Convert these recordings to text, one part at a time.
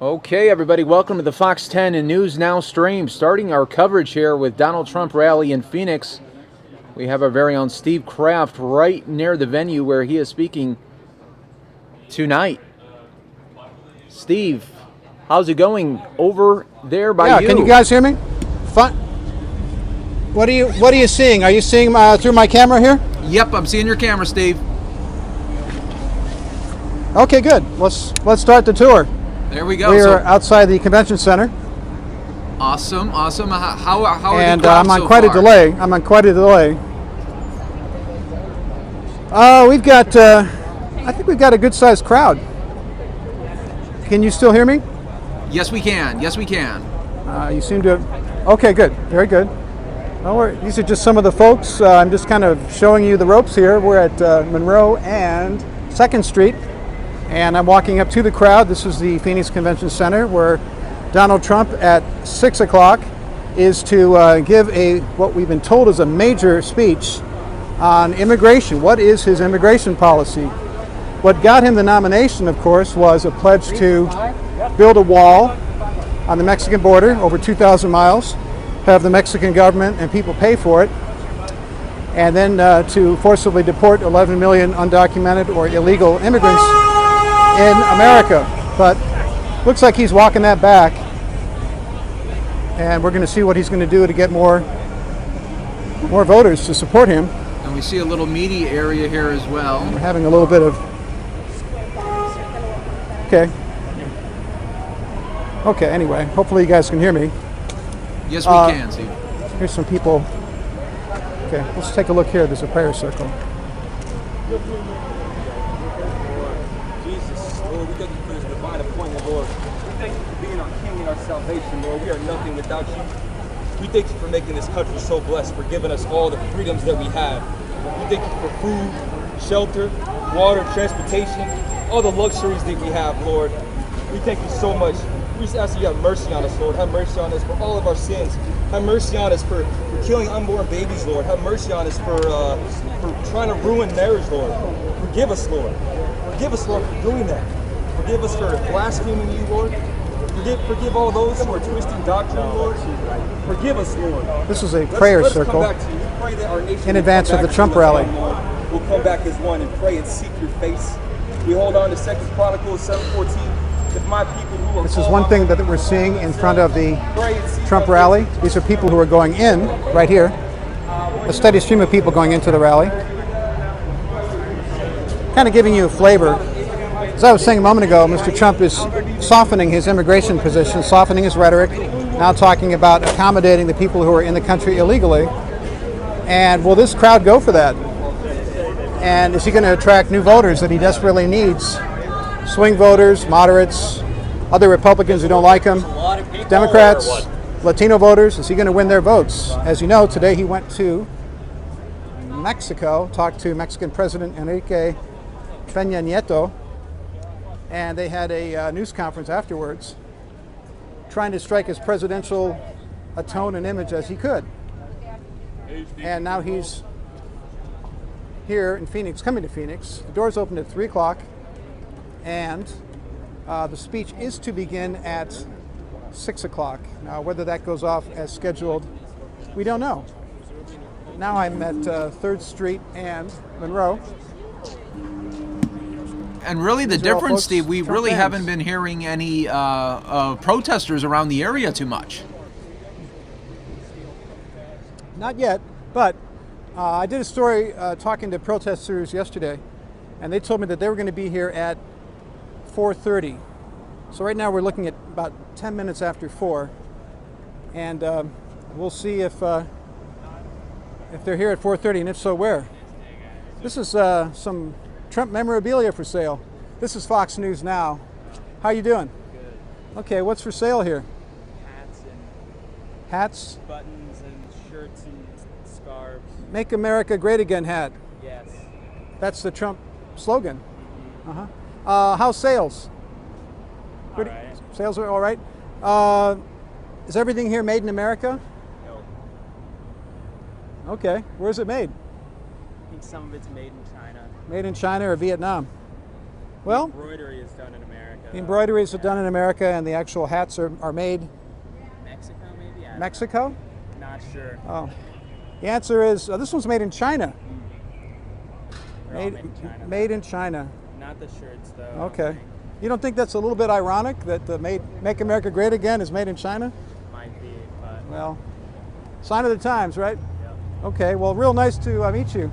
Okay, everybody, welcome to the Fox 10 and News Now stream. Starting our coverage here with Donald Trump rally in Phoenix. We have our very own Steve Kraft right near the venue where he is speaking tonight. Steve, how's it going over there by you? Yeah, can you guys hear me? Fun. What are you seeing? Are you seeing through my camera here? Yep, I'm seeing your camera, Steve. Okay, good. Let's start the tour. There we go. We are outside the convention center. Awesome. How are and the crowds I'm on so quite far? a delay. We've got, I think we've got a good-sized crowd. Can you still hear me? Yes, we can. You seem to. Okay, good. Very good. Well, these are just some of the folks. I'm just kind of showing you the ropes here. We're at Monroe and 2nd Street. And I'm walking up to the crowd. This is the Phoenix Convention Center where Donald Trump at 6 o'clock is to give what we've been told is a major speech on immigration. What is his immigration policy? What got him the nomination, of course, was a pledge to build a wall on the Mexican border, over 2,000 miles, have the Mexican government and people pay for it, and then to forcibly deport 11 million undocumented or illegal immigrants in America. But looks like he's walking that back, and we're going to see what he's going to do to get more voters to support him. And we see a little meaty area here as well. We're having a little bit of okay, anyway, hopefully you guys can hear me. Yes, we can, Steve. Here's some people. Okay, let's take a look here. There's a prayer circle. Jesus, Lord, we thank you for this divine appointment, Lord. We thank you for being our King and our salvation, Lord. We are nothing without you. We thank you for making this country so blessed, for giving us all the freedoms that we have. We thank you for food, shelter, water, transportation, all the luxuries that we have, Lord. We thank you so much. We just ask you to have mercy on us, Lord. Have mercy on us for all of our sins. Have mercy on us for killing unborn babies, Lord. Have mercy on us for trying to ruin marriage, Lord. Forgive us, Lord. Forgive us, Lord, for doing that. Forgive us for blaspheming you, Lord. Forgive all those who are twisting doctrine, Lord. Forgive us, Lord. This is a prayer circle in advance of the Trump rally. We'll come back as one and pray and seek your face. We hold on to 2 Chronicles 7:14. If my people who are This is one thing that we're seeing in front of the Trump rally. These are people who are going in right here. A steady stream of people going into the rally. Kind of giving you a flavor. As I was saying a moment ago, Mr. Trump is softening his immigration position, softening his rhetoric, now talking about accommodating the people who are in the country illegally. And will this crowd go for that? And is he going to attract new voters that he desperately needs? Swing voters, moderates, other Republicans who don't like him, Democrats, Latino voters. Is he going to win their votes? As you know, today he went to Mexico, talked to Mexican President Enrique Peña Nieto, and they had a news conference afterwards, trying to strike as presidential a tone and image as he could. And now he's here in Phoenix, coming to Phoenix. The doors opened at 3 o'clock, and the speech is to begin at 6 o'clock. Now, whether that goes off as scheduled, we don't know. Now I'm at 3rd Street and Monroe. And really the difference, Steve, we really haven't been hearing any protesters around the area too much. Not yet, but I did a story talking to protesters yesterday, and they told me that they were going to be here at 4:30. So right now we're looking at about 10 minutes after 4, and we'll see if they're here at 4:30, and if so, where. This is some Trump memorabilia for sale. This is Fox News Now. How you doing? Good. Okay, what's for sale here? Hats Hats? and buttons and shirts and scarves. Make America Great Again hat. Yes. That's the Trump slogan. How's sales? All right. Sales are all right. Is everything here made in America? No. Okay. Where's it made? I think some of it's made in China. Made in China or Vietnam? Well, Embroidery is done in America. The embroideries are done in America, and the actual hats are made Mexico, maybe? Mexico? Not sure. Oh. The answer is this one's made in China. They're all made in China. Made in China. Not the shirts, though. I don't Okay. think. You don't think that's a little bit ironic that the Make America Great Again is made in China? Might be, but Well, sign of the times, right? yeah. Okay, well, real nice to meet you.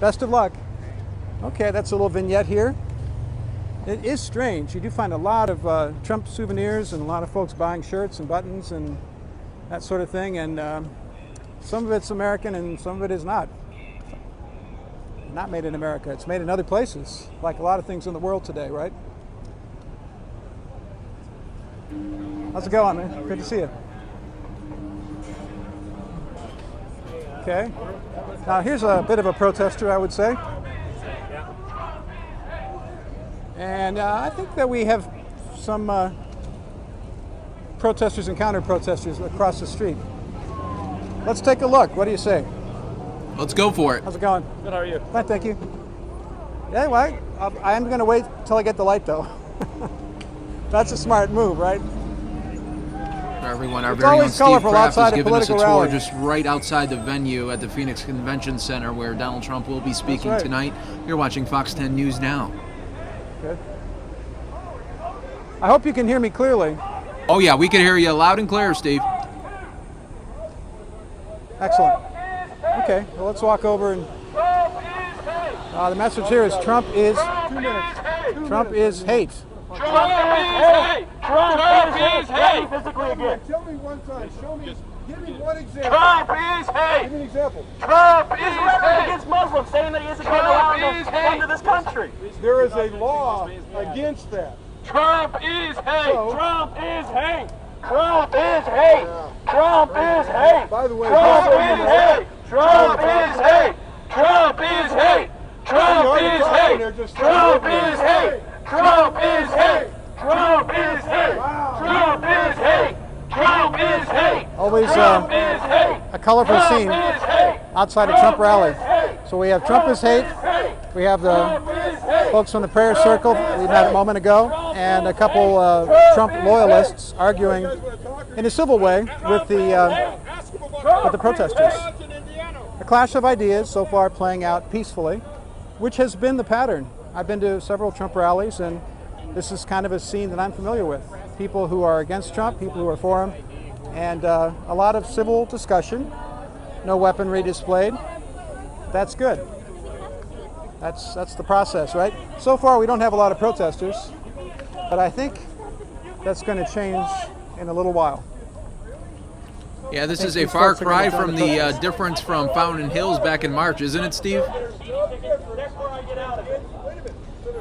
Best of luck. Okay, that's a little vignette here. It is strange. You do find a lot of Trump souvenirs and a lot of folks buying shirts and buttons and that sort of thing. And some of it's American and some of it is not. Not made in America. It's made in other places, like a lot of things in the world today, right? How's it going, man? Good to see you. Okay. Now here's a bit of a protester, I would say. And I think that we have some protesters and counter-protesters across the street. Let's take a look. What do you say? Let's go for it. How's it going? Good, how are you? Fine, thank you. Yeah, well, I am going to wait till I get the light, though. That's a smart move, right? For everyone, our It's very own always Steve colorful Kraft outside is a giving us a political tour rally. just right outside the venue at the Phoenix Convention Center where Donald Trump will be speaking right. tonight. You're watching Fox 10 News Now. Good. I hope you can hear me clearly. Oh yeah, we can hear you loud and clear, Steve. Excellent. Okay, well, let's walk over and. The message here is Trump is. 2 minutes. Trump is hate. Trump is hate! Trump is hate! Physically again. Tell me one time. Show me. Give me one example. Trump is hate! Give me an example. Trump is rhetoric against Muslims, saying that he isn't going to allow them to come to this country. There is a law against that. Trump is hate! Trump is hate! Trump is hate! Trump is hate! By the way, Trump just so you is know- hate! Trump is hate! Trump is hate! Trump is hate! Trump is hate! Trump is hate! Trump is hate! Trump is hate! Trump is hate! Always Trump is hate! a colorful scene Trump is hate! outside a Trump rally. So we have Trump is hate. We have the folks from the prayer circle we met a moment ago, and a couple Trump loyalists arguing in a civil way with the protesters. A clash of ideas so far playing out peacefully, which has been the pattern. I've been to several Trump rallies, and this is kind of a scene that I'm familiar with. People who are against Trump, people who are for him, and a lot of civil discussion, no weaponry displayed. That's good. That's the process, right? So far, we don't have a lot of protesters, but I think that's going to change in a little while. Yeah, this think is a these far folks are gonna cry join from the the protest. difference from Fountain Hills back in March, isn't it, Steve?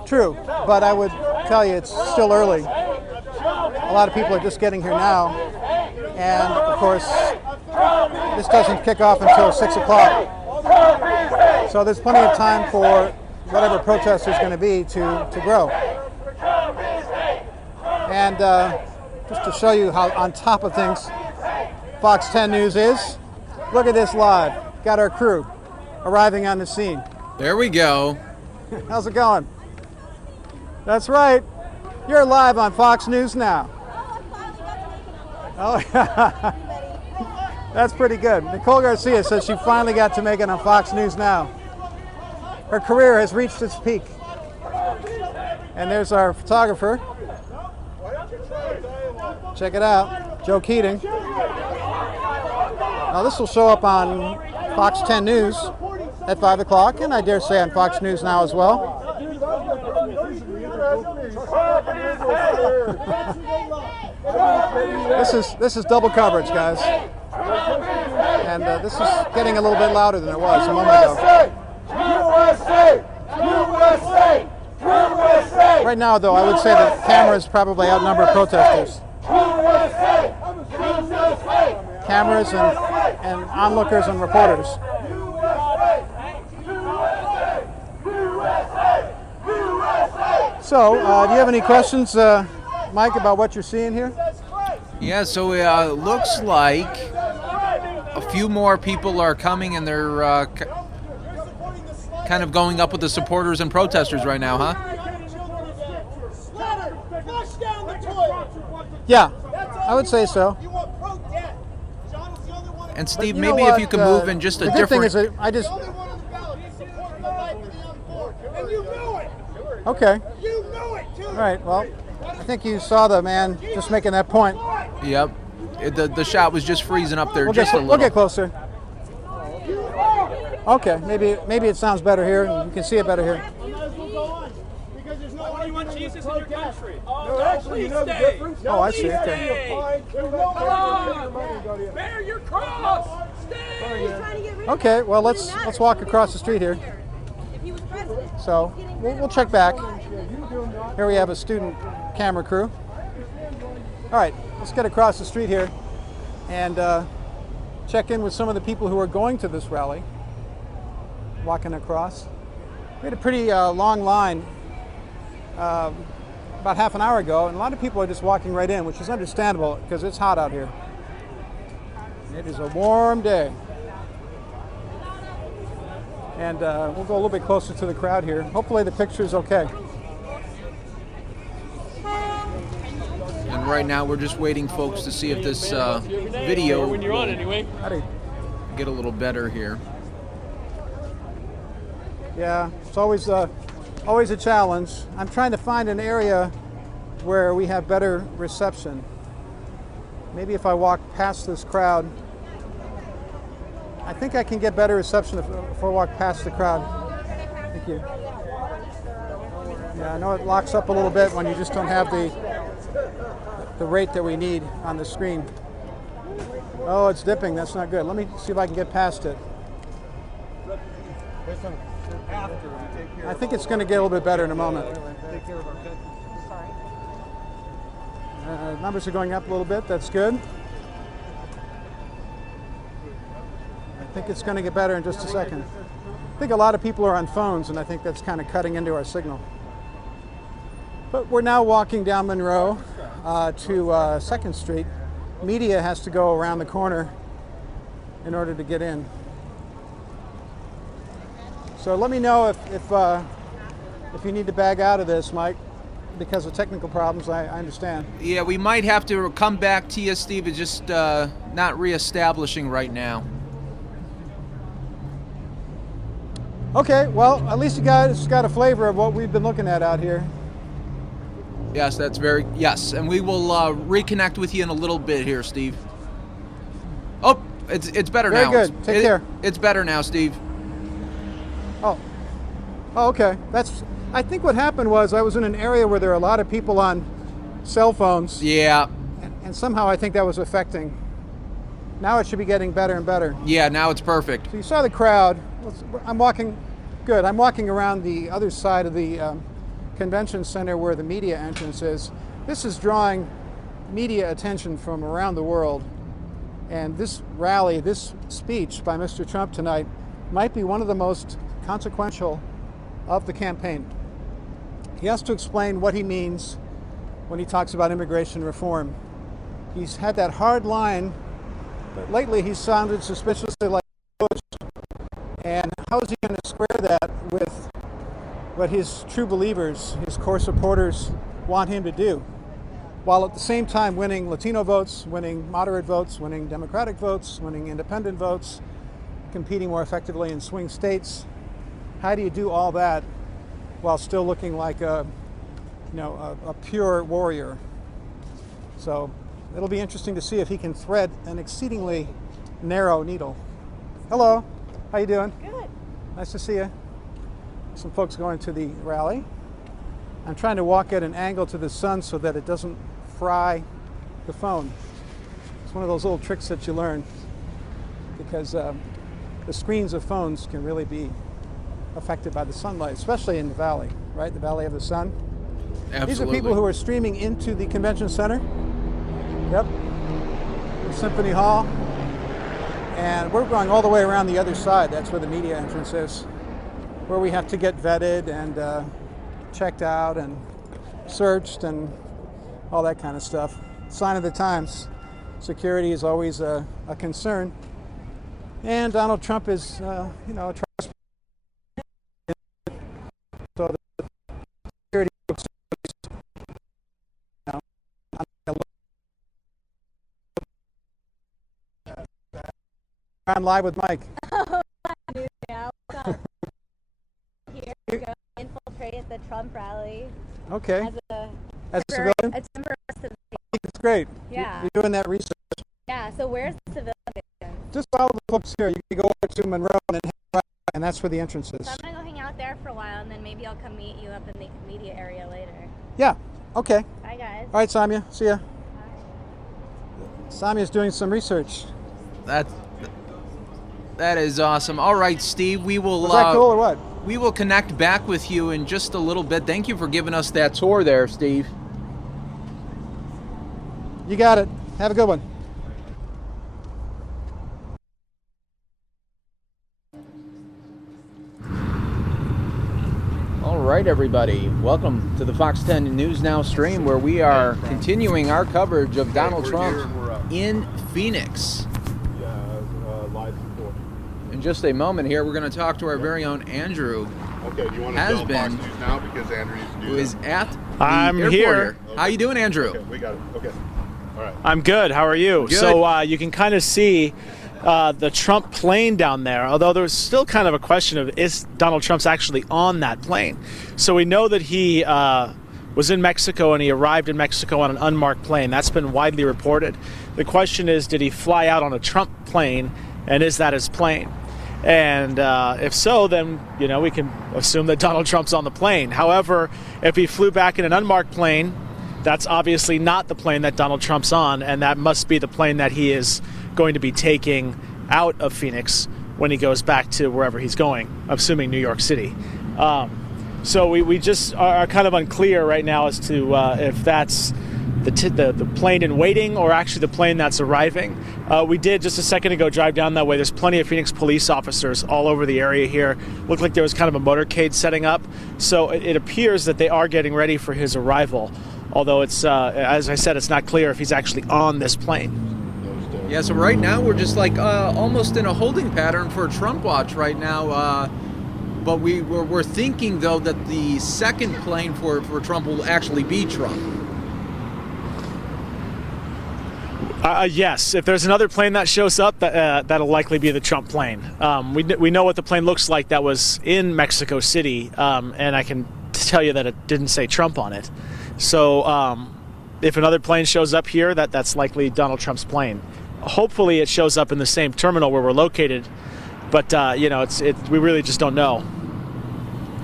True, but I would tell you it's still early. A lot of people are just getting here now, and of course, this doesn't kick off until 6 o'clock. So there's plenty of time for whatever protest there's going to be to grow. And just to show you how on top of things Fox 10 News is, look at this live. Got our crew arriving on the scene. There we go. How's it going? That's right. You're live on Fox News Now. Oh, that's pretty good. Nicole Garcia says she finally got to make it on Fox News Now. Her career has reached its peak. And there's our photographer. Check it out, Joe Keating. Now this will show up on Fox 10 News at 5 o'clock, and I dare say on Fox News Now as well. This is double coverage, guys, and this is getting a little bit louder than it was a moment ago. USA! USA! USA! Right now, though, I would say that cameras probably outnumber protesters. USA! Cameras and onlookers and reporters. So, do you have any questions, Mike, about what you're seeing here? Yeah, so it looks like a few more people are coming, and they're kind of going up with the supporters and protesters right now, huh? Yeah, I would say so. You want pro-death. John was the only one. And Steve, You know maybe if what, you could move in just a the good thing different. is that I just. The only one on the ballot to support the life of the unborn. And you knew it. Okay. You knew it, too. All right. Well, I think you saw the man just making that point. Yep. The shot was just freezing up there We'll just a little. we'll get closer. Okay. Maybe it sounds better here, and you can see it better here. Because there's no one you want Jesus in your country. No, actually, you know the difference? Oh, I see. Okay. Bear your cross. Stay. Okay. Well, let's walk across the street here. So we'll check back. Here we have a student camera crew. All right, let's get across the street here and check in with some of the people who are going to this rally. Walking across. We had a pretty long line about half an hour ago, and a lot of people are just walking right in, which is understandable because it's hot out here. It is a warm day. And we'll go a little bit closer to the crowd here. Hopefully the picture is okay. And right now we're just waiting, folks, to see if this video when you're on anyway. Howdy. get a little better here. Yeah, it's always a challenge. I'm trying to find an area where we have better reception. Maybe if I walk past this crowd, I think I can get better reception if I walk past the crowd. Thank you. Yeah, I know it locks up a little bit when you just don't have the rate that we need on the screen. Oh, it's dipping. That's not good. Let me see if I can get past it. I think it's going to get a little bit better in a moment. Numbers are going up a little bit. That's good. I think it's going to get better in just a second. I think a lot of people are on phones, and I think that's kind of cutting into our signal. But we're now walking down Monroe to 2nd Street. Media has to go around the corner in order to get in. So let me know if you need to bag out of this, Mike, because of technical problems. I understand. Yeah, we might have to come back to you, Steve. It's just not reestablishing right now. Okay, well, at least you guys got a flavor of what we've been looking at out here. Yes, that's very, yes. And we will reconnect with you in a little bit here, Steve. Oh, it's better now. Very good. Take care. It's better now, Steve. Oh, okay. I think what happened was I was in an area where there are a lot of people on cell phones. Yeah. And somehow I think that was affecting. Now it should be getting better and better. Yeah, now it's perfect. So you saw the crowd. I'm walking around the other side of the convention center where the media entrance is. This is drawing media attention from around the world. And this rally, this speech by Mr. Trump tonight might be one of the most consequential of the campaign. He has to explain what he means when he talks about immigration reform. He's had that hard line, but lately he's sounded suspiciously like Bush. And how is he going to square that with what his true believers, his core supporters, want him to do, while at the same time winning Latino votes, winning moderate votes, winning Democratic votes, winning independent votes, competing more effectively in swing states? How do you do all that while still looking like a pure warrior? So it'll be interesting to see if he can thread an exceedingly narrow needle. Hello, how you doing? Good. Nice to see you. Some folks going to the rally. I'm trying to walk at an angle to the sun so that it doesn't fry the phone. It's one of those little tricks that you learn because the screens of phones can really be affected by the sunlight, especially in the valley, right? The Valley of the Sun. Absolutely. These are people who are streaming into the convention center. Yep. The Symphony Hall. And we're going all the way around the other side. That's where the media entrance is, where we have to get vetted and checked out and searched and all that kind of stuff. Sign of the times. Security is always a concern. And Donald Trump is, a trust. So the security folks, You're on live with Mike. Yeah, here we go. Infiltrate the Trump rally. Okay. As a civilian? a temporary civilian. That's great. Yeah. You're doing that research. Yeah. So where's the civilian? Just follow the folks here. You can go over to Monroe and head right, and that's where the entrance is. So I'm gonna go hang out there for a while, and then maybe I'll come meet you up in the media area later. Yeah. Okay. Bye, guys. All right, Samia. See ya. Samia's doing some research. That is awesome. All right, Steve, we will. Was that cool or what? We will connect back with you in just a little bit. Thank you for giving us that tour there, Steve. You got it. Have a good one. All right, everybody. Welcome to the Fox 10 News Now stream, where we are continuing our coverage of Donald Trump in Phoenix. Live support. In just a moment here, we're going to talk to our very own Andrew, Okay, do you want to Has tell been, Fox News now because Andrew used to do who is that? at the I'm airport here. How you doing, Andrew? Okay, we got it. Okay. All right. I'm good. How are you? Good. So you can kind of see the Trump plane down there, although there's still kind of a question of is Donald Trump's actually on that plane. So we know that he was in Mexico and he arrived in Mexico on an unmarked plane. That's been widely reported. The question is, did he fly out on a Trump plane, and is that his plane? And if so, then we can assume that Donald Trump's on the plane. However, if he flew back in an unmarked plane, that's obviously not the plane that Donald Trump's on, and that must be the plane that he is going to be taking out of Phoenix when he goes back to wherever he's going, assuming New York City. So we just are kind of unclear right now as to if that's the plane in waiting or actually the plane that's arriving. We did just a second ago drive down that way. There's plenty of Phoenix police officers all over the area here. Looked like there was kind of a motorcade setting up. So it appears that they are getting ready for his arrival. Although it's, as I said, it's not clear if he's actually on this plane. Yeah, so right now we're just like almost in a holding pattern for Trump watch right now. But we're thinking, though, that the second plane for Trump will actually be Trump. Yes, if there's another plane that shows up, that'll likely be the Trump plane. We know what the plane looks like that was in Mexico City, and I can tell you that it didn't say Trump on it. So if another plane shows up here, that's likely Donald Trump's plane. Hopefully it shows up in the same terminal where we're located, but we really just don't know.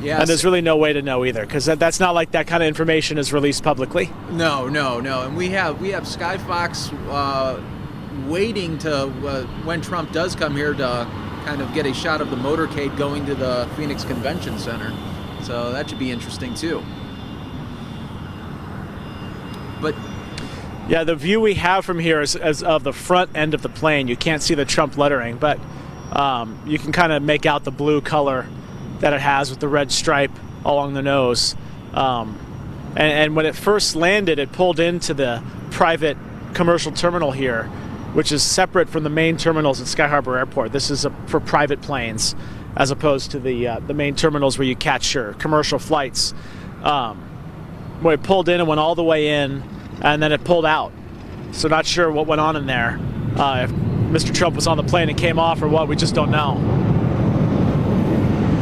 Yes. And there's really no way to know either, because that's not like that kind of information is released publicly. No. And we have Skyfox waiting to when Trump does come here to kind of get a shot of the motorcade going to the Phoenix Convention Center. So that should be interesting too. But yeah, the view we have from here is of the front end of the plane. You can't see the Trump lettering, but you can kind of make out the blue color that it has with the red stripe along the nose. And when it first landed, it pulled into the private commercial terminal here, which is separate from the main terminals at Sky Harbor Airport. This is for private planes, as opposed to the main terminals where you catch your commercial flights. Where it pulled in and went all the way in, and then it pulled out. So not sure what went on in there. If Mr. Trump was on the plane and came off or what, we just don't know.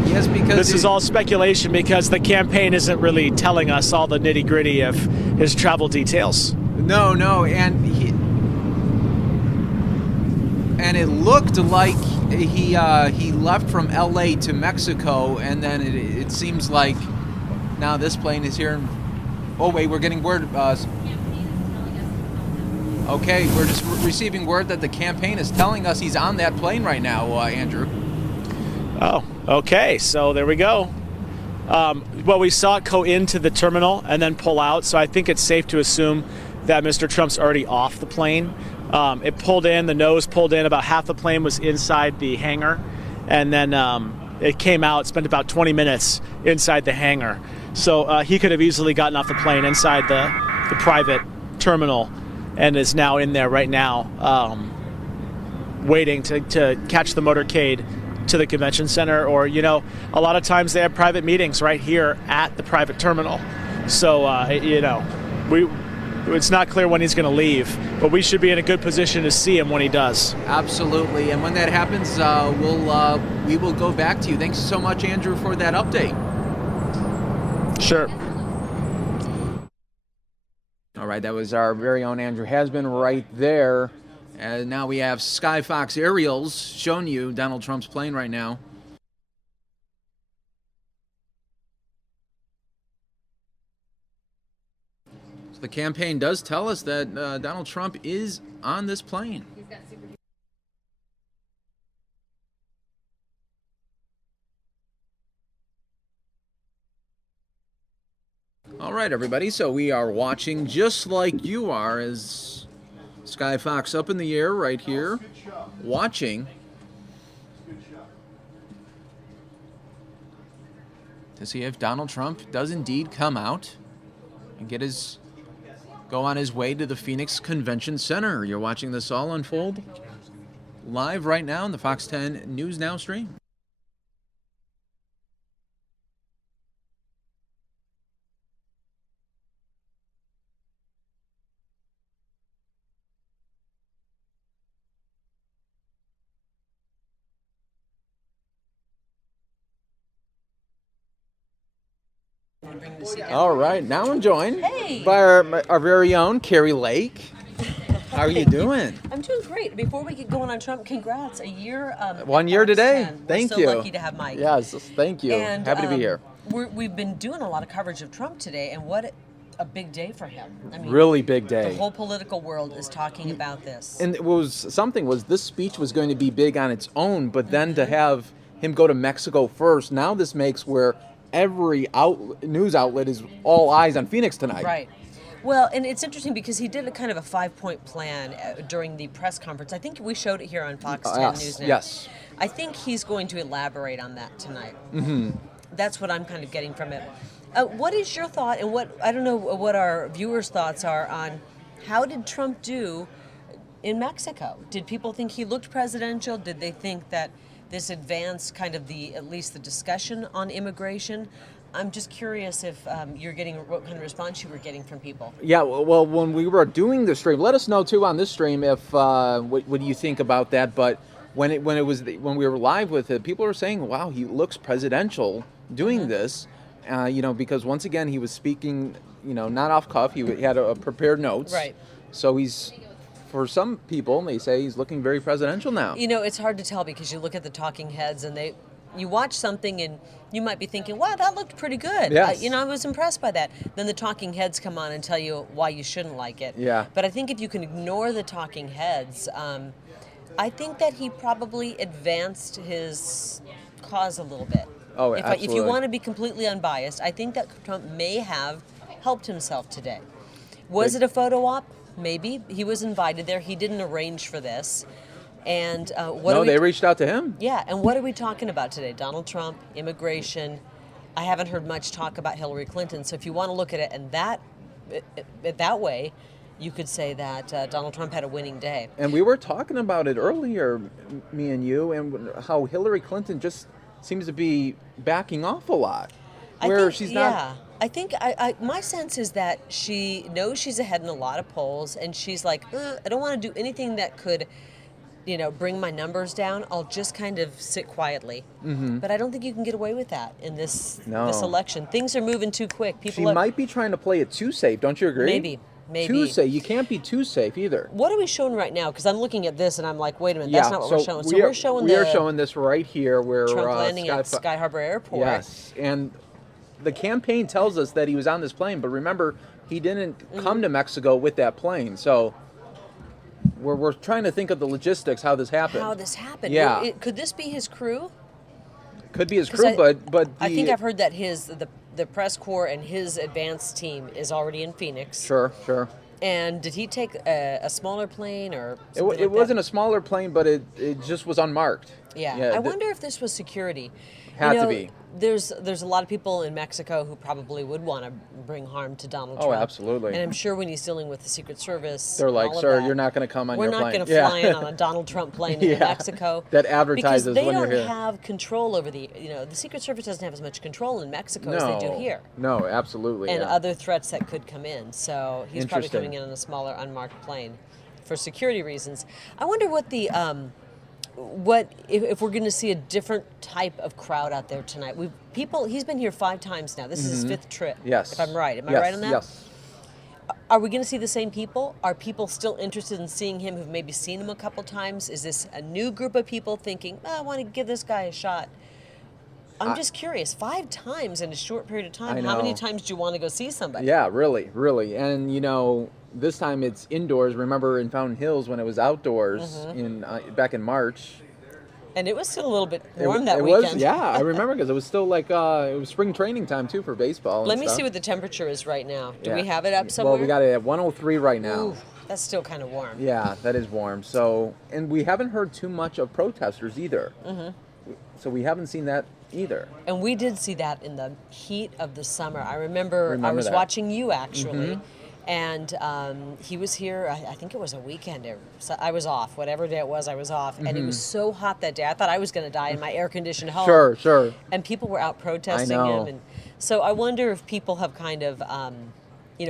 yes, because This is all speculation because the campaign isn't really telling us all the nitty-gritty of his travel details. No, and it looked like he left from L.A. to Mexico, and then it seems like now this plane is here. Oh wait, we're getting word. Okay, we're just receiving word that the campaign is telling us he's on that plane right now, Andrew. Oh, okay. So there we go. Well, we saw it go into the terminal and then pull out, so I think it's safe to assume that Mr. Trump's already off the plane. It pulled in, the nose pulled in, about half the plane was inside the hangar, and then it came out, spent about 20 minutes inside the hangar. So he could have easily gotten off the plane inside the private terminal and is now in there right now waiting to catch the motorcade to the convention center. Or, a lot of times they have private meetings right here at the private terminal. So, it's not clear when he's going to leave, but we should be in a good position to see him when he does. Absolutely. And when that happens, we will go back to you. Thanks so much, Andrew, for that update. Sure. All right, that was our very own Andrew Hasbin right there. And now we have Sky Fox aerials showing you Donald Trump's plane right now. So the campaign does tell us that Donald Trump is on this plane. All right, everybody, so we are watching just like you are as Sky Fox up in the air right here, watching to see if Donald Trump does indeed come out and go on his way to the Phoenix Convention Center. You're watching this all unfold live right now in the Fox 10 News Now stream. All right, now I'm joined by our very own Carrie Lake. How are you doing? I'm doing great. Before we get going on Trump, congrats. A year. 1 year today. 10. Thank We're you. so lucky to have Mike. Yes, thank you. And, Happy to be here. We've been doing a lot of coverage of Trump today, and what a big day for him. I mean, Really big day. The whole political world is talking about this. And this speech was going to be big on its own, but then to have him go to Mexico first, now this makes where every news outlet is all eyes on Phoenix tonight. Right. Well, and it's interesting because he did a kind of a 5-point plan during the press conference. I think we showed it here on Fox 10 News Now. Yes. I think he's going to elaborate on that tonight. Mm-hmm. That's what I'm kind of getting from it. What is your thought, and I don't know what our viewers' thoughts are on how did Trump do in Mexico? Did people think he looked presidential? Did they think that this advanced kind of at least the discussion on immigration? I'm just curious if you're getting what kind of response you were getting from people. Yeah, well, when we were doing the stream, let us know too on this stream if what do you think about that. But when we were live with it, people were saying, "Wow, he looks presidential doing this," because once again he was speaking, not off cuff. He had prepared notes. Right. So for some people, they say he's looking very presidential now. It's hard to tell because you look at the talking heads and you watch something and you might be thinking, wow, that looked pretty good. Yes. I was impressed by that. Then the talking heads come on and tell you why you shouldn't like it. Yeah. But I think if you can ignore the talking heads, I think that he probably advanced his cause a little bit. Oh, If you absolutely. want to be completely unbiased, I think that Trump may have helped himself today. Was it a photo op? Maybe. He was invited there. He didn't arrange for this. And they reached out to him. Yeah, and what are we talking about today? Donald Trump, immigration. I haven't heard much talk about Hillary Clinton. So if you want to look at it in that way, you could say that Donald Trump had a winning day. And we were talking about it earlier, me and you, and how Hillary Clinton just seems to be backing off a lot. She's not. Yeah, I think my sense is that she knows she's ahead in a lot of polls, and she's like, I don't want to do anything that could, bring my numbers down. I'll just kind of sit quietly. Mm-hmm. But I don't think you can get away with that in this election. Things are moving too quick. She might be trying to play it too safe. Don't you agree? Maybe. Too safe. You can't be too safe either. What are we showing right now? Because I'm looking at this and I'm like, wait a minute, that's not what we're showing. So we we're showing we are showing this right here where Trump landing at Sky Harbor Airport. Yes, and the campaign tells us that he was on this plane, but remember, he didn't come to Mexico with that plane. So we're trying to think of the logistics, how this happened. Yeah. Could this be his crew? Could be his crew, but I think I've heard that the press corps and his advanced team is already in Phoenix. Sure. And did he take a smaller plane or something it wasn't a smaller plane, but it just was unmarked. Yeah. I wonder if this was security. Had to be. There's a lot of people in Mexico who probably would want to bring harm to Donald Trump. Oh, absolutely. And I'm sure when he's dealing with the Secret Service, They're like, all of sir, that, you're not going to come on we're your not plane. going to fly in on a Donald Trump plane in Mexico. That advertises because they when you're don't here. have control over the Secret Service doesn't have as much control in Mexico as they do here. No, absolutely. And yeah. other threats that could come in. So he's probably Interesting. coming in on a smaller unmarked plane for security reasons. I wonder what the if we're going to see a different type of crowd out there tonight. He's been here 5 times now. This is his 5th trip. Yes. If I'm right. Am I Yes, right on that? Yes. Are we going to see the same people? Are people still interested in seeing him who've maybe seen him a couple times? Is this a new group of people thinking, I want to give this guy a shot? I'm just curious. 5 times in a short period of time. How many times do you want to go see somebody? Yeah, really, really. And, this time it's indoors. Remember in Fountain Hills when it was outdoors back in March. And it was still a little bit warm it weekend. Was, yeah, I remember because it was still like, it was spring training time too for baseball. Let me see what the temperature is right now. Do we have it up somewhere? Well, we got it at 103 right now. Ooh, that's still kind of warm. Yeah, that is warm. So, and we haven't heard too much of protesters either. So we haven't seen that either. And we did see that in the heat of the summer. I remember I was that. watching you actually, and he was here, I think it was a weekend. So I was off. Whatever day it was, I was off. And it was so hot that day. I thought I was going to die in my air-conditioned home. Sure. And people were out protesting him. And so I wonder if people have kind of,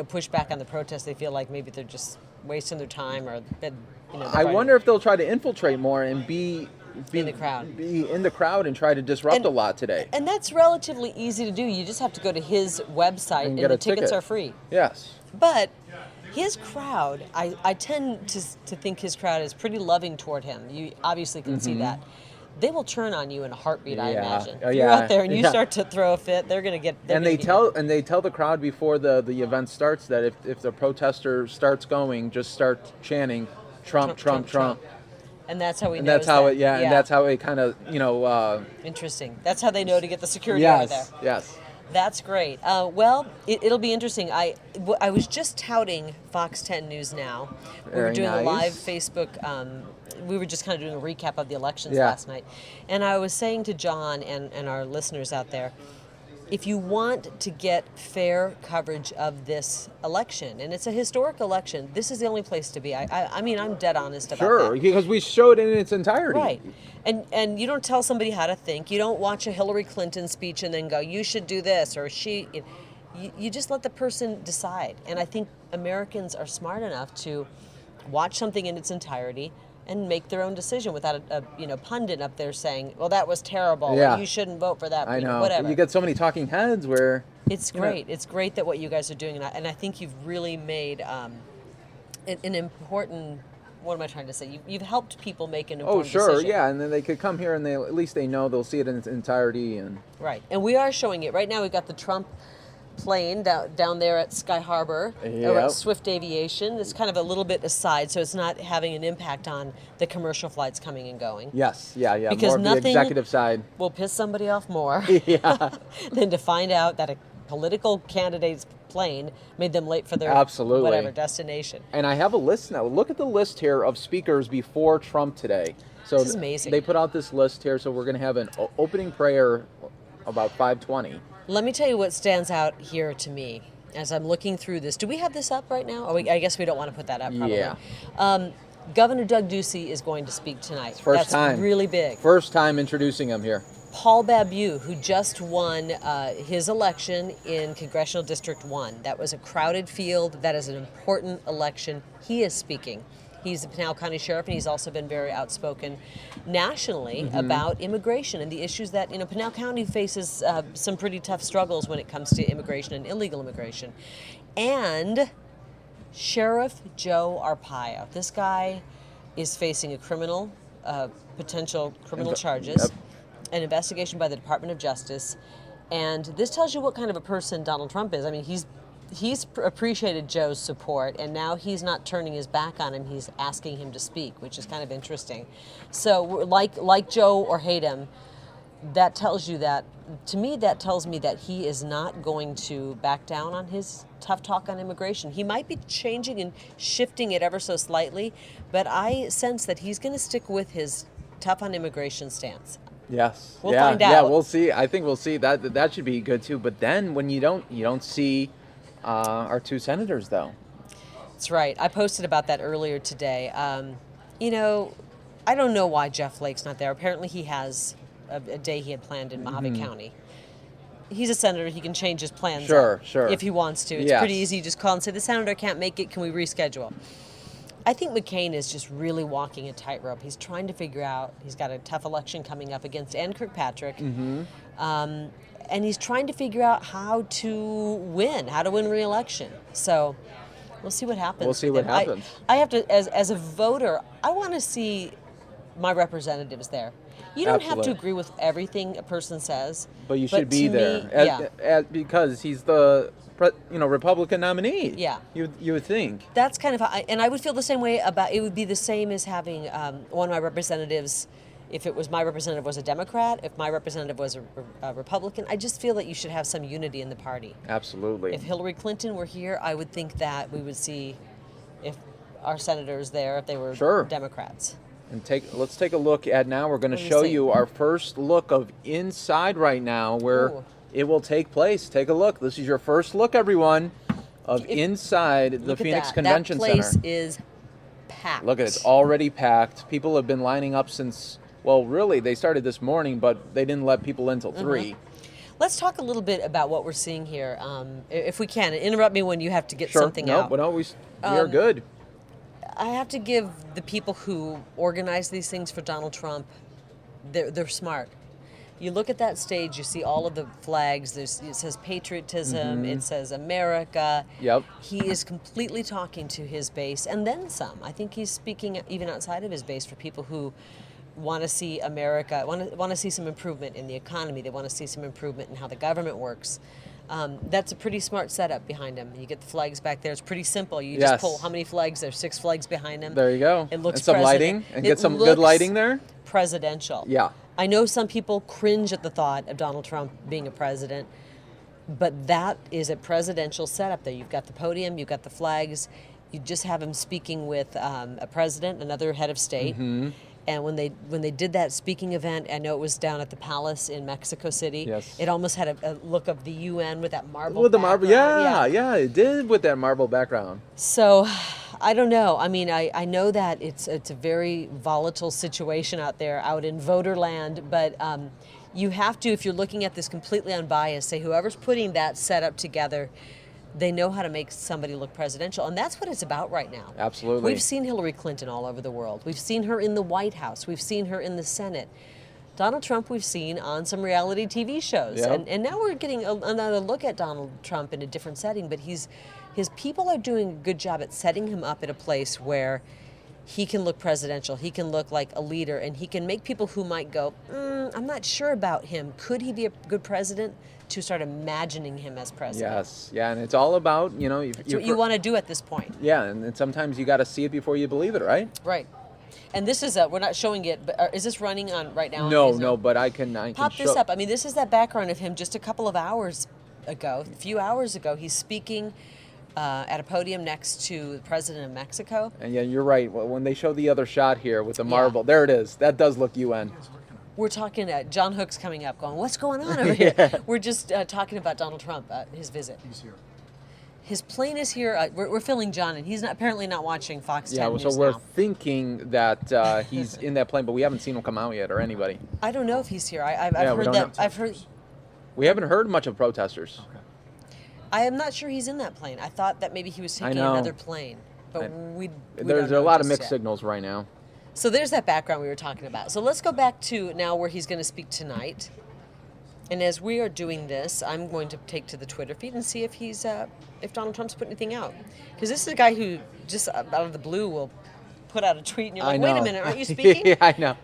pushed back on the protests. They feel like maybe they're just wasting their time or, I wonder if they'll try to infiltrate more and be in the crowd. Be in the crowd and try to disrupt a lot today. And that's relatively easy to do. You just have to go to his website and get the a tickets ticket. are free. Yes. But his crowd, I tend to think his crowd is pretty loving toward him. You obviously can see that. They will turn on you in a heartbeat, I imagine. If you're out there and you start to throw a fit, they're going to get. They tell the crowd before the event starts that if the protester starts going, just start chanting Trump, Trump, Trump. And that's how we know. And that's how and that's how it kind of Interesting. That's how they know to get the security over there. Yes. That's great. Well, it'll be interesting. I was just touting Fox 10 News Now. We were doing a live Facebook. We were just kind of doing a recap of the elections last night. And I was saying to John and our listeners out there, if you want to get fair coverage of this election, and it's a historic election, this is the only place to be. I mean, I'm dead honest about that. Sure, because we showed it in its entirety. Right. And you don't tell somebody how to think. You don't watch a Hillary Clinton speech and then go, you should do this, or she. You just let the person decide. And I think Americans are smart enough to watch something in its entirety and make their own decision without a pundit up there saying, well, that was terrible. Yeah. You shouldn't vote for that. I know. Whatever. You get so many talking heads where... It's great. It's great that what you guys are doing. And I think you've really made an important... What am I trying to say? You've helped people make an important decision. Yeah. And then they could come here and at least they know they'll see it in its entirety. Right. And we are showing it. Right now we've got the Trump plane down there at Sky Harbor or at Swift Aviation. It's kind of a little bit aside, so it's not having an impact on the commercial flights coming and going. Yes, yeah. Because more nothing the executive side will piss somebody off more than to find out that a political candidate's plane made them late for their whatever destination. And I have a list now. Look at the list here of speakers before Trump today. So this is amazing. They put out this list here, so we're going to have an opening prayer about 5:20. Let me tell you what stands out here to me as I'm looking through this. Do we have this up right now? I guess we don't want to put that up, probably. Yeah. Governor Doug Ducey is going to speak tonight. First time. That's really big. First time introducing him here. Paul Babu, who just won his election in Congressional District 1. That was a crowded field. That is an important election. He is speaking. He's the Pinal County Sheriff, and he's also been very outspoken nationally about immigration and the issues that, Pinal County faces some pretty tough struggles when it comes to immigration and illegal immigration. And Sheriff Joe Arpaio. This guy is facing a potential criminal charges, an investigation by the Department of Justice. And this tells you what kind of a person Donald Trump is. I mean, he's appreciated Joe's support, and now he's not turning his back on him. He's asking him to speak, which is kind of interesting. So, like Joe or hate him, that tells you that. To me, that tells me that he is not going to back down on his tough talk on immigration. He might be changing and shifting it ever so slightly, but I sense that he's going to stick with his tough on immigration stance. Yes. We'll yeah, find Yeah, out. we'll see. I think we'll see. That should be good too. But then when you don't see our two senators though. That's right. I posted about that earlier today. You know, I don't know why Jeff Flake's not there. Apparently he has a day he had planned in Mojave County. He's a senator. He can change his plans Sure, up sure. if he wants to. It's Yes. pretty easy. You just call and say, the senator can't make it. Can we reschedule? I think McCain is just really walking a tightrope. He's trying to figure out, he's got a tough election coming up against Ann Kirkpatrick. And he's trying to figure out how to win re-election. So we'll see what happens. We'll see with what him. happens. I have to, as a voter, I want to see my representatives there. You don't have to Absolutely. agree with everything a person says. But you should be to there me, because he's the Republican nominee. Yeah. You would think. That's kind of how and I would feel the same way about, it would be the same as having one of my representatives, if it was my representative was a Democrat, if my representative was a Republican. I just feel that you should have some unity in the party. Absolutely. If Hillary Clinton were here, I would think that we would see if our senators there, if they were Sure. Democrats. And let's take a look at now. We're going to What do you show see? you our first look of inside right now, where Ooh. it will take place. Take a look. This is your first look, everyone, of If- inside the Look at Phoenix that. Convention That place Center. is packed. Look at it. It's already packed. People have been lining up since, well, really, they started this morning, but they didn't let people in till 3. Let's talk a little bit about what we're seeing here, if we can. Interrupt me when you have to get Sure. something No, out. but no, we are good. I have to give the people who organize these things for Donald Trump, they're smart. You look at that stage, you see all of the flags. It says patriotism, it says America. Yep. He is completely talking to his base, and then some. I think he's speaking even outside of his base for people who want to see America, want to see some improvement in the economy. They want to see some improvement in how the government works. That's a pretty smart setup behind him. You get the flags back there. It's pretty simple. You Yes. just pull how many flags? There's 6 flags behind him. There you go. It looks and some president- lighting, and it get some good looks lighting there. Presidential. Yeah. I know some people cringe at the thought of Donald Trump being a president, but that is a presidential setup there. You've got the podium, you've got the flags. You just have him speaking with a president, another head of state. And when they did that speaking event, I know it was down at the Palace in Mexico City. Yes. It almost had a look of the UN with that marble. With the marble, background. yeah, it did with that marble background. So, I don't know. I mean, I know that it's a very volatile situation out there, out in voterland, but you have to, if you're looking at this completely unbiased, say whoever's putting that setup together, they know how to make somebody look presidential. And that's what it's about right now. Absolutely. We've seen Hillary Clinton all over the world. We've seen her in the White House. We've seen her in the Senate. Donald Trump we've seen on some reality TV shows. Yep. And now we're getting another look at Donald Trump in a different setting, but his people are doing a good job at setting him up at a place where he can look presidential, he can look like a leader, and he can make people who might go, I'm not sure about him. Could he be a good president? To start imagining him as president. Yes, yeah, and it's all about, That's what you want to do at this point. Yeah, and sometimes you got to see it before you believe it, right? Right. And this is we're not showing it, but is this running on right now? No, but I can Pop this up. I mean, this is that background of him just a couple of hours ago, a few hours ago. He's speaking at a podium next to the president of Mexico. And yeah, you're right. Well, when they show the other shot here with the marble, there it is. That does look UN. We're talking, John Hook's coming up going, what's going on over here? We're just talking about Donald Trump, his visit. He's here. His plane is here. We're filling John, and he's apparently not watching Fox 10 News so we're now. thinking that he's in that plane, but we haven't seen him come out yet or anybody. I don't know if he's here. I've we heard don't that. know. I've heard. We haven't heard much of protesters. I am not sure he's in that plane. I thought that maybe he was taking know. another plane, but we There's don't a know lot of just mixed yet. signals right now. So there's that background we were talking about. So let's go back to now where he's going to speak tonight. And as we are doing this, I'm going to take to the Twitter feed and see if if Donald Trump's put anything out. Because this is a guy who just out of the blue will put out a tweet and you're like, wait a minute, aren't you speaking? Yeah, I know.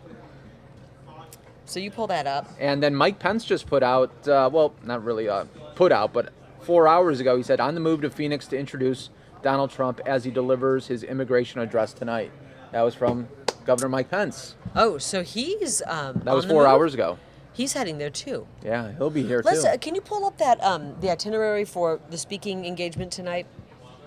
So you pull that up. And then Mike Pence just put out, not really put out, but 4 hours ago, he said, on the move to Phoenix to introduce Donald Trump as he delivers his immigration address tonight. That was from Governor Mike Pence. Oh, so he's That was 4 hours ago. He's heading there too. Yeah, he'll be here Let's. too. Can you pull up that the itinerary for the speaking engagement tonight,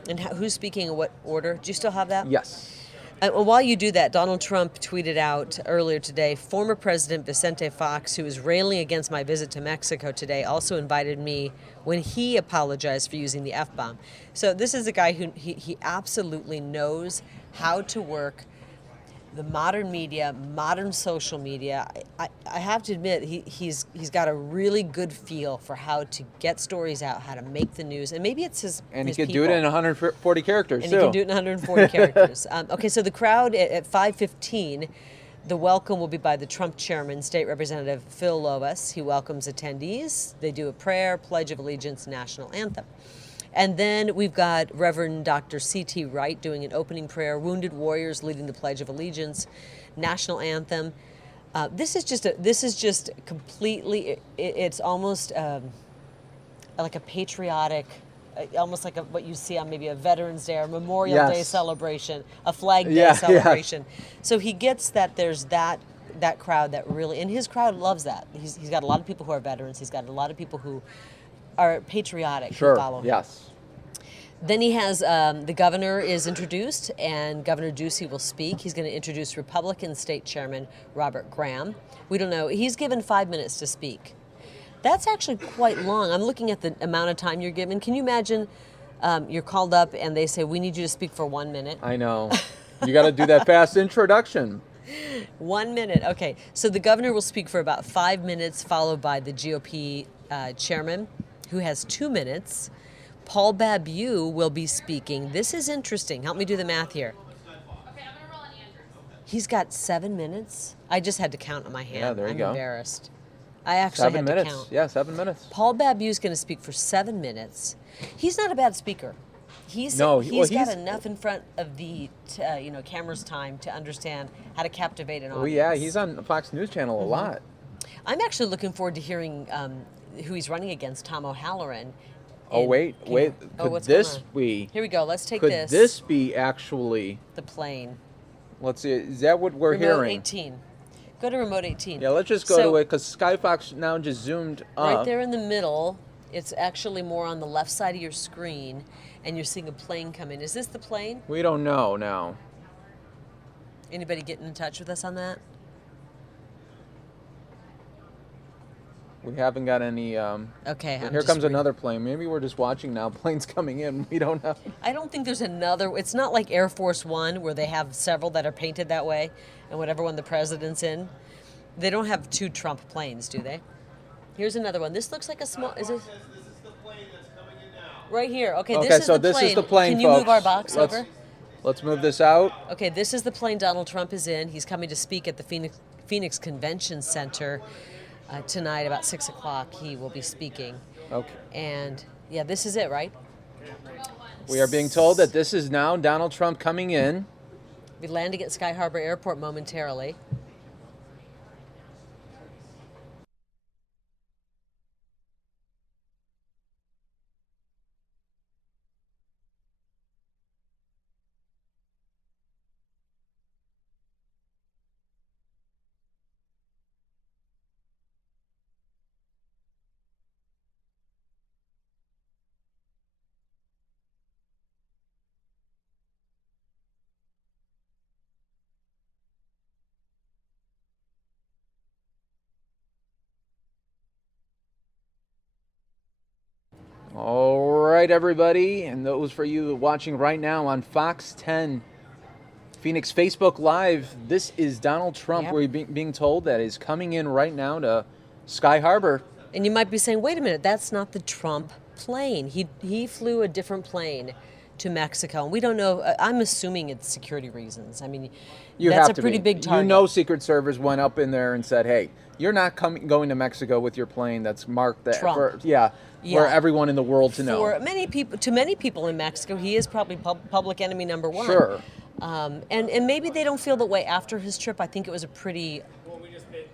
and who's speaking in what order? Do you still have that? Yes. While you do that, Donald Trump tweeted out earlier today, former President Vicente Fox, who is railing against my visit to Mexico today, also invited me when he apologized for using the F-bomb. So this is a guy who he absolutely knows how to work the modern media, modern social media. I have to admit, he's got a really good feel for how to get stories out, how to make the news, and maybe it's his And his he could do it people. in 140 characters, And too. he can do it in 140 characters. Okay, so the crowd at 5:15, the welcome will be by the Trump chairman, State Representative Phil Lomas. He welcomes attendees. They do a prayer, Pledge of Allegiance, national anthem. And then we've got Reverend Dr. C.T. Wright doing an opening prayer, Wounded Warriors leading the Pledge of Allegiance, national anthem. This is just completely. It's almost like a patriotic, almost like what you see on maybe a Veterans Day or Memorial Day Yes. celebration, a Flag Day Yeah, celebration. So he gets that there's that crowd that really, and his crowd loves that. He's got a lot of people who are veterans. He's got a lot of people who are patriotic who Sure, follow him. yes. Then he has the governor is introduced, and Governor Ducey will speak. He's going to introduce Republican State Chairman Robert Graham. We don't know. He's given 5 minutes to speak. That's actually quite long. I'm looking at the amount of time you're given. Can you imagine you're called up and they say, we need you to speak for 1 minute? I know. You got to do that fast introduction. 1 minute. Okay. So the governor will speak for about 5 minutes, followed by the GOP chairman, who has 2 minutes. Paul Babu will be speaking. This is interesting. Help me do the math here. He's got 7 minutes. I just had to count on my hand. Yeah, there you I'm go. embarrassed. I actually 7 had minutes. to count. Yeah, 7 minutes. Paul Babu is going to speak for 7 minutes. He's not a bad speaker. He's No, he's got he's- enough in front of the camera's time to understand how to captivate an audience. Oh, yeah, he's on the Fox News Channel a lot. I'm actually looking forward to hearing who he's running against, Tom O'Halloran. Oh, wait. Could what's this going on? be... Here we go. Let's take Could this. this be actually... The plane. Let's see. Is that what we're Remote hearing? 18. Go to remote 18. Yeah, let's just go So, to it because Skyfox now just zoomed up. right there in the middle, it's actually more on the left side of your screen, and you're seeing a plane come in. Is this the plane? We don't know now. Anybody getting in touch with us on that? We haven't got any... Okay. here comes another plane. Maybe we're just watching now. Planes coming in. We don't know. I don't think there's another. It's not like Air Force One where they have several that are painted that way, and whatever one the president's in. They don't have 2 Trump planes, do they? Here's another one. This looks like a small. Is it? Right here. Okay, Okay, this is so the this plane. is the plane, Can you move folks. our box over? Let's move this out. Okay, this is the plane Donald Trump is in. He's coming to speak at the Phoenix Convention Center tonight about 6 o'clock. He will be speaking. Okay. And yeah, this is it, right? We are being told that this is now Donald Trump coming in. Be landing at Sky Harbor Airport momentarily. All right, everybody, and those for you watching right now on Fox 10 Phoenix Facebook Live, this is Donald Trump. Yep. We're being told that he's coming in right now to Sky Harbor. And you might be saying, wait a minute, that's not the Trump plane. He flew a different plane to Mexico. And we don't know. I'm assuming it's security reasons. I mean, You that's have a to pretty be. big target. You know, Secret Service went up in there and said, "Hey, you're not going to Mexico with your plane that's marked that Trump. for Yeah. for everyone in the world to know." For many people in Mexico, he is probably public enemy number one. Sure. And maybe they don't feel that way after his trip. I think it was a pretty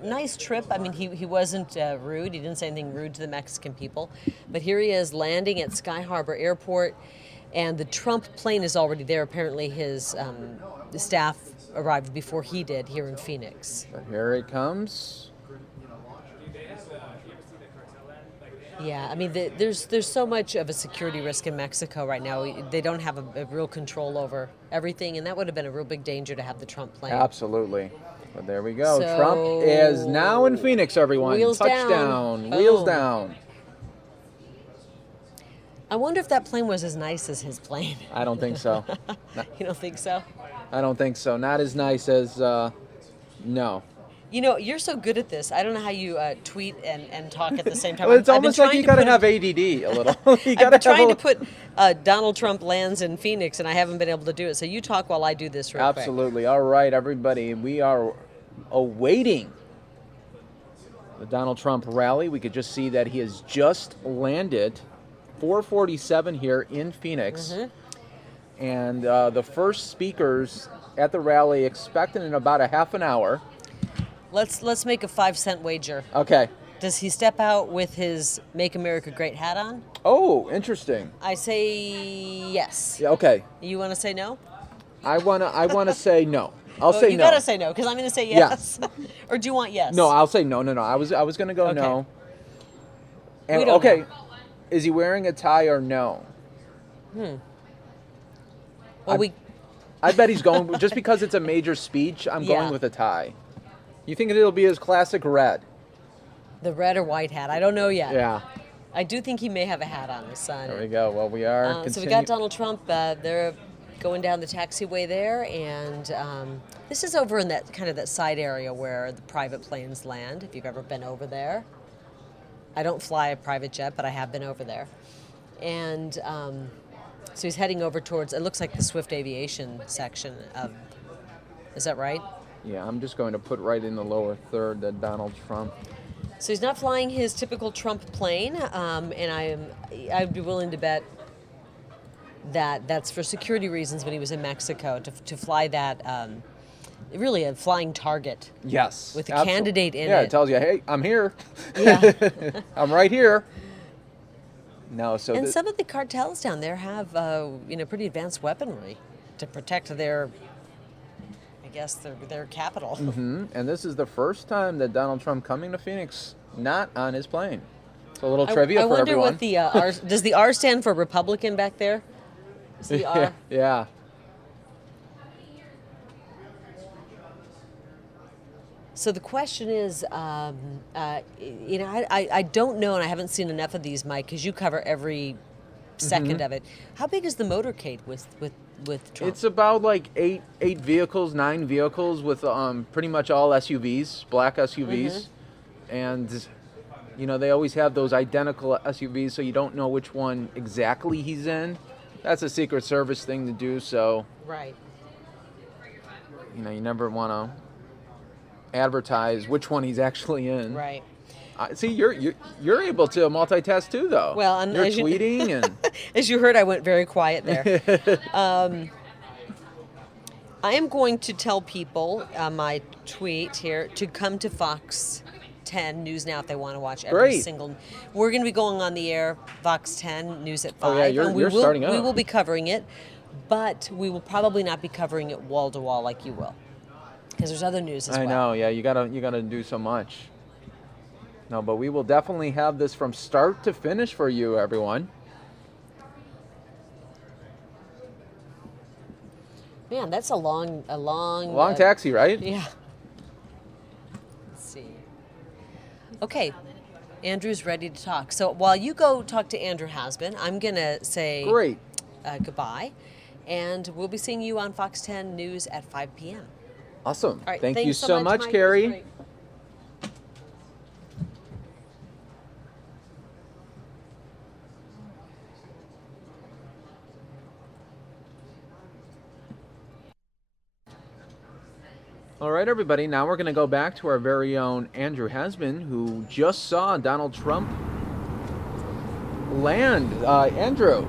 nice trip. I mean, he wasn't rude. He didn't say anything rude to the Mexican people. But here he is landing at Sky Harbor Airport, and the Trump plane is already there. Apparently his the staff arrived before he did here in Phoenix. But here it comes. Yeah, I mean, there's so much of a security risk in Mexico right now. They don't have a real control over everything, and that would have been a real big danger to have the Trump plane. Absolutely. But there we go. So, Trump is now in Phoenix, everyone. Wheels Touchdown. down. Wheels Boom. down. I wonder if that plane was as nice as his plane. I don't think so. You don't think so? I don't think so. Not as nice as, no. You know, you're so good at this. I don't know how you tweet and talk at the same time. Well, it's I've been almost like trying you to got to put have ADD a little. You I've gotta been trying to have put Donald Trump lands in Phoenix, and I haven't been able to do it. So you talk while I do this real quick. Absolutely. All right, everybody. We are awaiting the Donald Trump rally. We could just see that he has just landed 4:47 here in Phoenix. Mm-hmm. And the first speakers at the rally expected in about a half an hour. Let's make a 5-cent wager. Okay. Does he step out with his "Make America Great" hat on? Oh, interesting. I say yes. Yeah, okay. You want to say no? I wanna say no. I'll Well, say you no. gotta say no because I'm going to say yes. Or do you want yes? No, I'll say no. I was gonna go Okay. no. We And don't okay, know. is he wearing a tie or no? Well, I bet he's going just because it's a major speech. I'm Yeah. going with a tie. You think it'll be his classic red? the red or white hat. I don't know yet. Yeah. I do think he may have a hat on, his son. There we go. Well, we are. So we got Donald Trump. They're going down the taxiway there, and this is over in that kind of that side area where the private planes land. If you've ever been over there, I don't fly a private jet, but I have been over there, and so he's heading over towards. It looks like the Swift Aviation section of. Is that right? Yeah, I'm just going to put right in the lower third that Donald Trump. So he's not flying his typical Trump plane, and I'd be willing to bet that that's for security reasons when he was in Mexico to fly that, really a flying target. Yes. With a candidate in yeah, it. it tells you, hey, I'm here. Yeah. I'm right here. No, so And some of the cartels down there have, pretty advanced weaponry to protect their, I guess, their capital. Mm-hmm. And this is the first time that Donald Trump coming to Phoenix, not on his plane. So a little trivia for everyone. I wonder what the R, does the R stand for Republican back there? Is the R? Yeah. So the question is, I don't know, and I haven't seen enough of these, Mike, because you cover every second of it. How big is the motorcade with Trump? It's about like eight vehicles, 9 vehicles with pretty much all SUVs, black SUVs. And, they always have those identical SUVs, so you don't know which one exactly he's in. That's a Secret Service thing to do, so. Right. You never want to advertise which one he's actually in. Right. See, you're able to multitask too, though. Well, and you're as tweeting and. As you heard, I went very quiet there. I am going to tell people my tweet here to come to Fox 10 News Now if they want to watch every single. We're going to be going on the air Fox 10 News at 5. Oh yeah, you're starting up. We will be covering it, but we will probably not be covering it wall to wall like you will, because there's other news as well. I know. Yeah, you gotta do so much. No, but we will definitely have this from start to finish for you, everyone. Man, that's a long taxi, right? Yeah. Let's see. Okay, Andrew's ready to talk. So while you go talk to Andrew Hasbin, I'm gonna say goodbye, and we'll be seeing you on Fox 10 News at 5 p.m. Awesome. All right, Thank you thanks so much, Mike. Carrie. All right, everybody. Now we're going to go back to our very own Andrew Hasbin, who just saw Donald Trump land. Andrew.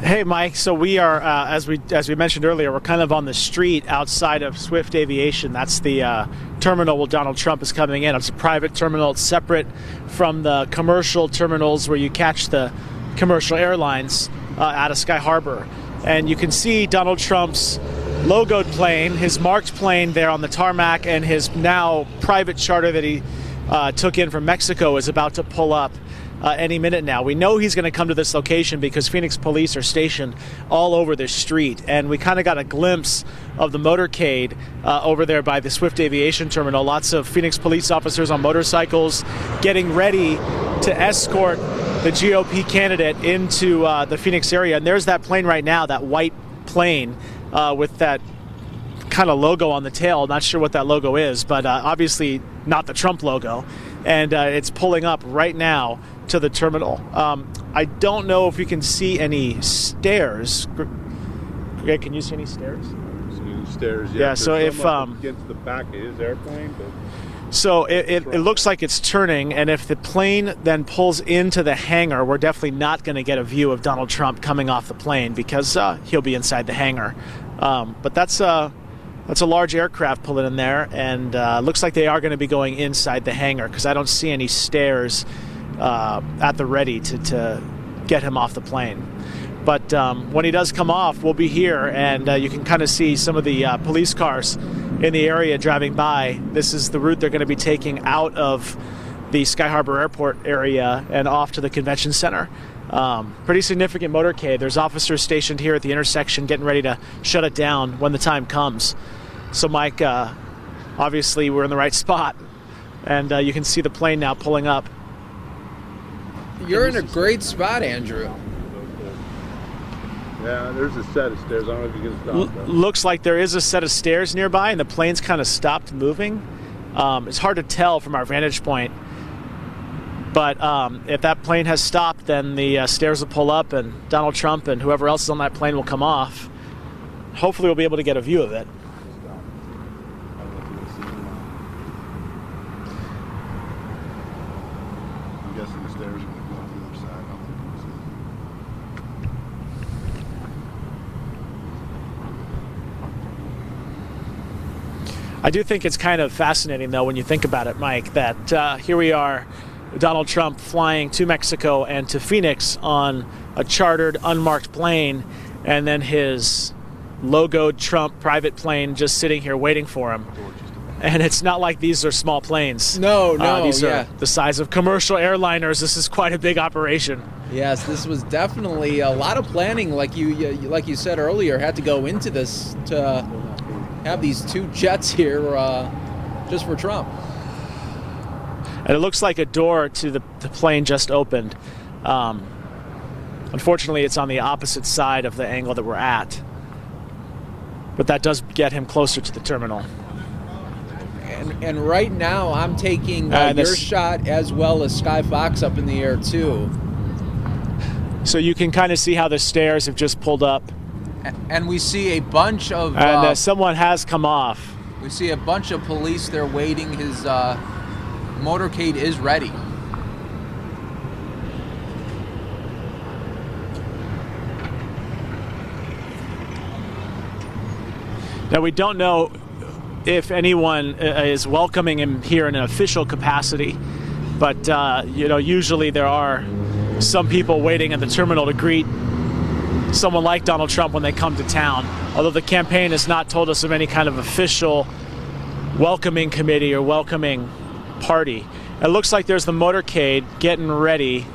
Hey, Mike. So we are, as we mentioned earlier, we're kind of on the street outside of Swift Aviation. That's the terminal where Donald Trump is coming in. It's a private terminal. It's separate from the commercial terminals where you catch the commercial airlines out of Sky Harbor. And you can see Donald Trump's logoed plane, his marked plane there on the tarmac, and his now private charter that he took in from Mexico is about to pull up any minute now. We know he's going to come to this location because Phoenix police are stationed all over this street, and we kind of got a glimpse of the motorcade over there by the Swift Aviation Terminal. Lots of Phoenix police officers on motorcycles getting ready to escort the GOP candidate into the Phoenix area. And there's that plane right now, that white plane with that kind of logo on the tail. Not sure what that logo is, but obviously not the Trump logo. And it's pulling up right now to the terminal. I don't know if you can see any stairs. Greg, can you see any stairs? Stairs, yeah. So if against the back of his airplane, but so it looks like it's turning, and if the plane then pulls into the hangar, we're definitely not going to get a view of Donald Trump coming off the plane because he'll be inside the hangar. But that's a large aircraft pulling in there, and looks like they are going to be going inside the hangar because I don't see any stairs at the ready to get him off the plane. But when he does come off, we'll be here, and you can kind of see some of the police cars in the area driving by. This is the route they're going to be taking out of the Sky Harbor Airport area and off to the convention center. Pretty significant motorcade. There's officers stationed here at the intersection getting ready to shut it down when the time comes. So, Mike, obviously we're in the right spot, and you can see the plane now pulling up. You're in a great spot, Andrew. yeah, there's a set of stairs. I don't know if you can stop them. Looks like there is a set of stairs nearby, and the plane's kind of stopped moving. It's hard to tell from our vantage point, but if that plane has stopped, then the stairs will pull up, and Donald Trump and whoever else is on that plane will come off. Hopefully we'll be able to get a view of it. I'm guessing the stairs are going to go on the other side. I don't think you can see them. I do think it's kind of fascinating, though, when you think about it, Mike, that here we are, Donald Trump flying to Mexico and to Phoenix on a chartered, unmarked plane, and then his logoed Trump private plane just sitting here waiting for him. And it's not like these are small planes. No, these are the size of commercial airliners. This is quite a big operation. Yes, this was definitely a lot of planning, like you said earlier, had to go into this to have these two jets here just for Trump. And it looks like a door to the plane just opened. Unfortunately, it's on the opposite side of the angle that we're at. But that does get him closer to the terminal. And right now, I'm taking your shot as well as Sky Fox up in the air, too. So you can kind of see how the stairs have just pulled up. And we see a bunch of... And someone has come off. We see a bunch of police there waiting. His motorcade is ready. Now, we don't know if anyone is welcoming him here in an official capacity, but usually there are some people waiting at the terminal to greet someone like Donald Trump when they come to town, although the campaign has not told us of any kind of official welcoming committee or welcoming party. It looks like there's the motorcade getting ready. So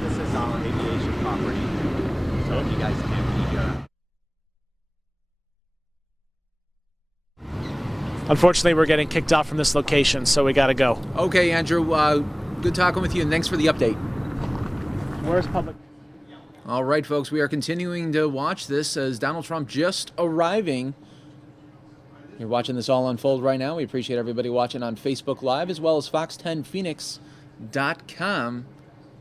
this is our aviation property, so if you guys can't be here. Unfortunately, we're getting kicked off from this location, so we got to go. Okay, Andrew, good talking with you, and thanks for the update. Where's public? All right, folks, we are continuing to watch this as Donald Trump just arriving. You're watching this all unfold right now. We appreciate everybody watching on Facebook Live as well as fox10phoenix.com.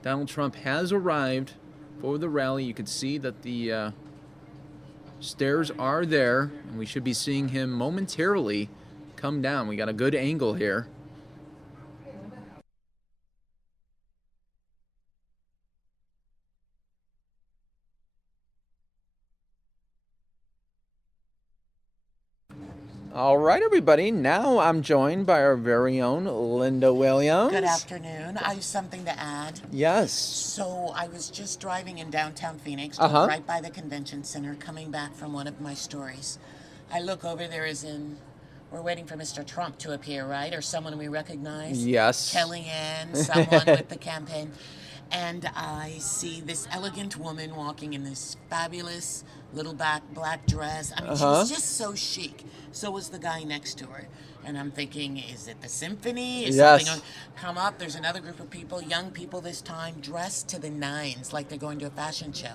Donald Trump has arrived for the rally. You can see that the stairs are there, and we should be seeing him momentarily come down. We got a good angle here. All right, everybody. Now I'm joined by our very own Linda Williams. Good afternoon. I have something to add. Yes. So I was just driving in downtown Phoenix, right by the convention center, coming back from one of my stories. I look over, there is in we're waiting for Mr. Trump to appear, right? Or someone we recognize. Yes. Kellyanne, someone with the campaign. And I see this elegant woman walking in this fabulous little black dress. I mean, she's just so chic. So was the guy next to her. And I'm thinking, is it the symphony? Is Yes. something come up? There's another group of people, young people this time, dressed to the nines, like they're going to a fashion show.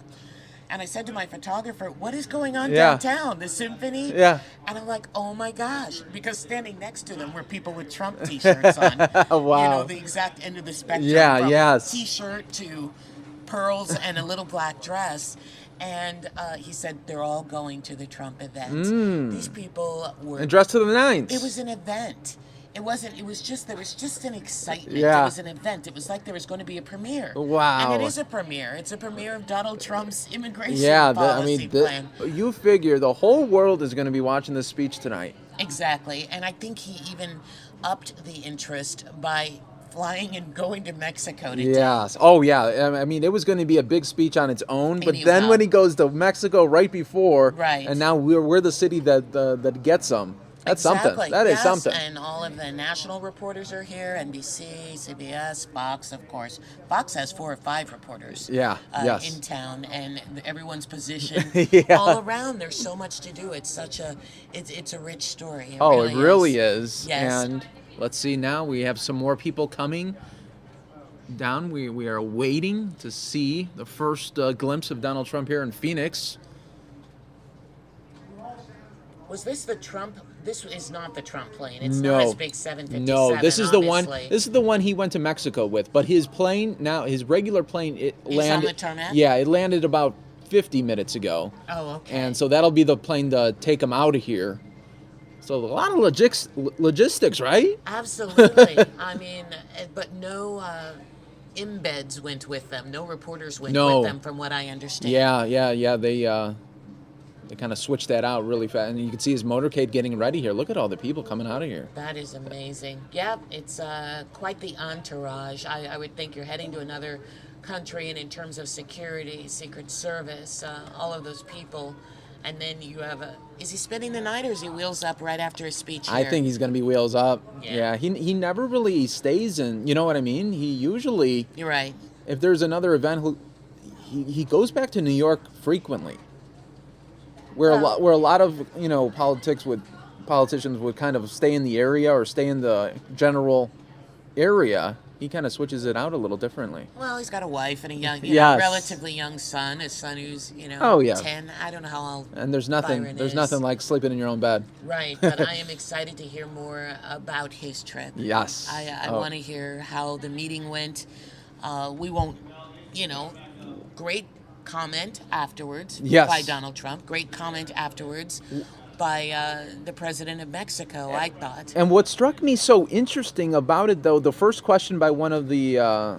And I said to my photographer, what is going on downtown? The symphony? Yeah. And I'm like, oh my gosh. Because standing next to them were people with Trump t-shirts on. Wow. You know, the exact end of the spectrum. Yeah, from yes. T-shirt to pearls and a little black dress. And he said they're all going to the Trump event. These people were... And dressed to the nines. It was an event. It wasn't, it was just, there was just an excitement. Yeah. It was an event. It was like there was going to be a premiere. Wow. And it is a premiere. It's a premiere of Donald Trump's immigration I policy mean, plan. you figure the whole world is going to be watching this speech tonight. Exactly. And I think he even upped the interest by flying and going to Mexico today. Yes. Oh, yeah. I mean, it was going to be a big speech on its own, but he then will. when he goes to Mexico right before, Right. and now we're the city that gets them. That's something. That is something. And all of the national reporters are here, NBC, CBS, Fox, of course. Fox has 4 or 5 reporters in town, and everyone's positioned all around. There's so much to do. It's such a, it's a rich story. It really is. Yes. And let's see now, we have some more people coming down. We are waiting to see the first glimpse of Donald Trump here in Phoenix. Was this the Trump? This is not the Trump plane. It's No. not his big 757. No, this is the one. obviously. This is the one he went to Mexico with. But his plane now, his regular plane, it Is landed. on the tarmac? Yeah, it landed about 50 minutes ago. Oh, okay. And so that'll be the plane to take him out of here. So a lot of logistics, right? Absolutely. I mean, but no embeds went with them. No reporters went No. with them, from what I understand. Yeah. They kind of switched that out really fast. And you can see his motorcade getting ready here. Look at all the people coming out of here. That is amazing. Yeah, it's quite the entourage. I would think you're heading to another country, and in terms of security, Secret Service, all of those people. And then you have is he spending the night, or is he wheels up right after his speech here? I think he's going to be wheels up. Yeah. He never really stays in, you know what I mean? He usually, You're right. if there's another event, he goes back to New York frequently. Where a lot of, politicians would kind of stay in the area or stay in the general area, he kind of switches it out a little differently. Well, he's got a wife and a young, Yes. relatively young son. A son who's, 10. I don't know how old And there's nothing Byron there's is. nothing like sleeping in your own bed. Right, but I am excited to hear more about his trip. Yes. I want to hear how the meeting went. We won't, great comment afterwards Yes. by Donald Trump. Great comment afterwards by the president of Mexico, I thought. And what struck me so interesting about it, though, the first question by one of the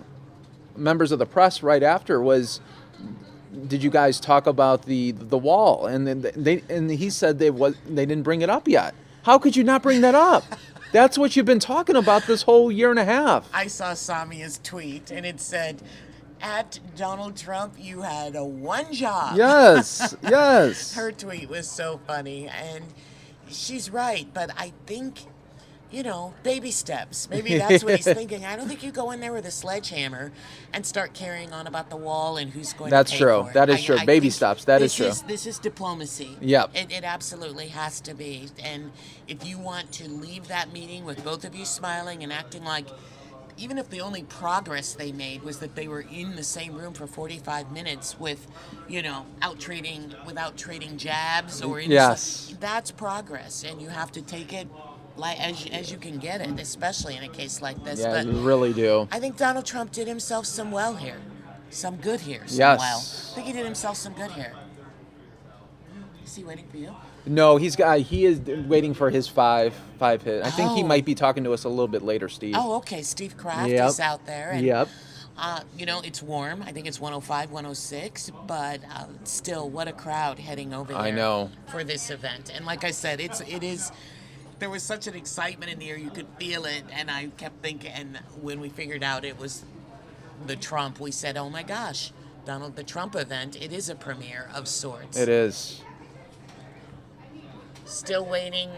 members of the press right after was, "Did you guys talk about the wall?" And then he said they didn't bring it up yet. How could you not bring that up? That's what you've been talking about this whole year and a half. I saw Samia's tweet, and it said, "At Donald Trump, you had one job." Yes, yes. Her tweet was so funny, and she's right, but I think, baby steps. Maybe that's what he's thinking. I don't think you go in there with a sledgehammer and start carrying on about the wall and who's going That's to pay true. for it. That is true. I Baby think steps. That is true. This is diplomacy. Yep. It absolutely has to be. And if you want to leave that meeting with both of you smiling and acting like, even if the only progress they made was that they were in the same room for 45 minutes with, without trading jabs or Yes. that's progress, and you have to take it as you can get it, especially in a case like this. Yeah, But you really do. I think Donald Trump did himself some well here, some good here, some Yes. well. I think he did himself some good here. Is he waiting for you? No, he is waiting for his five hit. I think he might be talking to us a little bit later, Steve. Oh, okay. Steve Kraft Yep. is out there. And, Yep. it's warm. I think it's 105, 106, but still, what a crowd heading over there I know. for this event. And like I said, it is. There was such an excitement in the air, you could feel it, and I kept thinking, and when we figured out it was the Trump, we said, oh my gosh, the Trump event, it is a premiere of sorts. It is. Still waiting.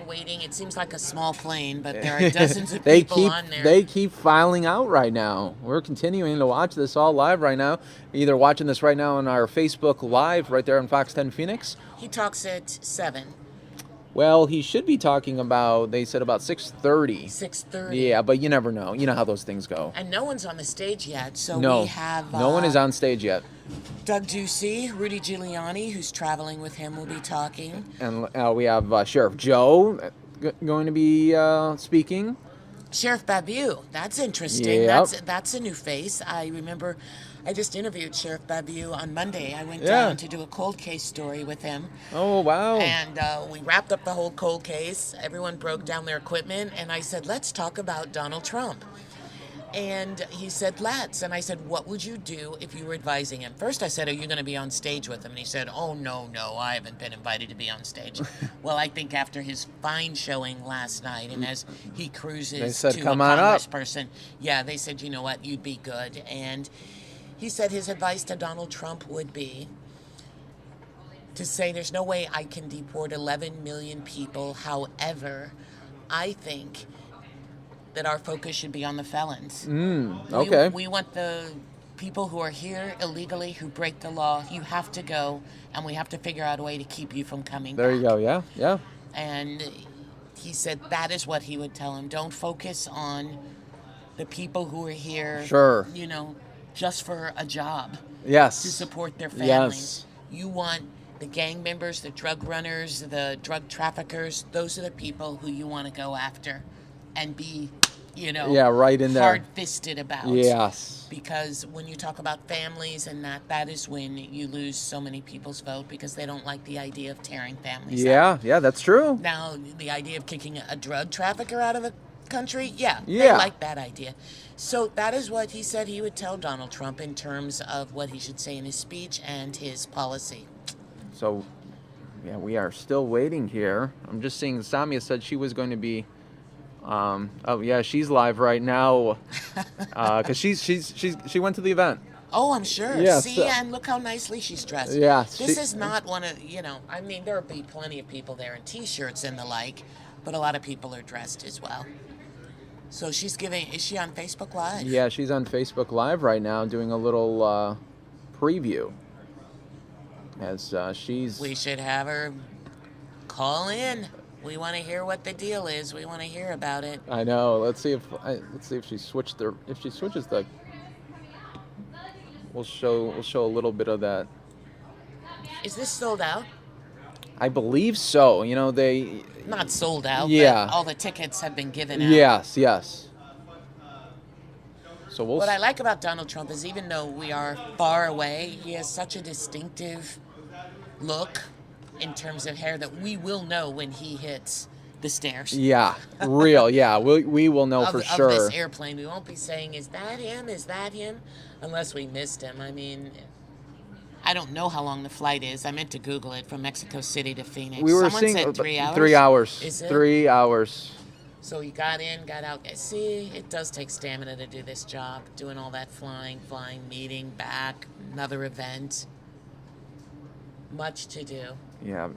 It seems like a small plane, but there are dozens of they people keep on there. they keep filing out right now. We're continuing to watch this all live right now. Either watching this right now on our Facebook Live right there on Fox 10 Phoenix. He talks at 7. Well, he should be talking about, they said about 6:30. 6:30. Yeah, but you never know. You know how those things go. And no one's on the stage yet, so No, we have... no one is on stage yet. Doug Ducey, Rudy Giuliani, who's traveling with him, will be talking. And we have Sheriff Joe going to be speaking. Sheriff Babu, that's interesting. Yep. That's a new face. I remember I just interviewed Sheriff Babu on Monday. I went Yeah. down to do a cold case story with him. Oh, wow. And we wrapped up the whole cold case. Everyone broke down their equipment, and I said, let's talk about Donald Trump. And he said, let's. And I said, what would you do if you were advising him? First I said, are you going to be on stage with him? And he said, oh, no, I haven't been invited to be on stage. Well, I think after his fine showing last night, and as he cruises They said, to "Come a on up." congressperson, yeah, they said, you know what, you'd be good. And he said his advice to Donald Trump would be to say there's no way I can deport 11 million people. However, I think that our focus should be on the felons. Okay. We want the people who are here illegally, who break the law. You have to go, and we have to figure out a way to keep you from coming There back. you go. Yeah, yeah. And he said that is what he would tell him. Don't focus on the people who are here, Sure. you know, just for a job, Yes. to support their families. Yes. You want the gang members, the drug runners, the drug traffickers. Those are the people who you want to go after and be, you know, Yeah, right in there. hard-fisted about. Yes. Because when you talk about families and that is when you lose so many people's vote, because they don't like the idea of tearing families out. Yeah, that's true. Now, the idea of kicking a drug trafficker out of the country, yeah, they Yeah. like that idea. So that is what he said he would tell Donald Trump in terms of what he should say in his speech and his policy. So, yeah, we are still waiting here. I'm just seeing Samia said she was going to be. Oh yeah, she's live right now because she went to the event. Oh, I'm sure. Yes. See, and look how nicely she's dressed. Yeah, This is not one of, you know, I mean, there'll be plenty of people there in T-shirts and the like, but a lot of people are dressed as well. So she's giving, is she on Facebook Live? Yeah, she's on Facebook Live right now doing a little preview. As she's. We should have her call in. We want to hear what the deal is. We want to hear about it. I know. Let's see if she switches the. We'll show a little bit of that. Is this sold out? I believe so. You know, they. Not sold out, Yeah. but all the tickets have been given out. Yes. So we'll. What I like about Donald Trump is even though we are far away, he has such a distinctive look in terms of hair that we will know when he hits the stairs. Yeah, real. Yeah, we will know for sure. Of this airplane. We won't be saying, is that him? Is that him? Unless we missed him. I mean, I don't know how long the flight is. I meant to Google it from Mexico City to Phoenix. We were Someone seeing said 3 hours. 3 hours. Is it? 3 hours. So you got in, got out. See, it does take stamina to do this job. Doing all that flying, meeting, back, another event. Much to do. Yeah,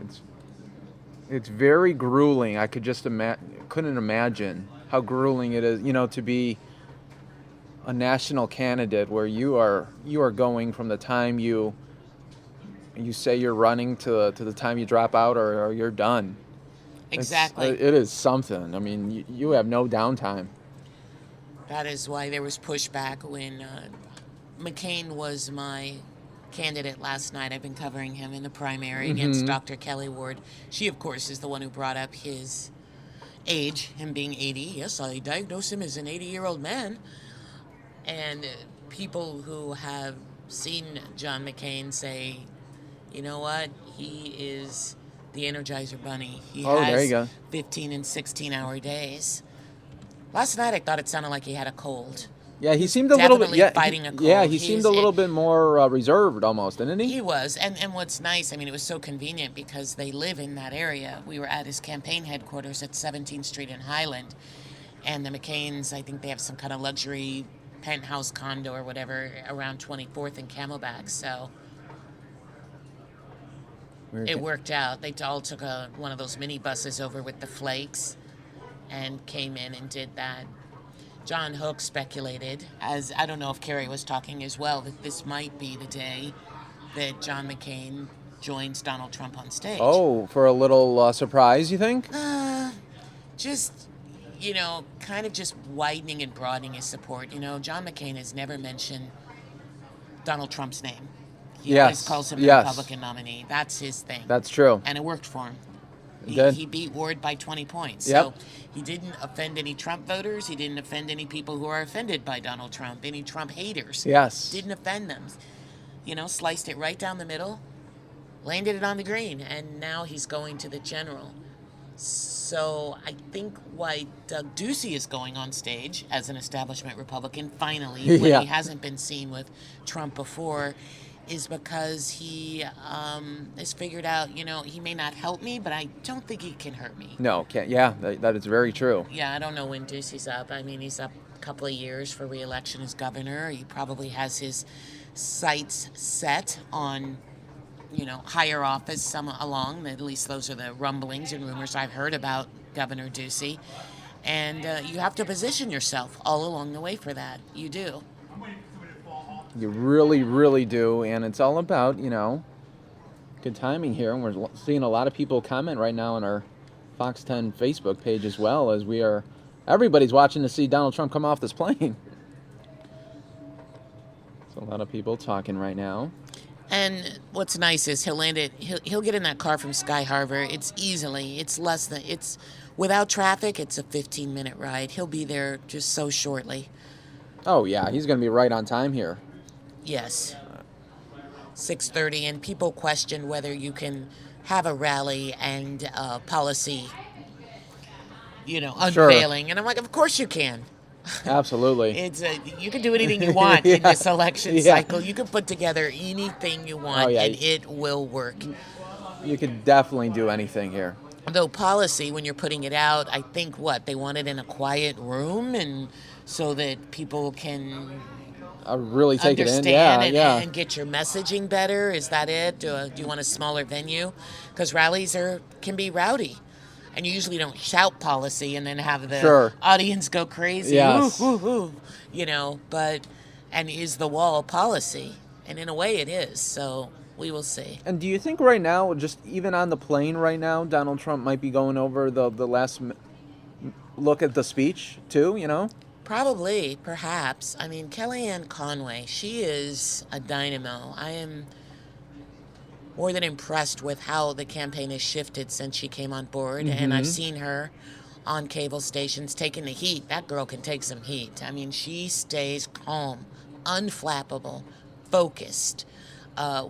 it's very grueling. I could just couldn't imagine how grueling it is, you know, to be a national candidate where you are going from the time you say you're running to the time you drop out or you're done. Exactly. It is something. I mean, you have no downtime. That is why there was pushback when McCain was my candidate last night. I've been covering him in the primary against Dr. Kelly Ward. She, of course, is the one who brought up his age, him being 80. Yes, I diagnosed him as an 80-year-old man. And people who have seen John McCain say, you know what, he is the Energizer Bunny. He has there you go. 15 and 16-hour days. Last night I thought it sounded like he had a cold. Yeah, he seemed a little bit. Definitely fighting a cold. Yeah, he seemed a little bit more reserved, almost, didn't he? He was, and what's nice, I mean, it was so convenient because they live in that area. We were at his campaign headquarters at 17th Street in Highland, and the McCains, I think they have some kind of luxury penthouse condo or whatever around 24th and Camelback. So It worked out. They all took one of those mini buses over with the flakes and came in and did that. John Hook speculated, as I don't know if Kerry was talking as well, that this might be the day that John McCain joins Donald Trump on stage. Oh, for a little surprise, you think? Just, kind of just widening and broadening his support. John McCain has never mentioned Donald Trump's name. He always calls him the Republican nominee. That's his thing. That's true. And it worked for him. He beat Ward by 20 points. Yep. So he didn't offend any Trump voters. He didn't offend any people who are offended by Donald Trump, any Trump haters. Yes. Didn't offend them. Sliced it right down the middle, landed it on the green, and now he's going to the general. So I think why Doug Ducey is going on stage as an establishment Republican, finally, when he hasn't been seen with Trump before, is because he has figured out, he may not help me, but I don't think he can hurt me. No, can't. Yeah, that is very true. Yeah, I don't know when Ducey's up. I mean, he's up a couple of years for re-election as governor. He probably has his sights set on, higher office along. At least those are the rumblings and rumors I've heard about Governor Ducey. And you have to position yourself all along the way for that. You do. You really, really do, and it's all about, good timing here. And we're seeing a lot of people comment right now on our Fox 10 Facebook page as well, as everybody's watching to see Donald Trump come off this plane. So a lot of people talking right now. And what's nice is he'll get in that car from Sky Harbor. It's without traffic, it's a 15-minute ride. He'll be there just so shortly. Oh yeah, he's going to be right on time here. Yes. 6:30, and people question whether you can have a rally and policy, unveiling. And I'm like, of course you can. Absolutely. You can do anything you want in this election cycle. You can put together anything you want, and it will work. You could definitely do anything here. Though policy, when you're putting it out, I think they want it in a quiet room, and so that people can really take it in, and get your messaging better. Is that it? Do you want a smaller venue? Because rallies can be rowdy, and you usually don't shout policy and then have the audience go crazy. Yes. But is the wall policy? And in a way, it is. So we will see. And do you think right now, just even on the plane right now, Donald Trump might be going over the last look at the speech too? Probably, perhaps. I mean, Kellyanne Conway, she is a dynamo. I am more than impressed with how the campaign has shifted since she came on board. Mm-hmm. And I've seen her on cable stations taking the heat. That girl can take some heat. I mean, she stays calm, unflappable, focused,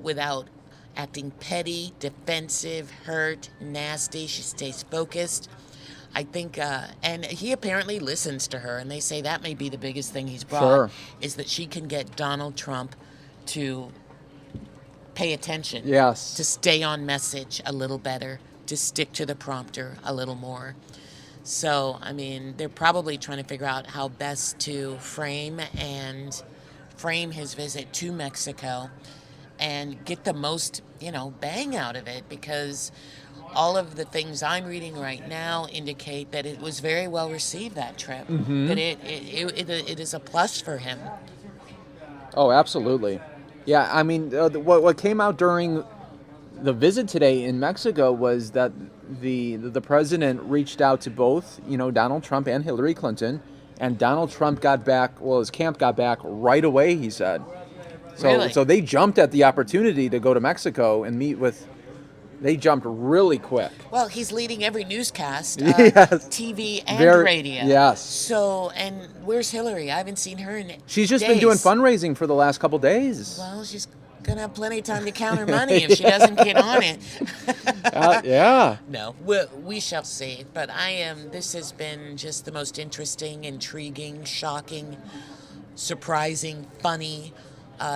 without acting petty, defensive, hurt, nasty. She stays focused. I think, and he apparently listens to her, and they say that may be the biggest thing he's brought, is that she can get Donald Trump to pay attention, to stay on message a little better, to stick to the prompter a little more. So, I mean, they're probably trying to figure out how best to frame his visit to Mexico and get the most, bang out of it, because all of the things I'm reading right now indicate that it was very well received, that trip. Mm-hmm. That it is a plus for him. Oh, absolutely. Yeah, I mean, what came out during the visit today in Mexico was that the president reached out to both, Donald Trump and Hillary Clinton, and Donald Trump got back, his camp got back right away, he said. So they jumped at the opportunity to go to Mexico and meet with. They jumped really quick. Well, he's leading every newscast, TV and radio. Yes. So, and where's Hillary? I haven't seen her in She's just days. been doing fundraising for the last couple days. Well, she's going to have plenty of time to count her money if she doesn't get on it. Yeah. No, we shall see. But this has been just the most interesting, intriguing, shocking, surprising, funny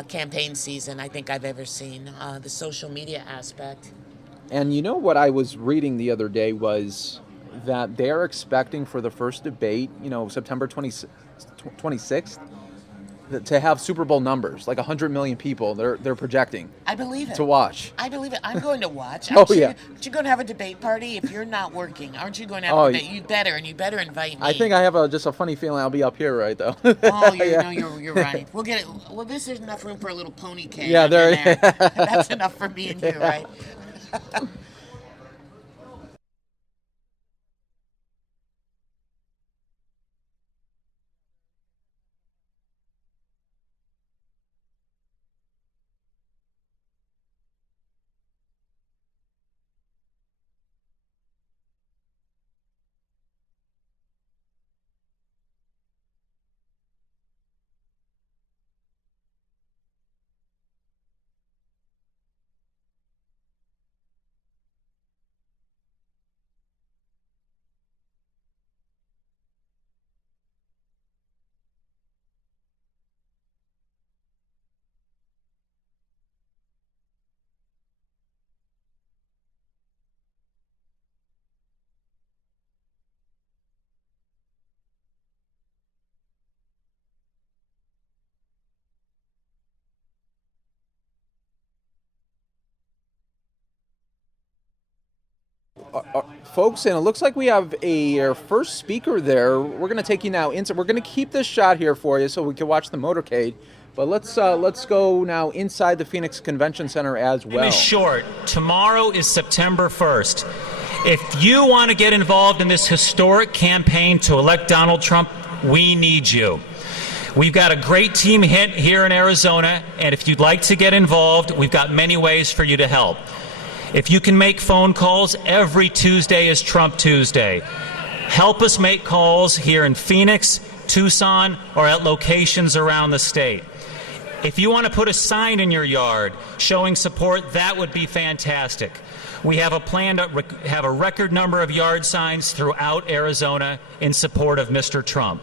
campaign season I think I've ever seen. The social media aspect. And what I was reading the other day was that they're expecting for the first debate, September 26th, to have Super Bowl numbers, like 100 million people. They're projecting I believe it. to watch. I believe it. I'm going to watch. Oh, yeah. Aren't you going to have a debate party if you're not working? Aren't you going to have Oh, a debate? You better, and you better invite me. I think I have just a funny feeling I'll be up here, right, though. Oh, Yeah. no, you're right. We'll get it. Well, this is enough room for a little pony cake. Yeah, under there- That's enough for me and you, right? Folks, and it looks like we have our first speaker there. We're going to take you now inside. We're going to keep this shot here for you so we can watch the motorcade. But let's go now inside the Phoenix Convention Center as well. In short, tomorrow is September 1st. If you want to get involved in this historic campaign to elect Donald Trump, we need you. We've got a great team here in Arizona, and if you'd like to get involved, we've got many ways for you to help. If you can make phone calls, every Tuesday is Trump Tuesday. Help us make calls here in Phoenix, Tucson, or at locations around the state. If you want to put a sign in your yard showing support, that would be fantastic. We have a plan to have a record number of yard signs throughout Arizona in support of Mr. Trump.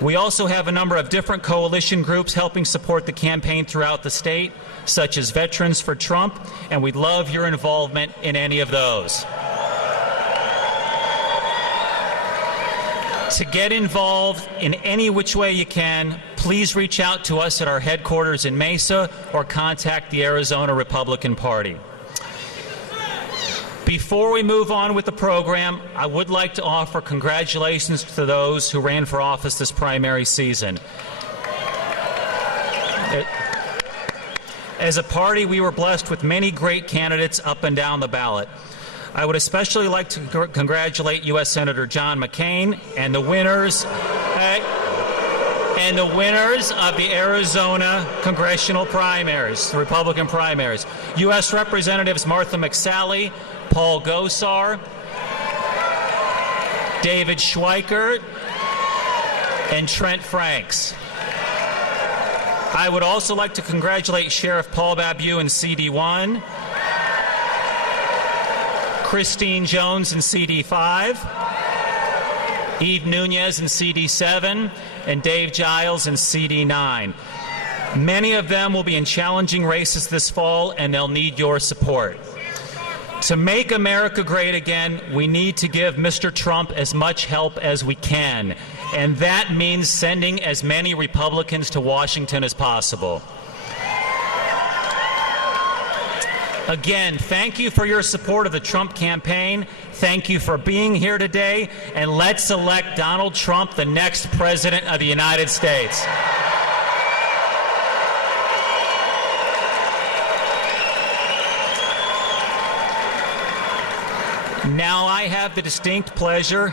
We also have a number of different coalition groups helping support the campaign throughout the state, such as Veterans for Trump, and we'd love your involvement in any of those. To get involved in any which way you can, please reach out to us at our headquarters in Mesa or contact the Arizona Republican Party. Before we move on with the program, I would like to offer congratulations to those who ran for office this primary season. As a party, we were blessed with many great candidates up and down the ballot. I would especially like to congratulate U.S. Senator John McCain and the winners of the Arizona congressional primaries, the Republican primaries. U.S. Representatives Martha McSally, Paul Gosar, David Schweikert, and Trent Franks. I would also like to congratulate Sheriff Paul Babu in CD1, Christine Jones in CD5, Eve Nunez in CD7, and Dave Giles in CD9. Many of them will be in challenging races this fall, and they'll need your support. To make America great again, we need to give Mr. Trump as much help as we can, and that means sending as many Republicans to Washington as possible. Again, thank you for your support of the Trump campaign. Thank you for being here today, and let's elect Donald Trump the next President of the United States. Now I have the distinct pleasure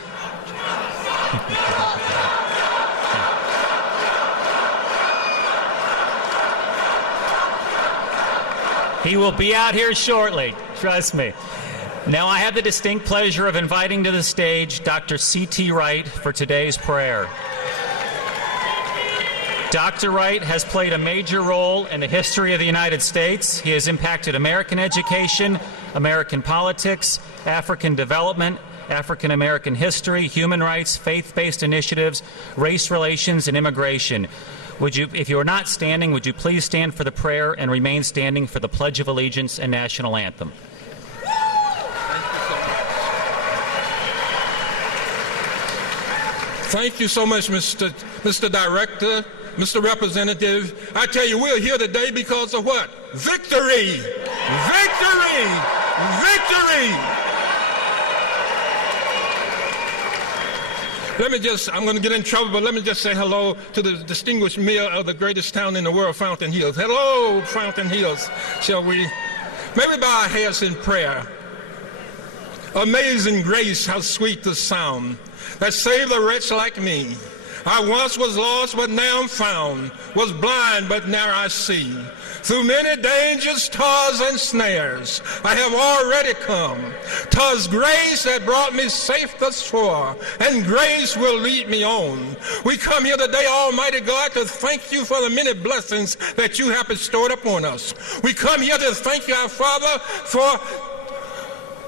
he will be out here shortly, trust me. Now I have the distinct pleasure of inviting to the stage Dr. C.T. Wright for today's prayer. Dr. Wright has played a major role in the history of the United States. He has impacted American education, American politics, African development, African American history, human rights, faith-based initiatives, race relations, and immigration. Would you, if you are not standing, would you please stand for the prayer and remain standing for the Pledge of Allegiance and National Anthem? Thank you so much, Mr. Director, Mr. Representative, I tell you, we're here today because of what? Victory! Victory! Victory! I'm going to get in trouble, but let me just say hello to the distinguished mayor of the greatest town in the world, Fountain Hills. Hello, Fountain Hills, shall we? May we bow our heads in prayer. Amazing grace, how sweet the sound that saved a wretch like me. I once was lost, but now I'm found, was blind, but now I see. Through many dangers, toils, and snares, I have already come. 'Twas grace that brought me safe thus far, and grace will lead me on. We come here today, Almighty God, to thank you for the many blessings that you have bestowed upon us. We come here to thank you, our Father, for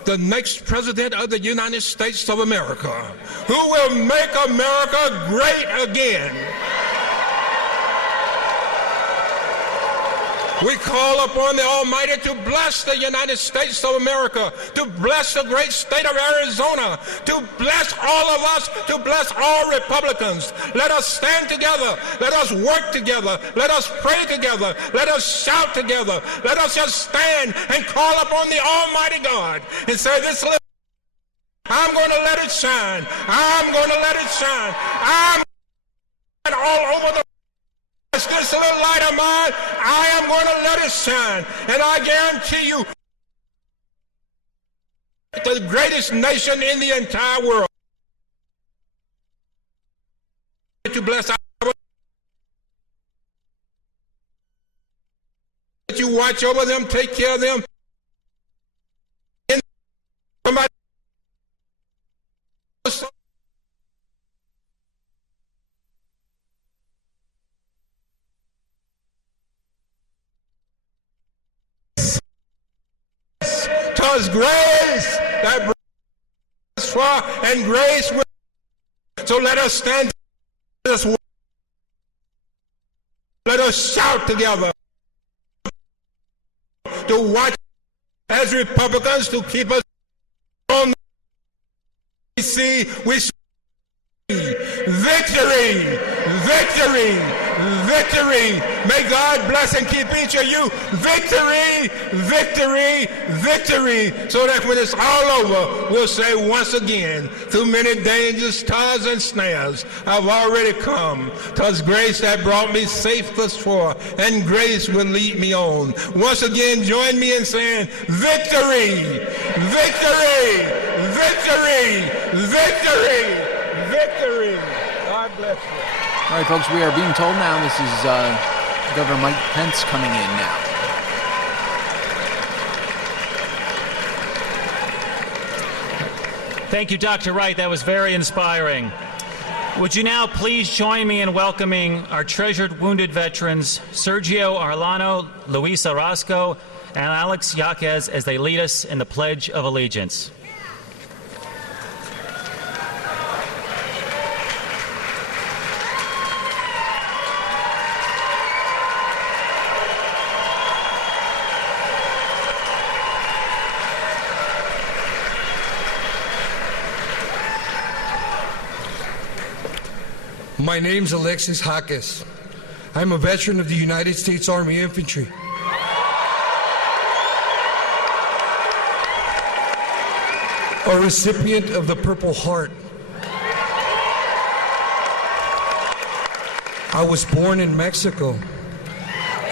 the next president of the United States of America, who will make America great again. We call upon the Almighty to bless the United States of America, to bless the great state of Arizona, to bless all of us, to bless all Republicans. Let us stand together. Let us work together. Let us pray together. Let us shout together. Let us just stand and call upon the Almighty God and say, this little, I'm going to let it shine. I'm going to let it shine. I'm all over the this little light of mine, I am going to let it shine. And I guarantee you, the greatest nation in the entire world to bless our, that you watch over them, take care of them. Twas grace that brought us far, and grace will. So let us stand this way. Let us shout together to watch as Republicans to keep us on. We see victory, victory, victory. May God bless and keep each of you. Victory, victory, victory. So that when it's all over, we'll say once again, through many dangers, toils, and snares, I've already come. 'Twas grace that brought me safe thus far, and grace will lead me on. Once again, join me in saying, victory, victory, victory, victory, victory. God bless you. All right, folks, we are being told now this is Governor Mike Pence coming in now. Thank you, Dr. Wright. That was very inspiring. Would you now please join me in welcoming our treasured wounded veterans, Sergio Arlano, Luis Orozco, and Alex Yaquez, as they lead us in the Pledge of Allegiance. My name's Alexis Jaquez. I'm a veteran of the United States Army Infantry. A recipient of the Purple Heart. I was born in Mexico.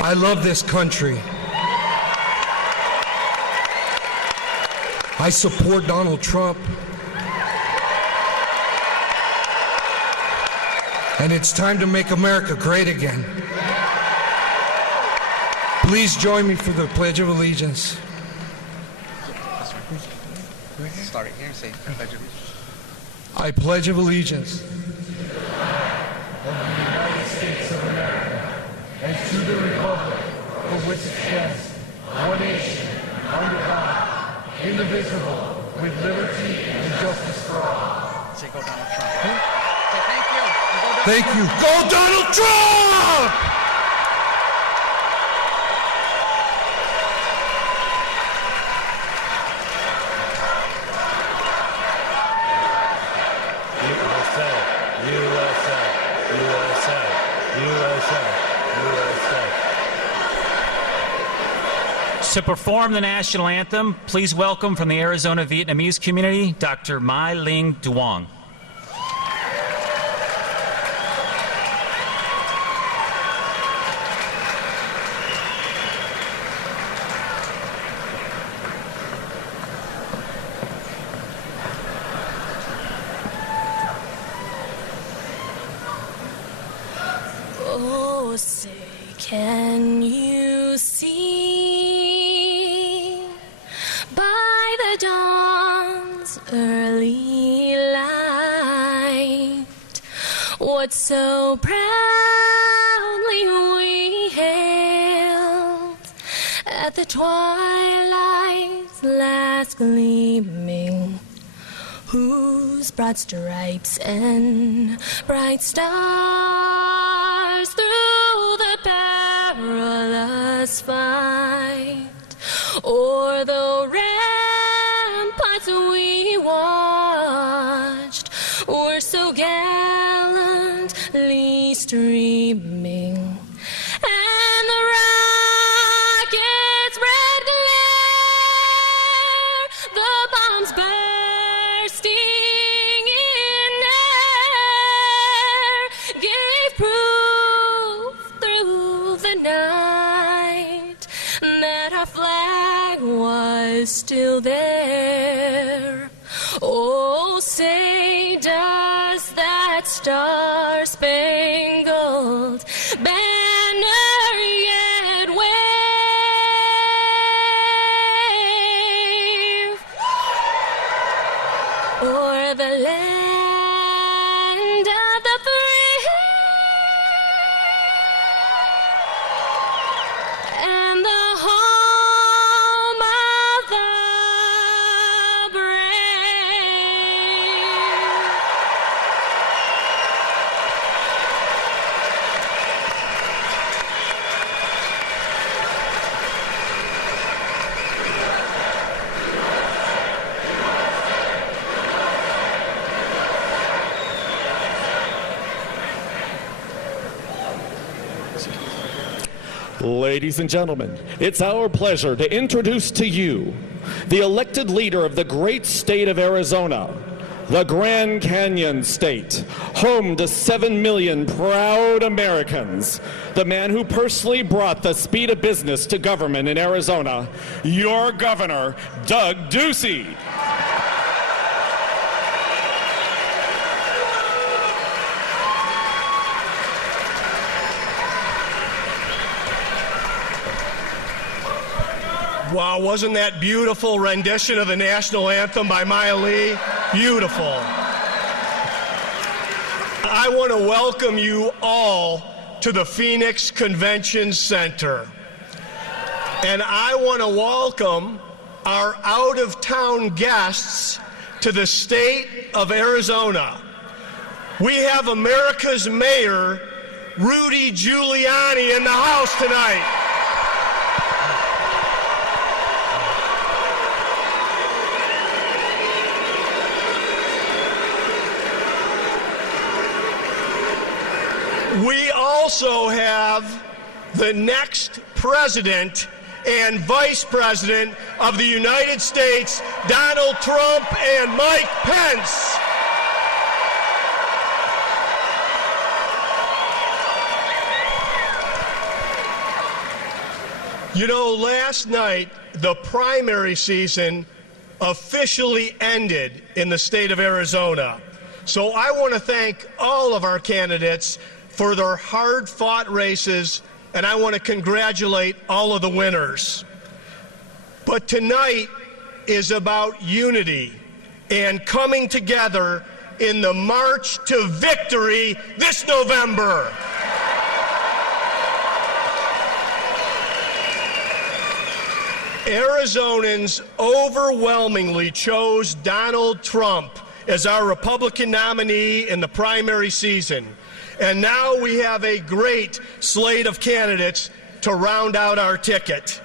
I love this country. I support Donald Trump. And it's time to make America great again. Please join me for the Pledge of Allegiance. Start it here and say Pledge of Allegiance. I pledge of allegiance of the United States of America and to the republic for which it stands, one nation, under God, indivisible, with liberty and justice for all. Say go Donald Trump. Thank you. Go Donald Trump! USA, USA, USA, USA. To perform the national anthem, please welcome from the Arizona Vietnamese community, Dr. Mai Ling Duong. Oh, say, can you see by the dawn's early light what so proudly we hailed at the twilight's last gleaming, whose broad stripes and bright stars through the perilous fight o'er the ramparts we watched were so gallantly streaming, and the rocket's red glare, the bombs bursting in air, gave proof through the night that our flag was still there. Oh, say, does that star-spangled banner yet wave o'er the land of the free and the home of the brave? Ladies and gentlemen, it's our pleasure to introduce to you the elected leader of the great state of Arizona, the Grand Canyon State, home to 7 million proud Americans, the man who personally brought the speed of business to government in Arizona, your governor, Doug Ducey. Wow, wasn't that beautiful rendition of the national anthem by Maya Lee? Beautiful. I want to welcome you all to the Phoenix Convention Center. And I want to welcome our out-of-town guests to the state of Arizona. We have America's Mayor, Rudy Giuliani, in the house tonight. We also have the next president and vice president of the United States, Donald Trump and Mike Pence. You know, last night, the primary season officially ended in the state of Arizona. So I want to thank all of our candidates for their hard-fought races, and I want to congratulate all of the winners. But tonight is about unity and coming together in the march to victory this November. Arizonans overwhelmingly chose Donald Trump as our Republican nominee in the primary season. And now we have a great slate of candidates to round out our ticket.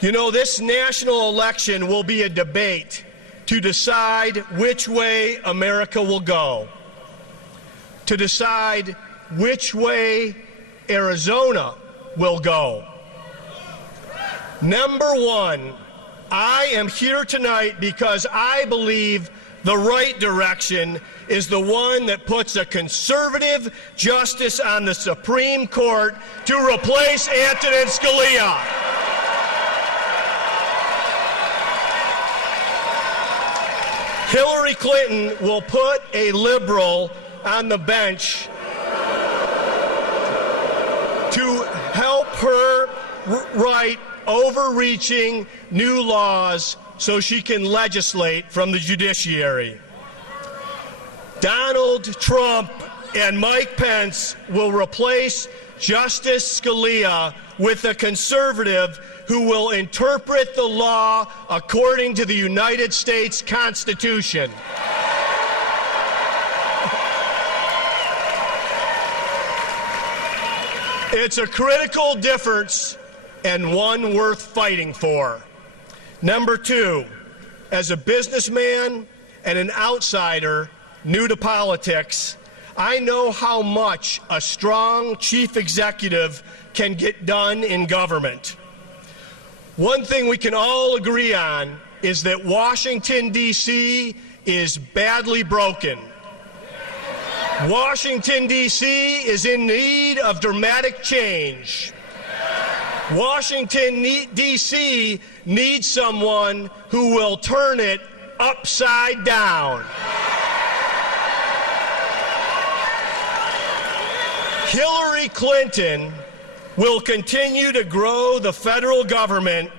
You know, this national election will be a debate to decide which way America will go, to decide which way Arizona will go. Number one, I am here tonight because I believe the right direction is the one that puts a conservative justice on the Supreme Court to replace Antonin Scalia. Hillary Clinton will put a liberal on the bench to help her write overreaching new laws so she can legislate from the judiciary. Donald Trump and Mike Pence will replace Justice Scalia with a conservative who will interpret the law according to the United States Constitution. It's a critical difference and one worth fighting for. Number two, as a businessman and an outsider new to politics, I know how much a strong chief executive can get done in government. One thing we can all agree on is that Washington, D.C. is badly broken. Washington, D.C. is in need of dramatic change. Washington, D.C. needs someone who will turn it upside down. Hillary Clinton will continue to grow the federal government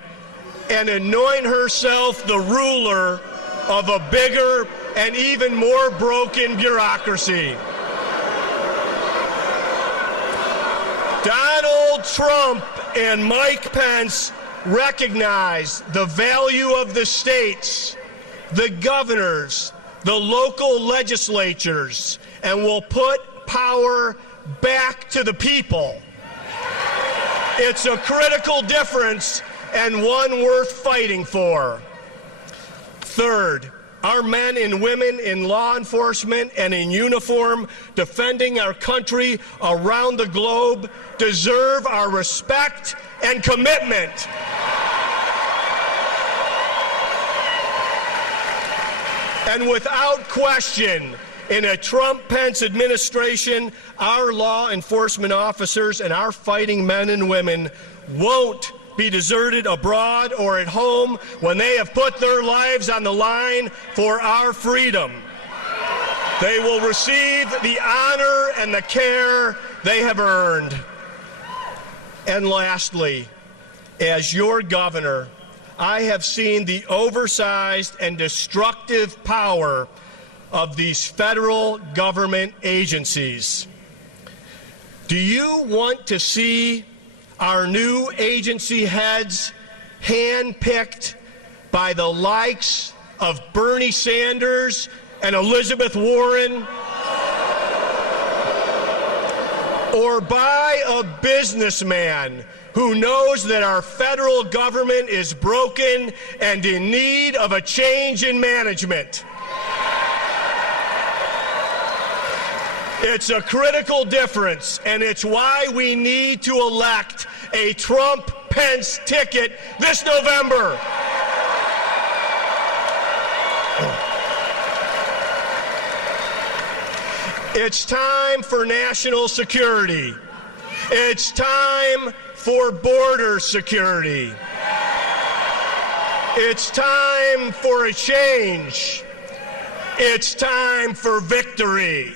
and anoint herself the ruler of a bigger and even more broken bureaucracy. Donald Trump and Mike Pence recognize the value of the states, the governors, the local legislatures, and will put power back to the people. It's a critical difference and one worth fighting for. Third, our men and women in law enforcement and in uniform defending our country around the globe deserve our respect and commitment. And without question, in a Trump-Pence administration, our law enforcement officers and our fighting men and women won't be deserted abroad or at home when they have put their lives on the line for our freedom. They will receive the honor and the care they have earned. And lastly, as your governor, I have seen the oversized and destructive power of these federal government agencies. Do you want to see our new agency heads handpicked by the likes of Bernie Sanders and Elizabeth Warren, or by a businessman who knows that our federal government is broken and in need of a change in management? It's a critical difference, and it's why we need to elect a Trump-Pence ticket this November. It's time for national security. It's time for border security. It's time for a change. It's time for victory.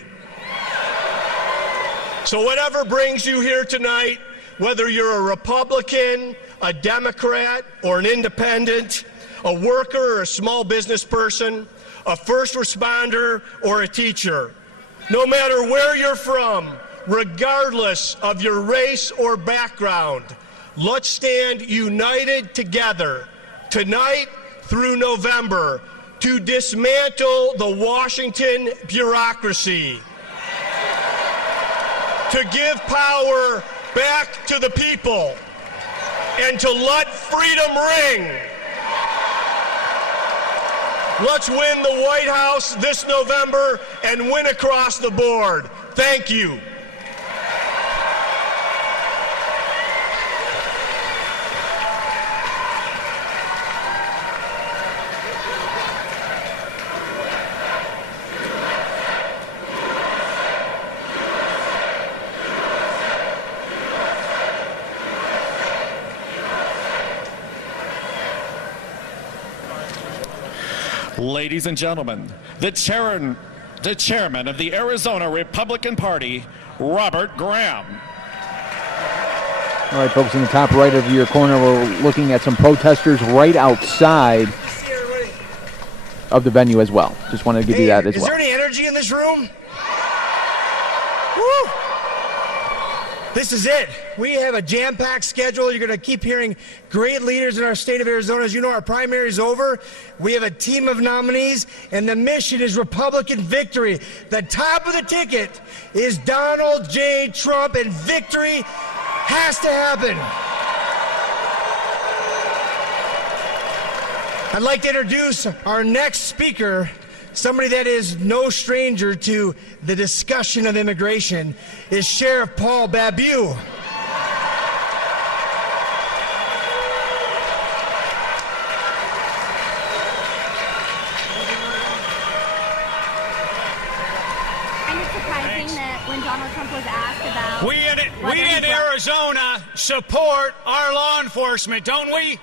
So whatever brings you here tonight, whether you're a Republican, a Democrat, or an independent, a worker or a small business person, a first responder or a teacher, no matter where you're from, regardless of your race or background, let's stand united together tonight through November to dismantle the Washington bureaucracy, to give power back to the people, and to let freedom ring. Let's win the White House this November and win across the board. Thank you. Ladies and gentlemen, the chairman of the Arizona Republican Party, Robert Graham. All right, folks, in the top right of your corner, we're looking at some protesters right outside of the venue as well. Just wanted to give you that as well. Is there any energy in this room? Woo! This is it. We have a jam-packed schedule. You're going to keep hearing great leaders in our state of Arizona. As you know, our primary is over. We have a team of nominees, and the mission is Republican victory. The top of the ticket is Donald J. Trump, and victory has to happen. I'd like to introduce our next speaker, somebody that is no stranger to the discussion of immigration, is Sheriff Paul Babu. And it's surprising that when Donald Trump was asked about we in Arizona support our law enforcement, don't we?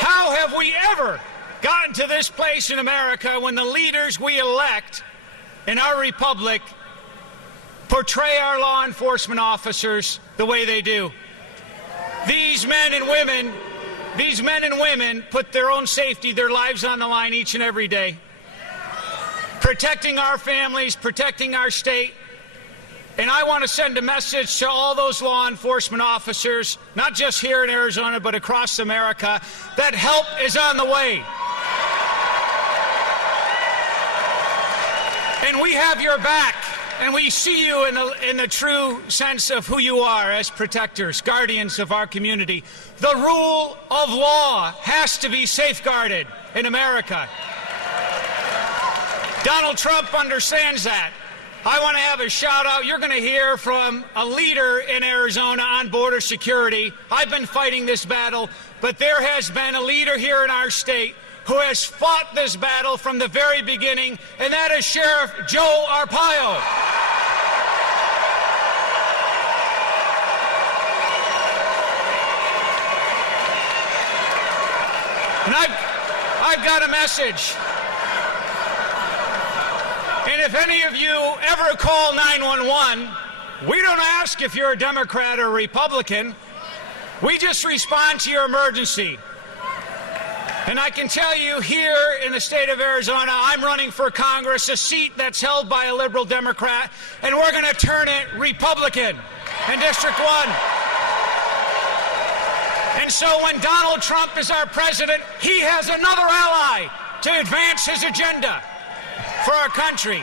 How have we ever gotten to this place in America when the leaders we elect in our republic portray our law enforcement officers the way they do? These men and women put their own safety, their lives on the line each and every day, protecting our families, protecting our state. And I want to send a message to all those law enforcement officers, not just here in Arizona, but across America, that help is on the way. And we have your back, and we see you in the true sense of who you are as protectors, guardians of our community. The rule of law has to be safeguarded in America. Donald Trump understands that. I want to have a shout out. You're going to hear from a leader in Arizona on border security. I've been fighting this battle, but there has been a leader here in our state who has fought this battle from the very beginning, and that is Sheriff Joe Arpaio. And I've got a message. And if any of you ever call 911, we don't ask if you're a Democrat or Republican. We just respond to your emergency. And I can tell you here in the state of Arizona, I'm running for Congress, a seat that's held by a liberal Democrat, and we're going to turn it Republican in District 1. And so when Donald Trump is our president, he has another ally to advance his agenda for our country.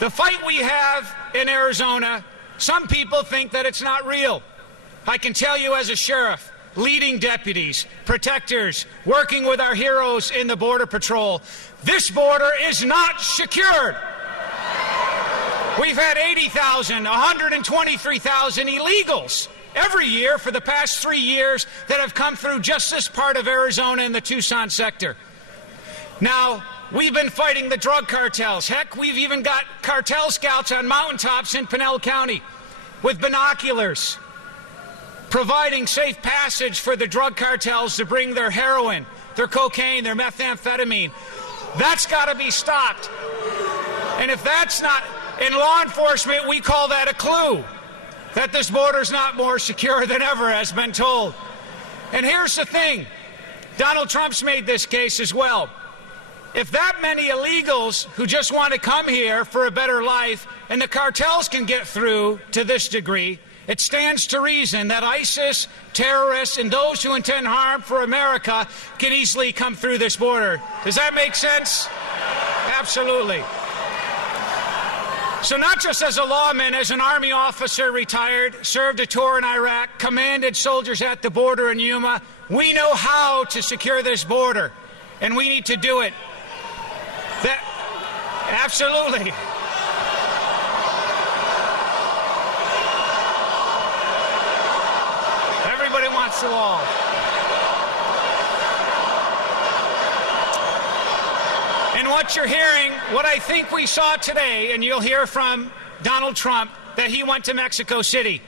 The fight we have in Arizona, some people think that it's not real. I can tell you as a sheriff, leading deputies, protectors, working with our heroes in the Border Patrol, this border is not secured. We've had 80,000, 123,000 illegals every year for the past 3 years that have come through just this part of Arizona in the Tucson sector. Now, we've been fighting the drug cartels. Heck, we've even got cartel scouts on mountaintops in Pinell County with binoculars, providing safe passage for the drug cartels to bring their heroin, their cocaine, their methamphetamine. That's got to be stopped. And if that's not, in law enforcement, we call that a clue that this border's not more secure than ever, has been told. And here's the thing. Donald Trump's made this case as well. If that many illegals who just want to come here for a better life and the cartels can get through to this degree, it stands to reason that ISIS, terrorists, and those who intend harm for America can easily come through this border. Does that make sense? Absolutely. So not just as a lawman, as an Army officer retired, served a tour in Iraq, commanded soldiers at the border in Yuma, we know how to secure this border, and we need to do it. Absolutely. Everybody wants the wall. And what you're hearing, what I think we saw today, and you'll hear from Donald Trump, that he went to Mexico City.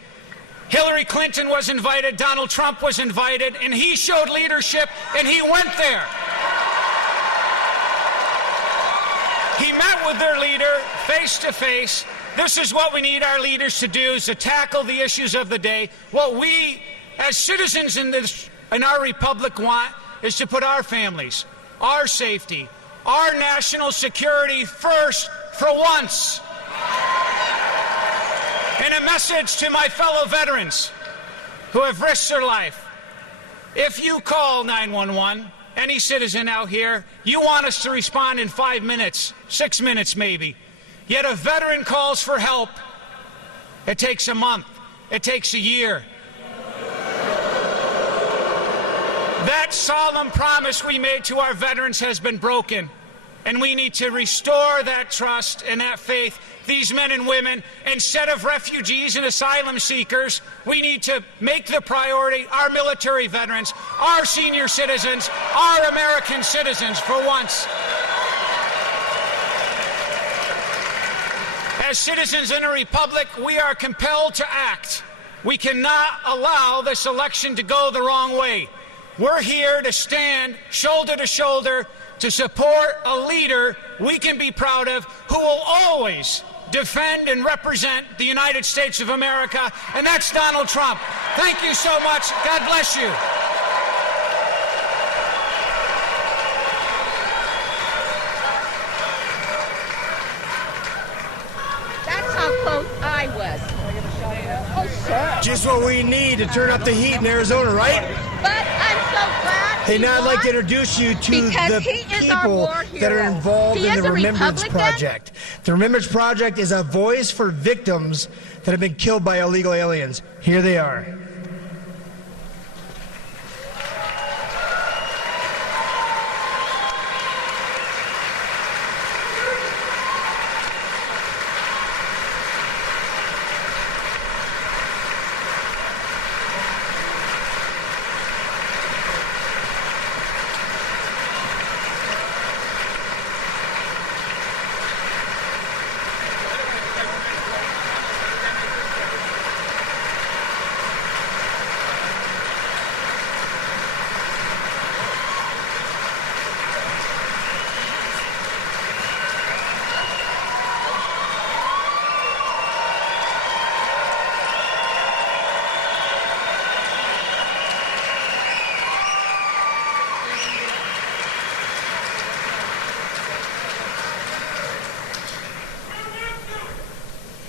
Hillary Clinton was invited, Donald Trump was invited, and he showed leadership, and he went there. He met with their leader face to face. This is what we need our leaders to do, is to tackle the issues of the day. What we, as citizens in our republic, want is to put our families, our safety, our national security first for once. And a message to my fellow veterans who have risked their life. If you call 911, any citizen out here, you want us to respond in 5 minutes, 6 minutes maybe. Yet a veteran calls for help. It takes a month. It takes a year. That solemn promise we made to our veterans has been broken. And we need to restore that trust and that faith. These men and women, instead of refugees and asylum seekers, we need to make the priority our military veterans, our senior citizens, our American citizens for once. As citizens in a republic, we are compelled to act. We cannot allow this election to go the wrong way. We're here to stand shoulder to shoulder to support a leader we can be proud of, who will always defend and represent the United States of America, and that's Donald Trump. Thank you so much. God bless you. That's how close I was. Oh, sure. Just what we need to turn up the heat in Arizona, right? But I'm so glad. Hey, now I'd like to introduce you to the people that are involved in the Remembrance Project. The Remembrance Project is a voice for victims that have been killed by illegal aliens. Here they are.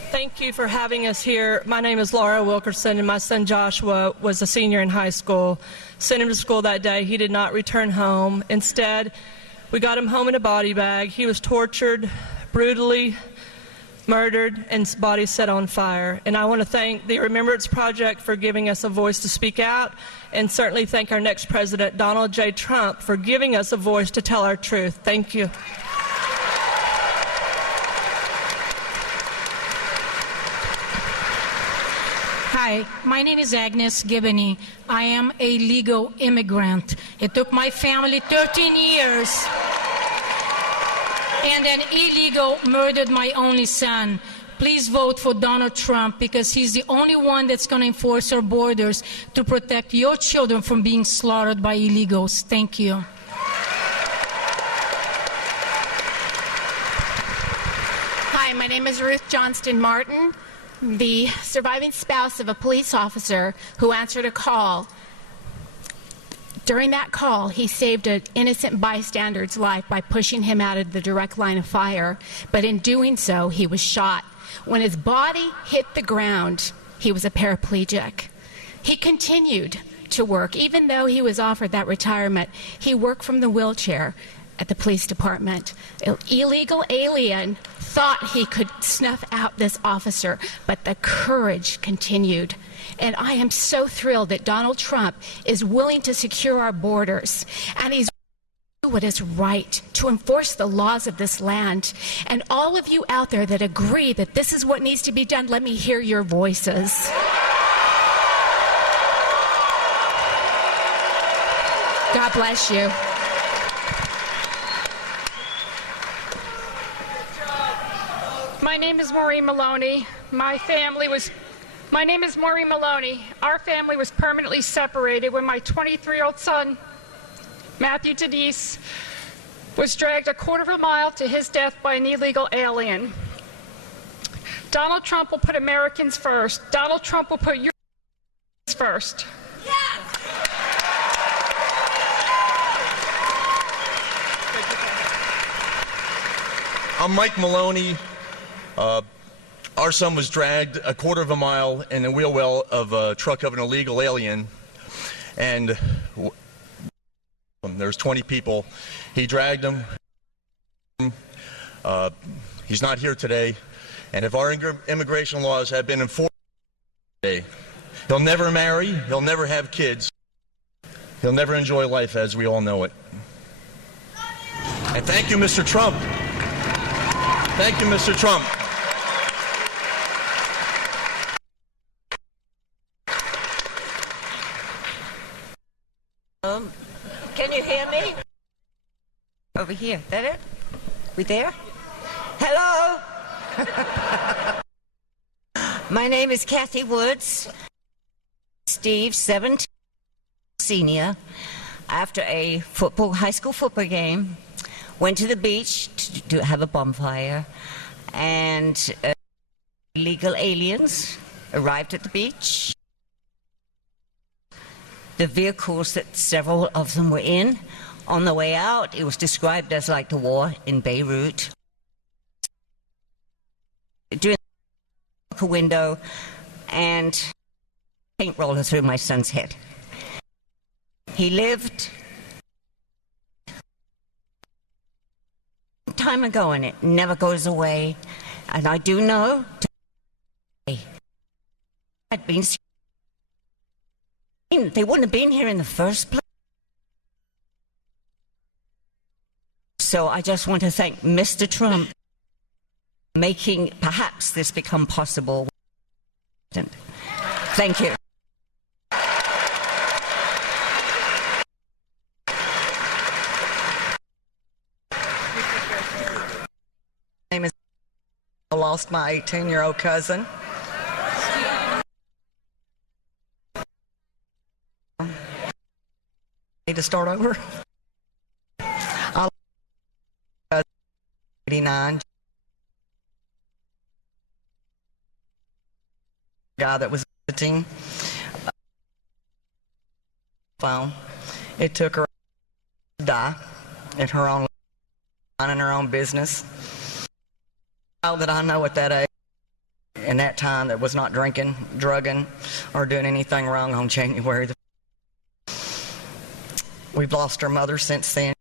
Thank you for having us here. My name is Laura Wilkerson, and my son Joshua was a senior in high school. Sent him to school that day. He did not return home. Instead, we got him home in a body bag. He was tortured, brutally murdered, and his body set on fire. And I want to thank the Remembrance Project for giving us a voice to speak out, and certainly thank our next president, Donald J. Trump, for giving us a voice to tell our truth. Thank you. Hi, my name is Agnes Gibney. I am a legal immigrant. It took my family 13 years, and an illegal murdered my only son. Please vote for Donald Trump, because he's the only one that's going to enforce our borders to protect your children from being slaughtered by illegals. Thank you. Hi, my name is Ruth Johnston Martin, the surviving spouse of a police officer who answered a call. During that call, he saved an innocent bystander's life by pushing him out of the direct line of fire, but in doing so, he was shot. When his body hit the ground, he was a paraplegic. He continued to work. Even though he was offered that retirement, he worked from the wheelchair at the police department. An illegal alien thought he could snuff out this officer, but the courage continued. And I am so thrilled that Donald Trump is willing to secure our borders, and he's doing what is right to enforce the laws of this land. And all of you out there that agree that this is what needs to be done, let me hear your voices. God bless you. My name is Maureen Maloney. My family was My name is Maureen Maloney. Our family was permanently separated when my 23-year-old son, Matthew Denise, was dragged a quarter of a mile to his death by an illegal alien. Donald Trump will put Americans first. Donald Trump will put your first. I'm Mike Maloney. Our son was dragged a quarter of a mile in the wheel well of a truck of an illegal alien, and there's 20 people. He dragged him. He's not here today, and if our immigration laws had been enforced today, he'll never marry, he'll never have kids, he'll never enjoy life as we all know it. And thank you, Mr. Trump. Thank you, Mr. Trump. Can you hear me? Over here. That it? We there? Hello? My name is Kathy Woods. Steve, 17, senior. After a high school football game, went to the beach to have a bonfire, and illegal aliens arrived at the beach. The vehicles that several of them were in, on the way out, it was described as like the war in Beirut. During the window, and paint roller through my son's head. He lived time ago, and it never goes away. And I do know I'd been. They wouldn't have been here in the first place. So I just want to thank Mr. Trump for making perhaps this become possible. Thank you. My name is. I lost my 18-year-old cousin. Need to start over. I lost 89. Guy that was visiting. Phone. It took her to die at her own in her own business. All that I know at that age, in that time, that was not drinking, drugging, or doing anything wrong on January the. We've lost our mother since then.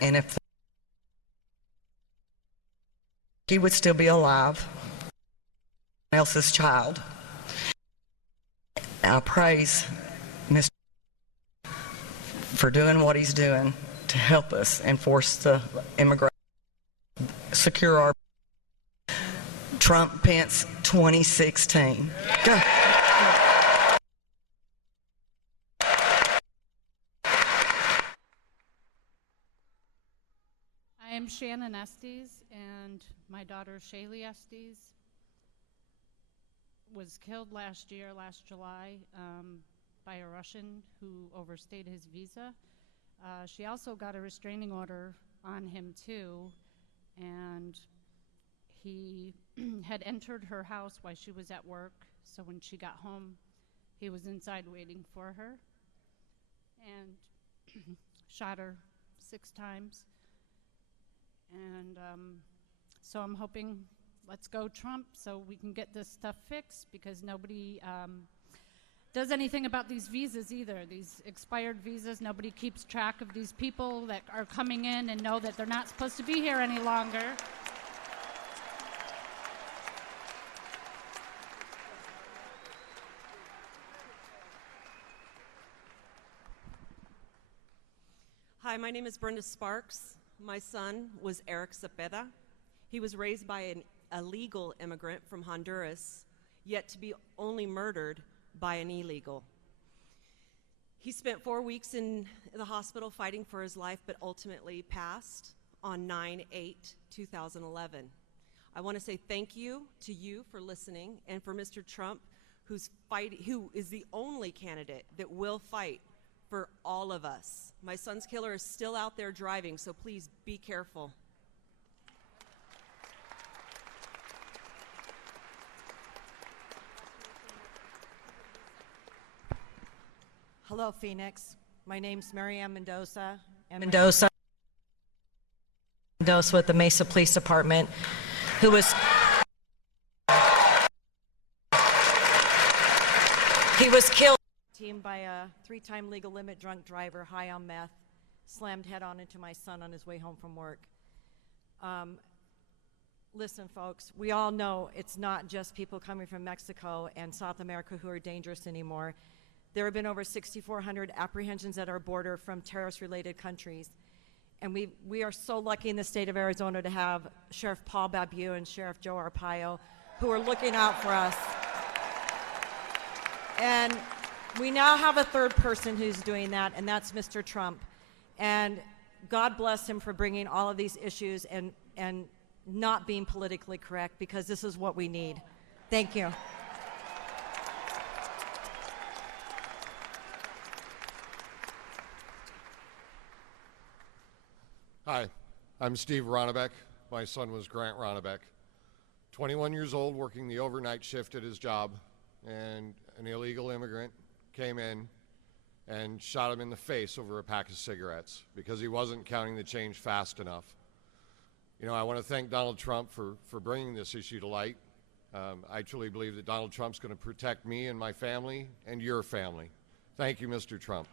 And if he would still be alive, else's child, I praise Mr. for doing what he's doing to help us enforce the immigration, secure our Trump-Pence 2016. Go. I am Shannon Estes, and my daughter Shaylee Estes was killed last July, by a Russian who overstayed his visa. She also got a restraining order on him too, and he had entered her house while she was at work, so when she got home, he was inside waiting for her and shot her 6 times. And so I'm hoping, let's go Trump, so we can get this stuff fixed, because nobody does anything about these visas either, these expired visas. Nobody keeps track of these people that are coming in and know that they're not supposed to be here any longer. Hi, my name is Brenda Sparks. My son was Eric Cepeda. He was raised by an illegal immigrant from Honduras, yet to be only murdered by an illegal. He spent 4 weeks in the hospital fighting for his life, but ultimately passed on 9/8/2011. I want to say thank you to you for listening, and for Mr. Trump, who is the only candidate that will fight for all of us. My son's killer is still out there driving, so please be careful. Hello, Phoenix. My name's Marianne Mendoza. Mendoza with the Mesa Police Department, who was killed. Teamed by a 3-time legal limit drunk driver high on meth, slammed head-on into my son on his way home from work. Listen, folks, we all know it's not just people coming from Mexico and South America who are dangerous anymore. There have been over 6,400 apprehensions at our border from terrorist-related countries. And we are so lucky in the state of Arizona to have Sheriff Paul Babu and Sheriff Joe Arpaio, who are looking out for us. And we now have a third person who's doing that, and that's Mr. Trump. And God bless him for bringing all of these issues and not being politically correct, because this is what we need. Thank you. Hi, I'm Steve Ronnebeck. My son was Grant Ronnebeck. 21 years old, working the overnight shift at his job, and an illegal immigrant came in and shot him in the face over a pack of cigarettes because he wasn't counting the change fast enough. You know, I want to thank Donald Trump for bringing this issue to light. I truly believe that Donald Trump's going to protect me and my family and your family. Thank you, Mr. Trump.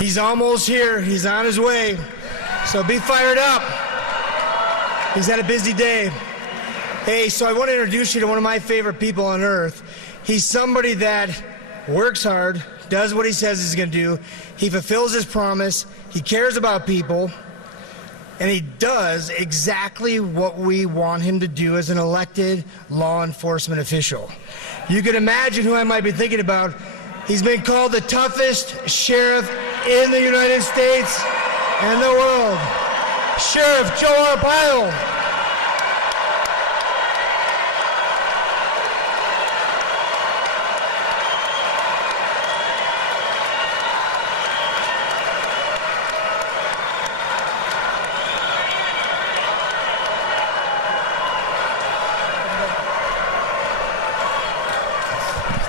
He's almost here. He's on his way. So be fired up. He's had a busy day. Hey, so I want to introduce you to one of my favorite people on earth. He's somebody that works hard, does what he says he's going to do. He fulfills his promise. He cares about people. And he does exactly what we want him to do as an elected law enforcement official. You can imagine who I might be thinking about. He's been called the toughest sheriff in the United States and the world. Sheriff Joe Arpaio.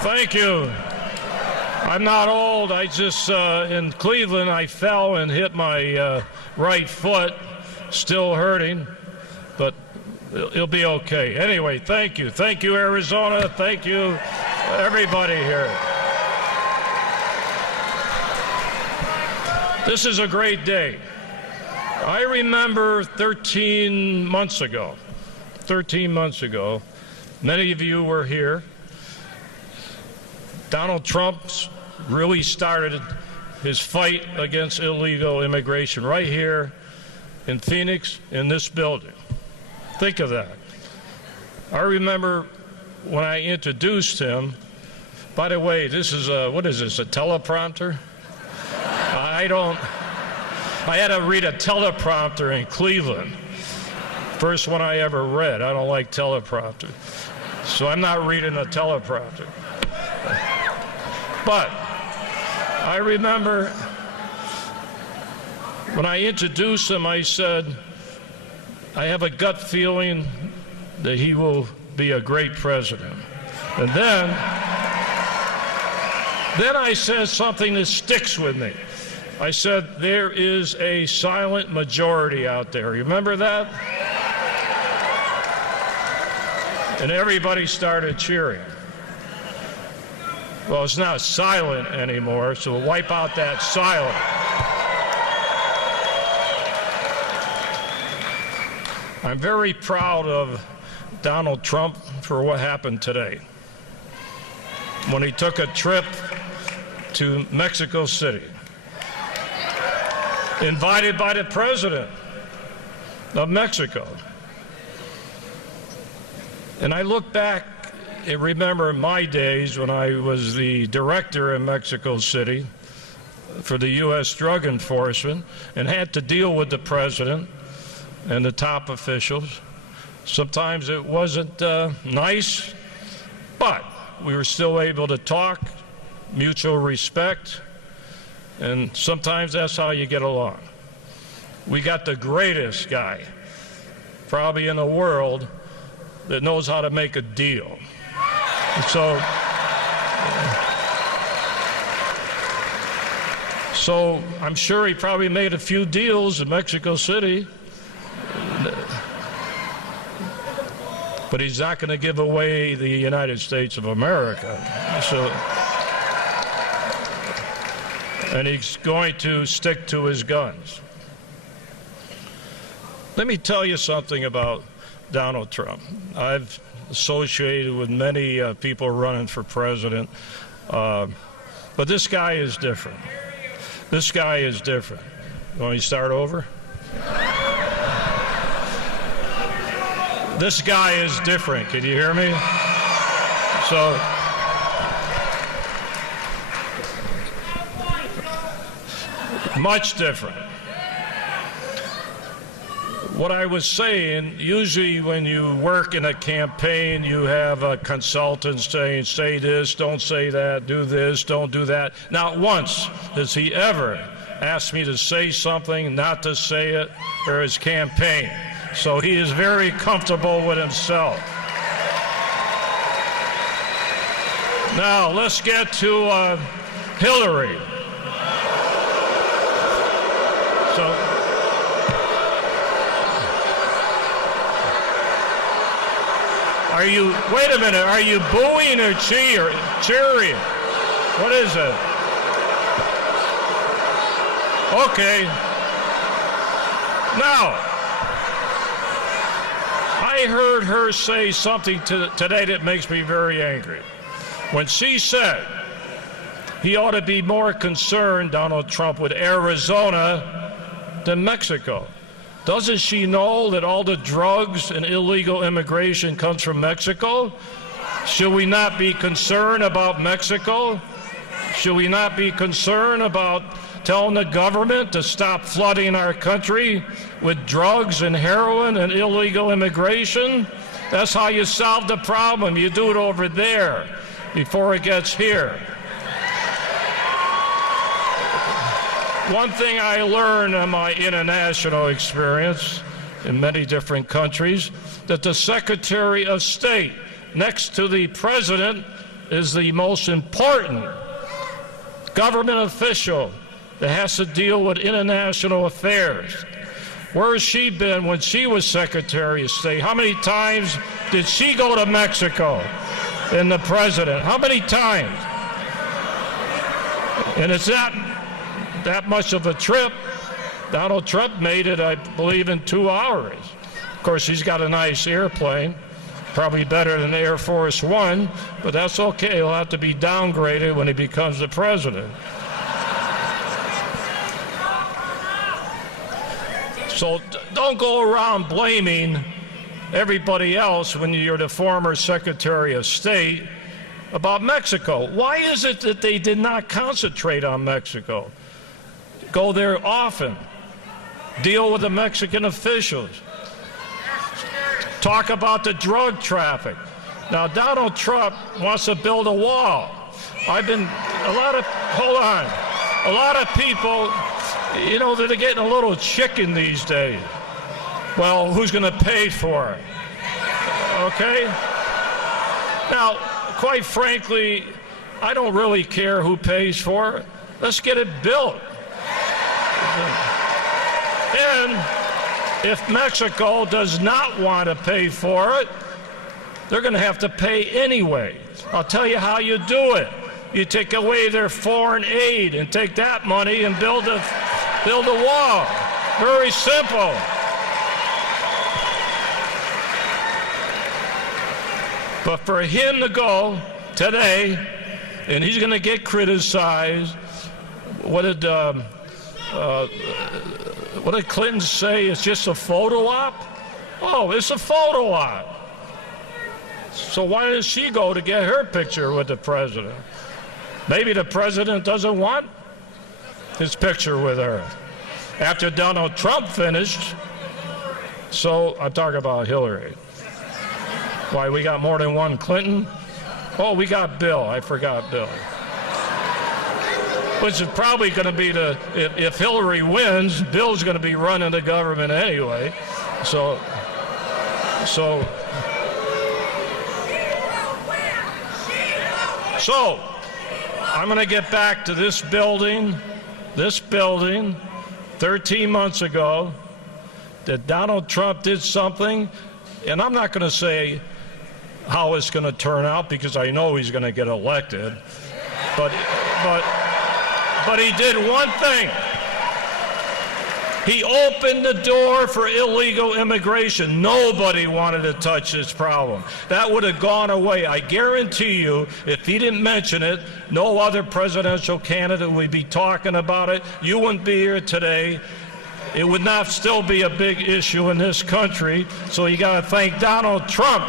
Thank you. I'm not old. I just, in Cleveland, I fell and hit my right foot. Still hurting, but it'll be okay. Anyway, thank you. Thank you, Arizona. Thank you, everybody here. This is a great day. I remember 13 months ago, many of you were here. Donald Trump really started his fight against illegal immigration right here in Phoenix, in this building. Think of that. I remember when I introduced him. By the way, this is what is this, a teleprompter? I had to read a teleprompter in Cleveland. First one I ever read. I don't like teleprompter. So I'm not reading a teleprompter. But I remember when I introduced him, I said, I have a gut feeling that he will be a great president. And then I said something that sticks with me. I said, there is a silent majority out there. You remember that? And everybody started cheering. Well, it's not silent anymore, so we'll wipe out that silence. I'm very proud of Donald Trump for what happened today. When he took a trip to Mexico City, invited by the president of Mexico. And I look back and remember my days when I was the director in Mexico City for the U.S. Drug Enforcement and had to deal with the president and the top officials. Sometimes it wasn't nice, but we were still able to talk, mutual respect, and sometimes that's how you get along. We got the greatest guy, probably in the world, that knows how to make a deal. So I'm sure he probably made a few deals in Mexico City, but he's not going to give away the United States of America. And he's going to stick to his guns. Let me tell you something about Donald Trump. I've associated with many people running for president, but this guy is different. This guy is different. You want me to start over? This guy is different. Can you hear me? So, much different. What I was saying, usually when you work in a campaign, you have a consultant saying, say this, don't say that, do this, don't do that. Not once has he ever asked me to say something, not to say it, or his campaign. So he is very comfortable with himself. Now, let's get to Hillary. Wait a minute, are you booing or cheering? What is it? Okay. Now, I heard her say something today that makes me very angry. When she said he ought to be more concerned, Donald Trump, with Arizona than Mexico. Doesn't she know that all the drugs and illegal immigration comes from Mexico? Should we not be concerned about Mexico? Should we not be concerned about telling the government to stop flooding our country with drugs and heroin and illegal immigration? That's how you solve the problem. You do it over there before it gets here. One thing I learned in my international experience in many different countries, that the Secretary of State next to the President is the most important government official that has to deal with international affairs. Where has she been when she was Secretary of State? How many times did she go to Mexico and the President? How many times? And it's not that much of a trip. Donald Trump made it, I believe, in 2 hours. Of course, he's got a nice airplane, probably better than Air Force One, but that's okay. He'll have to be downgraded when he becomes the president. So don't go around blaming everybody else when you're the former Secretary of State about Mexico. Why is it that they did not concentrate on Mexico? Go there often, deal with the Mexican officials, talk about the drug traffic. Now, Donald Trump wants to build a wall. A lot of people, you know, they're getting a little chicken these days. Well, who's going to pay for it? Okay? Now, quite frankly, I don't really care who pays for it. Let's get it built. And if Mexico does not want to pay for it, they're going to have to pay anyway. I'll tell you how you do it. You take away their foreign aid and take that money and build a wall. Very simple. But for him to go today, and he's going to get criticized. What did Clinton say? It's just a photo op? Oh, it's a photo op. So why does she go to get her picture with the president? Maybe the president doesn't want his picture with her. After Donald Trump finished, so I'm talking about Hillary. Why, we got more than one Clinton? Oh, we got Bill. I forgot Bill. Which is probably going to be if Hillary wins, Bill's going to be running the government anyway. So I'm going to get back to this building, 13 months ago, that Donald Trump did something, and I'm not going to say how it's going to turn out because I know he's going to get elected, but he did one thing. He opened the door for illegal immigration. Nobody wanted to touch this problem. That would have gone away. I guarantee you, if he didn't mention it, no other presidential candidate would be talking about it. You wouldn't be here today. It would not still be a big issue in this country. So you got to thank Donald Trump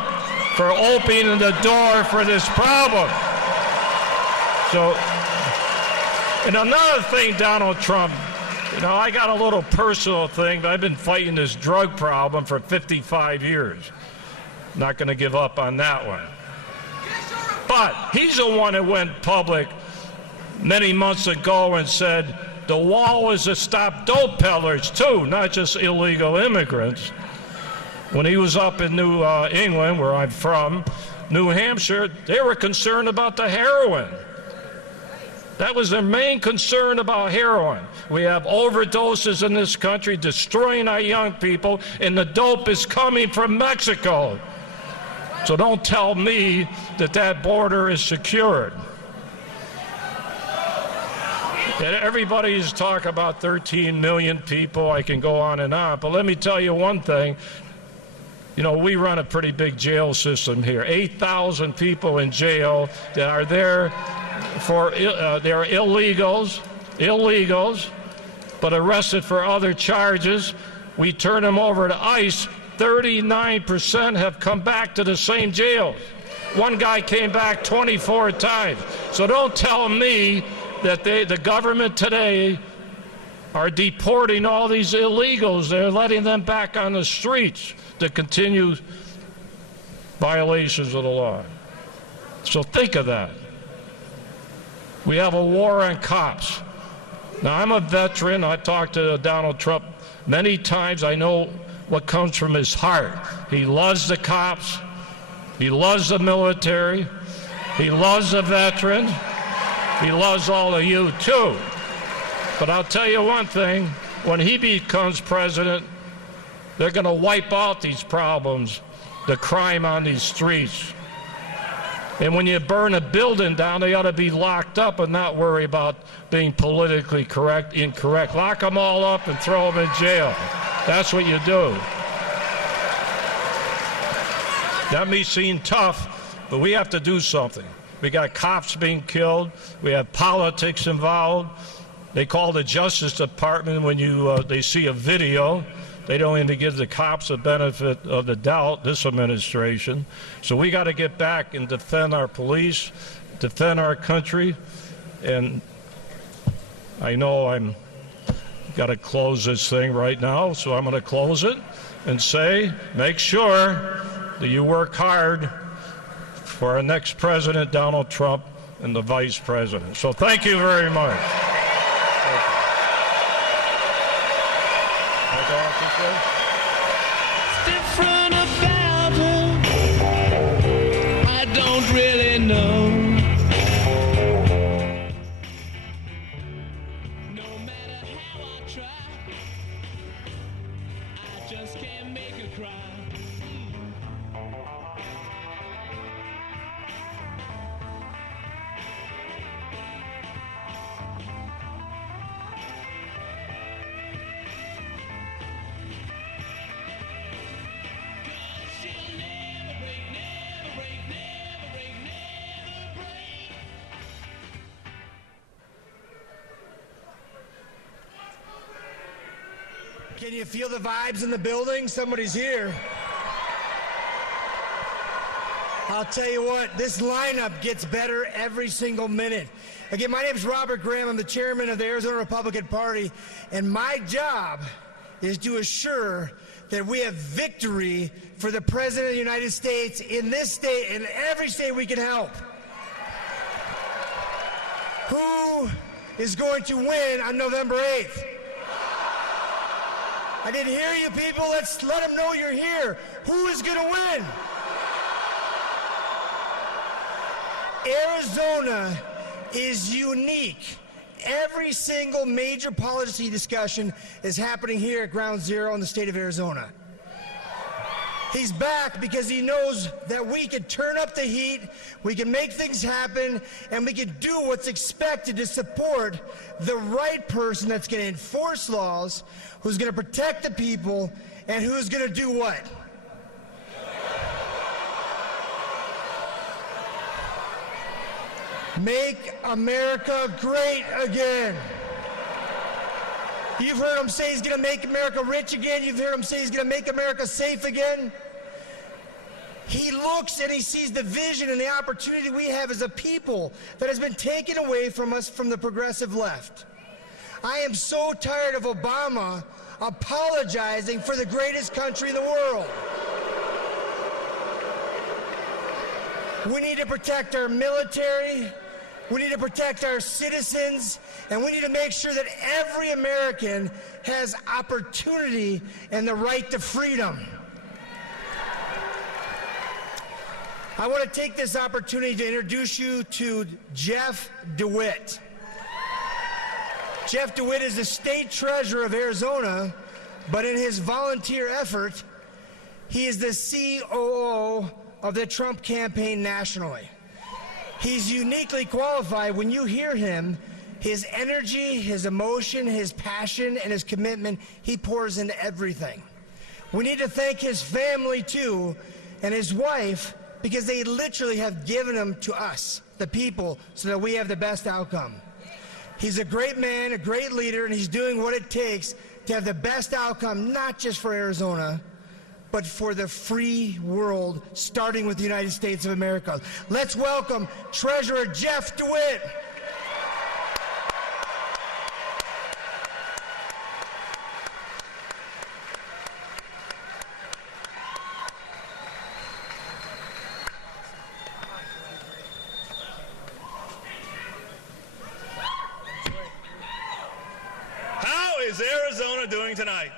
for opening the door for this problem. So, and another thing, Donald Trump, you know, I got a little personal thing, but I've been fighting this drug problem for 55 years. Not going to give up on that one. But he's the one that went public many months ago and said the wall is to stop dope peddlers too, not just illegal immigrants. When he was up in New England, where I'm from, New Hampshire, they were concerned about the heroin. That was their main concern about heroin. We have overdoses in this country, destroying our young people, and the dope is coming from Mexico. So don't tell me that that border is secured. And everybody's talking about 13 million people. I can go on and on. But let me tell you one thing. You know, we run a pretty big jail system here. 8,000 people in jail that are there for they're illegals, but arrested for other charges. We turn them over to ICE. 39% have come back to the same jails. One guy came back 24 times. So don't tell me that the government today are deporting all these illegals. They're letting them back on the streets to continue violations of the law. So think of that. We have a war on cops. Now, I'm a veteran. I talked to Donald Trump many times. I know what comes from his heart. He loves the cops. He loves the military. He loves the veterans. He loves all of you, too. But I'll tell you one thing. When he becomes president, they're going to wipe out these problems, the crime on these streets. And when you burn a building down, they ought to be locked up and not worry about being politically incorrect. Lock them all up and throw them in jail. That's what you do. That may seem tough, but we have to do something. We got cops being killed. We have politics involved. They call the Justice Department when they see a video. They don't even give the cops the benefit of the doubt, this administration. So we got to get back and defend our police, defend our country. And I know I'm got to close this thing right now, so I'm going to close it and say, make sure that you work hard for our next president, Donald Trump, and the vice president. So thank you very much. Different about her. I don't Can you feel the vibes in the building? Somebody's here. I'll tell you what, this lineup gets better every single minute. Again, my name is Robert Graham. I'm the chairman of the Arizona Republican Party, and my job is to assure that we have victory for the President of the United States in this state and every state we can help. Who is going to win on November 8th? I didn't hear you, people. Let's let them know you're here. Who is going to win? Arizona is unique. Every single major policy discussion is happening here at Ground Zero in the state of Arizona. He's back because he knows that we can turn up the heat, we can make things happen, and we can do what's expected to support the right person that's going to enforce laws, who's going to protect the people, and who's going to do what? Make America great again. You've heard him say he's going to make America rich again. You've heard him say he's going to make America safe again. He looks and he sees the vision and the opportunity we have as a people that has been taken away from us from the progressive left. I am so tired of Obama apologizing for the greatest country in the world. We need to protect our military. We need to protect our citizens, and we need to make sure that every American has opportunity and the right to freedom. I want to take this opportunity to introduce you to Jeff DeWitt. Jeff DeWitt is the state treasurer of Arizona, but in his volunteer effort, he is the COO of the Trump campaign nationally. He's uniquely qualified. When you hear him, his energy, his emotion, his passion, and his commitment, he pours into everything. We need to thank his family, too, and his wife, because they literally have given him to us, the people, so that we have the best outcome. He's a great man, a great leader, and he's doing what it takes to have the best outcome, not just for Arizona, but for the free world, starting with the United States of America. Let's welcome Treasurer Jeff DeWitt. How is Arizona doing tonight?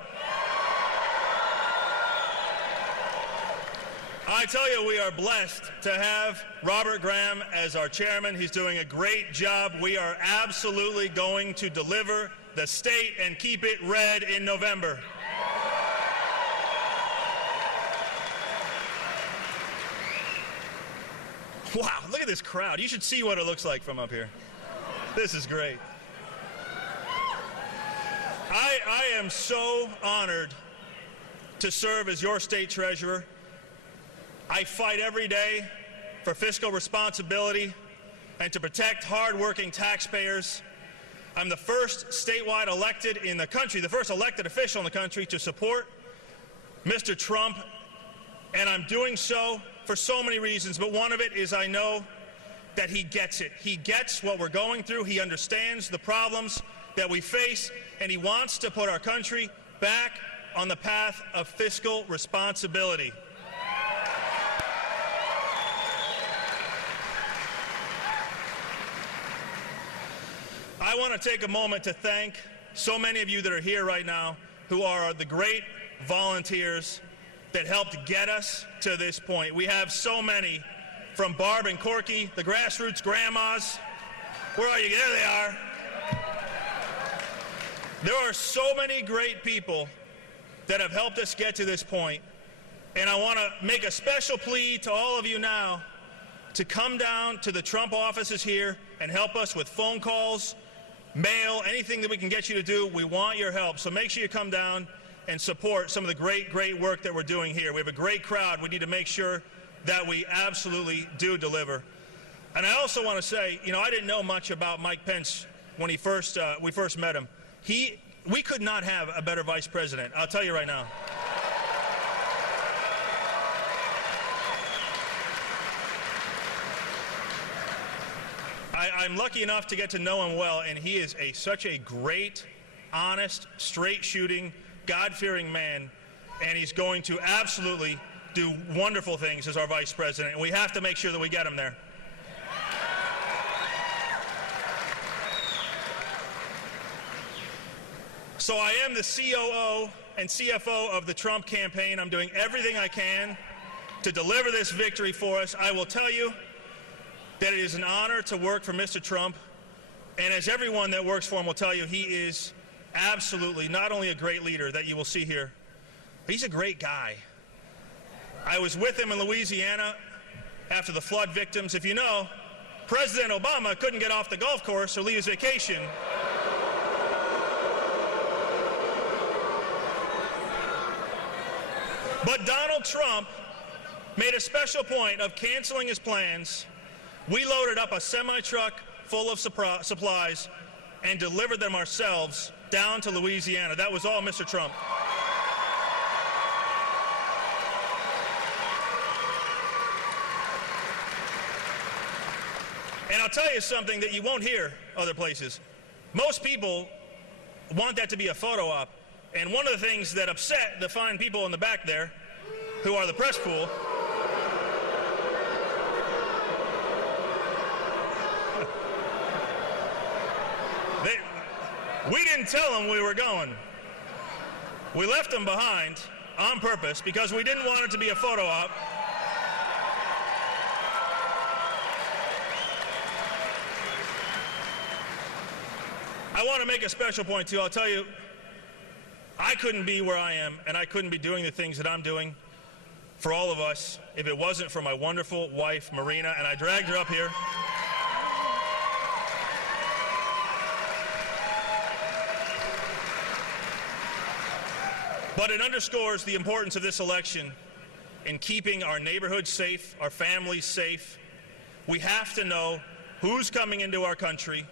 I tell you, we are blessed to have Robert Graham as our chairman. He's doing a great job. We are absolutely going to deliver the state and keep it red in November. Wow, look at this crowd. You should see what it looks like from up here. This is great. I am so honored to serve as your state treasurer. I fight every day for fiscal responsibility and to protect hardworking taxpayers. I'm the first statewide elected in the country, the first elected official in the country to support Mr. Trump, and I'm doing so for so many reasons, but one of it is I know that he gets it. He gets what we're going through. He understands the problems that we face, and he wants to put our country back on the path of fiscal responsibility. I want to take a moment to thank so many of you that are here right now who are the great volunteers that helped get us to this point. We have so many, from Barb and Corky, the grassroots grandmas. Where are you? There they are. There are so many great people that have helped us get to this point. And I want to make a special plea to all of you now to come down to the Trump offices here and help us with phone calls, mail, anything that we can get you to do. We want your help. So make sure you come down and support some of the great work that we're doing here. We have a great crowd. We need to make sure that we absolutely do deliver. And I also want to say, you know, I didn't know much about Mike Pence when we first met him. We could not have a better vice president. I'll tell you right now. I'm lucky enough to get to know him well, and he is such a great, honest, straight-shooting, God-fearing man, and he's going to absolutely do wonderful things as our vice president, and we have to make sure that we get him there. So I am the COO and CFO of the Trump campaign. I'm doing everything I can to deliver this victory for us. I will tell you that it is an honor to work for Mr. Trump, and as everyone that works for him will tell you, he is absolutely not only a great leader that you will see here, but he's a great guy. I was with him in Louisiana after the flood victims. If you know, President Obama couldn't get off the golf course or leave his vacation. But Donald Trump made a special point of canceling his plans. We loaded up a semi-truck full of supplies and delivered them ourselves down to Louisiana. That was all Mr. Trump. And I'll tell you something that you won't hear other places. Most people want that to be a photo op. And one of the things that upset the fine people in the back there, who are the press pool, we didn't tell them we were going. We left them behind on purpose because we didn't want it to be a photo op. I want to make a special point too. I'll tell you, I couldn't be where I am and I couldn't be doing the things that I'm doing for all of us if it wasn't for my wonderful wife, Marina, and I dragged her up here. But it underscores the importance of this election in keeping our neighborhoods safe, our families safe. We have to know who's coming into our country.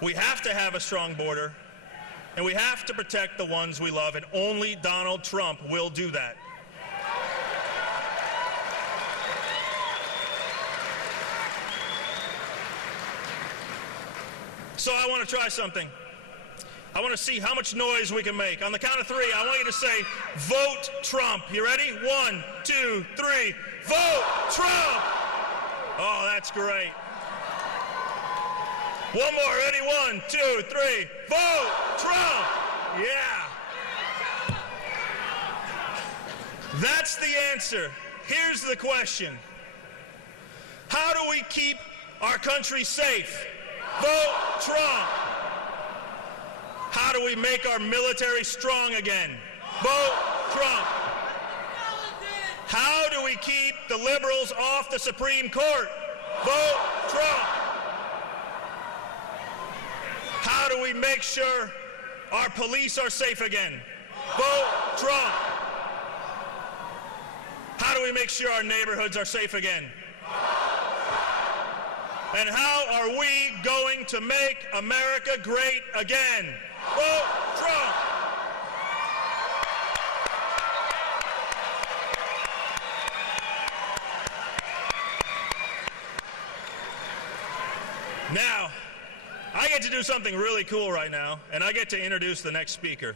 We have to have a strong border. And we have to protect the ones we love, and only Donald Trump will do that. So I want to try something. I want to see how much noise we can make. On the count of three, I want you to say, vote Trump. You ready? 1, 2, 3. Vote Trump! Oh, that's great. One more. Ready? 1, 2, 3. Vote Trump! Yeah. That's the answer. Here's the question. How do we keep our country safe? Vote Trump. How do we make our military strong again? Vote Trump. How do we keep the liberals off the Supreme Court? Vote Trump. How do we make sure our police are safe again? Vote Trump. How do we make sure our neighborhoods are safe again? And how are we going to make America great again? Vote Trump! Now, I get to do something really cool right now, and I get to introduce the next speaker.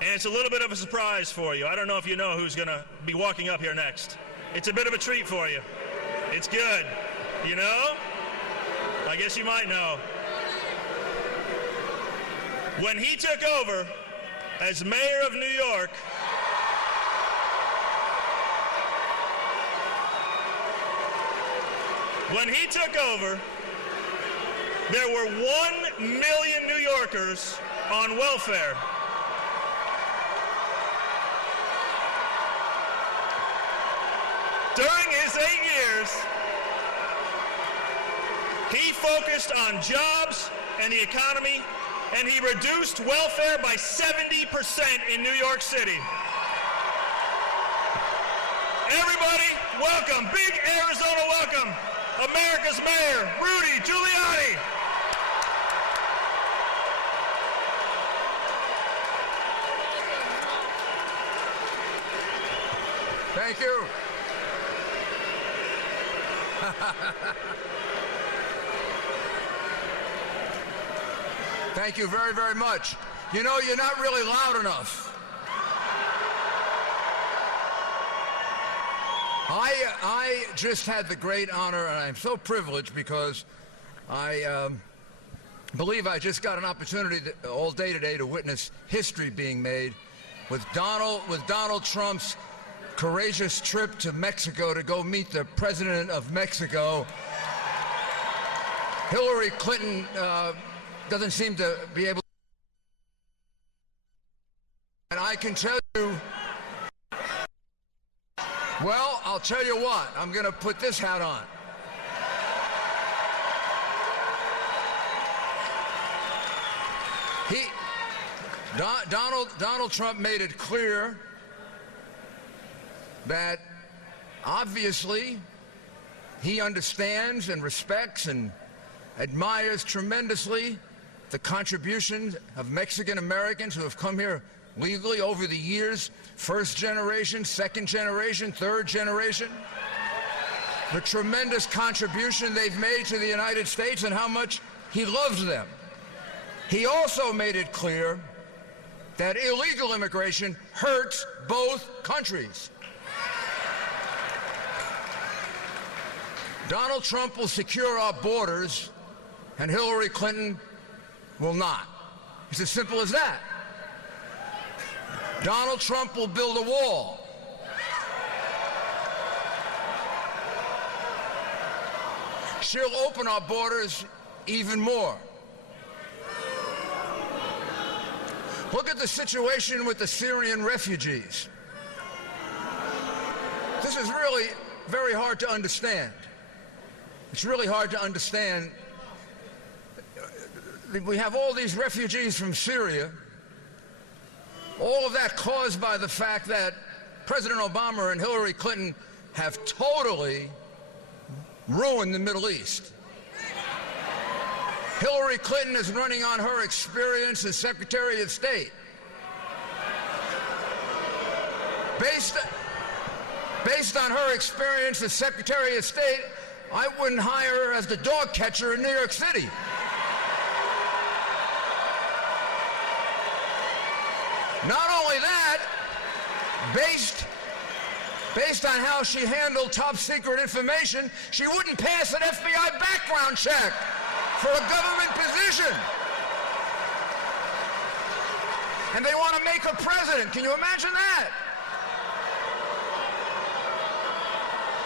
And it's a little bit of a surprise for you. I don't know if you know who's going to be walking up here next. It's a bit of a treat for you. It's good. You know? I guess you might know. When he took over as mayor of New York, there were 1 million New Yorkers on welfare. During his 8 years, he focused on jobs and the economy, and he reduced welfare by 70% in New York City. Everybody, welcome, big Arizona welcome, America's Mayor, Rudy Giuliani. Thank you. Thank you very, very much. You know, you're not really loud enough. I just had the great honor, and I'm so privileged because I believe I just got an opportunity all day today to witness history being made with Donald Trump's courageous trip to Mexico to go meet the president of Mexico. Hillary Clinton doesn't seem to be able. And I can tell you, well, I'll tell you what, I'm going to put this hat on. Donald Trump made it clear that obviously he understands and respects and admires tremendously the contributions of Mexican Americans who have come here legally over the years, first generation, second generation, third generation, the tremendous contribution they've made to the United States and how much he loves them. He also made it clear that illegal immigration hurts both countries. Donald Trump will secure our borders, and Hillary Clinton will not. It's as simple as that. Donald Trump will build a wall. She'll open our borders even more. Look at the situation with the Syrian refugees. This is really very hard to understand. It's really hard to understand. We have all these refugees from Syria, all of that caused by the fact that President Obama and Hillary Clinton have totally ruined the Middle East. Hillary Clinton is running on her experience as Secretary of State. Based on her experience as Secretary of State, I wouldn't hire her as the dog catcher in New York City. Not only that, based on how she handled top secret information, she wouldn't pass an FBI background check for a government position. And they want to make her president. Can you imagine that?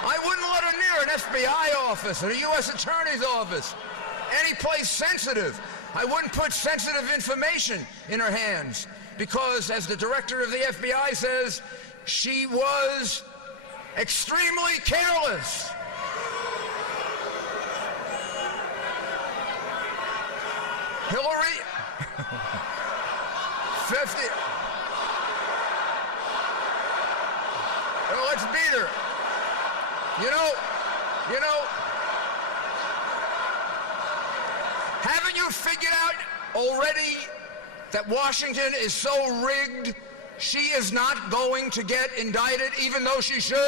I wouldn't let her near an FBI office or a U.S. Attorney's office, any place sensitive. I wouldn't put sensitive information in her hands because, as the director of the FBI says, she was extremely careless. Hillary, 50. Well, let's beat her. You know, haven't you figured out already that Washington is so rigged she is not going to get indicted even though she should?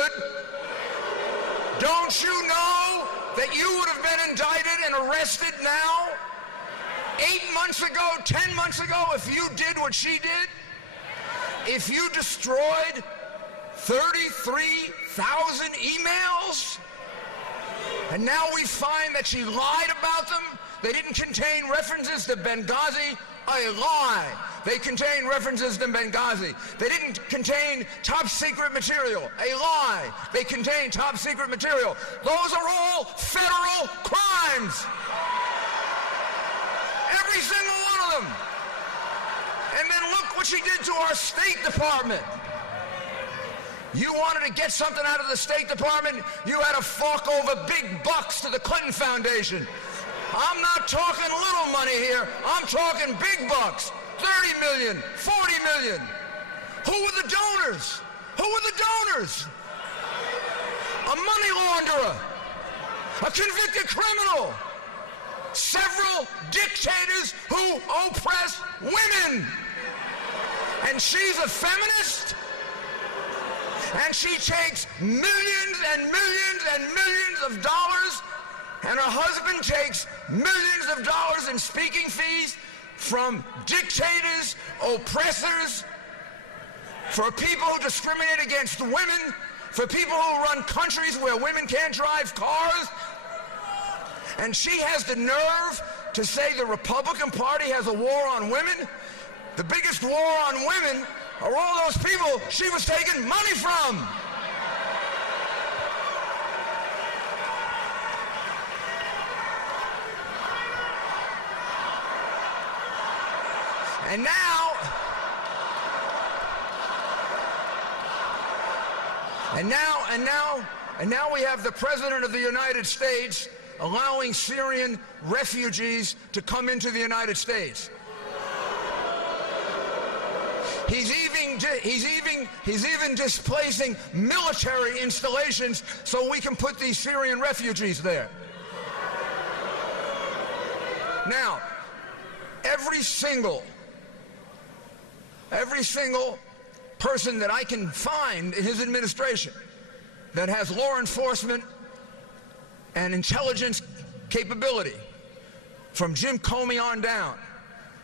Don't you know that you would have been indicted and arrested now 8 months ago, 10 months ago if you did what she did? If you destroyed 33,000 emails, and now we find that she lied about them. They didn't contain references to Benghazi. A lie. They contain references to Benghazi. They didn't contain top secret material. A lie. They contain top secret material. Those are all federal crimes. Every single one of them. And then look what she did to our State Department. You wanted to get something out of the State Department, you had to fork over big bucks to the Clinton Foundation. I'm not talking little money here. I'm talking big bucks. 30 million, 40 million. Who were the donors? Who were the donors? A money launderer, a convicted criminal, several dictators who oppress women. And she's a feminist, and she takes millions and millions and millions of dollars, and her husband takes millions of dollars in speaking fees from dictators, oppressors, for people who discriminate against women, for people who run countries where women can't drive cars. And she has the nerve to say the Republican Party has a war on women. The biggest war on women are all those people she was taking money from. And now we have the President of the United States allowing Syrian refugees to come into the United States. He's even displacing military installations so we can put these Syrian refugees there. Now, every single person that I can find in his administration that has law enforcement and intelligence capability, from Jim Comey on down,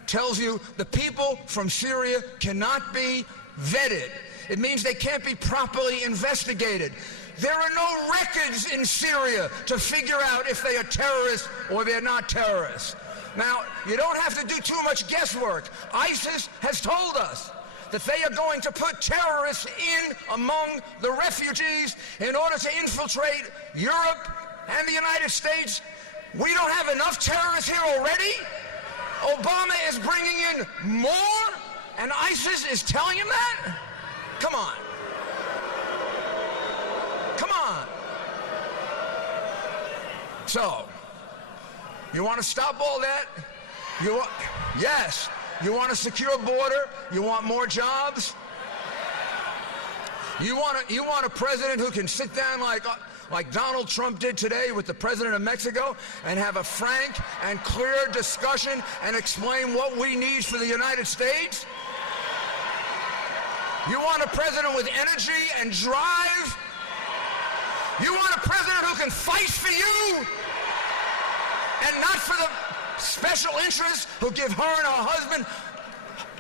tells you the people from Syria cannot be vetted. It means they can't be properly investigated. There are no records in Syria to figure out if they are terrorists or they're not terrorists. Now, you don't have to do too much guesswork. ISIS has told us that they are going to put terrorists in among the refugees in order to infiltrate Europe and the United States. We don't have enough terrorists here already. Obama is bringing in more, and ISIS is telling him that? Come on. Come on. So, you want to stop all that? Yes. You want a secure border? You want more jobs? You want a president who can sit down like Donald Trump did today with the president of Mexico and have a frank and clear discussion and explain what we need for the United States? You want a president with energy and drive? You want a president who can fight for you and not for the special interests who give her and her husband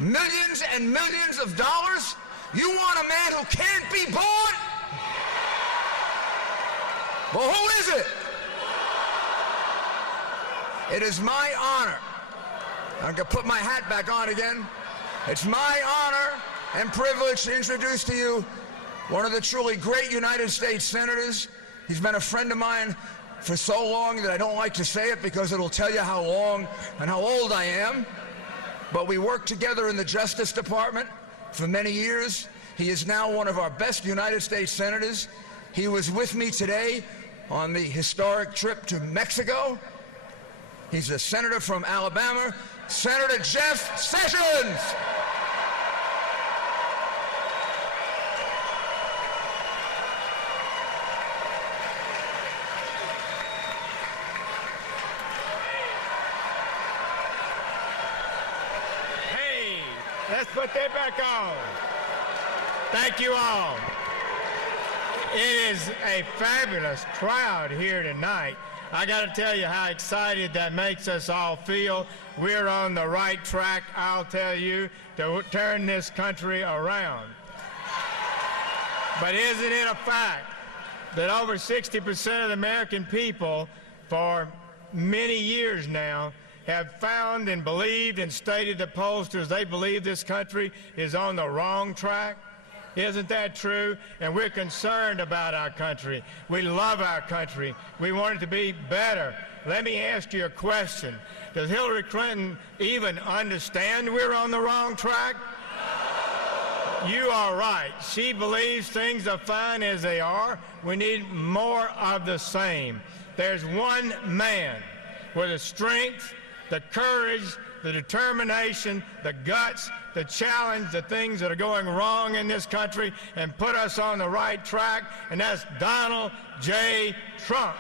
millions and millions of dollars? You want a man who can't be bought? Well, who is it? It is my honor. I'm going to put my hat back on again. It's my honor and privilege to introduce to you one of the truly great United States senators. He's been a friend of mine for so long that I don't like to say it because it'll tell you how long and how old I am. But we worked together in the Justice Department for many years. He is now one of our best United States senators. He was with me today on the historic trip to Mexico. He's a senator from Alabama, Senator Jeff Sessions. Let's put that back on. Thank you all. It is a fabulous crowd here tonight. I got to tell you how excited that makes us all feel. We're on the right track, I'll tell you, to turn this country around. But isn't it a fact that over 60% of the American people for many years now have found and believed and stated to pollsters they believe this country is on the wrong track? Isn't that true? And we're concerned about our country. We love our country. We want it to be better. Let me ask you a question. Does Hillary Clinton even understand we're on the wrong track? You are right. She believes things are fine as they are. We need more of the same. There's one man with the strength, the courage, the determination, the guts, to challenge the things that are going wrong in this country and put us on the right track, and that's Donald J. Trump.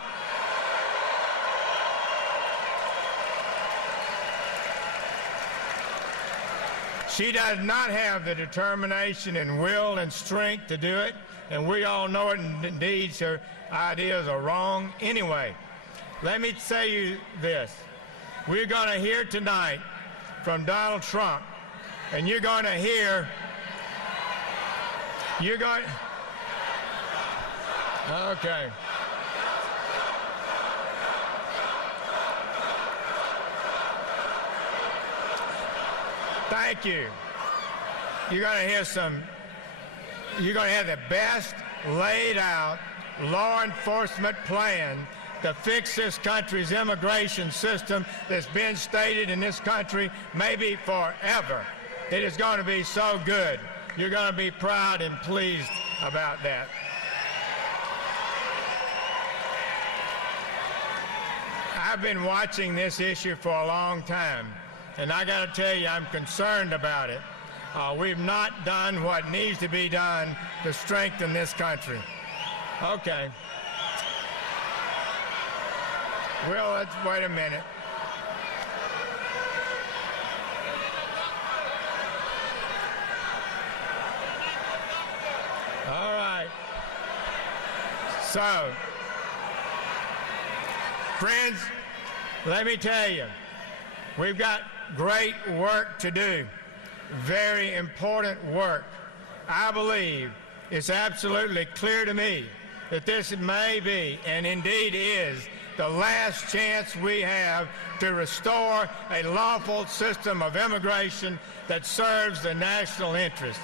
She does not have the determination and will and strength to do it, and we all know it, and indeed her ideas are wrong anyway. Let me tell you this. We're going to hear tonight from Donald Trump, and you're going to hear, okay. Thank you. You're going to hear you're going to have the best laid out law enforcement plan to fix this country's immigration system that's been stated in this country maybe forever. It is going to be so good. You're going to be proud and pleased about that. I've been watching this issue for a long time, and I got to tell you, I'm concerned about it. We've not done what needs to be done to strengthen this country. Okay. Well, let's wait a minute. All right. So, friends, let me tell you, we've got great work to do. Very important work. I believe it's absolutely clear to me that this may be, and indeed is, the last chance we have to restore a lawful system of immigration that serves the national interest.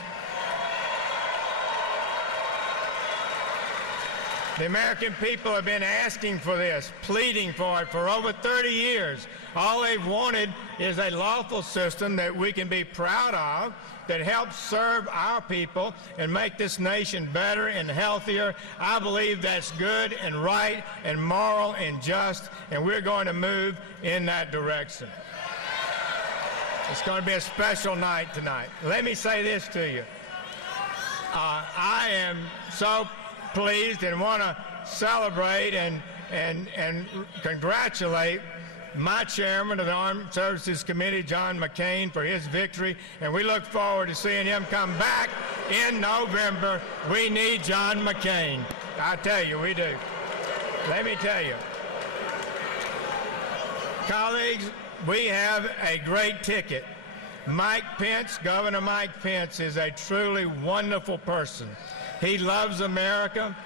The American people have been asking for this, pleading for it for over 30 years. All they've wanted is a lawful system that we can be proud of, that helps serve our people and make this nation better and healthier. I believe that's good and right and moral and just, and we're going to move in that direction. It's going to be a special night tonight. Let me say this to you. I am so pleased and want to celebrate and congratulate my chairman of the Armed Services Committee, John McCain, for his victory, and we look forward to seeing him come back in November. We need John McCain. I tell you, we do. Let me tell you, colleagues, we have a great ticket. Mike Pence, Governor Mike Pence, is a truly wonderful person. He loves America.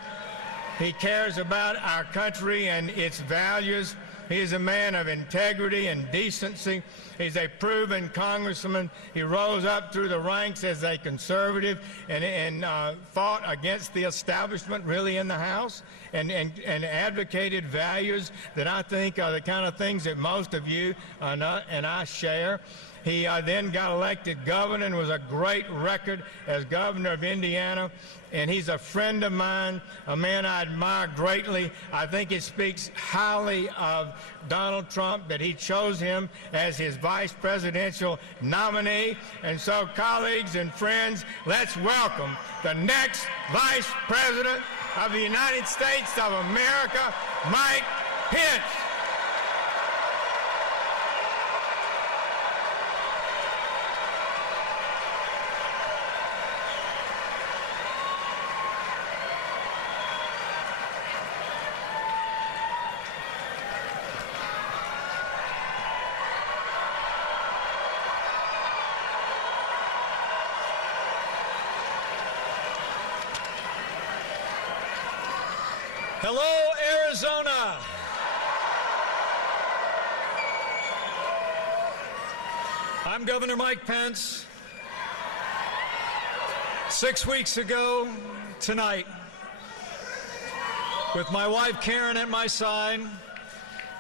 He cares about our country and its values. He is a man of integrity and decency. He's a proven congressman. He rose up through the ranks as a conservative and fought against the establishment really in the House and advocated values that I think are the kind of things that most of you and I share. He then got elected governor and was a great record as governor of Indiana. And he's a friend of mine, a man I admire greatly. I think it speaks highly of Donald Trump that he chose him as his vice presidential nominee. And so, colleagues and friends, let's welcome the next vice president of the United States of America, Mike Pence. Hello, Arizona. I'm Governor Mike Pence. 6 weeks ago tonight, with my wife Karen at my side,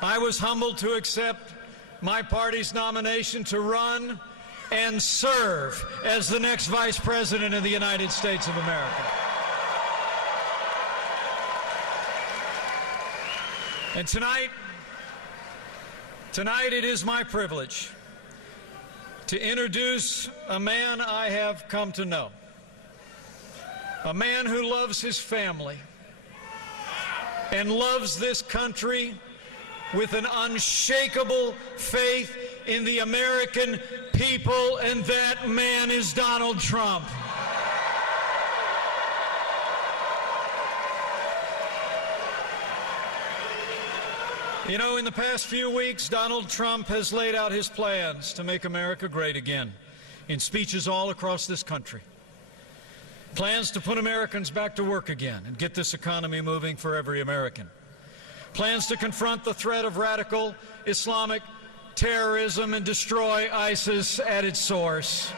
I was humbled to accept my party's nomination to run and serve as the next Vice President of the United States of America. And tonight it is my privilege to introduce a man I have come to know, a man who loves his family and loves this country with an unshakable faith in the American people, and that man is Donald Trump. You know, in the past few weeks, Donald Trump has laid out his plans to make America great again in speeches all across this country. Plans to put Americans back to work again and get this economy moving for every American. Plans to confront the threat of radical Islamic terrorism and destroy ISIS at its source.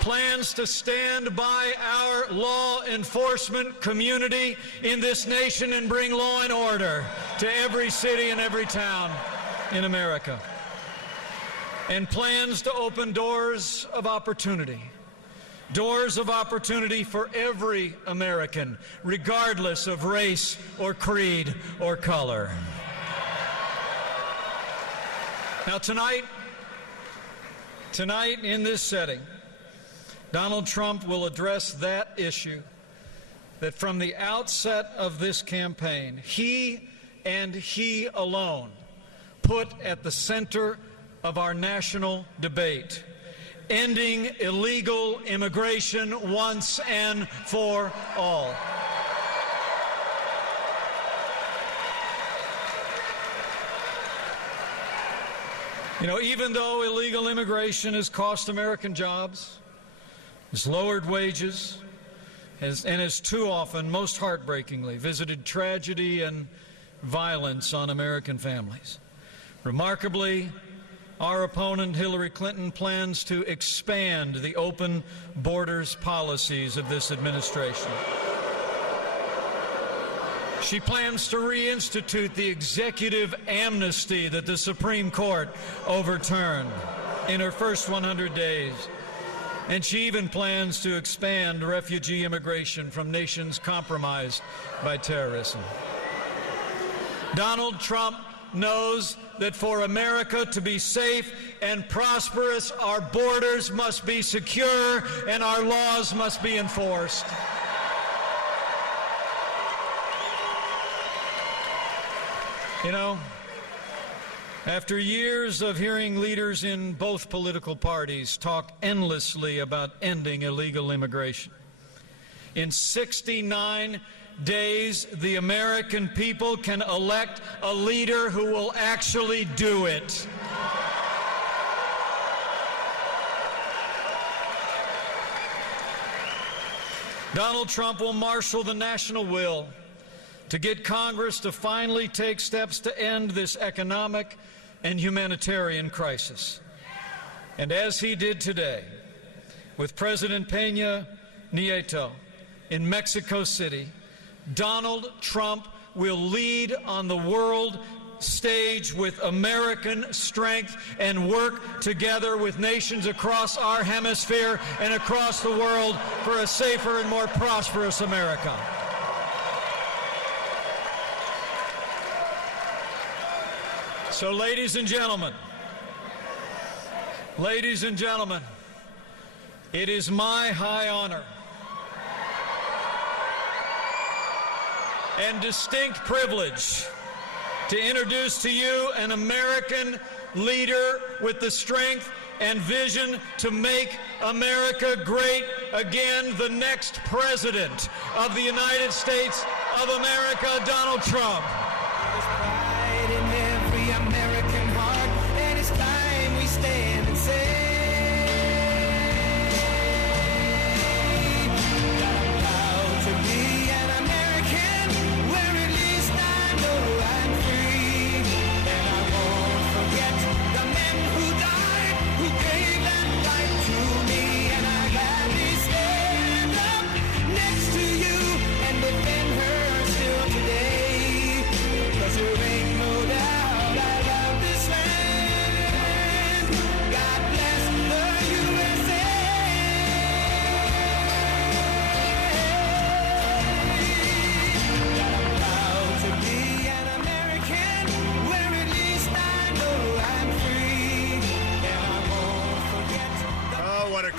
Plans to stand by our law enforcement community in this nation and bring law and order to every city and every town in America. And plans to open doors of opportunity for every American, regardless of race or creed or color. Now tonight in this setting, Donald Trump will address that issue that from the outset of this campaign, he and he alone put at the center of our national debate: ending illegal immigration once and for all. You know, even though illegal immigration has cost American jobs, has lowered wages, and has too often, most heartbreakingly, visited tragedy and violence on American families, remarkably, our opponent, Hillary Clinton, plans to expand the open borders policies of this administration. She plans to reinstitute the executive amnesty that the Supreme Court overturned in her first 100 days. And she even plans to expand refugee immigration from nations compromised by terrorism. Donald Trump knows that for America to be safe and prosperous, our borders must be secure and our laws must be enforced. You know, after years of hearing leaders in both political parties talk endlessly about ending illegal immigration, in 69 days, the American people can elect a leader who will actually do it. Donald Trump will marshal the national will to get Congress to finally take steps to end this economic and humanitarian crisis. And as he did today with President Peña Nieto in Mexico City, Donald Trump will lead on the world stage with American strength and work together with nations across our hemisphere and across the world for a safer and more prosperous America. So, ladies and gentlemen, it is my high honor and distinct privilege to introduce to you an American leader with the strength and vision to make America great again, the next President of the United States of America, Donald Trump.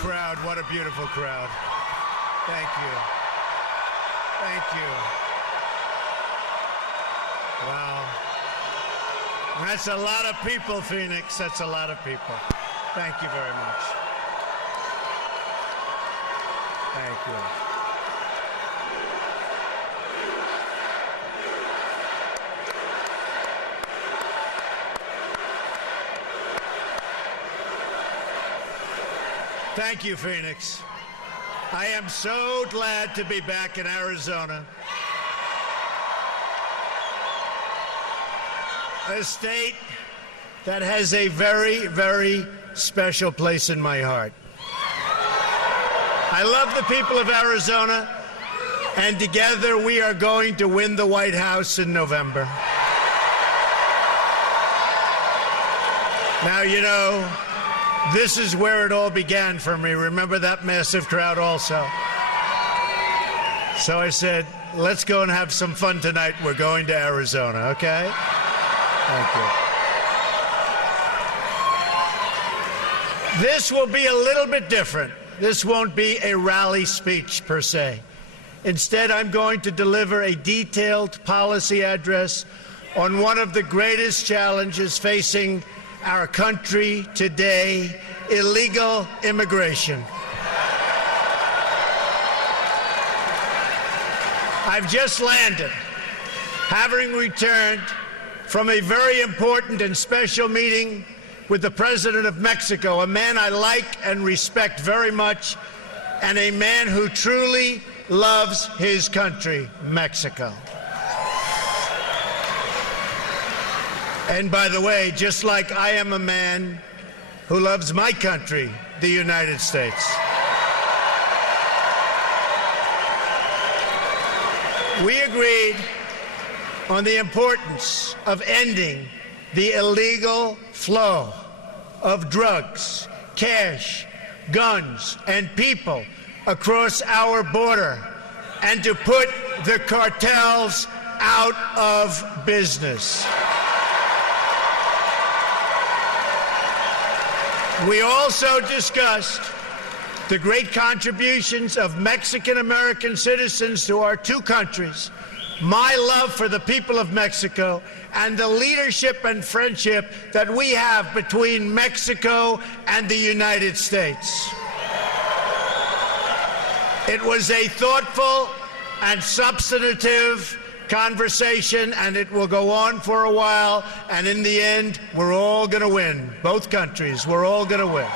crowd. What a beautiful crowd. Thank you. Thank you. Wow. That's a lot of people, Phoenix. That's a lot of people. Thank you very much. Thank you. Thank you, Phoenix. I am so glad to be back in Arizona, a state that has a very, very special place in my heart. I love the people of Arizona, and together we are going to win the White House in November. Now, you know, this is where it all began for me. Remember that massive crowd also? So I said, let's go and have some fun tonight. We're going to Arizona, okay? Thank you. This will be a little bit different. This won't be a rally speech per se. Instead, I'm going to deliver a detailed policy address on one of the greatest challenges facing our country today: illegal immigration. I've just landed, having returned from a very important and special meeting with the President of Mexico, a man I like and respect very much, and a man who truly loves his country, Mexico. And by the way, just like I am a man who loves my country, the United States. We agreed on the importance of ending the illegal flow of drugs, cash, guns, and people across our border, and to put the cartels out of business. We also discussed the great contributions of Mexican-American citizens to our two countries, my love for the people of Mexico, and the leadership and friendship that we have between Mexico and the United States. It was a thoughtful and substantive conversation, and it will go on for a while, and in the end, we're all going to win. Both countries, we're all going to win.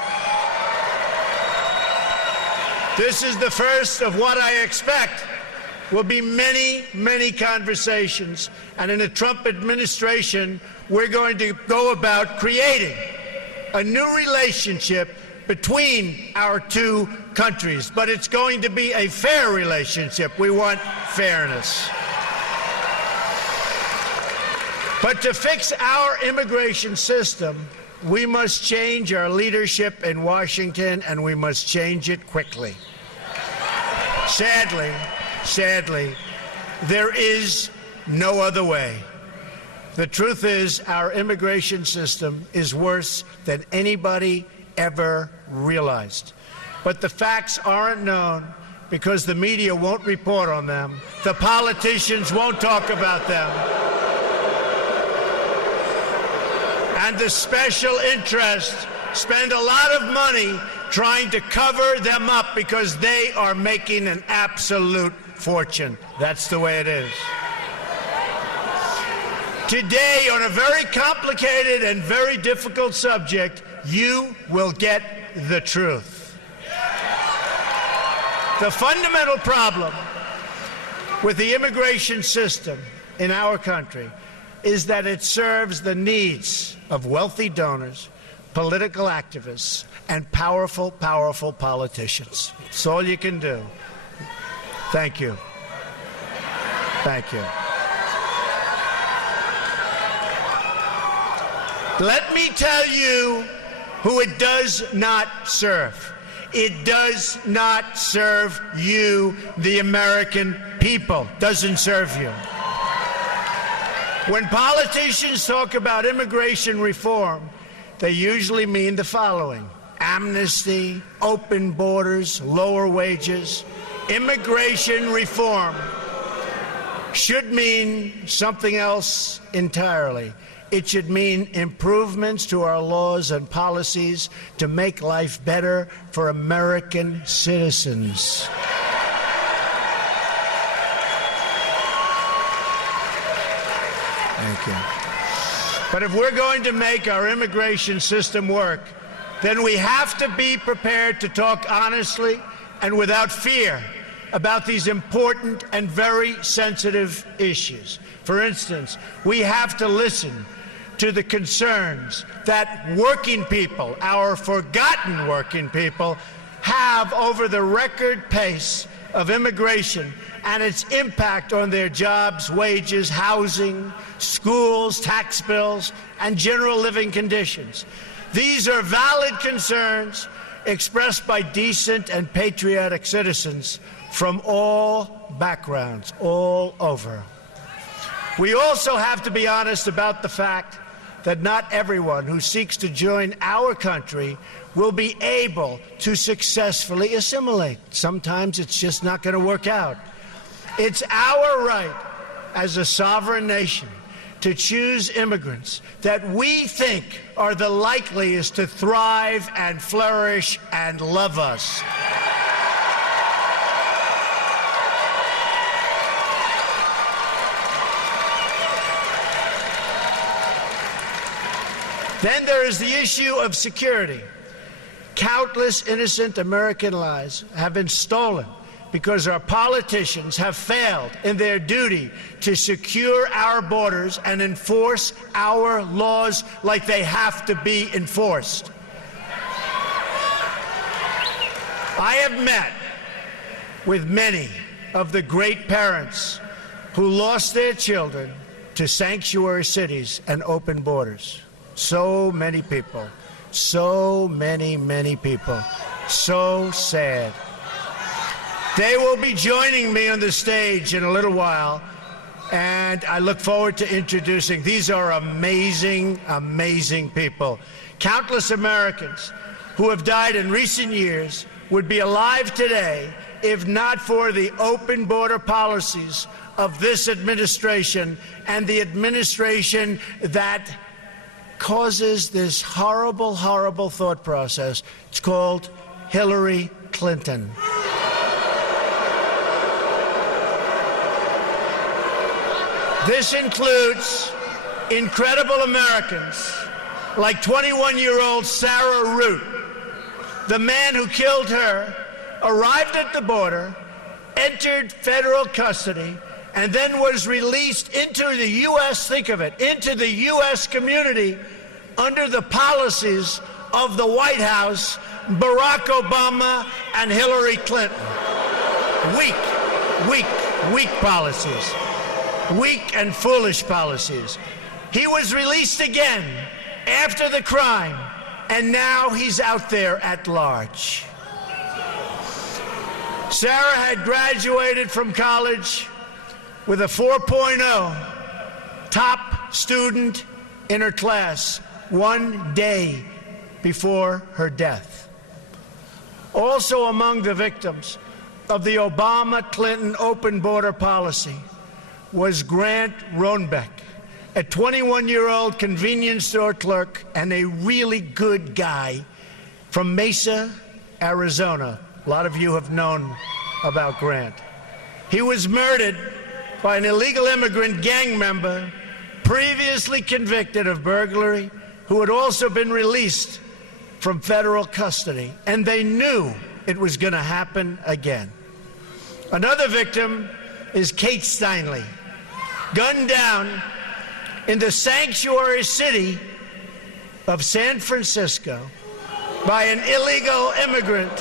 This is the first of what I expect will be many, many conversations, and in a Trump administration, we're going to go about creating a new relationship between our two countries, but it's going to be a fair relationship. We want fairness. But to fix our immigration system, we must change our leadership in Washington, and we must change it quickly. Sadly, there is no other way. The truth is, our immigration system is worse than anybody ever realized. But the facts aren't known because the media won't report on them. The politicians won't talk about them. And the special interests spend a lot of money trying to cover them up because they are making an absolute fortune. That's the way it is. Today, on a very complicated and very difficult subject, you will get the truth. The fundamental problem with the immigration system in our country is that it serves the needs of wealthy donors, political activists, and powerful politicians. That's all you can do. Thank you. Thank you. Let me tell you who it does not serve. It does not serve you, the American people. Doesn't serve you. When politicians talk about immigration reform, they usually mean the following: amnesty, open borders, lower wages, immigration reform should mean something else entirely. It should mean improvements to our laws and policies to make life better for American citizens. Thank you. But if we're going to make our immigration system work, then we have to be prepared to talk honestly and without fear about these important and very sensitive issues. For instance, we have to listen to the concerns that working people, our forgotten working people, have over the record pace of immigration and its impact on their jobs, wages, housing, schools, tax bills, and general living conditions. These are valid concerns expressed by decent and patriotic citizens from all backgrounds, all over. We also have to be honest about the fact that not everyone who seeks to join our country will be able to successfully assimilate. Sometimes it's just not going to work out. It's our right as a sovereign nation to choose immigrants that we think are the likeliest to thrive and flourish and love us. Then there is the issue of security. Countless innocent American lives have been stolen because our politicians have failed in their duty to secure our borders and enforce our laws like they have to be enforced. I have met with many of the great parents who lost their children to sanctuary cities and open borders. So many people, so many people, so sad. They will be joining me on the stage in a little while, and I look forward to introducing. These are amazing, amazing people. Countless Americans who have died in recent years would be alive today if not for the open border policies of this administration and the administration that causes this horrible, horrible thought process. It's called Hillary Clinton. This includes incredible Americans like 21-year-old Sarah Root. The man who killed her arrived at the border, entered federal custody, and then was released into the U.S., think of it, into the U.S. community under the policies of the White House, Barack Obama, and Hillary Clinton. Weak policies. Weak and foolish policies. He was released again after the crime, and now he's out there at large. Sarah had graduated from college with a 4.0, top student in her class, one day before her death. Also among the victims of the Obama-Clinton open border policy was Grant Roenbeck, a 21-year-old convenience store clerk and a really good guy from Mesa, Arizona. A lot of you have known about Grant. He was murdered by an illegal immigrant gang member previously convicted of burglary, who had also been released from federal custody, and they knew it was going to happen again. Another victim is Kate Steinle, gunned down in the sanctuary city of San Francisco by an illegal immigrant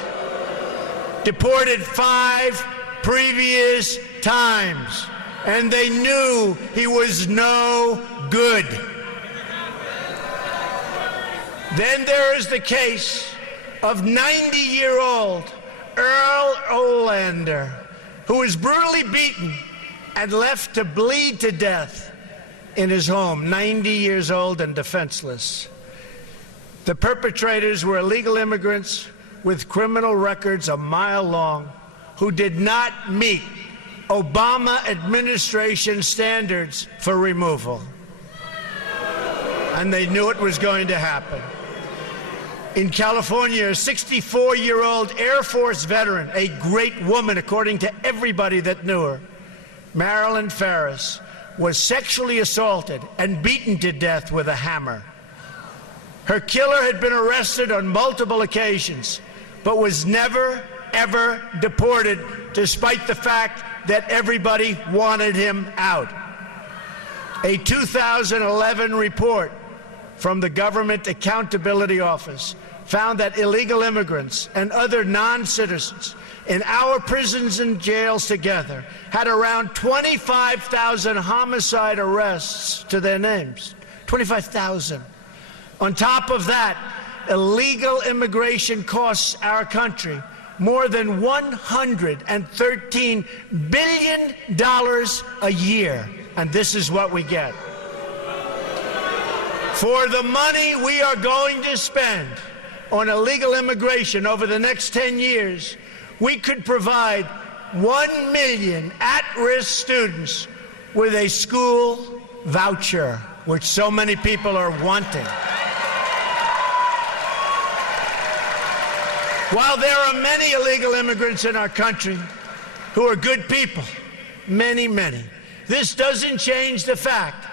deported 5 previous times, and they knew he was no good. Then there is the case of 90-year-old Earl Olander, who was brutally beaten and left to bleed to death in his home, 90 years old and defenseless. The perpetrators were illegal immigrants with criminal records a mile long who did not meet Obama administration standards for removal. And they knew it was going to happen. In California, a 64-year-old Air Force veteran, a great woman according to everybody that knew her, Marilyn Ferris, was sexually assaulted and beaten to death with a hammer. Her killer had been arrested on multiple occasions, but was never, ever deported, despite the fact that everybody wanted him out. A 2011 report from the Government Accountability Office found that illegal immigrants and other non-citizens in our prisons and jails together had around 25,000 homicide arrests to their names. 25,000. On top of that, illegal immigration costs our country more than $113 billion a year. And this is what we get. For the money we are going to spend on illegal immigration over the next 10 years, we could provide 1 million at-risk students with a school voucher, which so many people are wanting. While there are many illegal immigrants in our country who are good people, many, this doesn't change the fact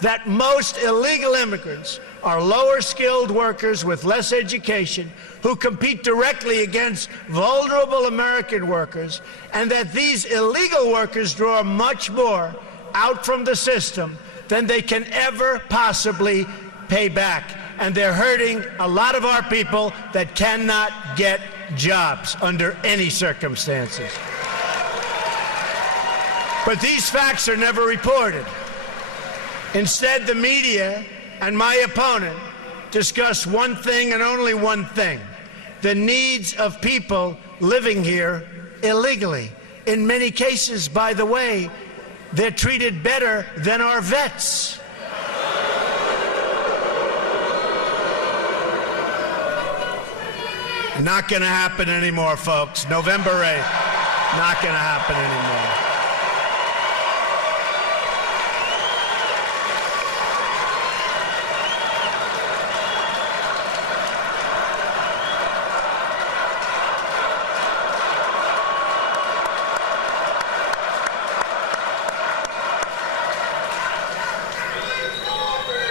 that most illegal immigrants are lower-skilled workers with less education who compete directly against vulnerable American workers, and that these illegal workers draw much more out from the system than they can ever possibly pay back. And they're hurting a lot of our people that cannot get jobs under any circumstances. But these facts are never reported. Instead, the media and my opponent discuss one thing and only one thing: the needs of people living here illegally. In many cases, by the way, they're treated better than our vets. Not going to happen anymore, folks. November 8th, not going to happen anymore.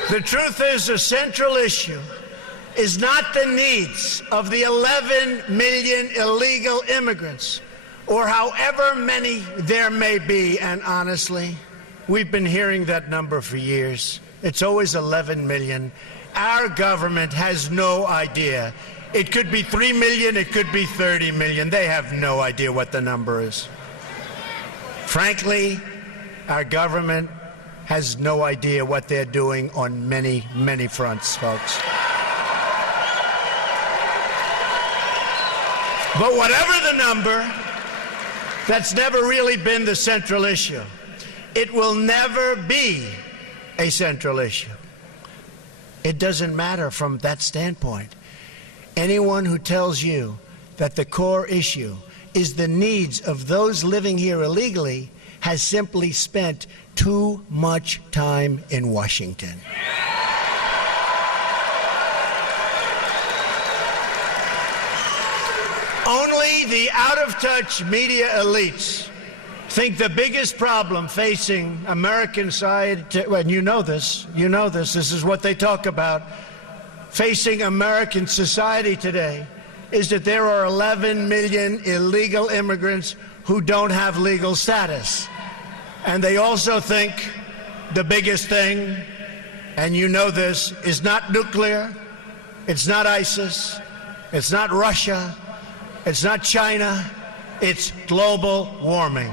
The truth is, the central issue is not the needs of the 11 million illegal immigrants, or however many there may be. And honestly, we've been hearing that number for years. It's always 11 million. Our government has no idea. It could be 3 million, it could be 30 million. They have no idea what the number is. Frankly, our government has no idea what they're doing on many, many fronts, folks. But whatever the number, that's never really been the central issue. It will never be a central issue. It doesn't matter from that standpoint. Anyone who tells you that the core issue is the needs of those living here illegally has simply spent too much time in Washington. Only the out-of-touch media elites think the biggest problem facing American society, and you know this, this is what they talk about, facing American society today, is that there are 11 million illegal immigrants who don't have legal status. And they also think the biggest thing, and you know this, is not nuclear, it's not ISIS, it's not Russia, it's not China, it's global warming.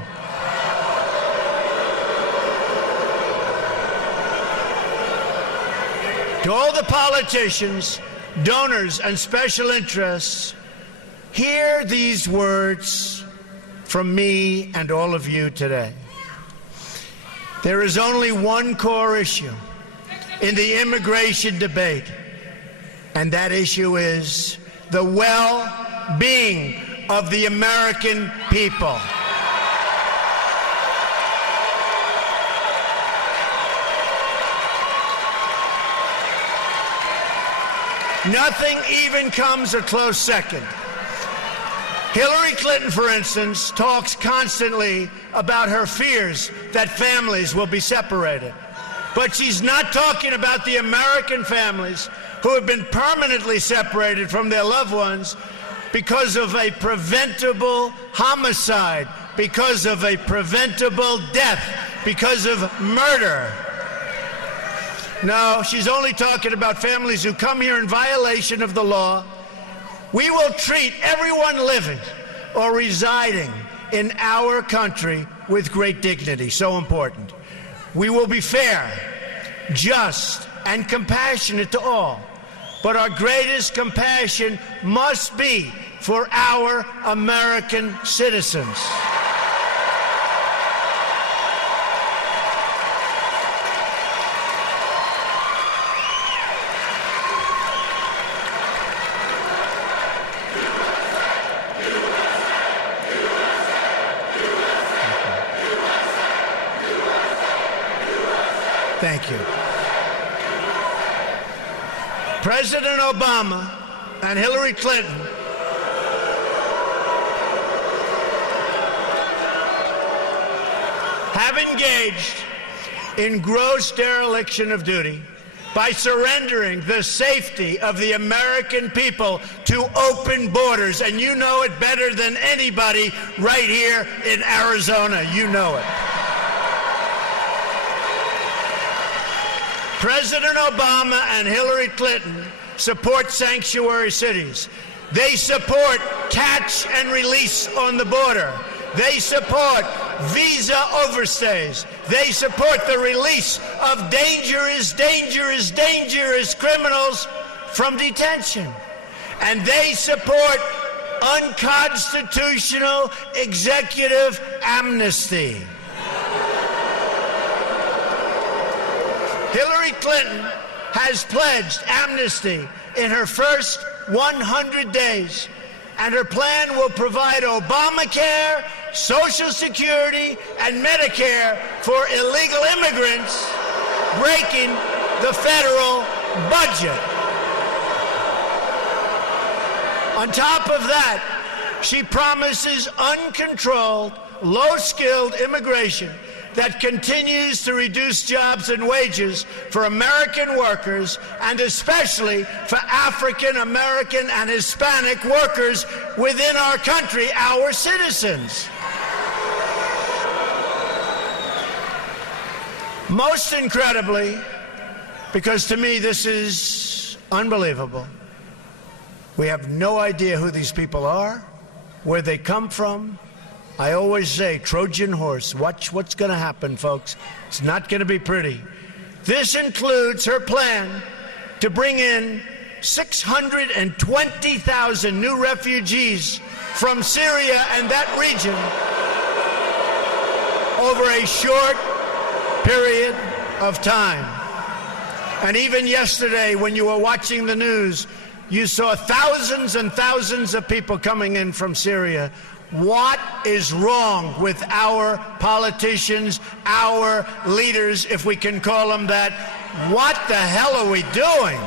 To all the politicians, donors, and special interests, hear these words from me and all of you today. There is only one core issue in the immigration debate, And that issue is the well-being of the American people. Nothing even comes a close second. Hillary Clinton, for instance, talks constantly about her fears that families will be separated. But she's not talking about the American families who have been permanently separated from their loved ones because of a preventable homicide, because of a preventable death, because of murder. No, she's only talking about families who come here in violation of the law. We will treat everyone living or residing in our country with great dignity. So important. We will be fair, just, and compassionate to all. But our greatest compassion must be for our American citizens. Thank you. President Obama and Hillary Clinton have engaged in gross dereliction of duty by surrendering the safety of the American people to open borders. And you know it better than anybody right here in Arizona. You know it. President Obama and Hillary Clinton support sanctuary cities. They support catch and release on the border. They support visa overstays. They support the release of dangerous criminals from detention. And they support unconstitutional executive amnesty. Hillary Clinton has pledged amnesty in her first 100 days, and her plan will provide Obamacare, Social Security, and Medicare for illegal immigrants, breaking the federal budget. On top of that, she promises uncontrolled, low-skilled immigration that continues to reduce jobs and wages for American workers, and especially for African American and Hispanic workers within our country, our citizens. Most incredibly, because to me this is unbelievable, we have no idea who these people are, where they come from. I always say, Trojan horse, watch what's going to happen, folks. It's not going to be pretty. This includes her plan to bring in 620,000 new refugees from Syria and that region over a short period of time. And even yesterday, when you were watching the news, you saw thousands and thousands of people coming in from Syria. What is wrong with our politicians, our leaders, if we can call them that? What the hell are we doing?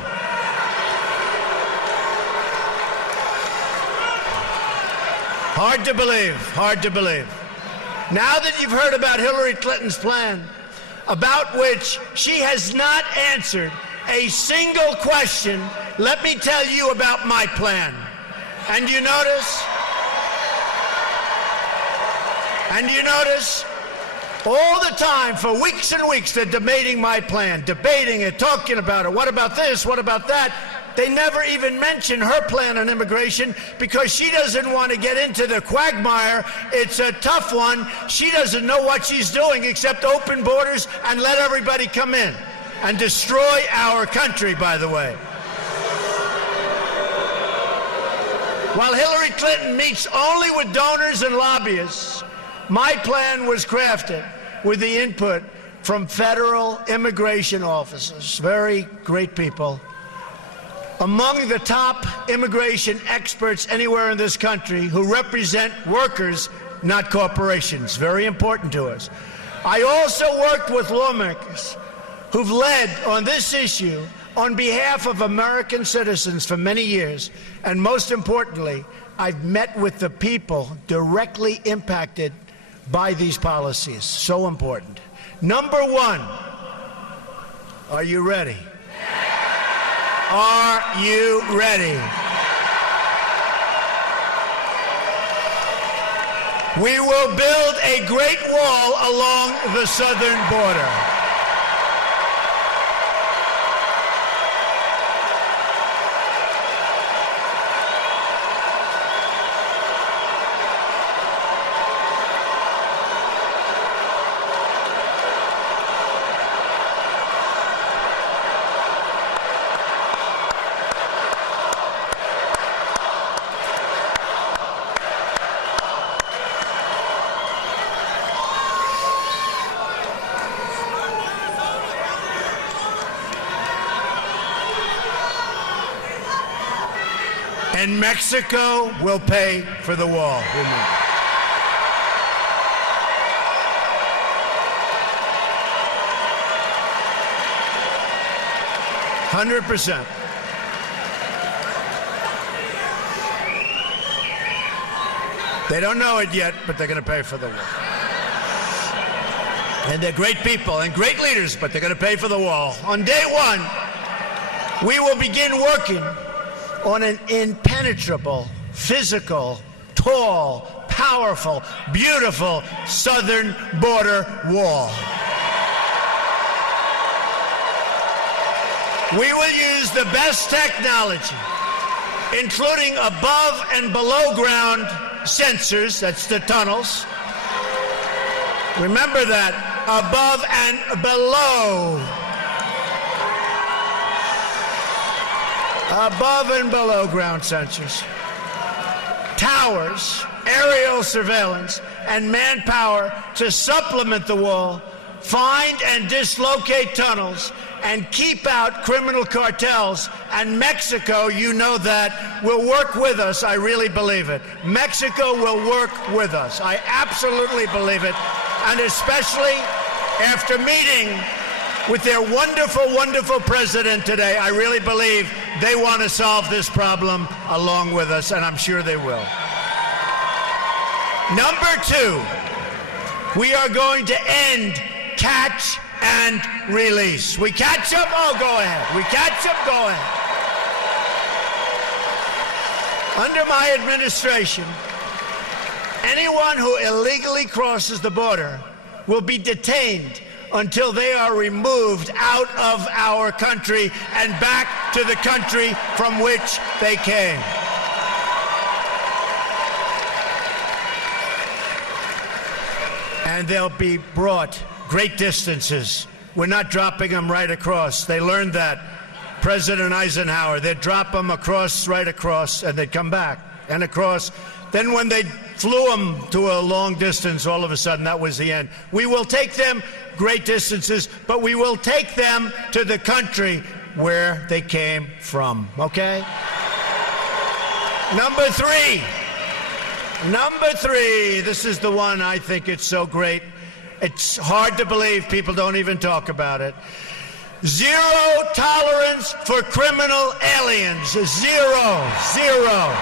Hard to believe, hard to believe. Now that you've heard about Hillary Clinton's plan, about which she has not answered a single question, let me tell you about my plan. And you notice all the time, for weeks and weeks, they're debating my plan, debating it, talking about it. What about this? What about that? They never even mention her plan on immigration because she doesn't want to get into the quagmire. It's a tough one. She doesn't know what she's doing except open borders and let everybody come in and destroy our country, by the way. While Hillary Clinton meets only with donors and lobbyists, my plan was crafted with the input from federal immigration officers, very great people, among the top immigration experts anywhere in this country who represent workers, not corporations. Very important to us. I also worked with lawmakers who've led on this issue on behalf of American citizens for many years. And most importantly, I've met with the people directly impacted by these policies. So important. Number one, are you ready? Are you ready? We will build a great wall along the southern border. And Mexico will pay for the wall. 100%. They don't know it yet, but they're going to pay for the wall. And they're great people and great leaders, but they're going to pay for the wall. On day one, we will begin working on an impenetrable, physical, tall, powerful, beautiful southern border wall. We will use the best technology, including above and below ground sensors, that's the tunnels. Remember that, above and below. Above and below ground sensors, towers, aerial surveillance, and manpower to supplement the wall, find and dislocate tunnels, and keep out criminal cartels. And Mexico, you know that, will work with us. I really believe it. Mexico will work with us. I absolutely believe it. And especially after meeting with their wonderful, wonderful president today, I really believe they want to solve this problem along with us, and I'm sure they will. Number two, we are going to end catch and release. We catch them? Oh, go ahead. We catch them? Go ahead. Under my administration, anyone who illegally crosses the border will be detained until they are removed out of our country and back to the country from which they came. And they'll be brought great distances. We're not dropping them right across. They learned that. President Eisenhower, they'd drop them across, right across, and they'd come back and across. Then when they flew them to a long distance, all of a sudden that was the end. We will take them great distances, but we will take them to the country where they came from, okay? Number three, this is the one I think it's so great. It's hard to believe people don't even talk about it. Zero tolerance for criminal aliens. Zero. Zero.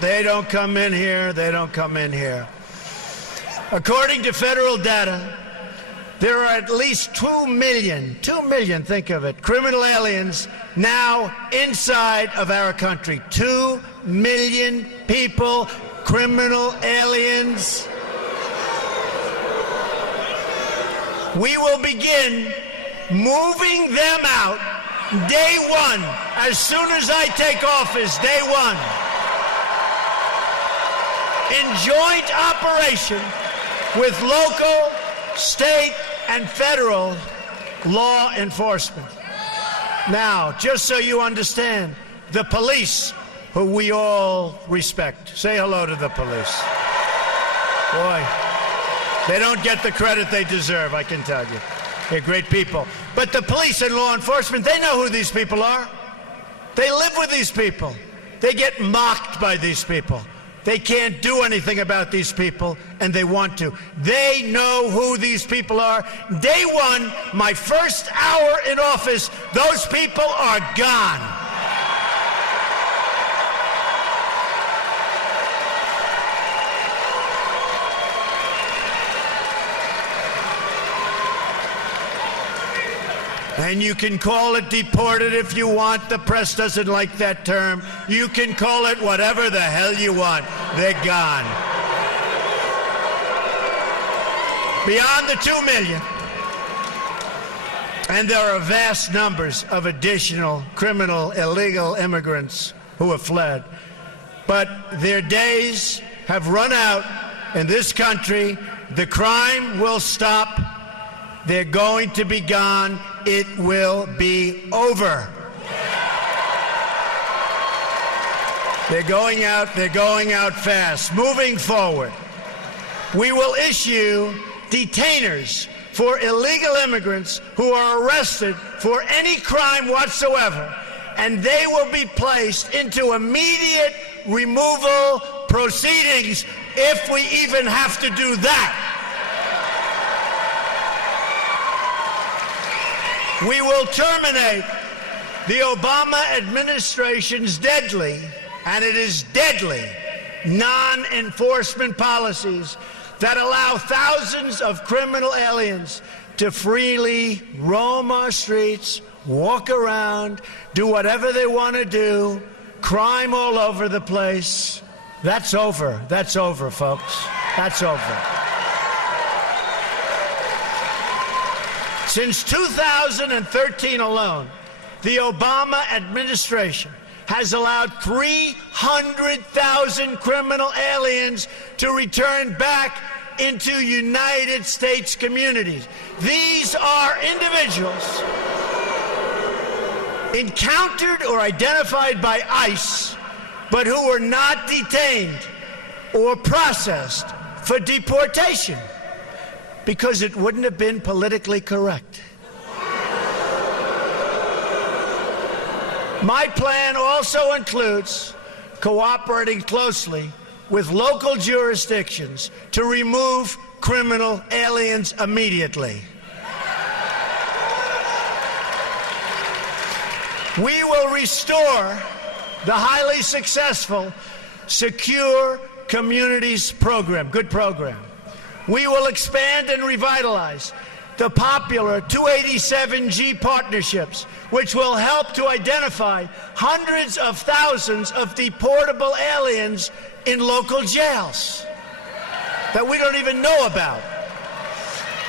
They don't come in here. They don't come in here. According to federal data, there are at least 2 million, think of it, criminal aliens now inside of our country. 2 million people, criminal aliens. We will begin moving them out day one, as soon as I take office, day one, in joint operation with local, state, and federal law enforcement. Now, just so you understand, the police, who we all respect, say hello to the police. Boy, they don't get the credit they deserve, I can tell you. They're great people. But the police and law enforcement, they know who these people are. They live with these people. They get mocked by these people. They can't do anything about these people, and they want to. They know who these people are. Day one, my first hour in office, those people are gone. And you can call it deported if you want. The press doesn't like that term. You can call it whatever the hell you want. They're gone. Beyond the 2 million. And there are vast numbers of additional criminal, illegal immigrants who have fled. But their days have run out in this country. The crime will stop. They're going to be gone. It will be over. They're going out fast. Moving forward, we will issue detainers for illegal immigrants who are arrested for any crime whatsoever, and they will be placed into immediate removal proceedings if we even have to do that. We will terminate the Obama administration's deadly, and it is deadly, non-enforcement policies that allow thousands of criminal aliens to freely roam our streets, walk around, do whatever they want to do, crime all over the place. That's over. That's over, folks. That's over. Since 2013 alone, the Obama administration has allowed 300,000 criminal aliens to return back into United States communities. These are individuals encountered or identified by ICE, but who were not detained or processed for deportation, because it wouldn't have been politically correct. My plan also includes cooperating closely with local jurisdictions to remove criminal aliens immediately. We will restore the highly successful Secure Communities program, good program. We will expand and revitalize the popular 287G partnerships, which will help to identify hundreds of thousands of deportable aliens in local jails that we don't even know about.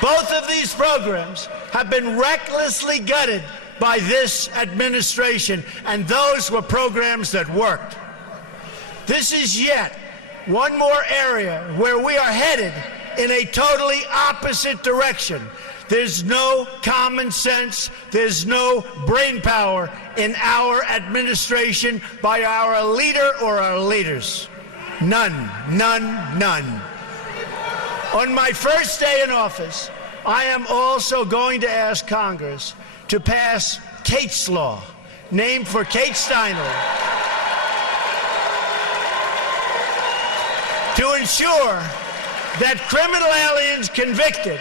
Both of these programs have been recklessly gutted by this administration, and those were programs that worked. This is yet one more area where we are headed in a totally opposite direction. There's no common sense, there's no brain power in our administration by our leader or our leaders. None, none, none. On my first day in office, I am also going to ask Congress to pass Kate's Law, named for Kate Steinle, to ensure that criminal aliens convicted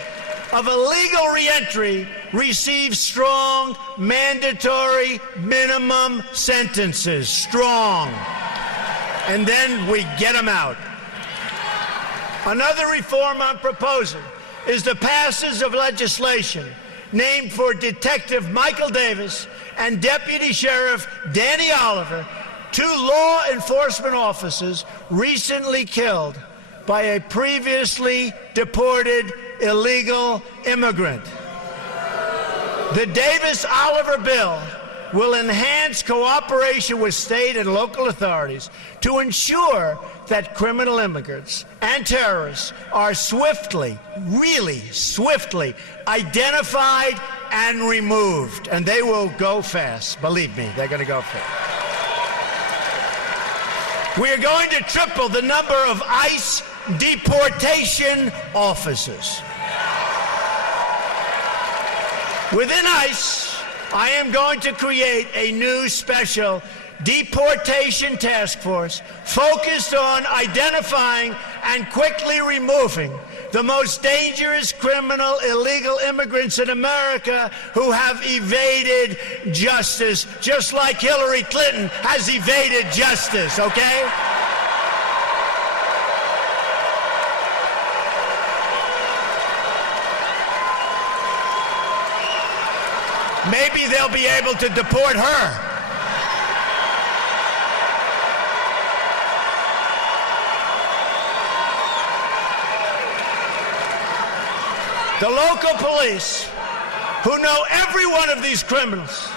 of illegal reentry receive strong, mandatory minimum sentences. Strong. And then we get them out. Another reform I'm proposing is the passage of legislation named for Detective Michael Davis and Deputy Sheriff Danny Oliver, two law enforcement officers recently killed by a previously deported illegal immigrant. The Davis-Oliver bill will enhance cooperation with state and local authorities to ensure that criminal immigrants and terrorists are swiftly, really swiftly, identified and removed. And they will go fast. Believe me, they're going to go fast. We are going to triple the number of ICE deportation officers. Within ICE, I am going to create a new special deportation task force focused on identifying and quickly removing the most dangerous criminal illegal immigrants in America who have evaded justice, just like Hillary Clinton has evaded justice, okay? Maybe they'll be able to deport her. The local police, who know every one of these criminals,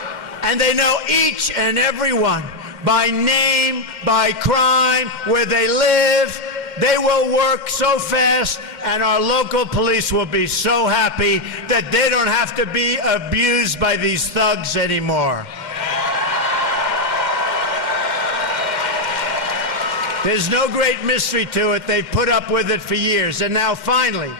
and they know each and every one by name, by crime, where they live, they will work so fast, and our local police will be so happy that they don't have to be abused by these thugs anymore. There's no great mystery to it. They've put up with it for years, and now finally,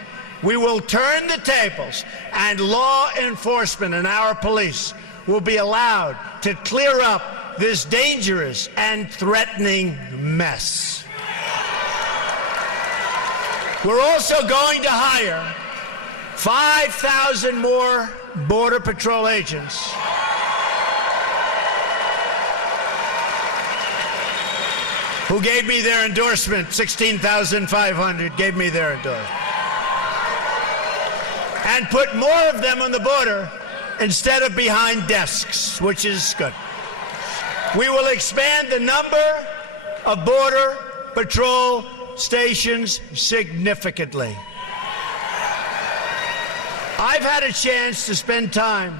we will turn the tables, and law enforcement and our police will be allowed to clear up this dangerous and threatening mess. We're also going to hire 5,000 more Border Patrol agents. Who gave me their endorsement. 16,500 gave me their endorsement. And put more of them on the border instead of behind desks, which is good. We will expand the number of Border Patrol stations significantly. I've had a chance to spend time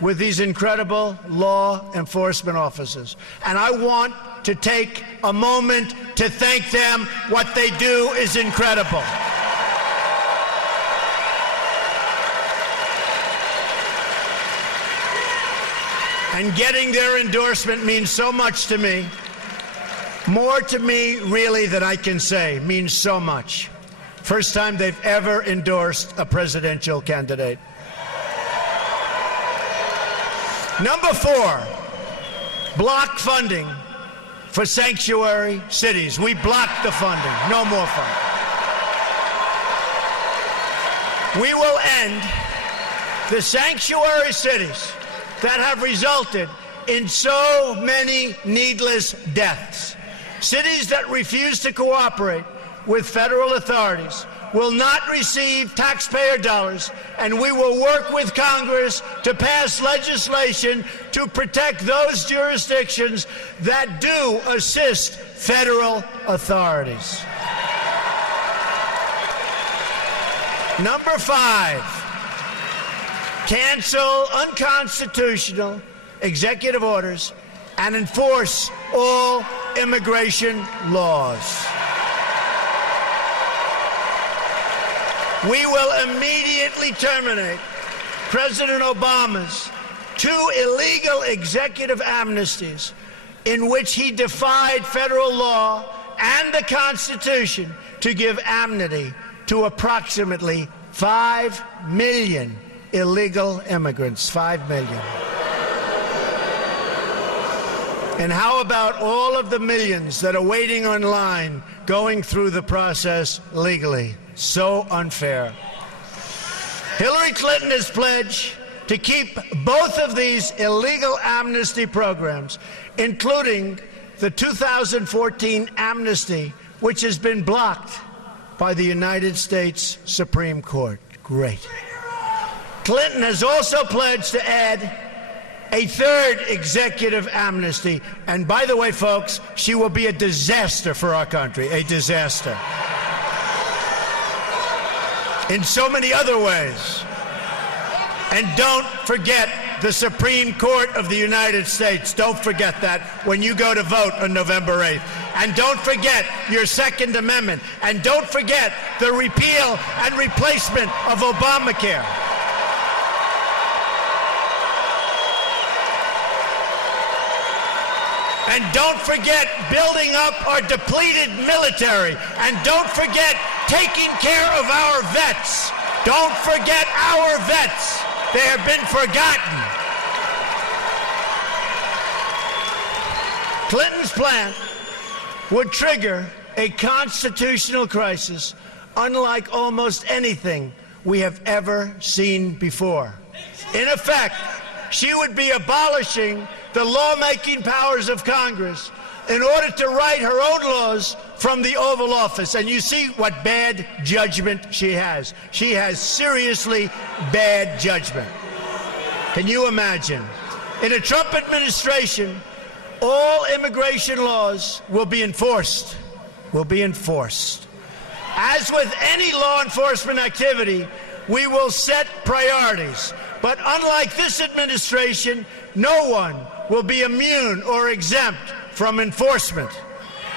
with these incredible law enforcement officers, and I want to take a moment to thank them. What they do is incredible. And getting their endorsement means so much to me. More to me, really, than I can say. Means so much. First time they've ever endorsed a presidential candidate. Number 4, block funding for sanctuary cities. We blocked the funding. No more funding. We will end the sanctuary cities that have resulted in so many needless deaths. Cities that refuse to cooperate with federal authorities will not receive taxpayer dollars, and we will work with Congress to pass legislation to protect those jurisdictions that do assist federal authorities. Number 5. Cancel unconstitutional executive orders and enforce all immigration laws. We will immediately terminate President Obama's 2 illegal executive amnesties in which he defied federal law and the Constitution to give amnesty to approximately 5 million illegal immigrants. 5 million. And how about all of the millions that are waiting online, going through the process legally? So unfair. Hillary Clinton has pledged to keep both of these illegal amnesty programs, including the 2014 amnesty, which has been blocked by the United States Supreme Court. Great. Clinton has also pledged to add a 3rd executive amnesty. And by the way, folks, she will be a disaster for our country, a disaster. In so many other ways. And don't forget the Supreme Court of the United States. Don't forget that when you go to vote on November 8th. And don't forget your Second Amendment. And don't forget the repeal and replacement of Obamacare. And don't forget building up our depleted military. And don't forget taking care of our vets. Don't forget our vets. They have been forgotten. Clinton's plan would trigger a constitutional crisis unlike almost anything we have ever seen before. In effect, she would be abolishing the lawmaking powers of Congress in order to write her own laws from the Oval Office. And you see what bad judgment she has. She has seriously bad judgment. Can you imagine? In a Trump administration, all immigration laws will be enforced. As with any law enforcement activity, we will set priorities. But unlike this administration, no one will be immune or exempt from enforcement.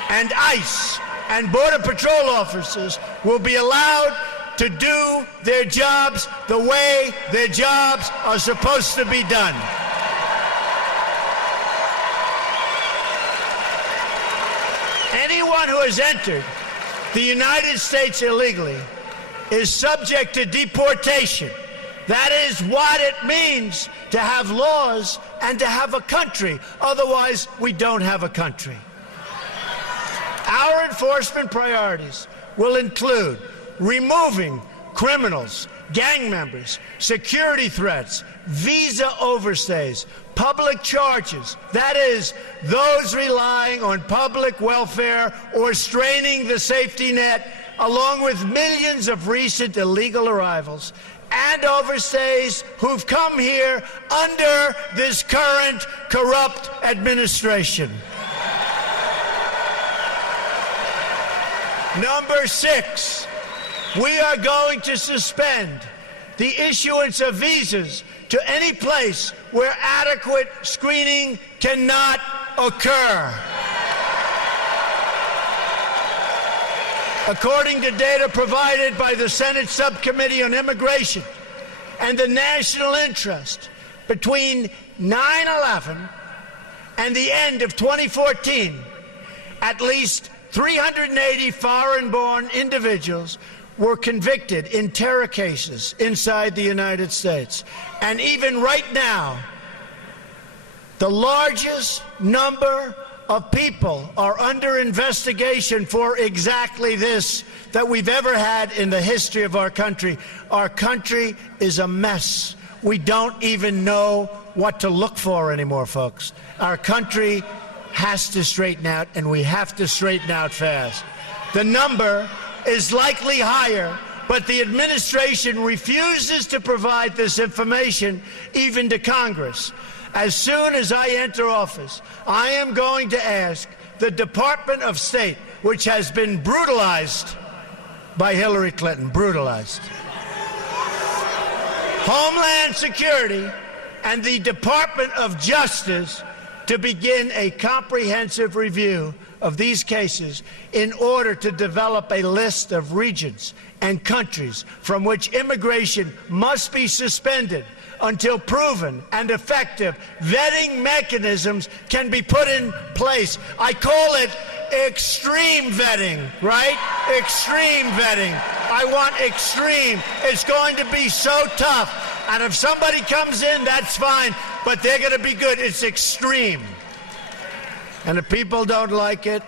And ICE and Border Patrol officers will be allowed to do their jobs the way their jobs are supposed to be done. Anyone who has entered the United States illegally is subject to deportation. That is what it means to have laws and to have a country. Otherwise, we don't have a country. Our enforcement priorities will include removing criminals, gang members, security threats, visa overstays, public charges, that is, those relying on public welfare or straining the safety net, along with millions of recent illegal arrivals and overstays who've come here under this current corrupt administration. Number 6, we are going to suspend the issuance of visas to any place where adequate screening cannot occur. According to data provided by the Senate Subcommittee on Immigration and the National Interest, between 9/11 and the end of 2014, at least 380 foreign-born individuals were convicted in terror cases inside the United States. And even right now, the largest number of people are under investigation for exactly this that we've ever had in the history of our country. Our country is a mess. We don't even know what to look for anymore, folks. Our country has to straighten out, and we have to straighten out fast. The number is likely higher, but the administration refuses to provide this information even to Congress. As soon as I enter office, I am going to ask the Department of State, which has been brutalized by Hillary Clinton, brutalized, Homeland Security, and the Department of Justice to begin a comprehensive review of these cases in order to develop a list of regions and countries from which immigration must be suspended until proven and effective vetting mechanisms can be put in place. I call it extreme vetting, right? Extreme vetting. I want extreme. It's going to be so tough. And if somebody comes in, that's fine, but they're going to be good. It's extreme. And if people don't like it,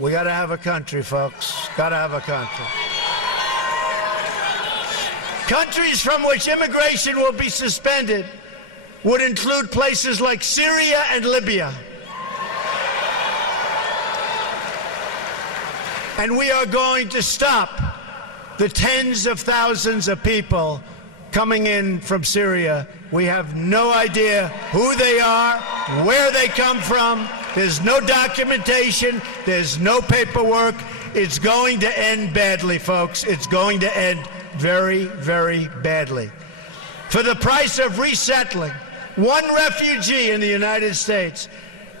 we got to have a country, folks. Got to have a country. Countries from which immigration will be suspended would include places like Syria and Libya. And we are going to stop the tens of thousands of people coming in from Syria. We have no idea who they are, where they come from. There's no documentation. There's no paperwork. It's going to end badly, folks. It's going to end very, very badly. For the price of resettling one refugee in the United States,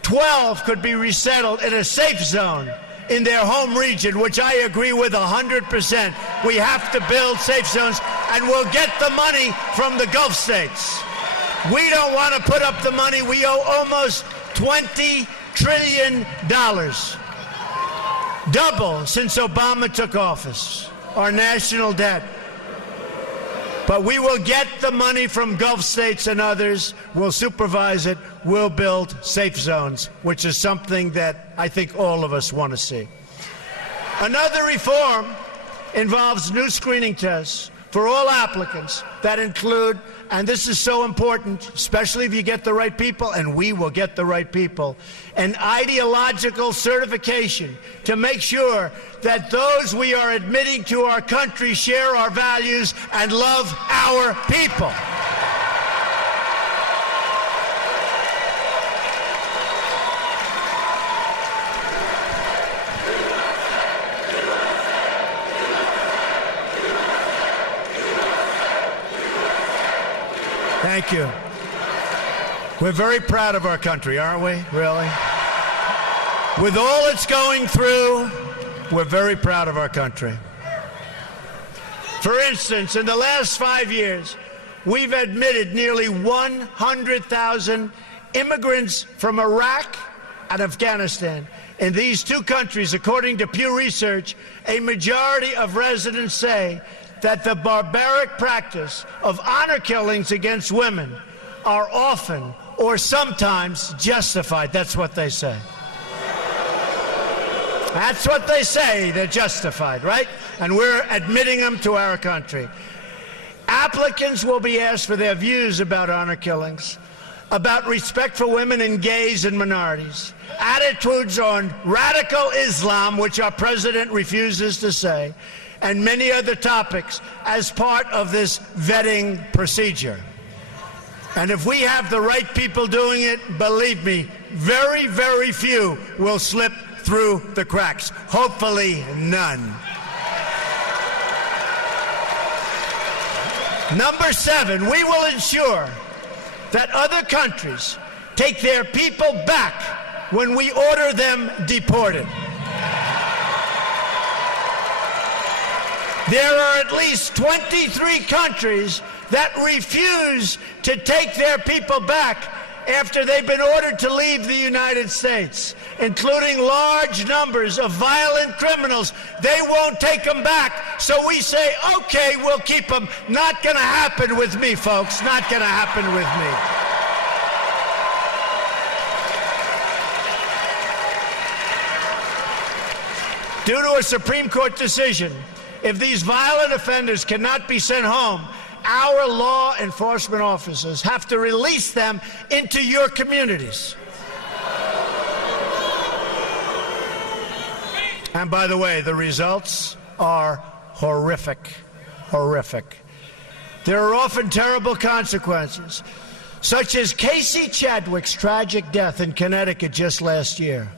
12 could be resettled in a safe zone in their home region, which I agree with 100%. We have to build safe zones, and we'll get the money from the Gulf states. We don't want to put up the money. We owe almost $20 trillion. Double since Obama took office, our national debt. But we will get the money from Gulf states and others. We'll supervise it. We'll build safe zones, which is something that I think all of us want to see. Another reform involves new screening tests for all applicants that include, and this is so important, especially if you get the right people, and we will get the right people, an ideological certification to make sure that those we are admitting to our country share our values and love our people. Thank you. We're very proud of our country, aren't we? Really? With all it's going through, we're very proud of our country. For instance, in the last 5 years, we've admitted nearly 100,000 immigrants from Iraq and Afghanistan. In these two countries, according to Pew Research, a majority of residents say that the barbaric practice of honor killings against women are often or sometimes justified. That's what they say. That's what they say. They're justified, right? And we're admitting them to our country. Applicants will be asked for their views about honor killings, about respect for women and gays and minorities, attitudes on radical Islam, which our president refuses to say, and many other topics as part of this vetting procedure. And if we have the right people doing it, believe me, very, very few will slip through the cracks. Hopefully, none. Number 7, we will ensure that other countries take their people back when we order them deported. There are at least 23 countries that refuse to take their people back after they've been ordered to leave the United States, including large numbers of violent criminals. They won't take them back, so we say, okay, we'll keep them. Not going to happen with me, folks. Not going to happen with me. Due to a Supreme Court decision, if these violent offenders cannot be sent home, our law enforcement officers have to release them into your communities. And by the way, the results are horrific, horrific. There are often terrible consequences, such as Casey Chadwick's tragic death in Connecticut just last year.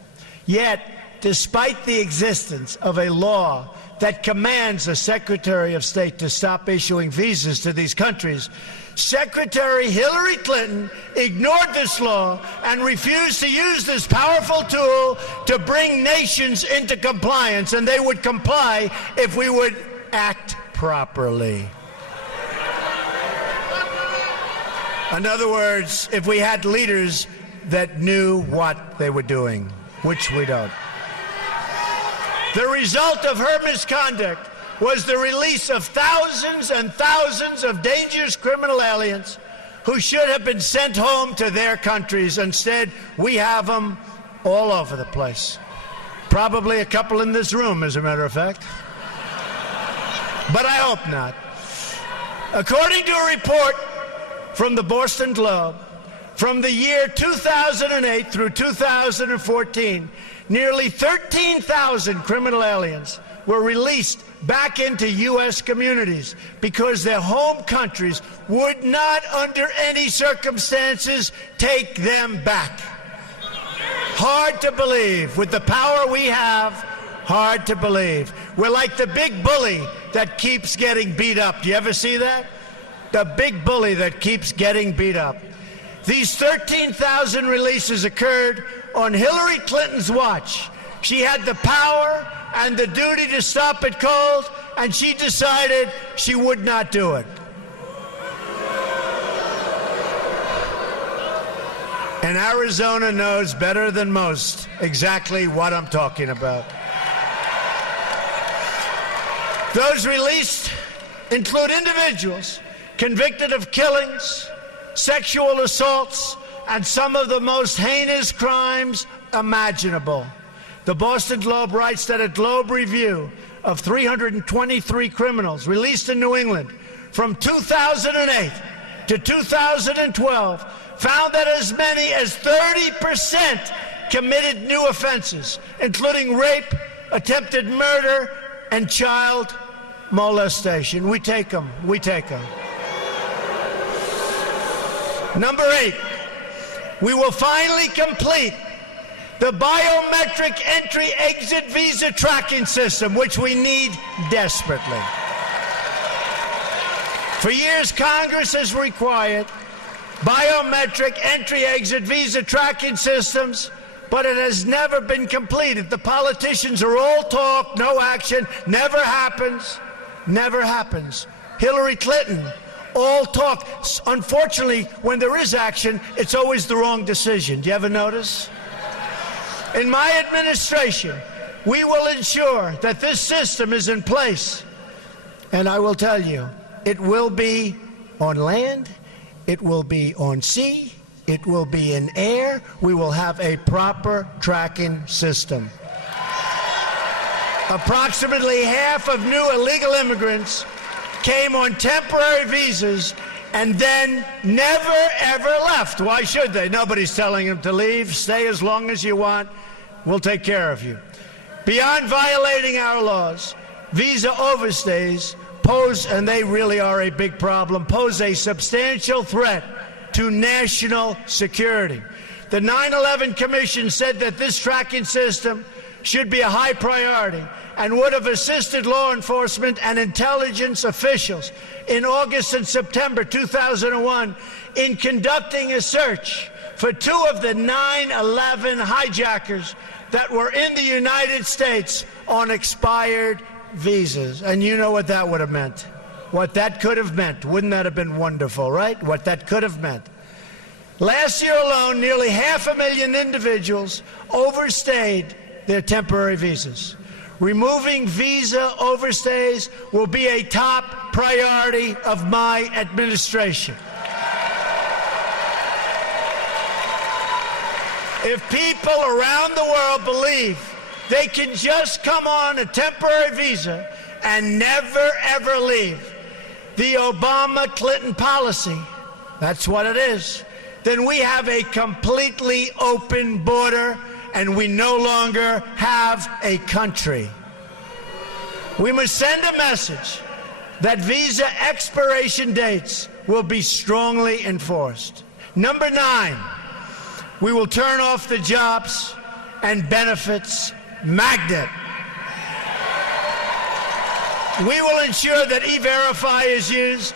Yet, despite the existence of a law that commands the Secretary of State to stop issuing visas to these countries, Secretary Hillary Clinton ignored this law and refused to use this powerful tool to bring nations into compliance, and they would comply if we would act properly. In other words, if we had leaders that knew what they were doing, which we don't. The result of her misconduct was the release of thousands and thousands of dangerous criminal aliens who should have been sent home to their countries. Instead, we have them all over the place. Probably a couple in this room, as a matter of fact. But I hope not. According to a report from the Boston Globe, from the year 2008 through 2014, nearly 13,000 criminal aliens were released back into U.S. communities because their home countries would not, under any circumstances, take them back. Hard to believe. With the power we have, hard to believe. We're like the big bully that keeps getting beat up. Do you ever see that? The big bully that keeps getting beat up. These 13,000 releases occurred on Hillary Clinton's watch. She had the power and the duty to stop it cold, and she decided she would not do it. And Arizona knows better than most exactly what I'm talking about. Those released include individuals convicted of killings, sexual assaults, and some of the most heinous crimes imaginable. The Boston Globe writes that a Globe review of 323 criminals released in New England from 2008 to 2012 found that as many as 30% committed new offenses, including rape, attempted murder, and child molestation. We take them. We take them. Number 8, we will finally complete the biometric entry-exit visa tracking system, which we need desperately. For years, Congress has required biometric entry-exit visa tracking systems, but it has never been completed. The politicians are all talk, no action, never happens, never happens. Hillary Clinton, all talk. Unfortunately, when there is action, it's always the wrong decision. Do you ever notice? In my administration, we will ensure that this system is in place. And I will tell you, it will be on land, it will be on sea, it will be in air. We will have a proper tracking system. Approximately half of new illegal immigrants came on temporary visas and then never, ever left. Why should they? Nobody's telling them to leave. Stay as long as you want. We'll take care of you. Beyond violating our laws, visa overstays pose, and they really are a big problem, pose a substantial threat to national security. The 9/11 Commission said that this tracking system should be a high priority and would have assisted law enforcement and intelligence officials in August and September 2001 in conducting a search for 2 of the 9/11 hijackers that were in the United States on expired visas. And you know what that would have meant. What that could have meant. Wouldn't that have been wonderful, right? What that could have meant. Last year alone, nearly 500,000 individuals overstayed their temporary visas. Removing visa overstays will be a top priority of my administration. If people around the world believe they can just come on a temporary visa and never, ever leave, the Obama-Clinton policy, that's what it is, then we have a completely open border and we no longer have a country. We must send a message that visa expiration dates will be strongly enforced. Number 9, we will turn off the jobs and benefits magnet. We will ensure that E-Verify is used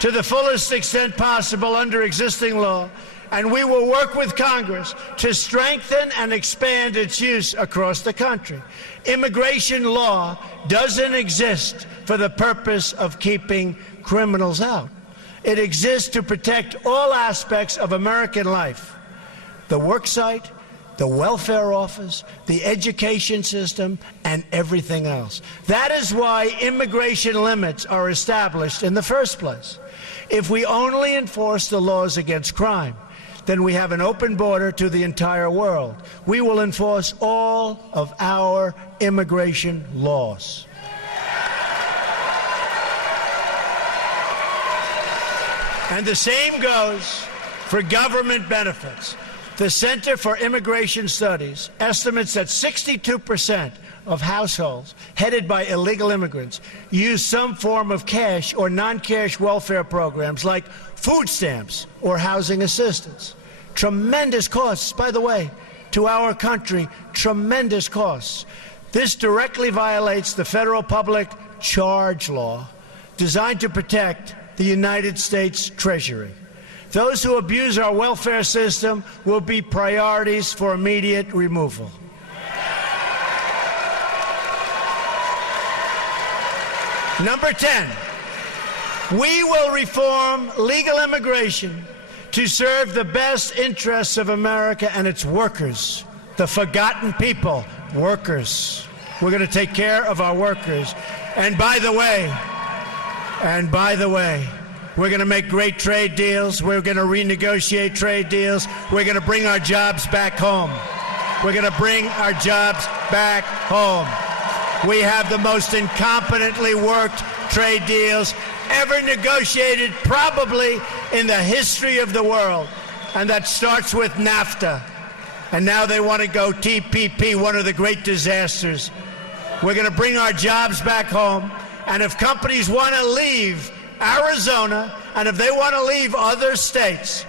to the fullest extent possible under existing law, and we will work with Congress to strengthen and expand its use across the country. Immigration law doesn't exist for the purpose of keeping criminals out. It exists to protect all aspects of American life: the work site, the welfare office, the education system, and everything else. That is why immigration limits are established in the first place. If we only enforce the laws against crime, then we have an open border to the entire world. We will enforce all of our immigration laws. And the same goes for government benefits. The Center for Immigration Studies estimates that 62% of households headed by illegal immigrants use some form of cash or non-cash welfare programs like food stamps or housing assistance. Tremendous costs, by the way, to our country, tremendous costs. This directly violates the federal public charge law designed to protect the United States Treasury. Those who abuse our welfare system will be priorities for immediate removal. Number 10, we will reform legal immigration to serve the best interests of America and its workers, the forgotten people, workers. We're going to take care of our workers. And by the way, we're going to make great trade deals. We're going to renegotiate trade deals. We're going to bring our jobs back home. We're going to bring our jobs back home. We have the most incompetently worked trade deals ever negotiated probably in the history of the world. And that starts with NAFTA. And now they want to go TPP, one of the great disasters. We're going to bring our jobs back home. And if companies want to leave Arizona, and if they want to leave other states,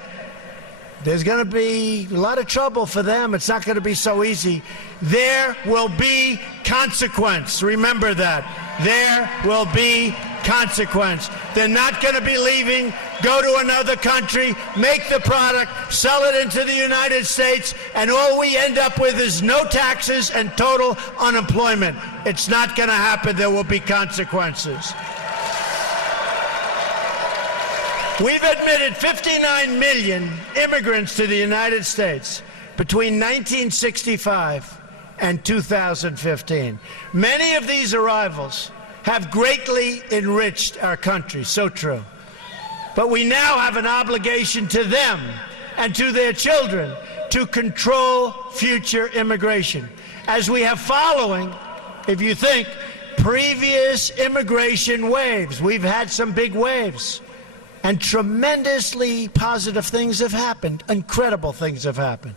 there's going to be a lot of trouble for them. It's not going to be so easy. There will be consequence. Remember that. There will be consequence. They're not going to be leaving, go to another country, make the product, sell it into the United States, and all we end up with is no taxes and total unemployment. It's not going to happen. There will be consequences. We've admitted 59 million immigrants to the United States between 1965 and 2015. Many of these arrivals have greatly enriched our country, so true. But we now have an obligation to them and to their children to control future immigration, as we have following, if you think, previous immigration waves. We've had some big waves. And tremendously positive things have happened. Incredible things have happened.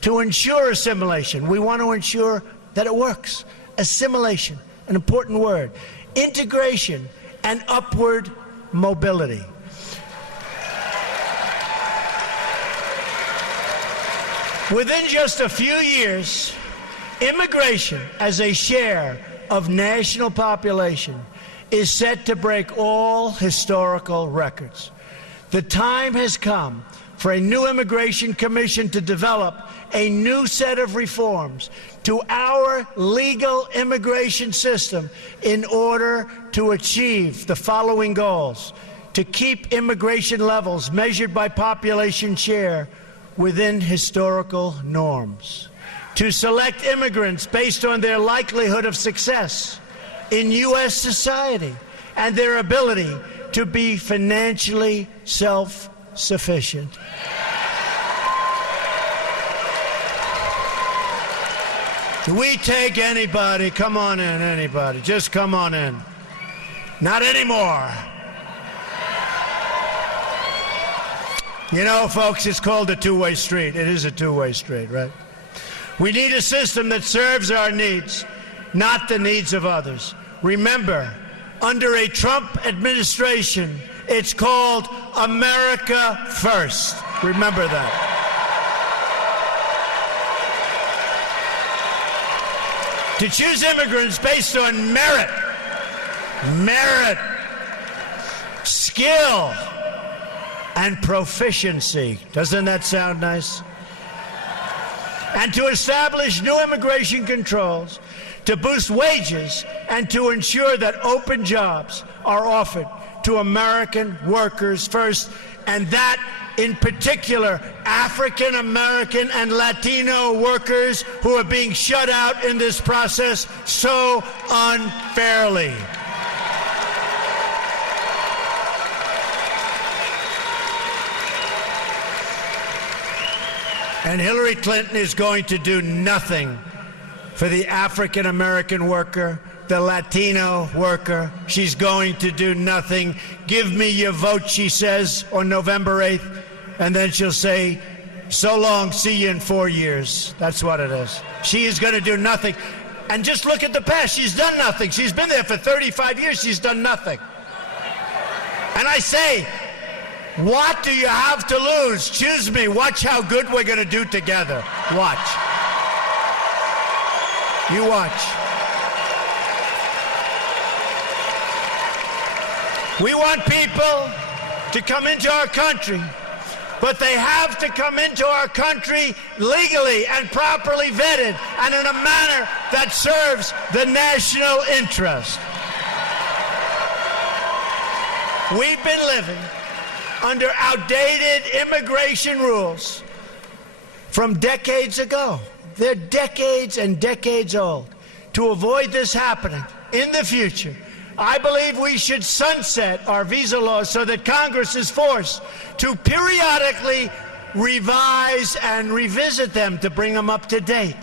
To ensure assimilation, we want to ensure that it works. Assimilation, an important word. Integration and upward mobility. Within just a few years, immigration as a share of national population is set to break all historical records. The time has come for a new immigration commission to develop a new set of reforms to our legal immigration system in order to achieve the following goals: to keep immigration levels measured by population share within historical norms, to select immigrants based on their likelihood of success in U.S. society and their ability to be financially self-sufficient. We take anybody. Come on in, anybody. Just come on in. Not anymore. You know, folks, it's called a two-way street. It is a two-way street, right? We need a system that serves our needs, not the needs of others. Remember, under a Trump administration, it's called America First. Remember that. To choose immigrants based on merit, skill, and proficiency. Doesn't that sound nice? And to establish new immigration controls, to boost wages, and to ensure that open jobs are offered to American workers first, and that in particular African American and Latino workers who are being shut out in this process so unfairly. And Hillary Clinton is going to do nothing for the African American worker, the Latino worker. She's going to do nothing. Give me your vote, she says, on November 8th. And then she'll say, so long, see you in 4 years. That's what it is. She is going to do nothing. And just look at the past. She's done nothing. She's been there for 35 years. She's done nothing. And I say, what do you have to lose? Choose me. Watch how good we're going to do together. Watch. You watch. We want people to come into our country, but they have to come into our country legally and properly vetted and in a manner that serves the national interest. We've been living under outdated immigration rules from decades ago. They're decades and decades old. To avoid this happening in the future, I believe we should sunset our visa laws so that Congress is forced to periodically revise and revisit them to bring them up to date.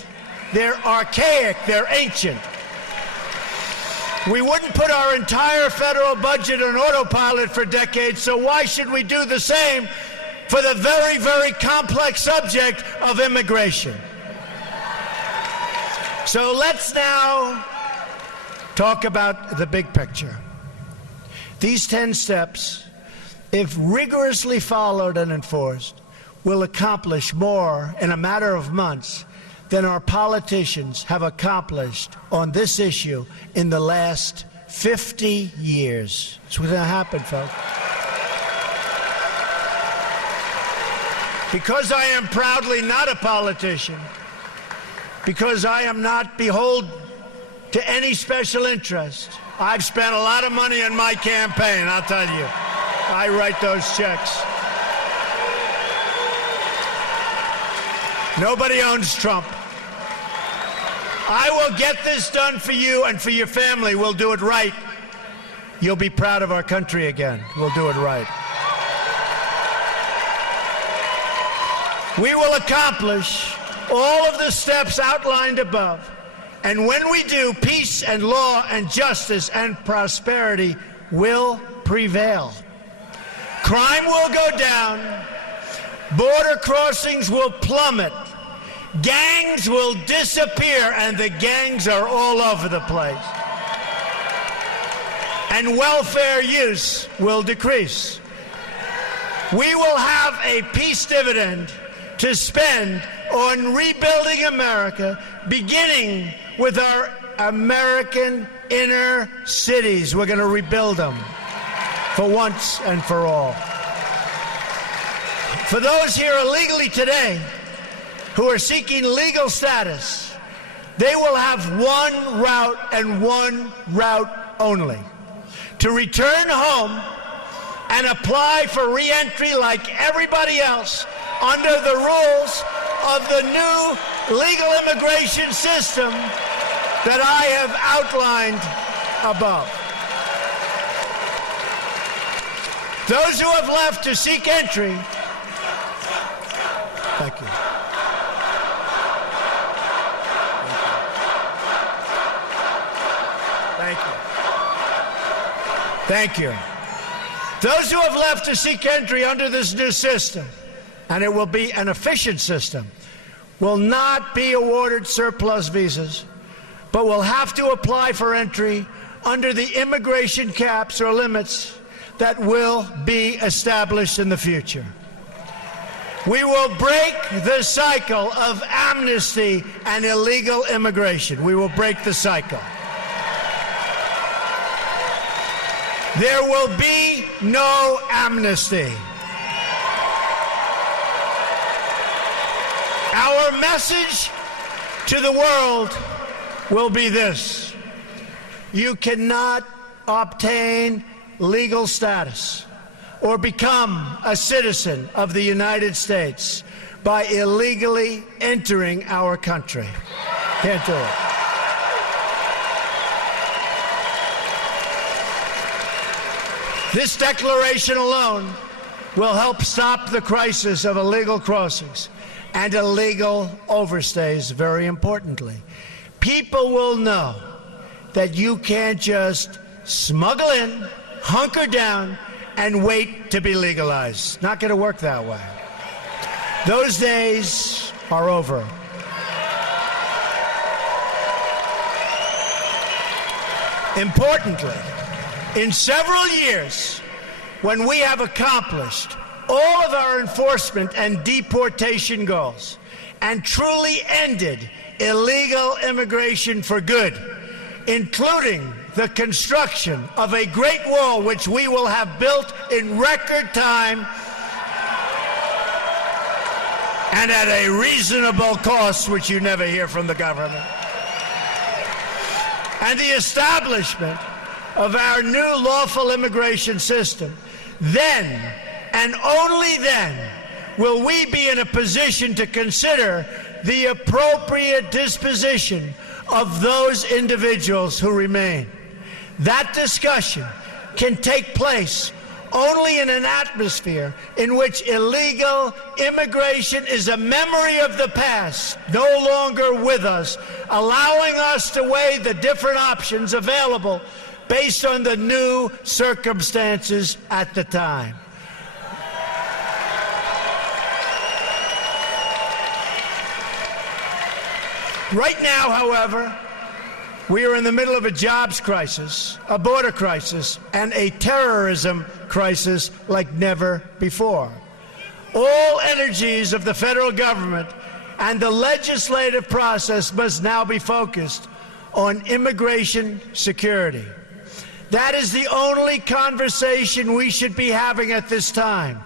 They're archaic, they're ancient. We wouldn't put our entire federal budget on autopilot for decades, so why should we do the same for the very, very complex subject of immigration? So let's now talk about the big picture. These 10 steps, if rigorously followed and enforced, will accomplish more in a matter of months than our politicians have accomplished on this issue in the last 50 years. It's what's going to happen, folks. Because I am proudly not a politician, because I am not beholden to any special interest, I've spent a lot of money on my campaign, I'll tell you. I write those checks. Nobody owns Trump. I will get this done for you and for your family. We'll do it right. You'll be proud of our country again. We'll do it right. We will accomplish all of the steps outlined above. And when we do, peace and law and justice and prosperity will prevail. Crime will go down. Border crossings will plummet. Gangs will disappear, and the gangs are all over the place. And welfare use will decrease. We will have a peace dividend to spend on rebuilding America, beginning with our American inner cities. We're going to rebuild them for once and for all. For those here illegally today who are seeking legal status, they will have one route and one route only: to return home and apply for reentry like everybody else under the rules of the new legal immigration system that I have outlined above. Those who have left to seek entry, thank you. Thank you. Thank you. Those who have left to seek entry under this new system, and it will be an efficient system, will not be awarded surplus visas, but will have to apply for entry under the immigration caps or limits that will be established in the future. We will break the cycle of amnesty and illegal immigration. We will break the cycle. There will be no amnesty. Our message to the world will be this: you cannot obtain legal status or become a citizen of the United States by illegally entering our country. Can't do it. This declaration alone will help stop the crisis of illegal crossings and illegal overstays, very importantly. People will know that you can't just smuggle in, hunker down, and wait to be legalized. Not going to work that way. Those days are over. Importantly, in several years, when we have accomplished all of our enforcement and deportation goals and truly ended illegal immigration for good, including the construction of a great wall which we will have built in record time and at a reasonable cost, which you never hear from the government, and the establishment of our new lawful immigration system, then and only then will we be in a position to consider the appropriate disposition of those individuals who remain. That discussion can take place only in an atmosphere in which illegal immigration is a memory of the past, no longer with us, allowing us to weigh the different options available based on the new circumstances at the time. Right now, however, we are in the middle of a jobs crisis, a border crisis, and a terrorism crisis like never before. All energies of the federal government and the legislative process must now be focused on immigration security. That is the only conversation we should be having at this time.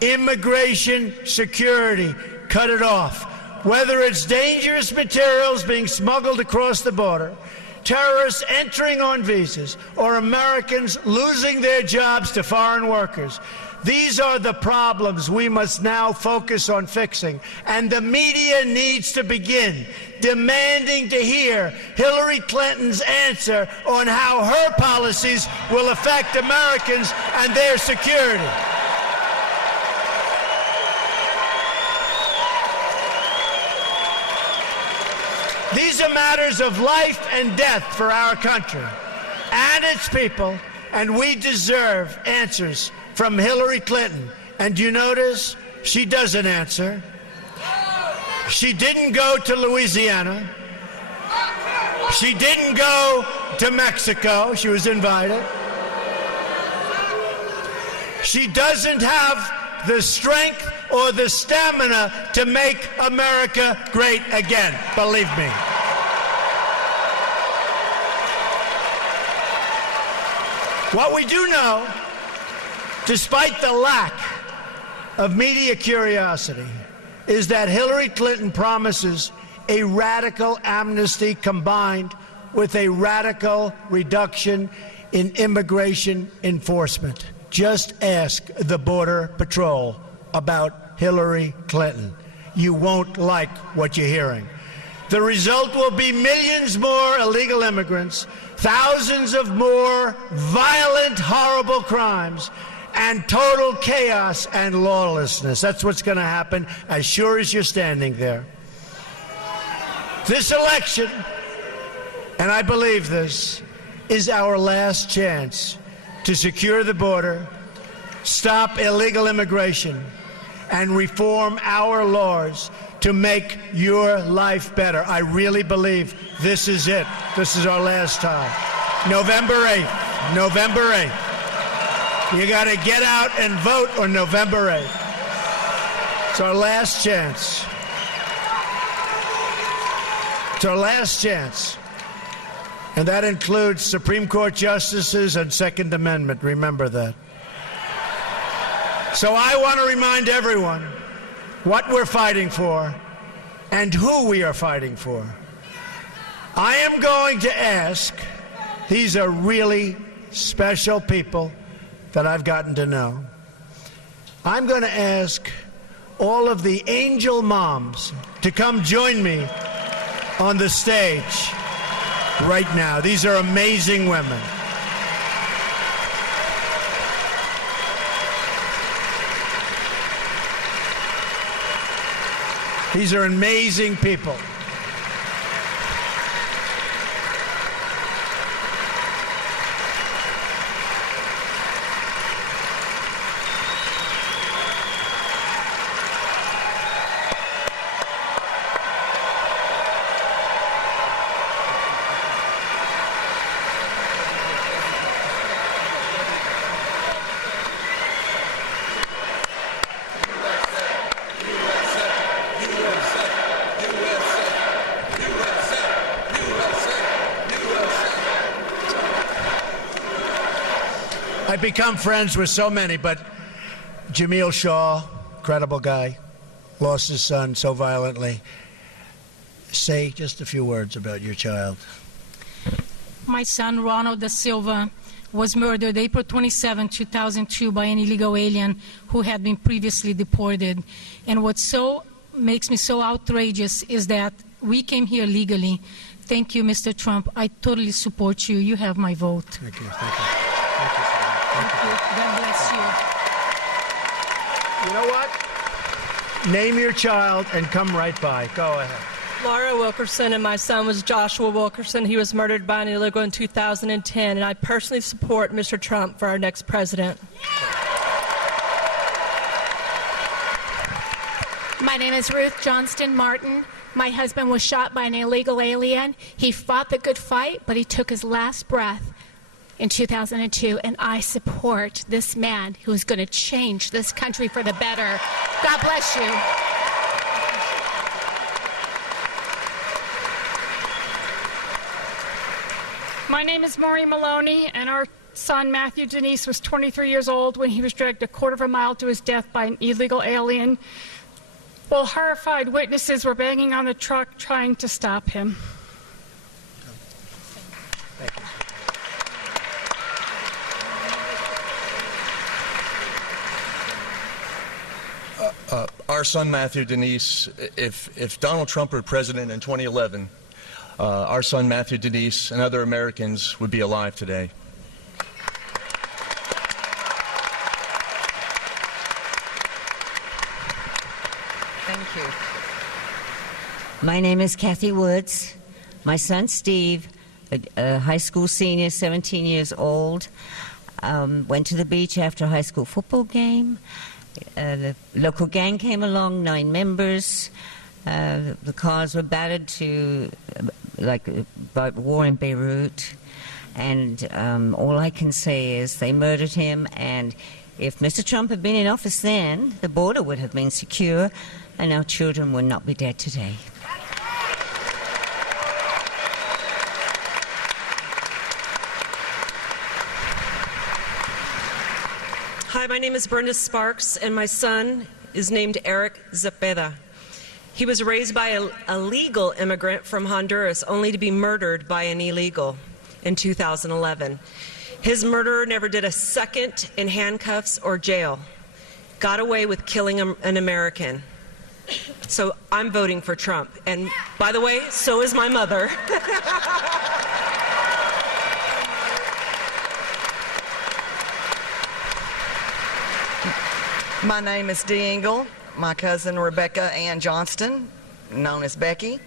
Immigration security. Cut it off. Whether it's dangerous materials being smuggled across the border, terrorists entering on visas, or Americans losing their jobs to foreign workers. These are the problems we must now focus on fixing, and the media needs to begin demanding to hear Hillary Clinton's answer on how her policies will affect Americans and their security. These are matters of life and death for our country and its people, and we deserve answers from Hillary Clinton. And you notice she doesn't answer. She didn't go to Louisiana. She didn't go to Mexico. She was invited. She doesn't have the strength or the stamina to make America great again, believe me. What we do know, despite the lack of media curiosity, is that Hillary Clinton promises a radical amnesty combined with a radical reduction in immigration enforcement. Just ask the Border Patrol about Hillary Clinton. You won't like what you're hearing. The result will be millions more illegal immigrants, thousands of more violent, horrible crimes, and total chaos and lawlessness. That's what's going to happen as sure as you're standing there. This election, and I believe this, is our last chance to secure the border, stop illegal immigration, and reform our laws to make your life better. I really believe this is it. This is our last time. November 8th. November 8th. You got to get out and vote on November 8th. It's our last chance. It's our last chance. And that includes Supreme Court justices and Second Amendment. Remember that. So I want to remind everyone what we're fighting for and who we are fighting for. I am going to ask, these are really special people that I've gotten to know. I'm going to ask all of the angel moms to come join me on the stage right now. These are amazing women. These are amazing people. I've become friends with so many, but Jamil Shaw, incredible guy, lost his son so violently. Say just a few words about your child. My son, Ronald da Silva, was murdered April 27, 2002 by an illegal alien who had been previously deported. And what makes me so outrageous is that we came here legally. Thank you, Mr. Trump. I totally support you. You have my vote. Thank you. Thank you. Thank you. God bless you. You know what? Name your child and come right by. Go ahead. Laura Wilkerson, and my son was Joshua Wilkerson. He was murdered by an illegal in 2010, and I personally support Mr. Trump for our next president. My name is Ruth Johnston Martin. My husband was shot by an illegal alien. He fought the good fight, but he took his last breath in 2002, and I support this man who's going to change this country for the better. God bless you. My name is Maureen Maloney, and our son Matthew Denise was 23 years old when he was dragged a quarter of a mile to his death by an illegal alien, while horrified witnesses were banging on the truck trying to stop him. Our son Matthew Denise, if Donald Trump were president in 2011, our son Matthew Denise and other Americans would be alive today. Thank you. My name is Kathy Woods. My son Steve, a high school senior, 17 years old, went to the beach after a high school football game. The local gang came along, 9 members. The cars were battered to, about war in Beirut. And all I can say is they murdered him, and if Mr. Trump had been in office then, the border would have been secure, and our children would not be dead today. Hi, my name is Brenda Sparks, and my son is named Eric Zepeda. He was raised by a legal immigrant from Honduras, only to be murdered by an illegal in 2011. His murderer never did a second in handcuffs or jail. Got away with killing an American. So I'm voting for Trump. And by the way, so is my mother. My name is Dee Engle. My cousin Rebecca Ann Johnston, known as Becky,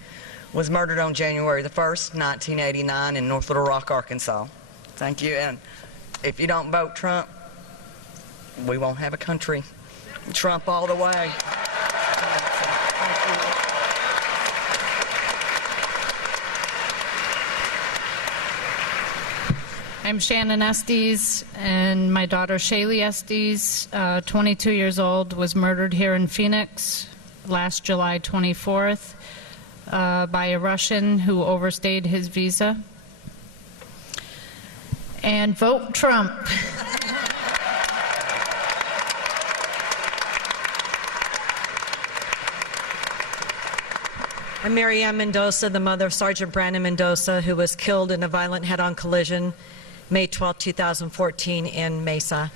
was murdered on January the 1st, 1989 in North Little Rock, Arkansas. Thank you. And if you don't vote Trump, we won't have a country. Trump all the way. I'm Shannon Estes, and my daughter Shaylee Estes, 22 years old, was murdered here in Phoenix last July 24th by a Russian who overstayed his visa. And vote Trump. I'm Mary Ann Mendoza, the mother of Sergeant Brandon Mendoza, who was killed in a violent head-on collision May 12, 2014 in Mesa.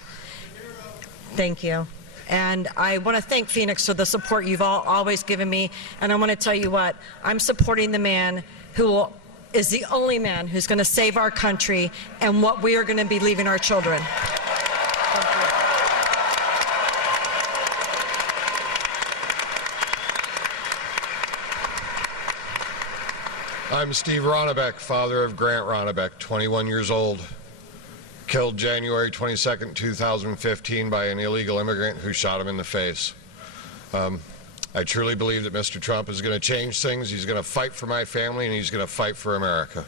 Thank you. And I want to thank Phoenix for the support you've all always given me. And I want to tell you what, I'm supporting the man who is the only man who's going to save our country and what we are going to be leaving our children. I'm Steve Ronnebeck, father of Grant Ronnebeck, 21 years old, killed January 22nd, 2015 by an illegal immigrant who shot him in the face. I truly believe that Mr. Trump is going to change things. He's going to fight for my family, and he's going to fight for America.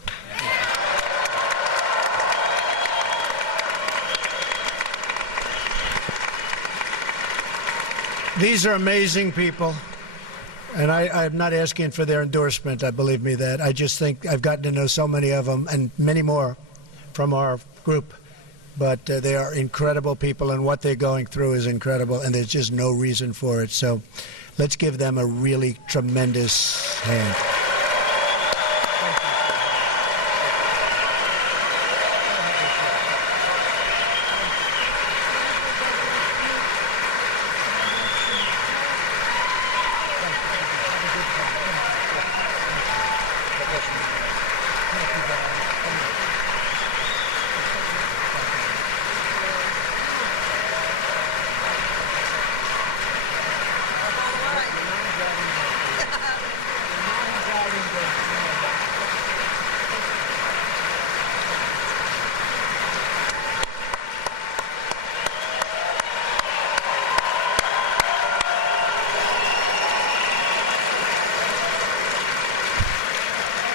These are amazing people. And I'm not asking for their endorsement, believe me that. I just think I've gotten to know so many of them and many more from our group. But they are incredible people, and what they're going through is incredible, and there's just no reason for it. So let's give them a really tremendous hand.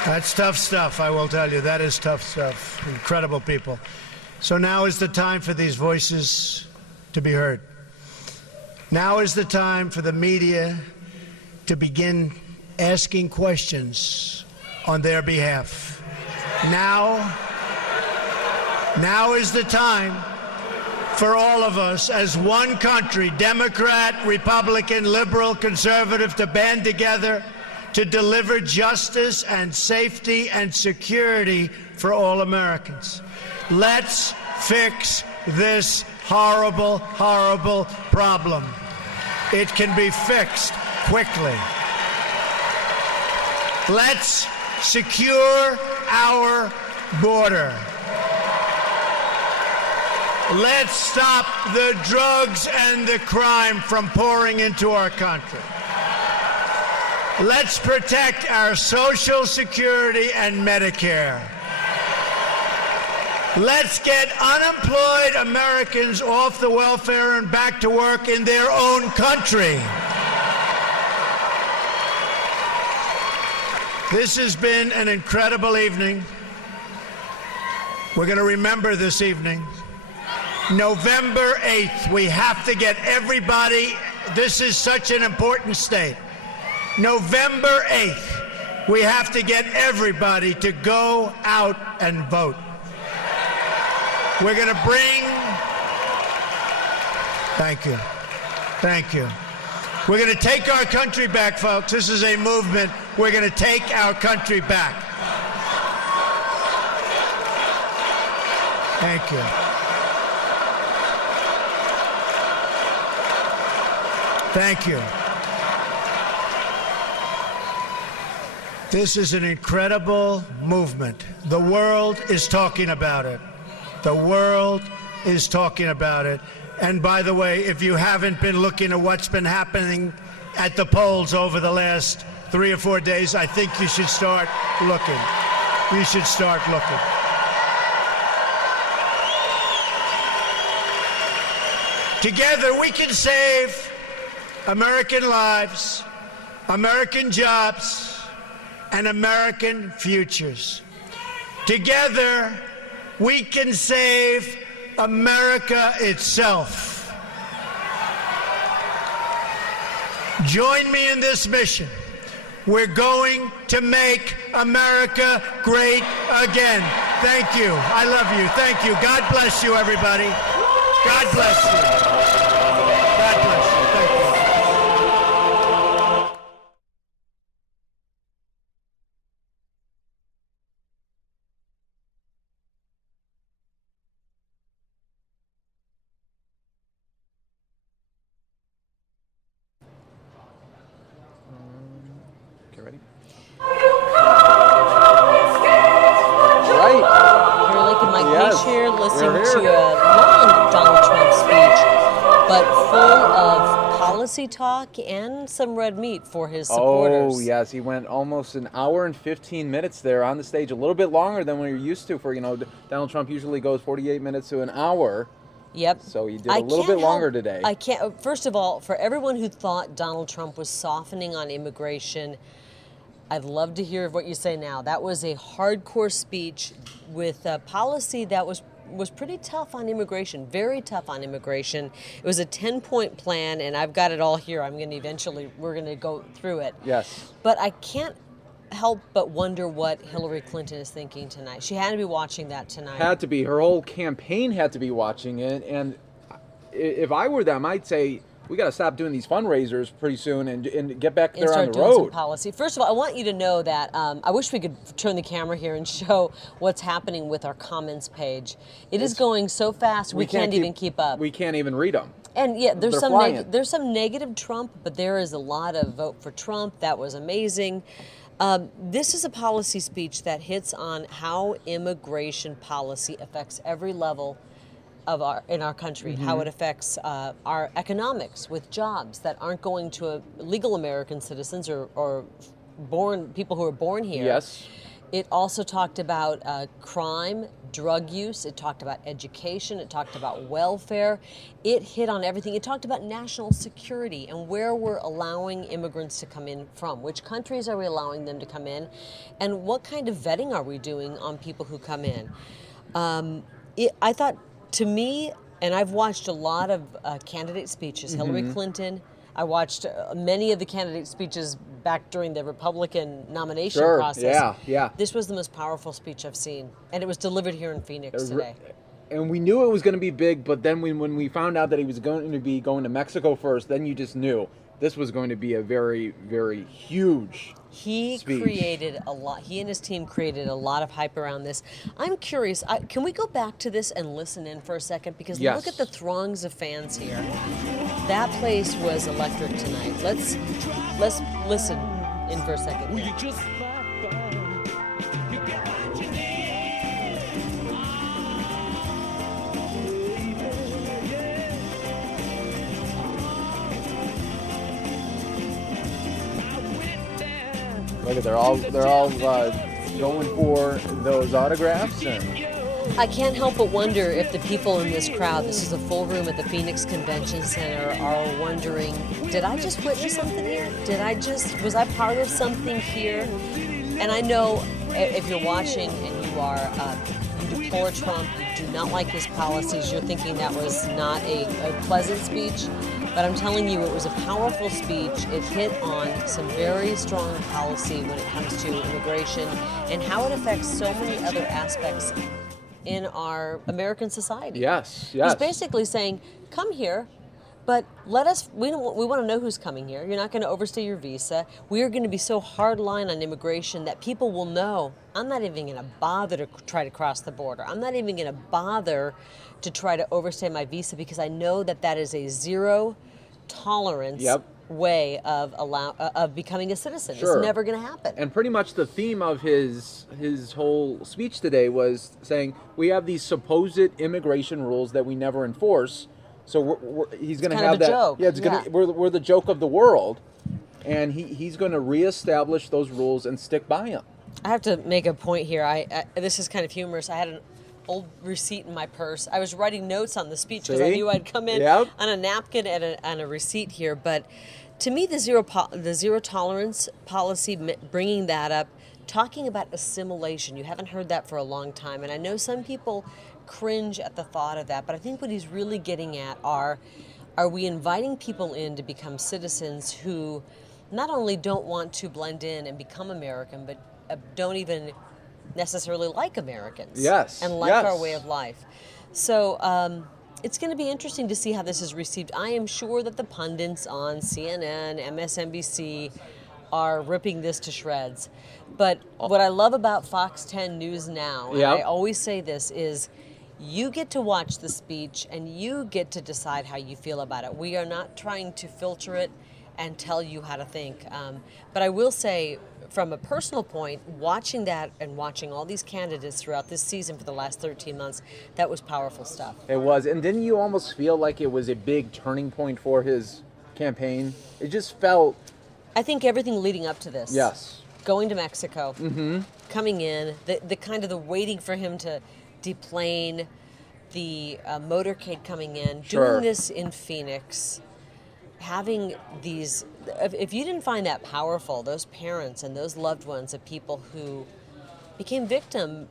That's tough stuff, I will tell you. That is tough stuff. Incredible people. So now is the time for these voices to be heard. Now is the time for the media to begin asking questions on their behalf. Now is the time for all of us as one country, Democrat, Republican, liberal, conservative, to band together to deliver justice and safety and security for all Americans. Let's fix this horrible, horrible problem. It can be fixed quickly. Let's secure our border. Let's stop the drugs and the crime from pouring into our country. Let's protect our Social Security and Medicare. Let's get unemployed Americans off the welfare and back to work in their own country. This has been an incredible evening. We're going to remember this evening. November 8th, we have to get everybody, this is such an important state. November 8th, we have to get everybody to go out and vote. We're going to bring, thank you, thank you. We're going to take our country back, folks. This is a movement. We're going to take our country back. Thank you. Thank you. This is an incredible movement. The world is talking about it. The world is talking about it. And by the way, if you haven't been looking at what's been happening at the polls over the last 3 or 4 days, I think you should start looking. You should start looking. Together we can save American lives, American jobs, and American futures. Together, we can save America itself. Join me in this mission. We're going to make America great again. Thank you. I love you. Thank you. God bless you, everybody. God bless you. God bless you. Thank you. Get ready. Right. You're like in my case here, listening to a long Donald Trump speech, but full of policy talk and some red meat for his supporters. Oh, yes. He went almost an hour and 15 minutes there on the stage, a little bit longer than we're used to for, Donald Trump usually goes 48 minutes to an hour. Yep. So he did a little bit longer today. I can't. First of all, for everyone who thought Donald Trump was softening on immigration, I'd love to hear what you say now. That was a hardcore speech with a policy that was pretty tough on immigration, very tough on immigration. It was a 10-point plan, and I've got it all here. We're going to go through it. Yes. But I can't help but wonder what Hillary Clinton is thinking tonight. She had to be watching that tonight. Had to be. Her whole campaign had to be watching it. And if I were them, I'd say, we got to stop doing these fundraisers pretty soon and get back there on the road. Some policy. First of all, I want you to know that I wish we could turn the camera here and show what's happening with our comments page. It's going so fast we can't even keep up. We can't even read them. And yeah, there's some negative Trump, but there is a lot of vote for Trump. That was amazing. This is a policy speech that hits on how immigration policy affects every level in our country, how it affects our economics with jobs that aren't going to legal American citizens or people who are born here. Yes. It also talked about crime, drug use. It talked about education. It talked about welfare. It hit on everything. It talked about national security and where we're allowing immigrants to come in from. Which countries are we allowing them to come in? And what kind of vetting are we doing on people who come in? I thought, to me, and I've watched a lot of candidate speeches, Hillary Clinton. I watched many of the candidate speeches back during the Republican nomination process. Yeah. This was the most powerful speech I've seen, and it was delivered here in Phoenix today. And we knew it was going to be big, but then when we found out that he was going to be going to Mexico first, then you just knew this was going to be a very, very huge He speech. created a lot. He and his team created a lot of hype around this. I'm curious. Can we go back to this and listen in for a second? Because Yes. look at the throngs of fans here. That place was electric tonight. Let's listen in for a second here. Look at they're all going for those autographs, and I can't help but wonder if the people in this crowd, this is a full room at the Phoenix Convention Center, are wondering, did I just witness something here? Was I part of something here? And I know if you're watching and you deplore Trump, you do not like his policies, you're thinking that was not a pleasant speech. But I'm telling you, it was a powerful speech. It hit on some very strong policy when it comes to immigration and how it affects so many other aspects in our American society. Yes. He's basically saying, come here, but we want to know who's coming here. You're not going to overstay your visa. We are going to be so hardline on immigration that people will know, I'm not even going to bother to try to cross the border. I'm not even going to bother to try to overstay my visa because I know that is a zero tolerance way of becoming a citizen. Sure. It's never going to happen. And pretty much the theme of his whole speech today was saying we have these supposed immigration rules that we never enforce. So he's going to have that. Joke. Yeah, we're the joke of the world, and he's going to reestablish those rules and stick by them. I have to make a point here. This is kind of humorous. I had an old receipt in my purse. I was writing notes on the speech because I knew I'd come in on a napkin and a receipt here. But to me, the zero tolerance policy, bringing that up, talking about assimilation, you haven't heard that for a long time. And I know some people cringe at the thought of that, but I think what he's really getting at are we inviting people in to become citizens who not only don't want to blend in and become American, but don't even necessarily like Americans and like our way of life. So it's going to be interesting to see how this is received. I am sure that the pundits on CNN, MSNBC are ripping this to shreds. But what I love about Fox 10 News Now, and I always say this, is you get to watch the speech and you get to decide how you feel about it. We are not trying to filter it and tell you how to think. But I will say, from a personal point, watching that and watching all these candidates throughout this season for the last 13 months, that was powerful stuff. It was. And didn't you almost feel like it was a big turning point for his campaign? It just felt... I think everything leading up to this. Yes. Going to Mexico, coming in, the kind of the waiting for him to deplane, the motorcade coming in, doing this in Phoenix, having these... If you didn't find that powerful, those parents and those loved ones of people who became victim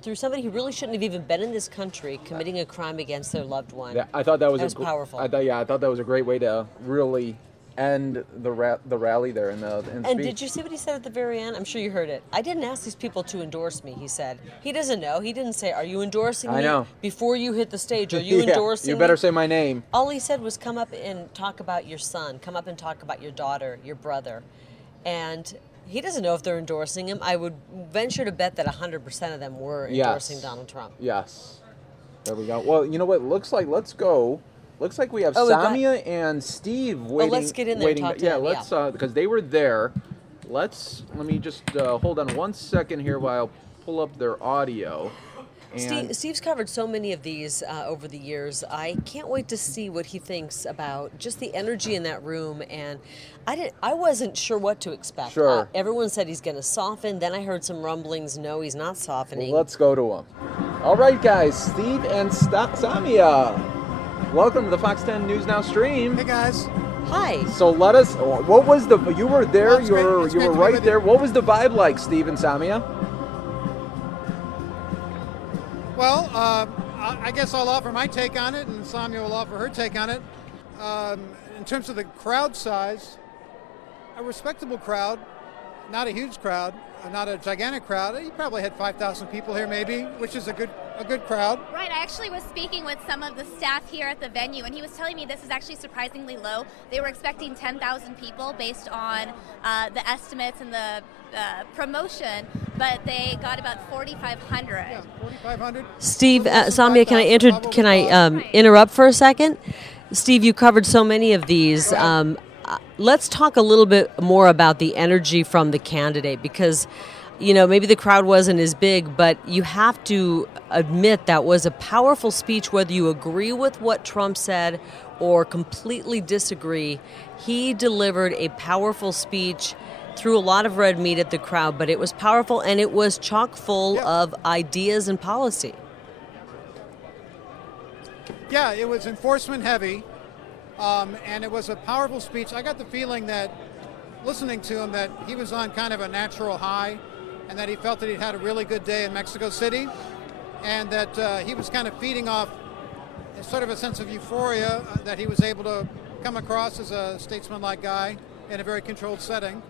through somebody who really shouldn't have even been in this country committing a crime against their loved one. Yeah, I thought that was powerful. I thought that was a great way to really end the rally there in the And speech. did you see what he said at the very end? I'm sure you heard it. I didn't ask these people to endorse me, he said. He doesn't know. He didn't say, are you endorsing me? I know. Before you hit the stage, are you Yeah, endorsing me? you better say my name. All he said was come up and talk about your son. Come up and talk about your daughter, your brother. And he doesn't know if they're endorsing him. I would venture to bet that 100% of them were endorsing Donald Trump. Yes. There we go. Well, you know what? Let's go. Looks like we have Oh, Samia and Steve waiting. let's get in there and talk to them. Let's because they were there. Let me just hold on one second here while I pull up their audio. And Steve's covered so many of these over the years. I can't wait to see what he thinks about just the energy in that room. And I wasn't sure what to expect. Sure. Everyone said he's going to soften. Then I heard some rumblings. No, he's not softening. well, let's go to him. All right, guys, Steve and Samia, welcome to the Fox 10 News Now stream. Hey guys. Hi. So let us. What was the? You were there. Well, you were right there. What was the vibe like, Steve and Samia? Well, I guess I'll offer my take on it, and Samia will offer her take on it. In terms of the crowd size, a respectable crowd, not a huge crowd, not a gigantic crowd. You probably had 5,000 people here, maybe, which is a good crowd. Right. I actually was speaking with some of the staff here at the venue, and he was telling me this is actually surprisingly low. They were expecting 10,000 people based on the estimates and the promotion, but they got about 4,500. Yeah, 4,500. Steve, Samia, can I interrupt for a second? Steve, you covered so many of these. Let's talk a little bit more about the energy from the candidate, because, maybe the crowd wasn't as big, but you have to admit that was a powerful speech, whether you agree with what Trump said or completely disagree. He delivered a powerful speech, threw a lot of red meat at the crowd, but it was powerful, and it was chock full of ideas and policy. Yeah, it was enforcement heavy, and it was a powerful speech. I got the feeling that, listening to him, that he was on kind of a natural high, and that he felt that he'd had a really good day in Mexico City, and that he was kind of feeding off sort of a sense of euphoria that he was able to come across as a statesman-like guy in a very controlled setting,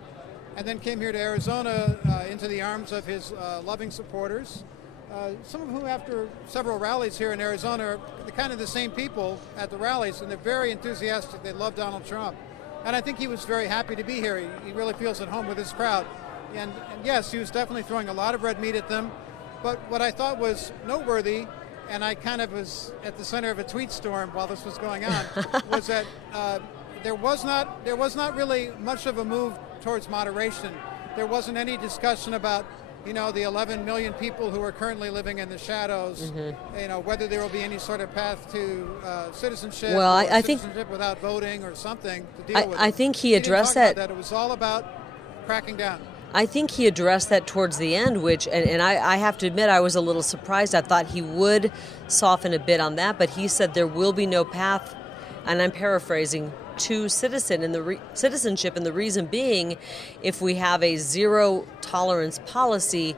and then came here to Arizona into the arms of his loving supporters. Some of whom, after several rallies here in Arizona, are kind of the same people at the rallies, and they're very enthusiastic. They love Donald Trump. And I think he was very happy to be here. He really feels at home with his crowd. And yes, he was definitely throwing a lot of red meat at them. But what I thought was noteworthy, and I kind of was at the center of a tweet storm while this was going on, was that there was not really much of a move towards moderation. There wasn't any discussion about the 11 million people who are currently living in the shadows, whether there will be any sort of path to citizenship, well, or I think citizenship without voting or something to deal with. I think he addressed that. It was all about cracking down. I think he addressed that towards the end, which, and I have to admit, I was a little surprised. I thought he would soften a bit on that, but he said there will be no path, and I'm paraphrasing, to citizenship, and the reason being, if we have a zero tolerance policy,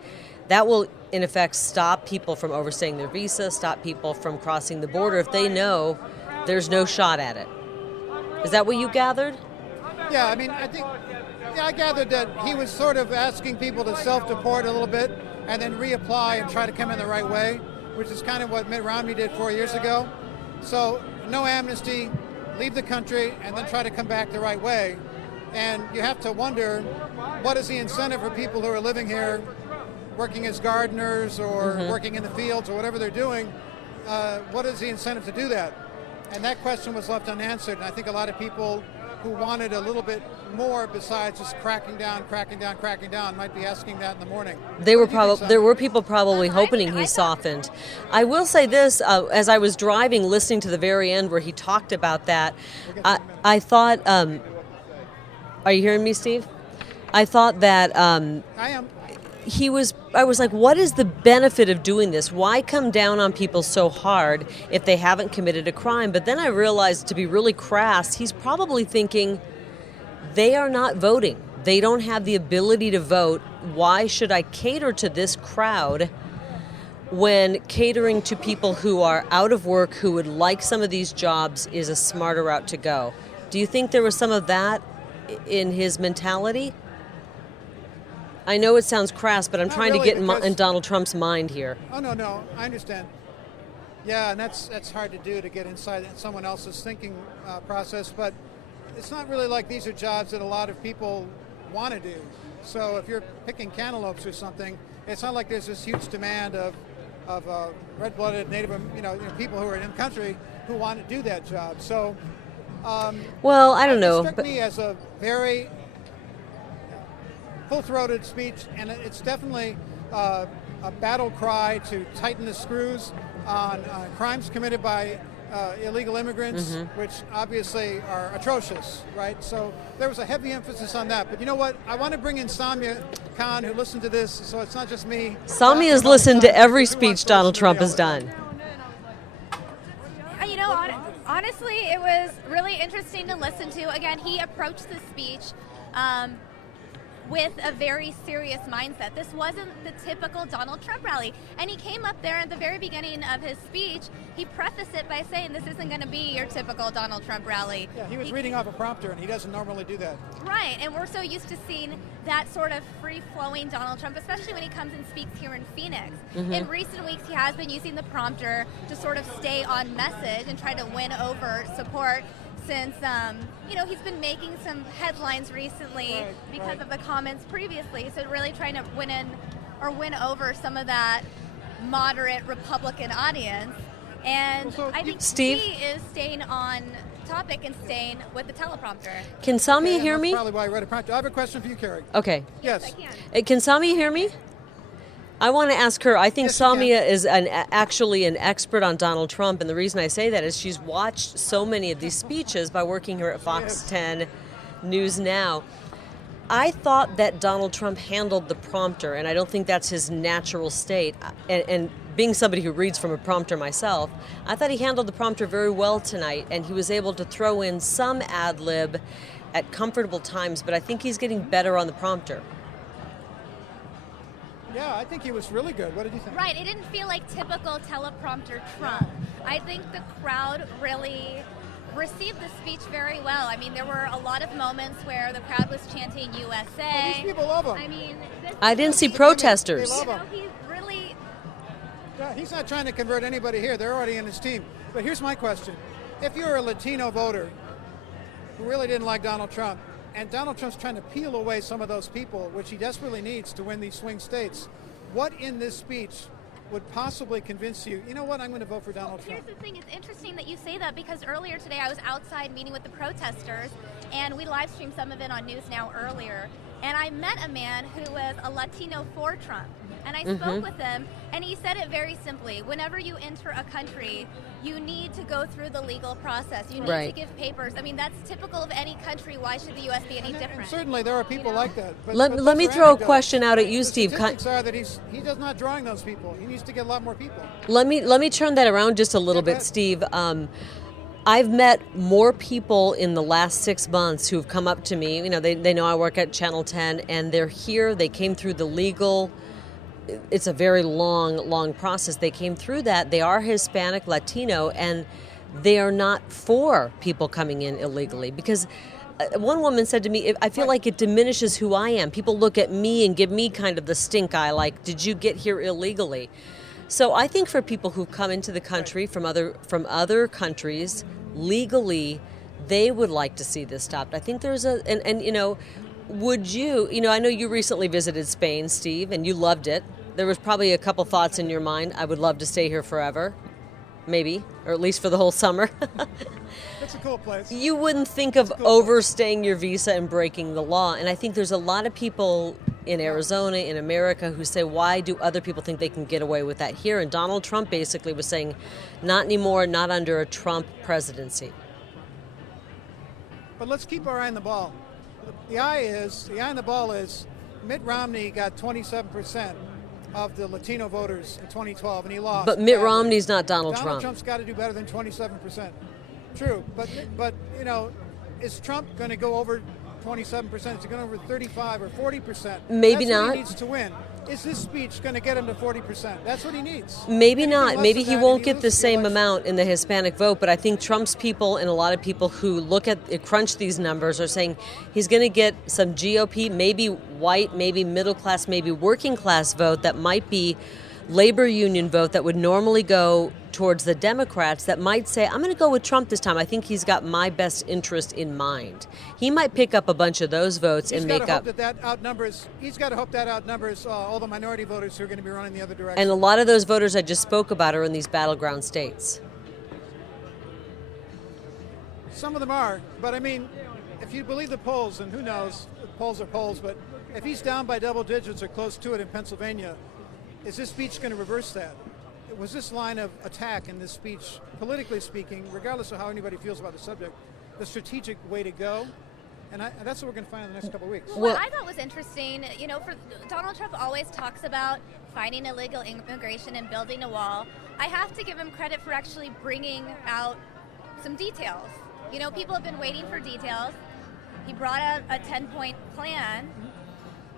that will in effect stop people from overstaying their visa, stop people from crossing the border if they know there's no shot at it. Is that what you gathered? Yeah, I gathered that he was sort of asking people to self-deport a little bit and then reapply and try to come in the right way, which is kind of what Mitt Romney did 4 years ago. So no amnesty, leave the country, and then try to come back the right way. And you have to wonder, what is the incentive for people who are living here, working as gardeners or working in the fields or whatever they're doing? What is the incentive to do that? And that question was left unanswered. And I think a lot of people who wanted a little bit more besides just cracking down, might be asking that in the morning. There were people probably hoping he softened. I will say this, as I was driving, listening to the very end where he talked about that, I thought, are you hearing me, Steve? I thought that I am. I was like, what is the benefit of doing this? Why come down on people so hard if they haven't committed a crime? But then I realized, to be really crass, he's probably thinking, they are not voting. They don't have the ability to vote. Why should I cater to this crowd when catering to people who are out of work, who would like some of these jobs, is a smarter route to go? Do you think there was some of that in his mentality? I know it sounds crass, but I'm trying to get in Donald Trump's mind here. Oh, no, I understand. Yeah, and that's hard to do, to get inside someone else's thinking process, but it's not really like these are jobs that a lot of people want to do. So if you're picking cantaloupes or something, it's not like there's this huge demand of red-blooded Native, people who are in the country who want to do that job. So, well, I don't know. It struck me as a very full-throated speech, and it's definitely a a battle cry to tighten the screws on crimes committed by illegal immigrants, which obviously are atrocious, right? So there was a heavy emphasis on that. But you know what? I want to bring in Samia Khan, who listened to this, so it's not just me. Samia has listened to every speech Donald Trump has done. You know, honestly, it was really interesting to listen to. Again, he approached the speech with a very serious mindset. This wasn't the typical Donald Trump rally. And he came up there at the very beginning of his speech, he prefaced it by saying this isn't going to be your typical Donald Trump rally. Yeah, he was reading off a prompter, and he doesn't normally do that. Right, and we're so used to seeing that sort of free-flowing Donald Trump, especially when he comes and speaks here in Phoenix. In recent weeks, he has been using the prompter to sort of stay on message and try to win over support, since you know, he's been making some headlines recently because of the comments previously. So really trying to win over some of that moderate Republican audience. And I think Steve? he is staying on topic and staying with the teleprompter. Can Samia hear me? That's probably why I read a prompter. I have a question for you, Carrie. Okay. Yes. Can Samia hear me? I want to ask her. I think Samia is actually an expert on Donald Trump, and the reason I say that is she's watched so many of these speeches by working here at Fox 10 News Now. I thought that Donald Trump handled the prompter, and I don't think that's his natural state. And being somebody who reads from a prompter myself, I thought he handled the prompter very well tonight, and he was able to throw in some ad lib at comfortable times, but I think he's getting better on the prompter. Yeah, I think he was really good. What did you think? Right, it didn't feel like typical teleprompter Trump. I think the crowd really received the speech very well. I mean, there were a lot of moments where the crowd was chanting USA. Well, these people love him. I mean, I didn't see protesters. They love him. he's really... Yeah, he's not trying to convert anybody here. They're already in his team. But here's my question. If you're a Latino voter who really didn't like Donald Trump, and Donald Trump's trying to peel away some of those people, which he desperately needs to win these swing states, what in this speech would possibly convince you, you know what, I'm going to vote for Donald Trump? Here's the thing, it's interesting that you say that, because earlier today I was outside meeting with the protesters, and we live streamed some of it on News Now earlier, and I met a man who was a Latino for Trump, and I spoke with him, and he said it very simply: whenever you enter a country, you need to go through the legal process. You need to give papers. I mean, that's typical of any country. Why should the U.S. be any different? And certainly there are people like that. But Let me throw a question out at you, Steve. The statistics are that he does not drawing those people. He needs to get a lot more people. Let me turn that around just a little bit, Steve. I've met more people in the last 6 months who've come up to me. You know, they know I work at Channel 10, and they're here. They came through the legal. It's a very long process. They came through that. They are Hispanic, Latino, and they are not for people coming in illegally. Because one woman said to me, I feel like it diminishes who I am. People look at me and give me kind of the stink eye, like, did you get here illegally? So I think for people who've come into the country from other countries legally, they would like to see this stopped. I think there's and you know, would you know, I know you recently visited Spain, Steve, and you loved it. There was probably a couple thoughts in your mind. I would love to stay here forever, maybe, or at least for the whole summer. It's a cool place. You wouldn't think of overstaying your visa and breaking the law. And I think there's a lot of people in Arizona, in America, who say, why do other people think they can get away with that here? And Donald Trump basically was saying, not anymore, not under a Trump presidency. But let's keep our eye on the ball. The eye on the ball is Mitt Romney got 27% of the Latino voters in 2012, and he lost. But Mitt Romney's not Donald Trump. Donald Trump's got to do better than 27%. True, but you know, is Trump going to go over 27%? Is he going over 35 or 40%? Maybe That's not. What he needs to win. Is this speech going to get him to 40%? That's what he needs. Maybe Anything not. less Maybe than he that, won't and get the loses same election. amount in the Hispanic vote, but I think Trump's people and a lot of people who look at crunch these numbers are saying he's going to get some GOP, maybe white, maybe middle class, maybe working class vote that might be labor union vote that would normally go towards the Democrats, that might say, I'm going to go with Trump this time. I think he's got my best interest in mind. He might pick up a bunch of those votes and make up. He's got to hope that outnumbers all the minority voters who are going to be running the other direction. And a lot of those voters I just spoke about are in these battleground states. Some of them are, but I mean, if you believe the polls, and who knows, polls are polls, but if he's down by double digits or close to it in Pennsylvania, is this speech going to reverse that? Was this line of attack in this speech, politically speaking, regardless of how anybody feels about the subject, the strategic way to go? And that's what we're going to find in the next couple of weeks. What I thought was interesting, for Donald Trump always talks about fighting illegal immigration and building a wall. I have to give him credit for actually bringing out some details. People have been waiting for details. He brought out a 10-point plan,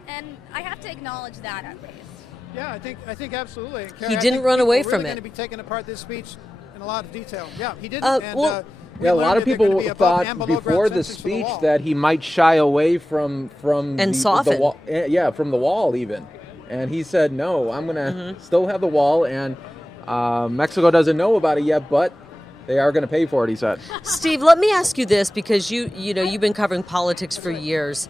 and I have to acknowledge that at least. Yeah, I think absolutely. And Carrie, He didn't run away from We're it. going to be taking apart this speech in a lot of detail. Yeah, he didn't. Yeah, a lot of people thought before the speech that he might shy away from soften. the wall. Yeah, from the wall even. And he said, no, I'm going to still have the wall. And Mexico doesn't know about it yet, but they are going to pay for it, he said. Steve, let me ask you this, because you've been covering politics for years.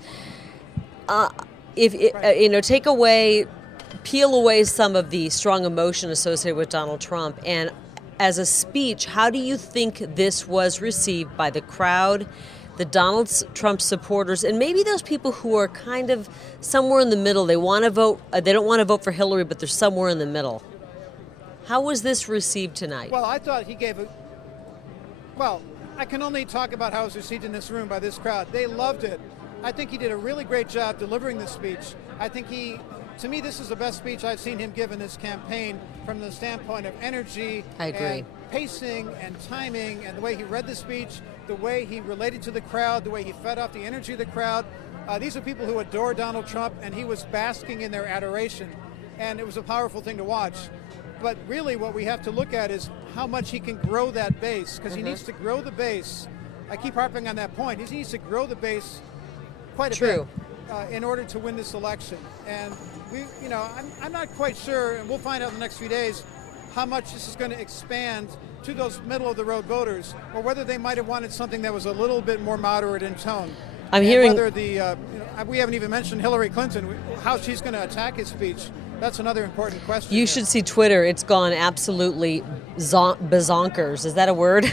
Peel away some of the strong emotion associated with Donald Trump, and as a speech, how do you think this was received by the crowd, the Donald Trump supporters, and maybe those people who are kind of somewhere in the middle? They want to vote. They don't want to vote for Hillary, but they're somewhere in the middle. How was this received tonight? Well, I thought he gave a. Well, I can only talk about how it was received in this room by this crowd. They loved it. I think he did a really great job delivering this speech. I think to me, this is the best speech I've seen him give in this campaign from the standpoint of energy, I agree. And pacing and timing, and the way he read the speech, the way he related to the crowd, the way he fed off the energy of the crowd. These are people who adore Donald Trump, and he was basking in their adoration, and it was a powerful thing to watch. But really what we have to look at is how much he can grow that base, because he needs to grow the base. I keep harping on that point. He needs to grow the base quite a bit in order to win this election. And I'm not quite sure, and we'll find out in the next few days, how much this is going to expand to those middle-of-the-road voters, or whether they might have wanted something that was a little bit more moderate in tone. I'm hearing whether we haven't even mentioned Hillary Clinton, how she's going to attack his speech. That's another important question. You should see Twitter. It's gone absolutely bazonkers. Is that a word?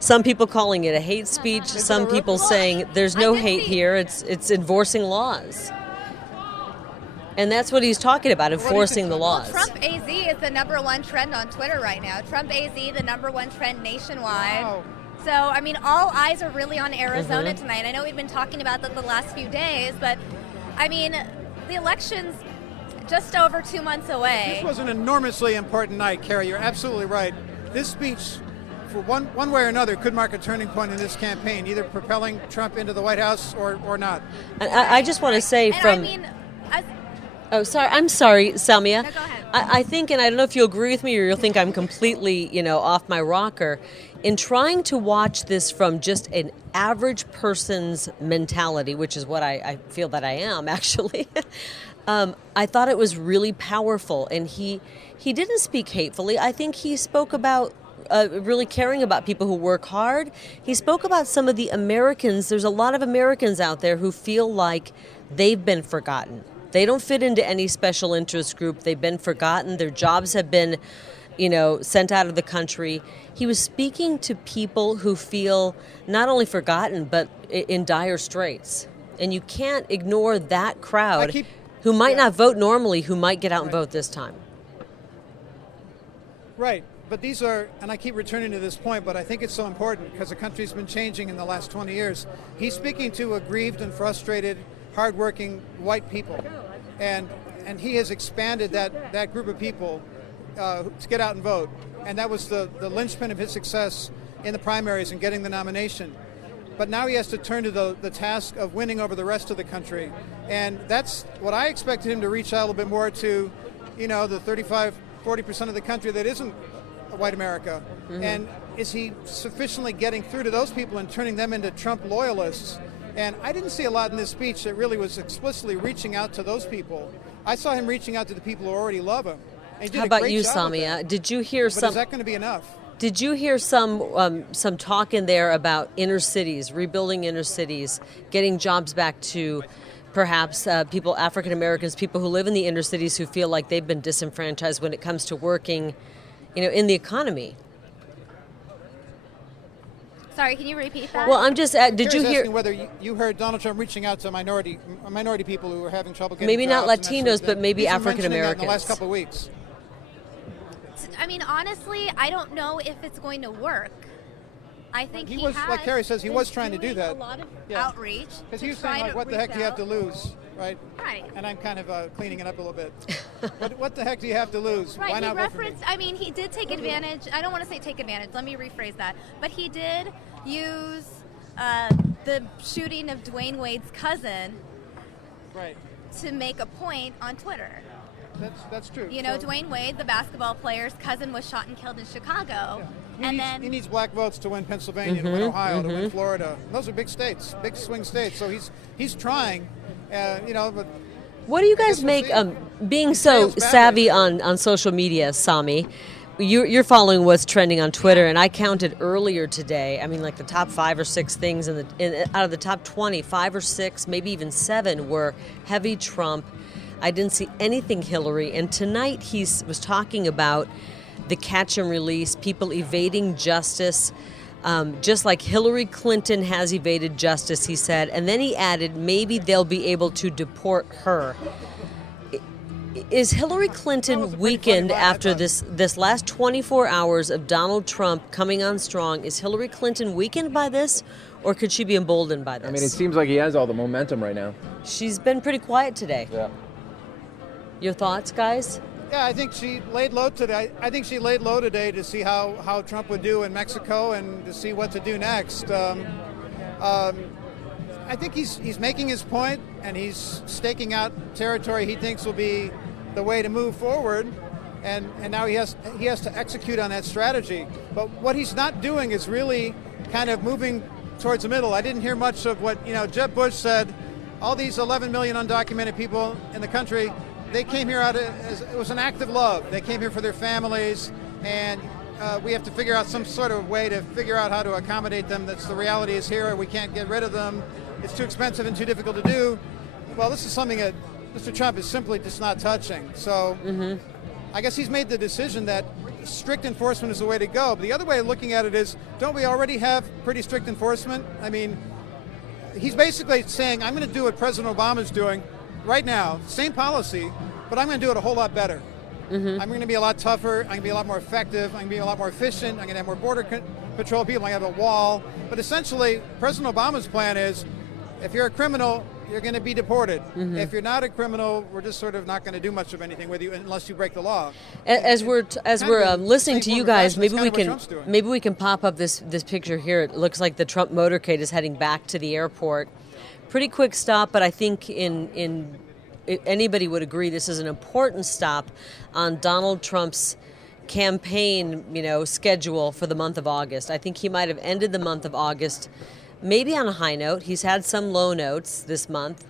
Some people calling it a hate speech. Some people saying there's no hate here. It's enforcing laws. And that's what he's talking about, enforcing the laws. Trump AZ is the #1 trend on Twitter right now. Trump AZ, the #1 trend nationwide. Wow. So, all eyes are really on Arizona tonight. I know we've been talking about that the last few days, but, the election's just over 2 months away. This was an enormously important night, Carrie. You're absolutely right. This speech, for one way or another, could mark a turning point in this campaign, either propelling Trump into the White House or not. And I just want to say I'm sorry, Salmia. No, go ahead. I think, and I don't know if you'll agree with me or you'll think I'm completely, off my rocker, in trying to watch this from just an average person's mentality, which is what I feel that I am, actually. I thought it was really powerful, and he didn't speak hatefully. I think he spoke about really caring about people who work hard. He spoke about some of the Americans. There's a lot of Americans out there who feel like they've been forgotten. They don't fit into any special interest group. They've been forgotten. Their jobs have been, sent out of the country. He was speaking to people who feel not only forgotten, but in dire straits. And you can't ignore that crowd who might not vote normally, who might get out and vote this time. Right. But these are, and I keep returning to this point, but I think it's so important because the country's been changing in the last 20 years. He's speaking to aggrieved and frustrated, hardworking white people. And he has expanded that group of people to get out and vote. And that was the linchpin of his success in the primaries and getting the nomination. But now he has to turn to the task of winning over the rest of the country. And that's what I expected him to reach out a little bit more to, the 35-40% of the country that isn't white America. And is he sufficiently getting through to those people and turning them into Trump loyalists? And I didn't see a lot in this speech that really was explicitly reaching out to those people. I saw him reaching out to the people who already love him. And he did How a about great you, job with Samia? that. Did you hear But some? is that going to be enough? Did you hear some talk in there about inner cities, rebuilding inner cities, getting jobs back to perhaps people, African Americans, people who live in the inner cities who feel like they've been disenfranchised when it comes to working, in the economy? Sorry, can you repeat that? Well, I'm just. Did you hear? Asking whether you heard Donald Trump reaching out to minority people who were having trouble getting Maybe not jobs and that Latinos, sort of but thing. maybe He's been African mentioning that Americans. in the last couple of weeks. I mean, honestly, I don't know if it's going to work. I think He was, like Carrie says, he was trying to do that. A lot of outreach. Because he was saying, like, what the heck do you have to lose, right? Right. And I'm kind of cleaning it up a little bit. what the heck do you have to lose? Right, Why not he vote for me? referenced, I mean, he did take advantage. I don't want to say take advantage. Let me rephrase that. But he did use the shooting of Dwayne Wade's cousin to make a point on Twitter. That's true. You know, Dwayne Wade, the basketball player's cousin, was shot and killed in Chicago. He needs black votes to win Pennsylvania, to win Ohio, to win Florida. Those are big states, big swing states. So he's trying, you know. But What do you guys make being so savvy on social media, Sami? You're following what's trending on Twitter, and I counted earlier today. I mean, like the top 5 or 6 things out of the top 20, 5 or 6, maybe even 7 were heavy Trump. I didn't see anything Hillary. And tonight he was talking about the catch and release, people evading justice, just like Hillary Clinton has evaded justice, he said. And then he added, maybe they'll be able to deport her. Is Hillary Clinton weakened after this last 24 hours of Donald Trump coming on strong? Is Hillary Clinton weakened by this, or could she be emboldened by this? I mean, it seems like he has all the momentum right now. She's been pretty quiet today. Yeah. Your thoughts, guys? Yeah, I think she laid low today. I think she laid low today to see how Trump would do in Mexico and to see what to do next. I think he's making his point, and he's staking out territory he thinks will be the way to move forward, and now he has to execute on that strategy. But what he's not doing is really kind of moving towards the middle. I didn't hear much of what Jeb Bush said. All these 11 million undocumented people in the country, they came here it was an act of love. They came here for their families, and we have to figure out some sort of way to figure out how to accommodate them. That's the reality is here. We can't get rid of them. It's too expensive and too difficult to do. Well, this is something that Mr. Trump is simply just not touching. So I guess he's made the decision that strict enforcement is the way to go. But the other way of looking at it is, don't we already have pretty strict enforcement? I mean, he's basically saying, I'm going to do what President Obama's doing right now, same policy, but I'm going to do it a whole lot better. I'm going to be a lot tougher. I'm going to be a lot more effective. I'm going to be a lot more efficient. I'm going to have more border patrol people. I'm going to have a wall. But essentially, President Obama's plan is, if you're a criminal, you're going to be deported. If you're not a criminal, we're just sort of not going to do much of anything with you unless you break the law. As we're listening to you guys, maybe we can pop up this picture here. It looks like the Trump motorcade is heading back to the airport. Pretty quick stop, but I think anybody would agree this is an important stop on Donald Trump's campaign, schedule for the month of August. I think he might have ended the month of August maybe on a high note. He's had some low notes this month.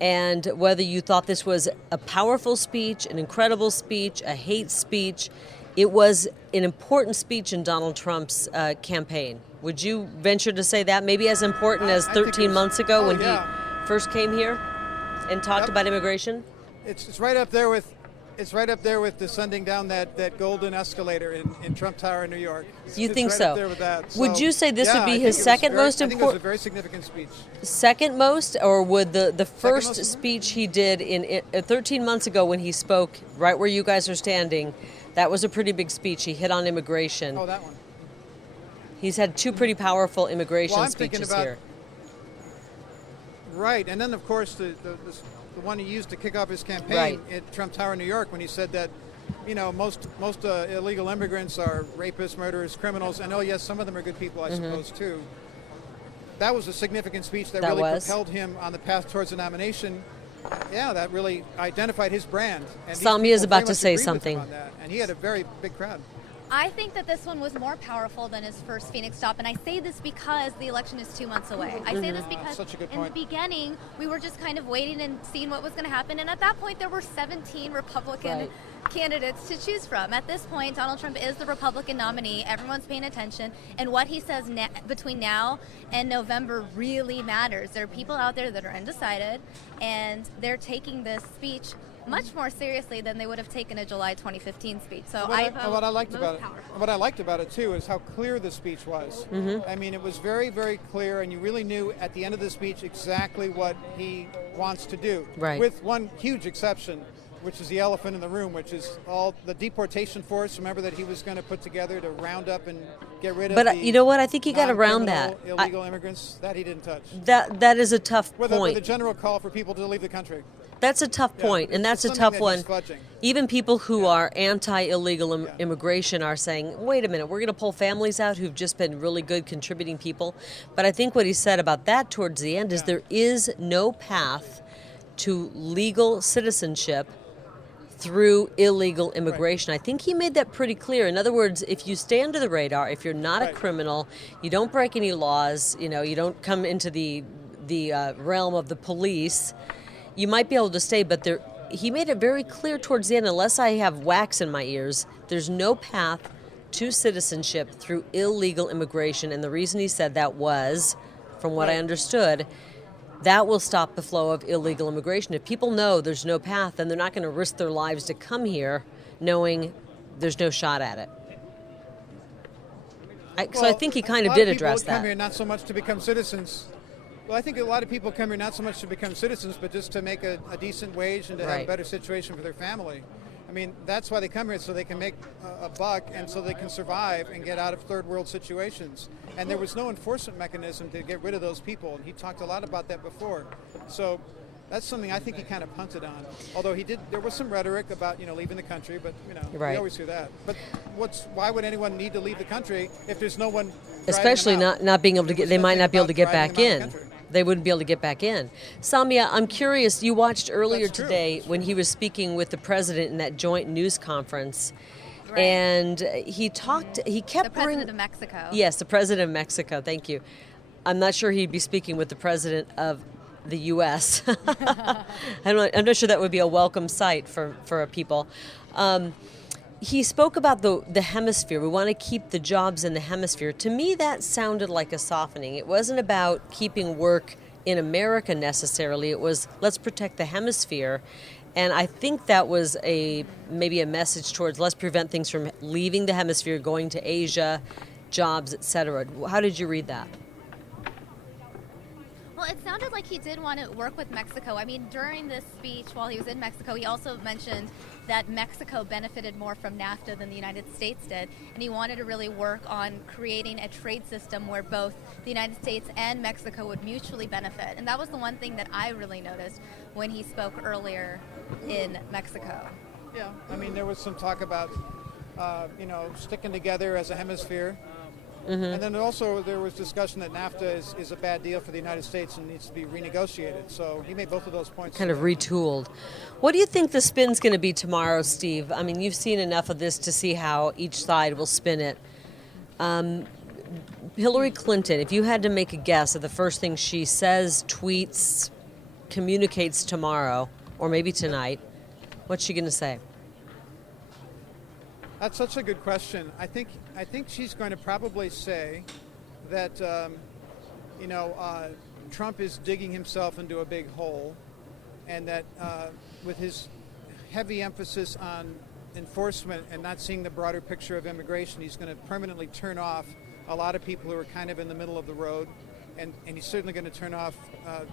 And whether you thought this was a powerful speech, an incredible speech, a hate speech, it was an important speech in Donald Trump's campaign. Would you venture to say that? Maybe as important as 13 months ago when he first came here and talked about immigration? It's right up there with descending down that golden escalator in Trump Tower in New York. You think right so? Up there with that. Would you say this would be his second most important? I think it was a very significant speech. Second most, or would the first speech he did in 13 months ago when he spoke right where you guys are standing, that was a pretty big speech. He hit on immigration. Oh, that one. He's had 2 pretty powerful immigration speeches here. Right, and then of course the one he used to kick off his campaign at Trump Tower, New York, when he said that, most illegal immigrants are rapists, murderers, criminals, and yes, some of them are good people, I suppose too. That was a significant speech that really propelled him on the path towards the nomination. Yeah, that really identified his brand. And Sami is about to say something. And he had a very big crowd. I think that this one was more powerful than his first Phoenix stop, and I say this because the election is 2 months away. I say this because in the beginning, we were just kind of waiting and seeing what was going to happen, and at that point, there were 17 Republican candidates to choose from. At this point, Donald Trump is the Republican nominee. Everyone's paying attention, and what he says between now and November really matters. There are people out there that are undecided, and they're taking this speech much more seriously than they would have taken a July 2015 speech. So what I liked about it too is how clear the speech was. I mean, it was very, very clear, and you really knew at the end of the speech exactly what he wants to do. Right. With one huge exception, which is the elephant in the room, which is all the deportation force. Remember that he was going to put together to round up and get rid of. But you know what? I think he got around that. Illegal immigrants that he didn't touch. That is a tough point. With a general call for people to leave the country. That's a tough point, and that's a tough one. Even people who are anti-illegal immigration are saying, wait a minute, we're going to pull families out who've just been really good contributing people. But I think what he said about that towards the end is there is no path to legal citizenship through illegal immigration. I think he made that pretty clear. In other words, if you stay under the radar, if you're not a criminal, you don't break any laws, you don't come into the realm of the police, you might be able to stay, but he made it very clear towards the end, unless I have wax in my ears, there's no path to citizenship through illegal immigration. And the reason he said that was, from what I understood, that will stop the flow of illegal immigration. If people know there's no path, then they're not going to risk their lives to come here knowing there's no shot at it. So I think he kind of did address that. Come here not so much to become citizens. Well, I think a lot of people come here not so much to become citizens, but just to make a decent wage and to have a better situation for their family. I mean, that's why they come here, so they can make a buck and so they can survive and get out of third world situations. And there was no enforcement mechanism to get rid of those people. And he talked a lot about that before. So that's something I think he kind of punted on. Although there was some rhetoric about, leaving the country, but, we always hear that. But why would anyone need to leave the country if there's no one especially not being able to they might not be able to get back in. They wouldn't be able to get back in. Samia, I'm curious, you watched earlier today when he was speaking with the president in that joint news conference. Right. And he kept the president of Mexico. Yes, the president of Mexico, thank you. I'm not sure he'd be speaking with the president of the U.S. I'm not sure that would be a welcome sight for people. He spoke about the hemisphere. We want to keep the jobs in the hemisphere. To me, that sounded like a softening. It wasn't about keeping work in America necessarily. It was, let's protect the hemisphere. And I think that was maybe a message towards let's prevent things from leaving the hemisphere, going to Asia, jobs, etc. How did you read that? Well, it sounded like he did want to work with Mexico. I mean, during this speech, while he was in Mexico, he also mentioned that Mexico benefited more from NAFTA than the United States did, and he wanted to really work on creating a trade system where both the United States and Mexico would mutually benefit. And that was the one thing that I really noticed when he spoke earlier in Mexico. Yeah, I mean, there was some talk about, sticking together as a hemisphere. Mm-hmm. And then also there was discussion that NAFTA is a bad deal for the United States and needs to be renegotiated. So he made both of those points. Kind of retooled. What do you think the spin's going to be tomorrow, Steve? I mean, you've seen enough of this to see how each side will spin it. Hillary Clinton, if you had to make a guess of the first thing she says, tweets, communicates tomorrow, or maybe tonight, what's she going to say? That's such a good question. I think she's going to probably say that, Trump is digging himself into a big hole, and that with his heavy emphasis on enforcement and not seeing the broader picture of immigration, he's going to permanently turn off a lot of people who are kind of in the middle of the road, and he's certainly going to turn off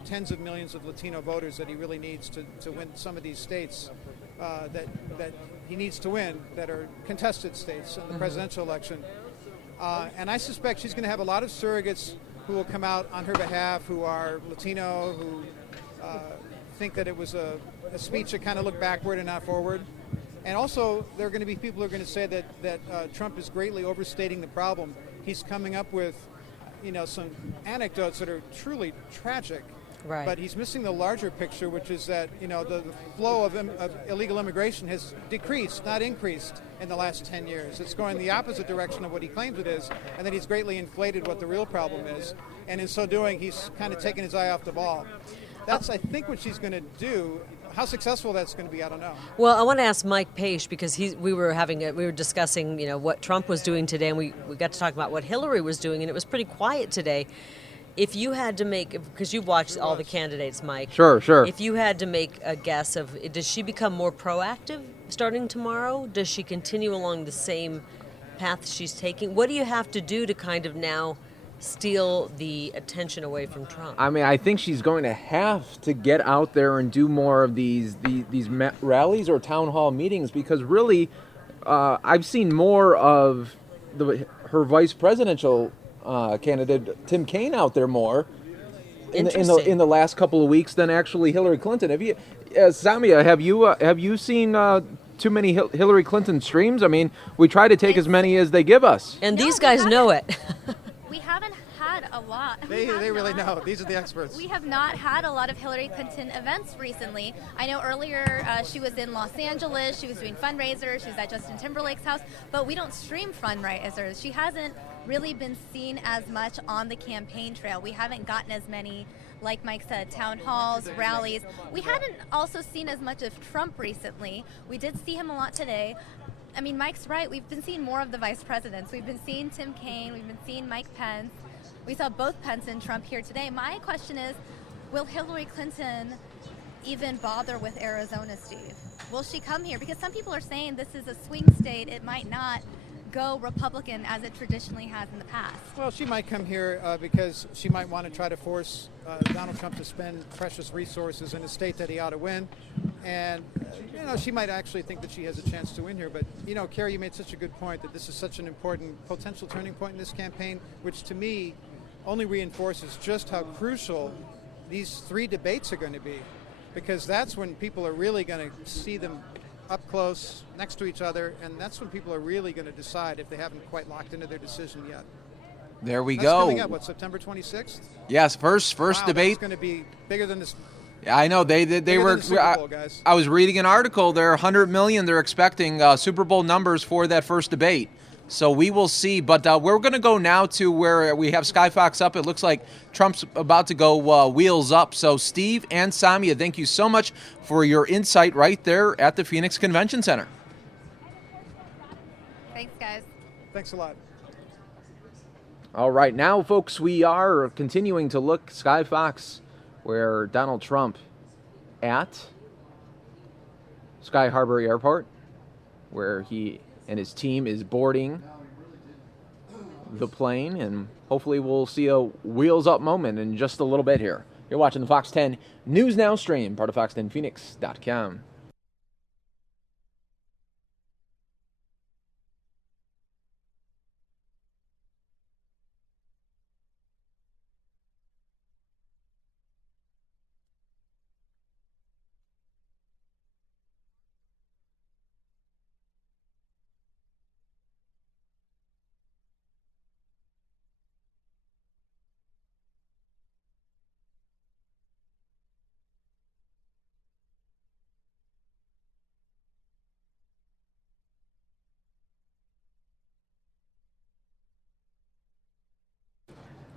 tens of millions of Latino voters that he really needs to win some of these states that he needs to win, that are contested states in the presidential election. And I suspect she's going to have a lot of surrogates who will come out on her behalf, who are Latino, who think that it was a speech that kind of looked backward and not forward. And also, there are going to be people who are going to say that Trump is greatly overstating the problem. He's coming up with, some anecdotes that are truly tragic. Right. But he's missing the larger picture, which is that the flow of illegal immigration has decreased, not increased, in the last 10 years. It's going the opposite direction of what he claims it is, and that he's greatly inflated what the real problem is. And in so doing, he's kind of taken his eye off the ball. That's, I think, what she's going to do. How successful that's going to be, I don't know. Well, I want to ask Mike Page, because we were discussing, what Trump was doing today, and we got to talk about what Hillary was doing, and it was pretty quiet today. If you had to make, because you've watched all the candidates, Mike. Sure. If you had to make a guess of, does she become more proactive starting tomorrow? Does she continue along the same path she's taking? What do you have to do to kind of now steal the attention away from Trump? I mean, I think she's going to have to get out there and do more of these rallies or town hall meetings, because really, I've seen more of her vice presidential candidate Tim Kaine out there more in the last couple of weeks than actually Hillary Clinton. Have you, Samia? Have you seen too many Hillary Clinton streams? I mean, we try to take as many as they give us, and these guys know it. We haven't had a lot. They really know. These are the experts. We have not had a lot of Hillary Clinton events recently. I know earlier she was in Los Angeles. She was doing fundraisers. She was at Justin Timberlake's house. But we don't stream fundraisers. She hasn't really been seen as much on the campaign trail. We haven't gotten as many, like Mike said, town halls, rallies. We haven't also seen as much of Trump recently. We did see him a lot today. I mean, Mike's right. We've been seeing more of the vice presidents. We've been seeing Tim Kaine. We've been seeing Mike Pence. We saw both Pence and Trump here today. My question is, will Hillary Clinton even bother with Arizona, Steve? Will she come here? Because some people are saying this is a swing state. It might not go Republican as it traditionally has in the past. Well, she might come here because she might want to try to force Donald Trump to spend precious resources in a state that he ought to win. And, she might actually think that she has a chance to win here. But, Carrie, you made such a good point that this is such an important potential turning point in this campaign, which to me only reinforces just how crucial these three debates are going to be, because that's when people are really going to see them up close next to each other, and that's when people are really going to decide if they haven't quite locked into their decision yet. There we That's go. coming up, September 26th? Yes, first debate. It's going to be bigger than this. Yeah, I know they were. The Super Bowl, guys. I was reading an article. They're 100 million. They're expecting Super Bowl numbers for that first debate. So we will see. But we're going to go now to where we have Sky Fox up. It looks like Trump's about to go wheels up. So Steve and Samia, thank you so much for your insight right there at the Phoenix Convention Center. Thanks, guys. Thanks a lot. All right, now, folks, we are continuing to look Sky Fox, where Donald Trump at Sky Harbor Airport, where he and his team is boarding the plane, and hopefully we'll see a wheels up moment in just a little bit here. You're watching the Fox 10 News Now stream, part of fox10phoenix.com.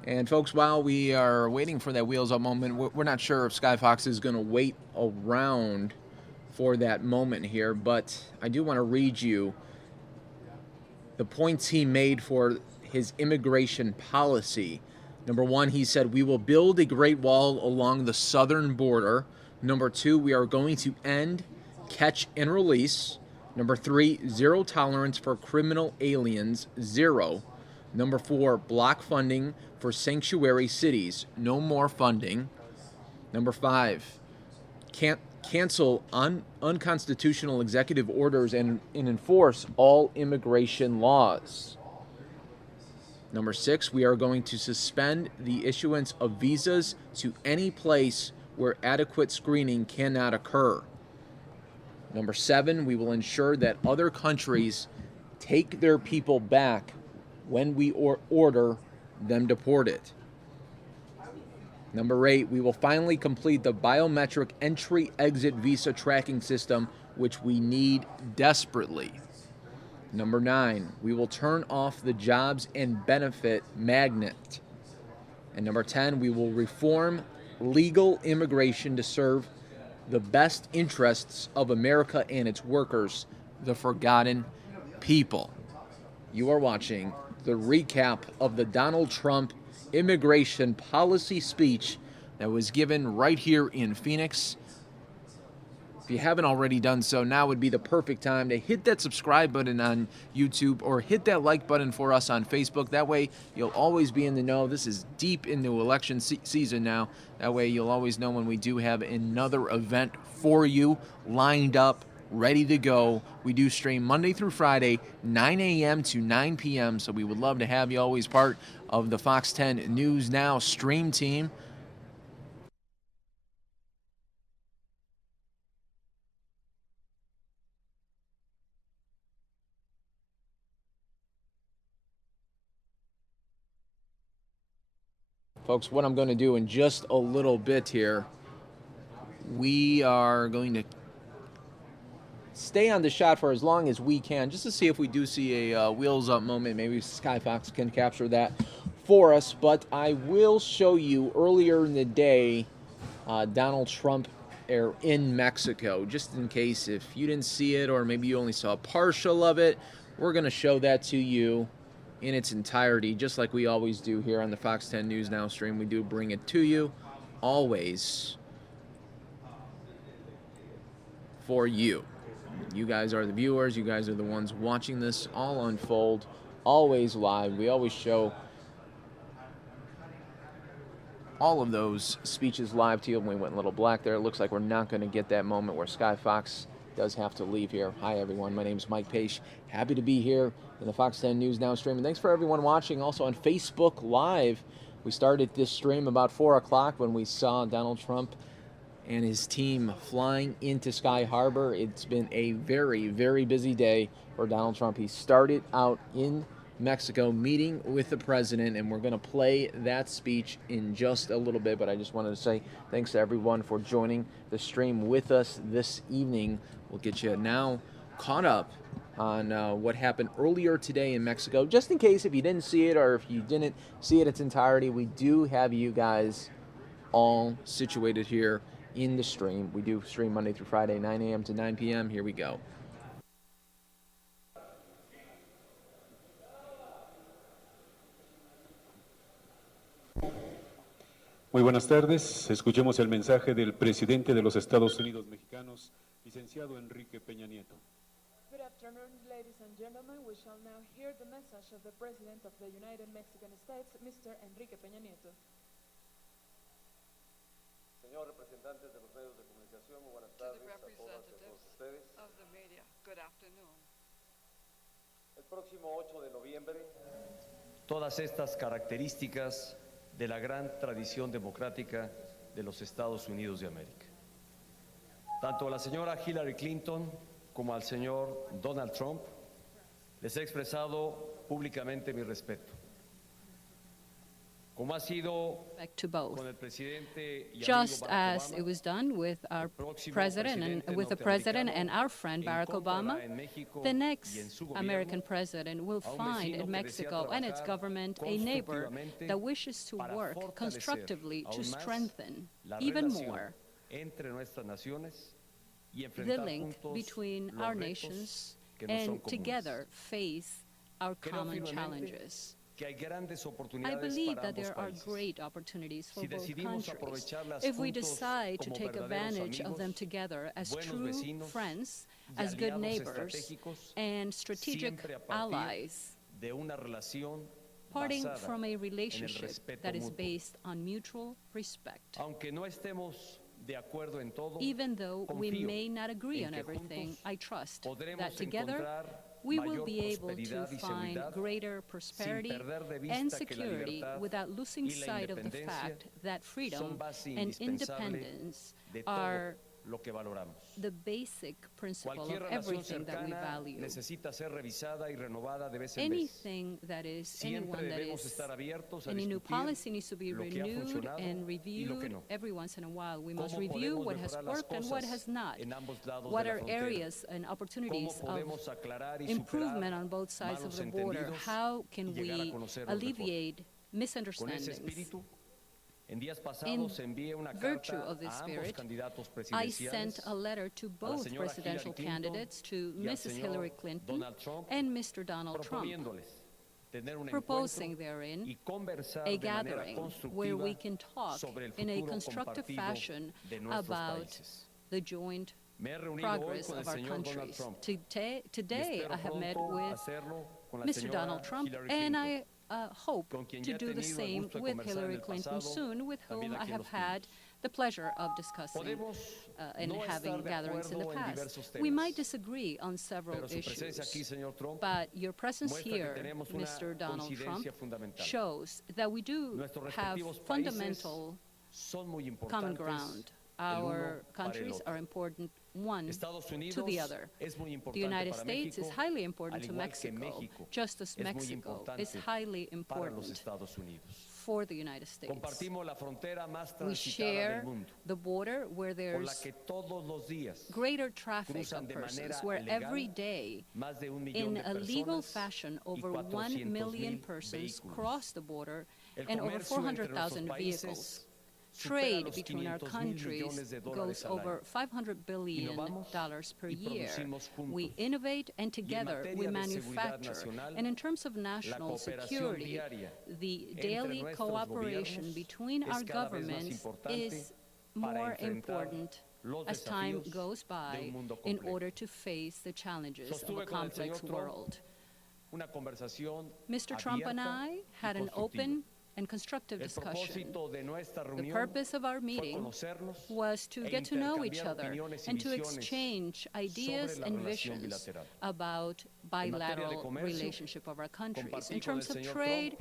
And folks, while we are waiting for that wheels up moment, we're not sure if Sky Fox is going to wait around for that moment here, but I do want to read you the points he made for his immigration policy. Number one, he said, we will build a great wall along the southern border. Number two, we are going to end catch and release. Number three, zero tolerance for criminal aliens, zero. Number four, block funding for sanctuary cities, no more funding. Number five, cancel unconstitutional executive orders and enforce all immigration laws. Number six, we are going to suspend the issuance of visas to any place where adequate screening cannot occur. Number seven, we will ensure that other countries take their people back when we order them deported. Number eight, we will finally complete the biometric entry-exit visa tracking system, which we need desperately. Number nine, we will turn off the jobs and benefit magnet. And number 10, we will reform legal immigration to serve the best interests of America and its workers, the forgotten people. You are watching the recap of the Donald Trump immigration policy speech that was given right here in Phoenix. If you haven't already done so, now would be the perfect time to hit that subscribe button on YouTube or hit that like button for us on Facebook. That way, you'll always be in the know. This is deep into election season now. That way, you'll always know when we do have another event for you lined up, ready to go. We do stream Monday through Friday, 9 a.m. to 9 p.m., so we would love to have you always part of the Fox 10 News Now stream team. Folks, what I'm going to do in just a little bit here, we are going to stay on the shot for as long as we can, just to see if we do see a wheels up moment. Maybe Sky Fox can capture that for us. But I will show you earlier in the day Donald Trump in Mexico, just in case if you didn't see it or maybe you only saw a partial of it. We're going to show that to you in its entirety, just like we always do here on the Fox 10 News Now stream. We do bring it to you always for you. You guys are the viewers. You guys are the ones watching this all unfold, always live. We always show all of those speeches live to you. We went a little black there. It looks like we're not going to get that moment where Sky Fox does have to leave here. Hi, everyone. My name is Mike Page. Happy to be here in the Fox 10 News Now stream. And thanks for everyone watching also on Facebook Live. We started this stream about 4 o'clock when we saw Donald Trump and his team flying into Sky Harbor. It's been a very, very busy day for Donald Trump. He started out in Mexico meeting with the president, and we're going to play that speech in just a little bit. But I just wanted to say thanks to everyone for joining the stream with us this evening. We'll get you now caught up on what happened earlier today in Mexico. Just in case if you didn't see it or if you didn't see it in its entirety, we do have you guys all situated here in the stream. We do stream Monday through Friday, 9 a.m. to 9 p.m. Here we go. Muy buenas tardes. Escuchemos el mensaje del presidente de los Estados Unidos mexicanos, licenciado Enrique Peña Nieto. Good afternoon, ladies and gentlemen. We shall now hear the message of the President of the United Mexican States, Mr. Enrique Peña Nieto. Señor representante de los medios de comunicación, muy buenas tardes a todas y a todos ustedes. El próximo 8 de noviembre, todas estas características de la gran tradición democrática de los Estados Unidos de América. Tanto a la señora Hillary Clinton como al señor Donald Trump les he expresado públicamente mi respeto. Como ha sido to both, con el presidente y just amigo Barack as Obama, it was done with our president and with the president and our friend Barack Obama. The next American president will find in Mexico and its government a neighbor that wishes to work constructively to strengthen even more entre nuestras naciones y the enfrentar link juntos between los our retos nations que nos son and comunes. together face our Creo common firmemente challenges. que hay grandes I oportunidades believe para that there ambos are países. great opportunities for Si both decidimos countries. aprovecharlas If we juntos decide to como take verdaderos advantage of amigos, them together as buenos true vecinos friends, y as good aliados neighbors, estratégicos, and strategic siempre a partir allies, de una relación parting basada from a en el relationship respeto that is mutuo. based on mutual respect. Aunque no estemos de acuerdo en todo, Even though we confío may not agree en on que everything, juntos I trust podremos that together encontrar we will mayor be able to prosperidad y find seguridad greater prosperity perder de vista and que la security libertad without losing y la sight of the independencia fact that freedom son base and indispensable independence de todo are lo que valoramos. the basic principle Cualquier of relación everything that we cercana value. necesita ser revisada y renovada de vez en vez. Anything that is, Siempre anyone that debemos is, estar abiertos a any new discutir policy needs to be lo que ha renewed funcionado and y lo que reviewed no. every once in a while. We must ¿Cómo review podemos what has mejorar las worked and what cosas has not. en ambos lados What de la are frontera? areas and opportunities ¿Cómo podemos of aclarar y improvement superar on both sides of malos the border? entendidos How can y llegar a we conocernos mejor? alleviate Con ese misunderstandings? espíritu, In virtue of this spirit, I sent a letter to both presidential candidates, to Mrs. Hillary Clinton and Mr. Donald Trump, proposing therein a gathering where we can talk in a constructive fashion about the joint progress of our countries. Today I have met with Mr. Donald Trump, and I hope to do the same with Hillary Clinton soon, with whom I have had the pleasure of discussing and having gatherings in the past. We might disagree on several issues, but your presence here, Mr. Donald Trump, shows that we do have fundamental common ground. Our countries are important one to the other. The United States is highly important to Mexico, just as Mexico is highly important for the United States. We share the border where there's greater traffic of persons, where every day, in a legal fashion, over 1 million persons cross the border and over 400,000 vehicles. Trade between our countries goes over $500 billion per year. We innovate, and together we manufacture. And in terms of national security, the daily cooperation between our governments is more important as time goes by in order to face the challenges of a complex world. Mr. Trump and I had an open and constructive discussion. The purpose of our meeting was to get to know each other and to exchange ideas and visions about bilateral relationship of our countries. In terms of trade,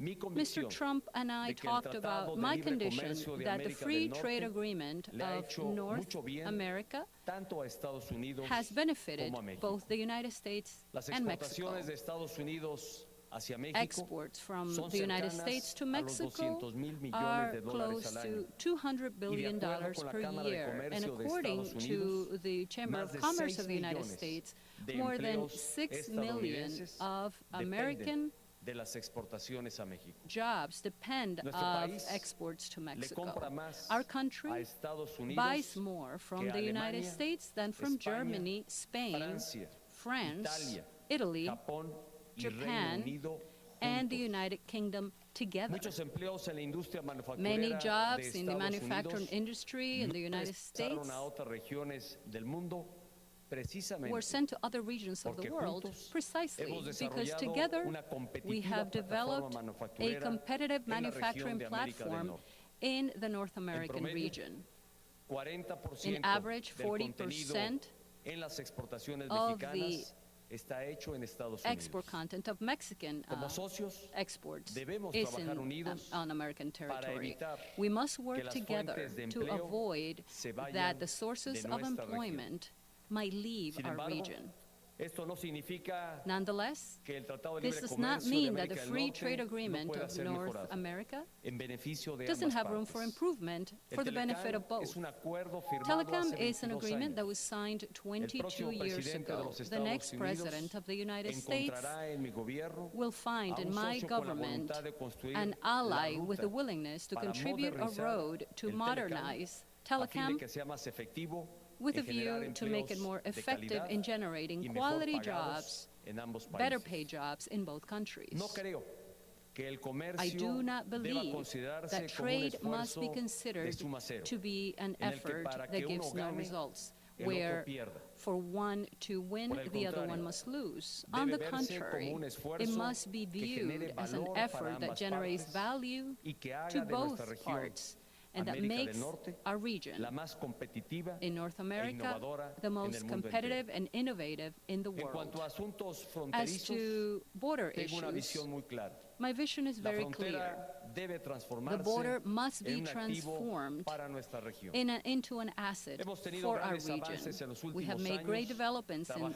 Mr. Trump and I talked about my condition that the free trade agreement of North America has benefited both the United States and Mexico. Exports from the United States to Mexico are close to $200 billion per year. And according to the Chamber of Commerce of the United States, more than 6 million of American jobs depend on exports to Mexico. Our country buys more from the United States than from Germany, Spain, France, Italy, Japan, and the United Kingdom together. Many jobs in the manufacturing industry in the United States were sent to other regions of the world precisely because together we have developed a competitive manufacturing platform in the North American region. In average, 40% of the export content of Mexican exports is on American territory. We must work together to avoid that the sources of employment might leave our region. Nonetheless, this does not mean that the free trade agreement of North America doesn't have room for improvement for the benefit of both. Telecom is an agreement that was signed 22 years ago. The next president of the United States will find in my government an ally with the willingness to contribute a road to modernize telecom with a view to make it more effective in generating quality jobs, better paid jobs in both countries. I do not believe that trade must be considered to be an effort that gives no results, where for one to win, the other one must lose. On the contrary, it must be viewed as an effort that generates value to both parts, and that makes our region in North America the most competitive and innovative in the world. As to border issues, my vision is very clear. The border must be transformed into an asset for our region. We have made great developments in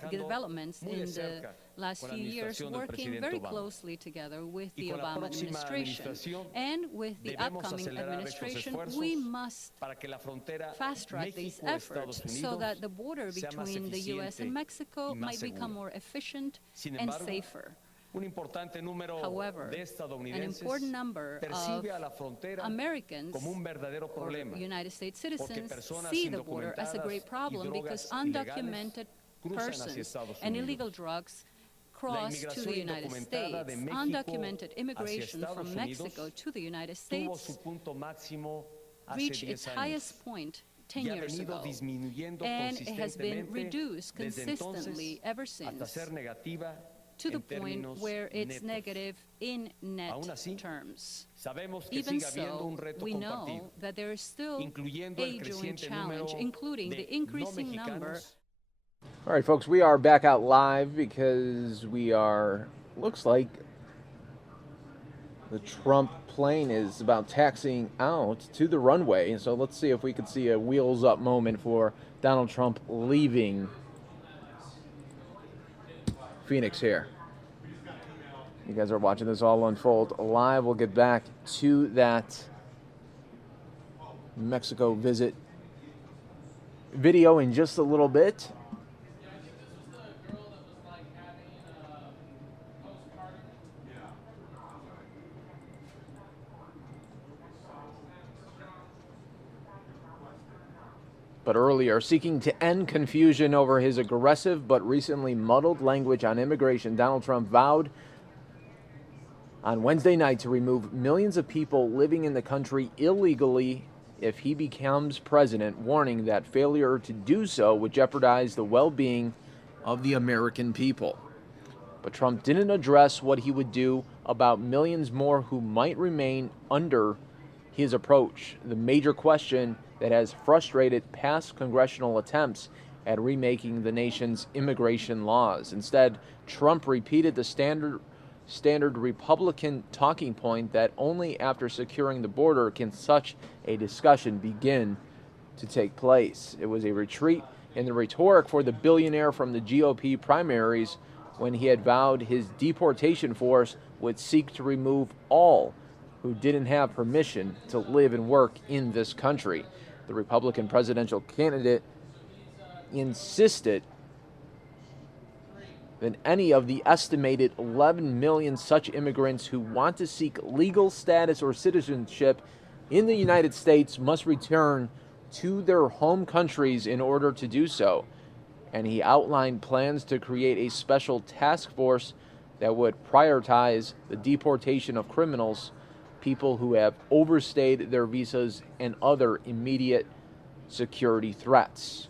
the last few years, working very closely together with the Obama administration. And with the upcoming administration, we must fast-track these efforts so that the border between the U.S. and Mexico might become more efficient and safer. However, an important number of Americans or United States citizens see the border as a great problem because undocumented persons and illegal drugs cross to the United States. Undocumented immigration from Mexico to the United States reached its highest point 10 years ago, and it has been reduced consistently ever since, to the point where it's negative in net terms. Even so, we know that there is still a joint challenge, including the increasing number. All right, folks, we are back out live because looks like the Trump plane is about taxiing out to the runway. So let's see if we can see a wheels up moment for Donald Trump leaving Phoenix here. You guys are watching this all unfold live. We'll get back to that Mexico visit video in just a little bit. But earlier, seeking to end confusion over his aggressive but recently muddled language on immigration, Donald Trump vowed on Wednesday night to remove millions of people living in the country illegally if he becomes president, warning that failure to do so would jeopardize the well-being of the American people. But Trump didn't address what he would do about millions more who might remain under his approach, the major question that has frustrated past congressional attempts at remaking the nation's immigration laws. Instead, Trump repeated the standard Republican talking point that only after securing the border can such a discussion begin to take place. It was a retreat in the rhetoric for the billionaire from the GOP primaries when he had vowed his deportation force would seek to remove all who didn't have permission to live and work in this country. The Republican presidential candidate insisted that any of the estimated 11 million such immigrants who want to seek legal status or citizenship in the United States must return to their home countries in order to do so. And he outlined plans to create a special task force that would prioritize the deportation of criminals, people who have overstayed their visas, and other immediate security threats.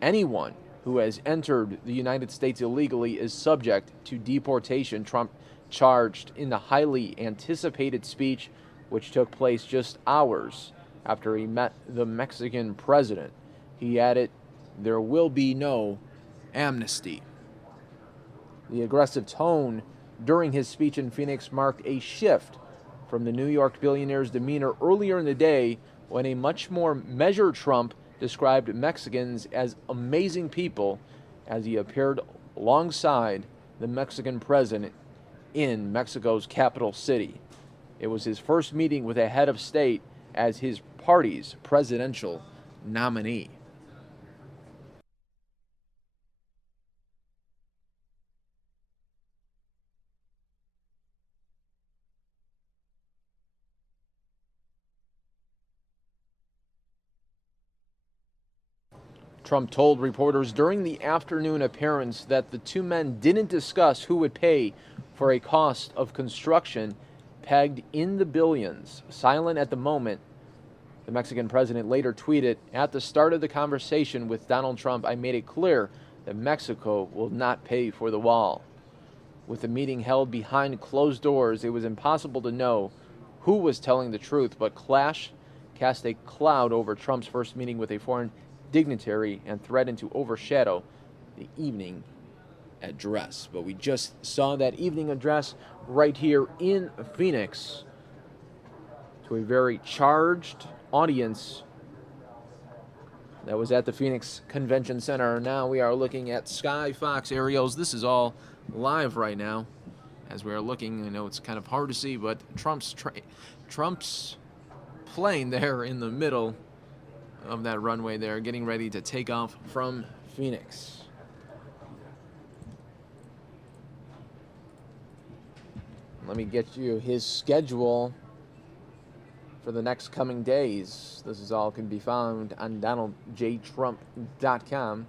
Anyone who has entered the United States illegally is subject to deportation, Trump charged in the highly anticipated speech, which took place just hours after he met the Mexican president. He added, "There will be no amnesty." The aggressive tone during his speech in Phoenix marked a shift from the New York billionaire's demeanor earlier in the day, when a much more measured Trump described Mexicans as amazing people as he appeared alongside the Mexican president in Mexico's capital city. It was his first meeting with a head of state as his party's presidential nominee. Trump told reporters during the afternoon appearance that the two men didn't discuss who would pay for a cost of construction pegged in the billions. Silent at the moment, the Mexican president later tweeted, "At the start of the conversation with Donald Trump, I made it clear that Mexico will not pay for the wall." With the meeting held behind closed doors, it was impossible to know who was telling the truth, but Clash cast a cloud over Trump's first meeting with a foreign dignitary and threatened to overshadow the evening address. But we just saw that evening address right here in Phoenix to a very charged audience that was at the Phoenix Convention Center. Now we are looking at Sky Fox aerials. This is all live right now as we are looking. I know it's kind of hard to see, but Trump's plane there in the middle of that runway there, getting ready to take off from Phoenix. Let me get you his schedule for the next coming days. This is all can be found on DonaldJTrump.com.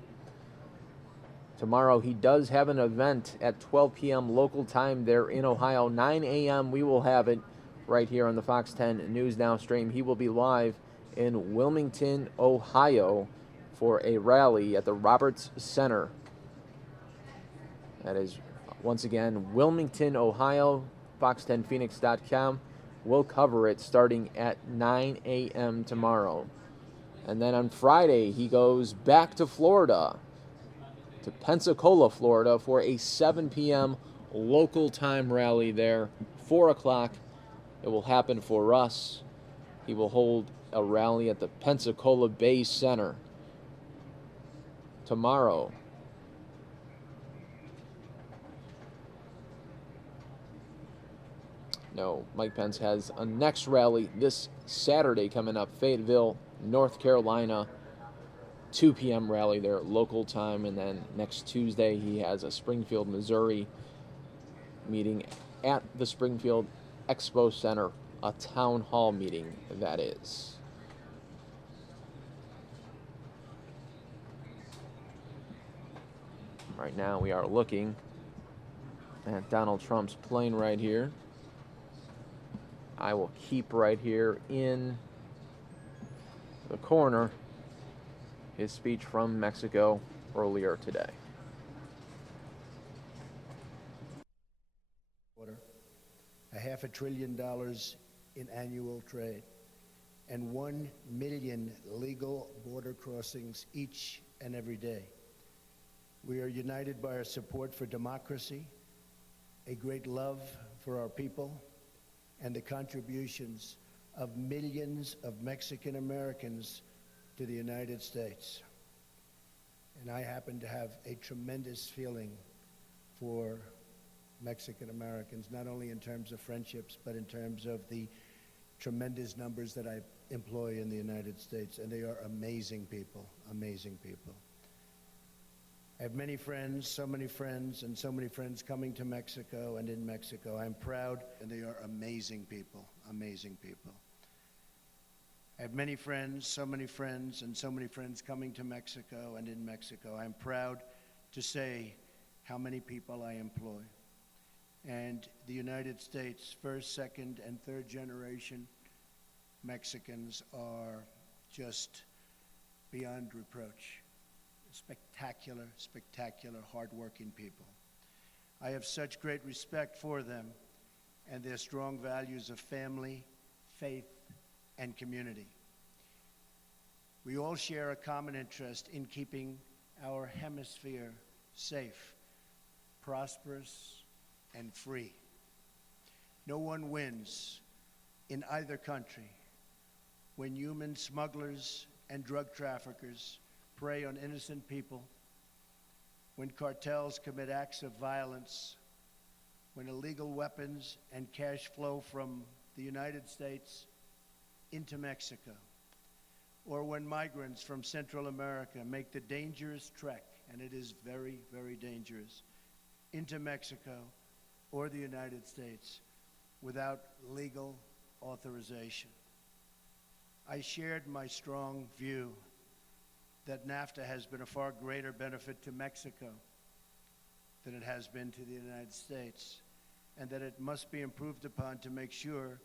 Tomorrow he does have an event at 12 p.m. local time there in Ohio. 9 a.m. we will have it right here on the Fox 10 News Now stream. He will be live in Wilmington, Ohio for a rally at the Roberts Center. That is, once again, Wilmington, Ohio. Fox10Phoenix.com will cover it starting at 9 a.m. tomorrow. And then on Friday, he goes back to Florida, to Pensacola, Florida, for a 7 p.m. local time rally there. 4 o'clock, it will happen for us. He will hold a rally at the Pensacola Bay Center tomorrow. No, Mike Pence has a next rally this Saturday coming up, Fayetteville, North Carolina. 2 p.m. rally there, local time. And then next Tuesday, he has a Springfield, Missouri meeting at the Springfield Expo Center, a town hall meeting, that is. Right now, we are looking at Donald Trump's plane right here. I will keep right here in the corner his speech from Mexico earlier today. $500 billion in annual trade, and 1 million legal border crossings each and every day. We are united by our support for democracy, a great love for our people, and the contributions of millions of Mexican Americans to the United States. And I happen to have a tremendous feeling for Mexican Americans, not only in terms of friendships, but in terms of the tremendous numbers that I employ in the United States. And they are amazing people, amazing people. I have many friends, so many friends, and so many friends coming to Mexico and in Mexico. I'm proud, and they are amazing people, amazing people. I have many friends, so many friends, and so many friends coming to Mexico and in Mexico. I'm proud to say how many people I employ. And the United States, first, second, and third generation Mexicans are just beyond reproach. Spectacular, spectacular, hardworking people. I have such great respect for them and their strong values of family, faith, and community. We all share a common interest in keeping our hemisphere safe, prosperous, and free. No one wins in either country when human smugglers and drug traffickers prey on innocent people, when cartels commit acts of violence, when illegal weapons and cash flow from the United States into Mexico, or when migrants from Central America make the dangerous trek, and it is very, very dangerous, into Mexico or the United States without legal authorization. I shared my strong view that NAFTA has been a far greater benefit to Mexico than it has been to the United States, and that it must be improved upon to make sure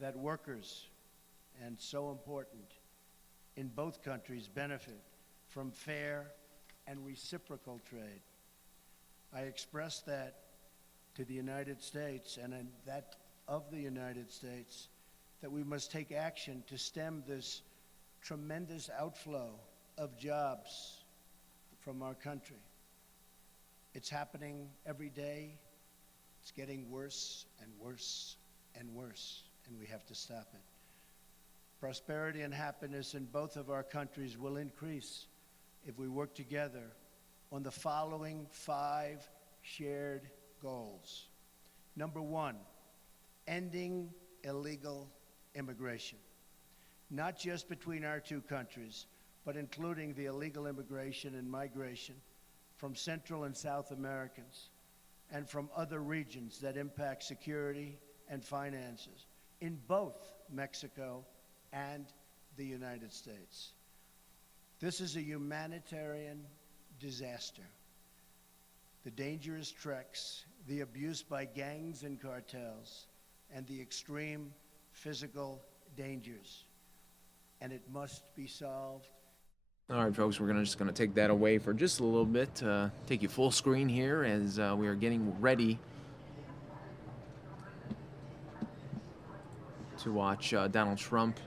that workers, and so important, in both countries benefit from fair and reciprocal trade. I expressed that to the United States, and in that of the United States, that we must take action to stem this tremendous outflow of jobs from our country. It's happening every day. It's getting worse and worse and worse, and we have to stop it. Prosperity and happiness in both of our countries will increase if we work together on the following 5 shared goals. Number 1, ending illegal immigration, not just between our two countries, but including the illegal immigration and migration from Central and South Americans and from other regions that impact security and finances in both Mexico and the United States. This is a humanitarian disaster. The dangerous treks, the abuse by gangs and cartels, and the extreme physical dangers. And it must be solved. All right, folks, we're just going to take that away for just a little bit. Take you full screen here as we are getting ready to watch Donald Trump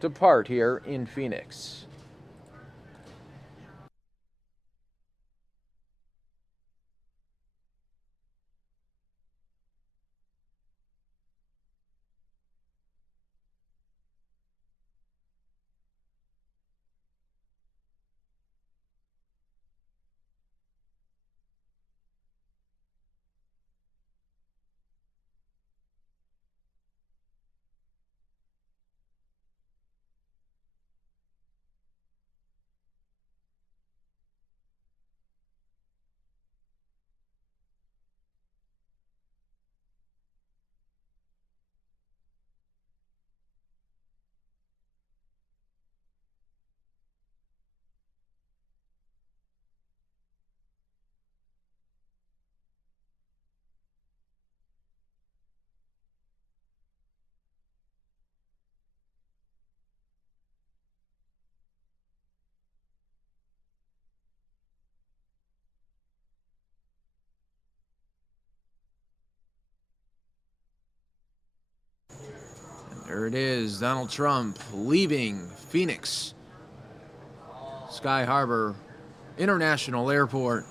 depart here in Phoenix. There it is, Donald Trump leaving Phoenix Sky Harbor International Airport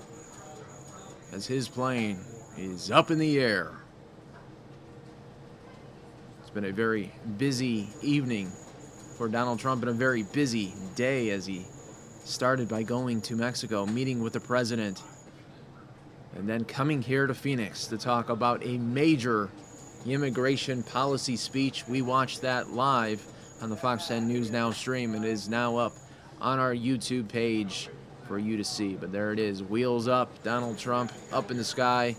as his plane is up in the air. It's been a very busy evening for Donald Trump and a very busy day as he started by going to Mexico, meeting with the president, and then coming here to Phoenix to talk about a major immigration policy speech. We watched that live on the Fox 10 News Now stream. It is now up on our YouTube page for you to see. But there it is, wheels up, Donald Trump up in the sky.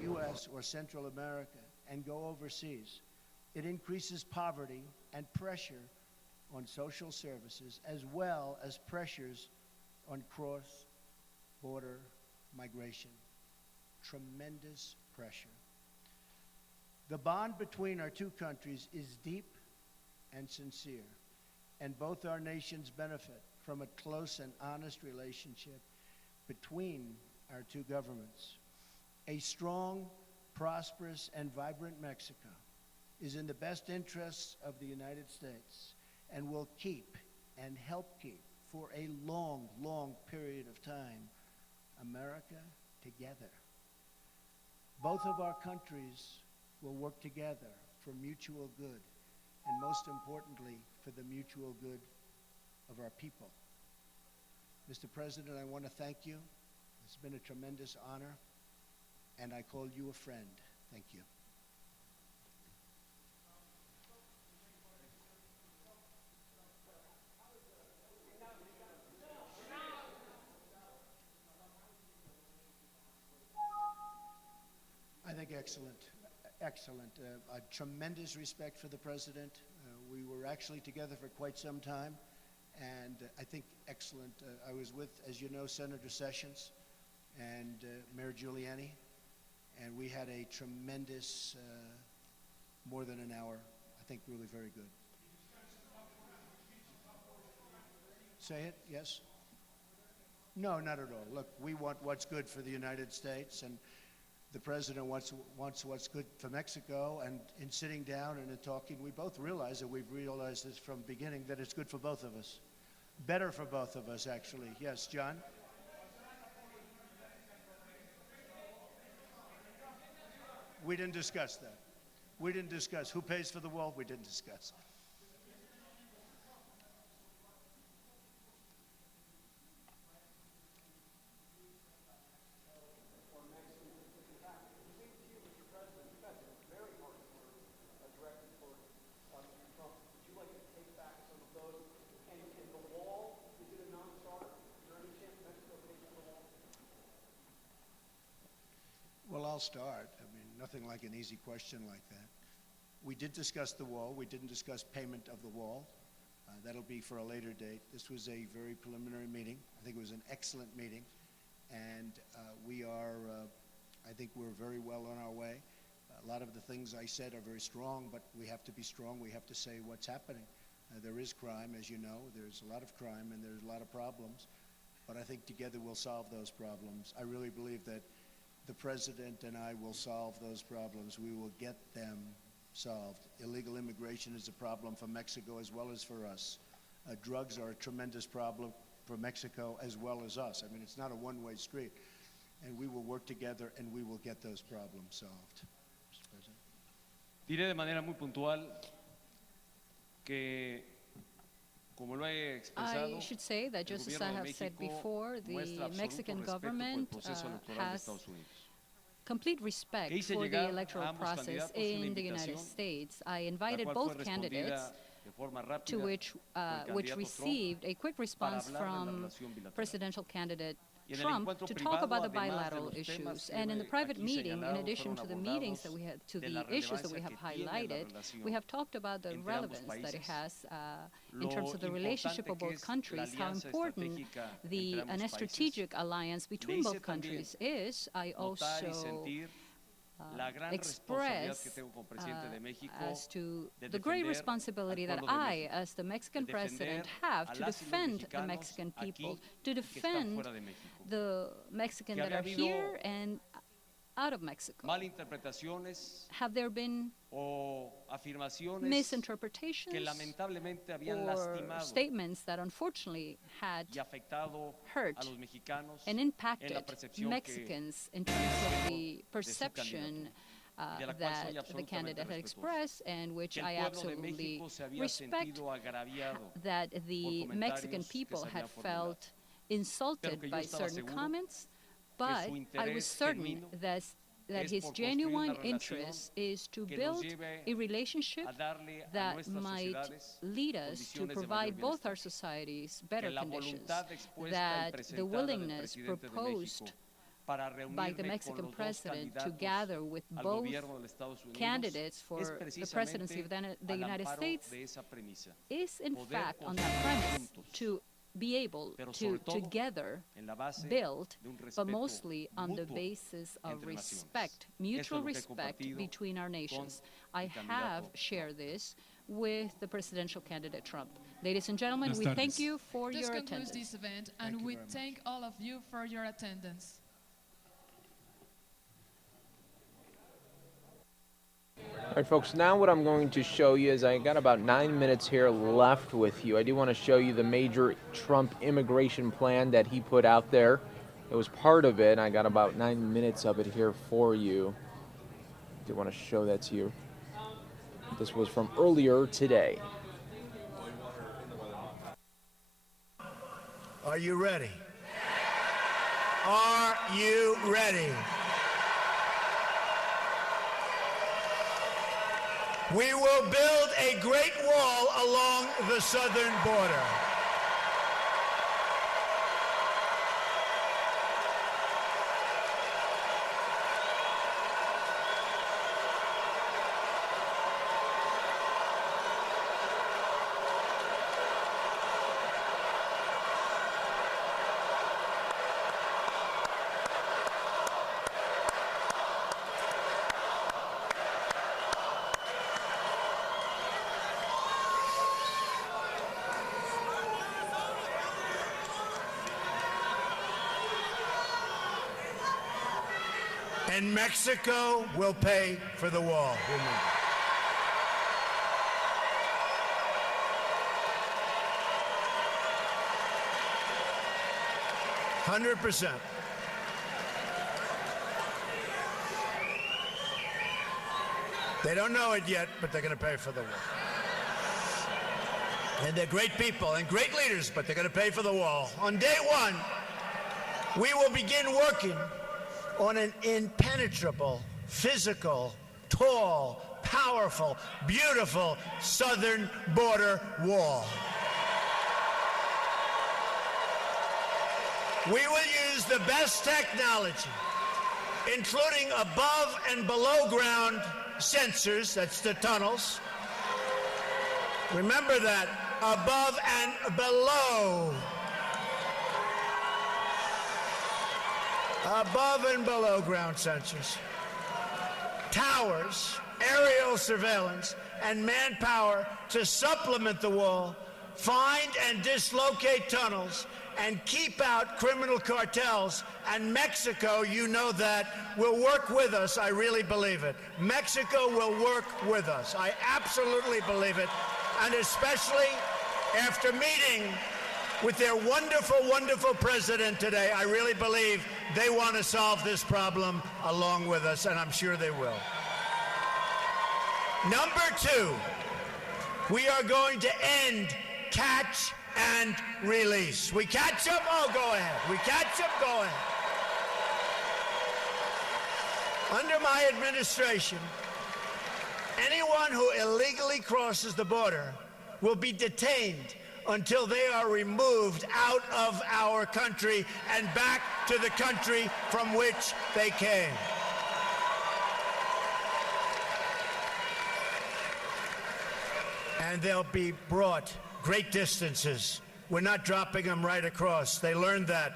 U.S. or Central America and go overseas. It increases poverty and pressure on social services as well as pressures on cross-border migration. Tremendous pressure. The bond between our two countries is deep and sincere, and both our nations benefit from a close and honest relationship between our two governments. A strong, prosperous, and vibrant Mexico is in the best interests of the United States and will keep and help keep for a long, long period of time America together. Both of our countries will work together for mutual good and, most importantly, for the mutual good of our people. Mr. President, I want to thank you. It's been a tremendous honor, and I call you a friend. Thank you. I think excellent, excellent. A tremendous respect for the president. We were actually together for quite some time, and I think excellent. I was with, as you know, Senator Sessions and Mayor Giuliani, and we had a tremendous, more than an hour. I think really very good. Say it, yes? No, not at all. Look, we want what's good for the United States, and the president wants what's good for Mexico, and in sitting down and in talking, we both realize that we've realized this from the beginning, that it's good for both of us. Better for both of us, actually. Yes, John? We didn't discuss that. We didn't discuss. Who pays for the wall? We didn't discuss. Well, I'll start. I mean, nothing like an easy question like that. We did discuss the wall. We didn't discuss payment of the wall. That'll be for a later date. This was a very preliminary meeting. I think it was an excellent meeting. And we are, I think we're very well on our way. A lot of the things I said are very strong, but we have to be strong. We have to say what's happening. There is crime, as you know. There's a lot of crime and there's a lot of problems. But I think together we'll solve those problems. I really believe that the President and I will solve those problems. We will get them solved. Illegal immigration is a problem for Mexico as well as for us. Drugs are a tremendous problem for Mexico as well as us. I mean, it's not a one-way street. And we will work together and we will get those problems solved. Mr. President. Diré de manera muy puntual que, como lo he expresado, I should say that just as I have said before, the Mexican government has complete respect for the electoral process in the United States. I invited both candidates, to which received a quick response from presidential candidate Trump to talk about the bilateral issues. And in the private meeting, in addition to the meetings that we had, to the issues that we have highlighted, we have talked about the relevance that it has in terms of the relationship of both countries, how important a strategic alliance between both countries is. I also express as to the great responsibility that I, as the Mexican president, have to defend the Mexican people, to defend the Mexicans that are here and out of Mexico. Have there been misinterpretations or statements that unfortunately had hurt and impacted Mexicans in terms of the perception that the candidate had expressed, and which I absolutely respect, that the Mexican people had felt insulted by certain comments, but I was certain that his genuine interest is to build a relationship that might lead us to provide both our societies better conditions, that the willingness proposed by the Mexican president to gather with both candidates for the presidency of the United States is in fact on that premise, to be able to together build, but mostly on the basis of respect, mutual respect between our nations. I have shared this with the presidential candidate Trump. Ladies and gentlemen, we thank you for your attendance. This concludes this event, and we thank all of you for your attendance. All right, folks, now what I'm going to show you is I got about 9 minutes here left with you. I do want to show you the major Trump immigration plan that he put out there. It was part of it. I got about 9 minutes of it here for you. I do want to show that to you. This was from earlier today. Are you ready? Are you ready? We will build a great wall along the southern border. And Mexico will pay for the wall. 100%. They don't know it yet, but they're going to pay for the wall. And they're great people and great leaders, but they're going to pay for the wall. On day one, we will begin working on an impenetrable, physical, tall, powerful, beautiful southern border wall. We will use the best technology, including above and below ground sensors, that's the tunnels. Remember that, above and below. Above and below ground sensors. Towers, aerial surveillance, and manpower to supplement the wall, find and dislocate tunnels, and keep out criminal cartels. And Mexico, you know that, will work with us. I really believe it. Mexico will work with us. I absolutely believe it. And especially after meeting with their wonderful, wonderful president today, I really believe they want to solve this problem along with us, and I'm sure they will. Number two, we are going to end catch and release. We catch them? Oh, go ahead. We catch them? Go ahead. Under my administration, anyone who illegally crosses the border will be detained until they are removed out of our country and back to the country from which they came. And they'll be brought great distances. We're not dropping them right across. They learned that.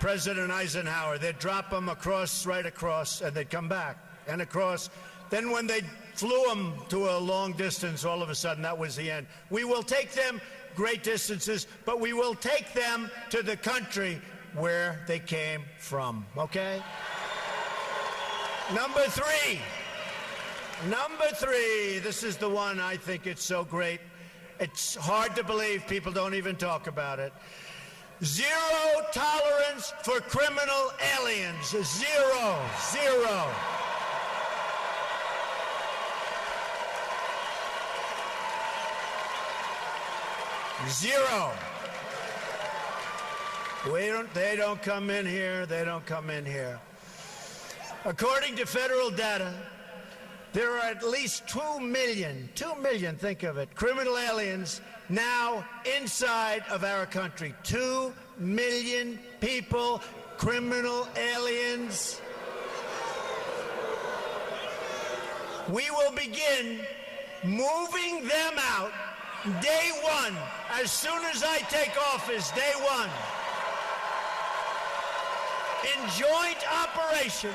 President Eisenhower, they'd drop them across, right across, and they'd come back and across. Then when they flew them to a long distance, all of a sudden that was the end. We will take them great distances, but we will take them to the country where they came from, okay? Number three, this is the one I think it's so great. It's hard to believe people don't even talk about it. Zero tolerance for criminal aliens. Zero. Zero. They don't come in here. They don't come in here. According to federal data, there are at least 2 million, think of it, criminal aliens now inside of our country. 2 million people, criminal aliens. We will begin moving them out day one, as soon as I take office, day one, in joint operation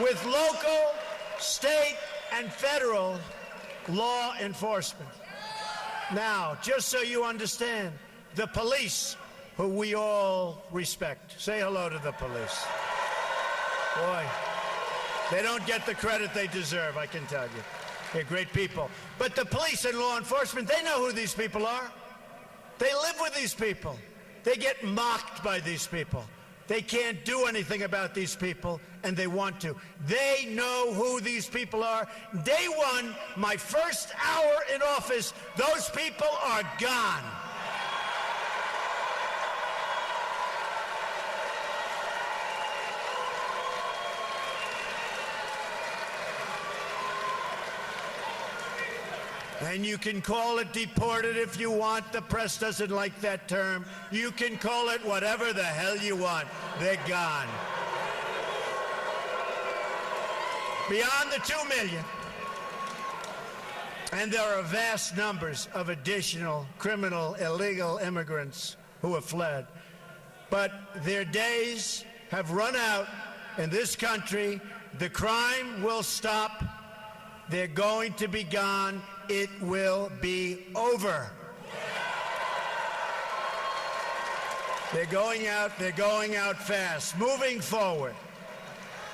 with local, state, and federal law enforcement. Now, just so you understand, the police, who we all respect, say hello to the police. Boy, they don't get the credit they deserve, I can tell you. They're great people. But the police and law enforcement, they know who these people are. They live with these people. They get mocked by these people. They can't do anything about these people, and they want to. They know who these people are. Day one, my first hour in office, those people are gone. And you can call it deported if you want. The press doesn't like that term. You can call it whatever the hell you want. They're gone. Beyond the 2 million. And there are vast numbers of additional criminal, illegal immigrants who have fled. But their days have run out in this country. The crime will stop. They're going to be gone. It will be over. They're going out fast. Moving forward,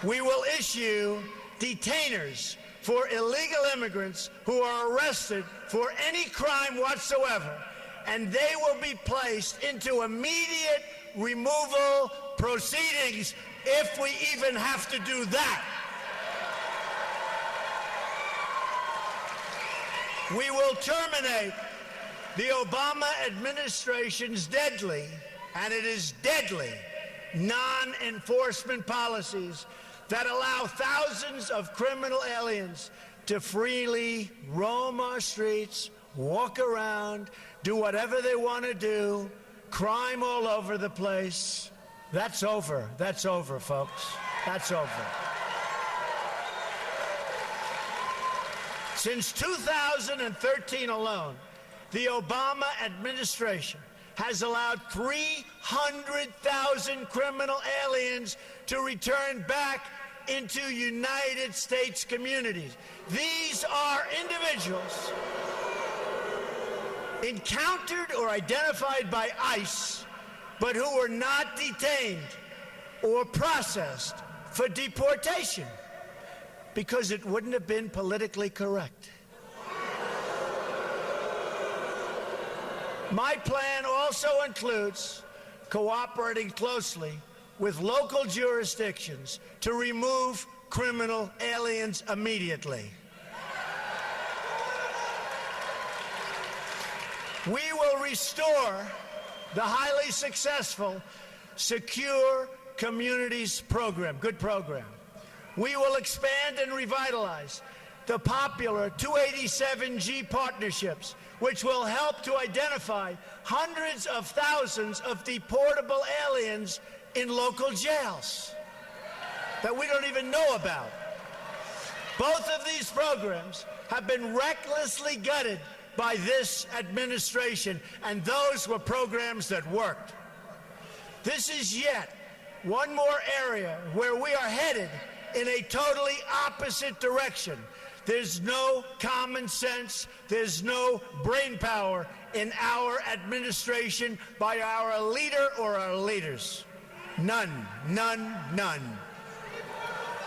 we will issue detainers for illegal immigrants who are arrested for any crime whatsoever, and they will be placed into immediate removal proceedings if we even have to do that. We will terminate the Obama administration's deadly, and it is deadly, non-enforcement policies that allow thousands of criminal aliens to freely roam our streets, walk around, do whatever they want to do, crime all over the place. That's over. That's over, folks. That's over. Since 2013 alone, the Obama administration has allowed 300,000 criminal aliens to return back into United States communities. These are individuals encountered or identified by ICE, but who were not detained or processed for deportation because it wouldn't have been politically correct. My plan also includes cooperating closely with local jurisdictions to remove criminal aliens immediately. We will restore the highly successful Secure Communities program, good program. We will expand and revitalize the popular 287G partnerships, which will help to identify hundreds of thousands of deportable aliens in local jails that we don't even know about. Both of these programs have been recklessly gutted by this administration, and those were programs that worked. This is yet one more area where we are headed in a totally opposite direction. There's no common sense, there's no brain power in our administration by our leader or our leaders. None, none, none.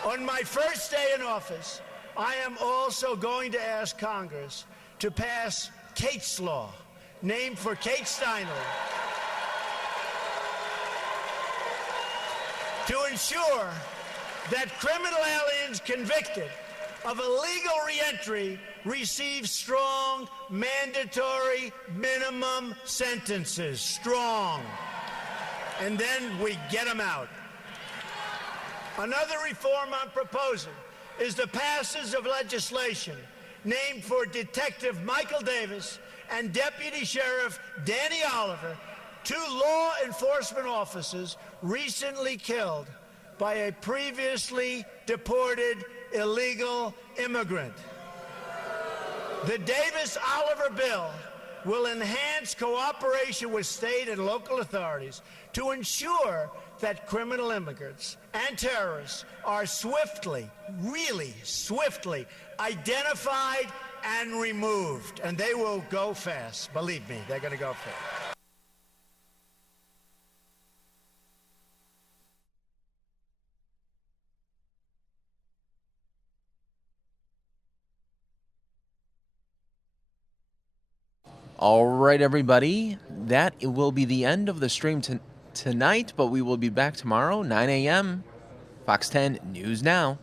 On my first day in office, I am also going to ask Congress to pass Kate's Law, named for Kate Steinle, to ensure that criminal aliens convicted of illegal reentry receive strong, mandatory minimum sentences. Strong. And then we get them out. Another reform I'm proposing is the passage of legislation named for Detective Michael Davis and Deputy Sheriff Danny Oliver, two law enforcement officers recently killed by a previously deported illegal immigrant. The Davis-Oliver bill will enhance cooperation with state and local authorities to ensure that criminal immigrants and terrorists are swiftly, really swiftly, identified and removed. And they will go fast. Believe me, they're going to go fast. All right, everybody. That will be the end of the stream tonight, but we will be back tomorrow, 9 a.m., Fox 10 News Now.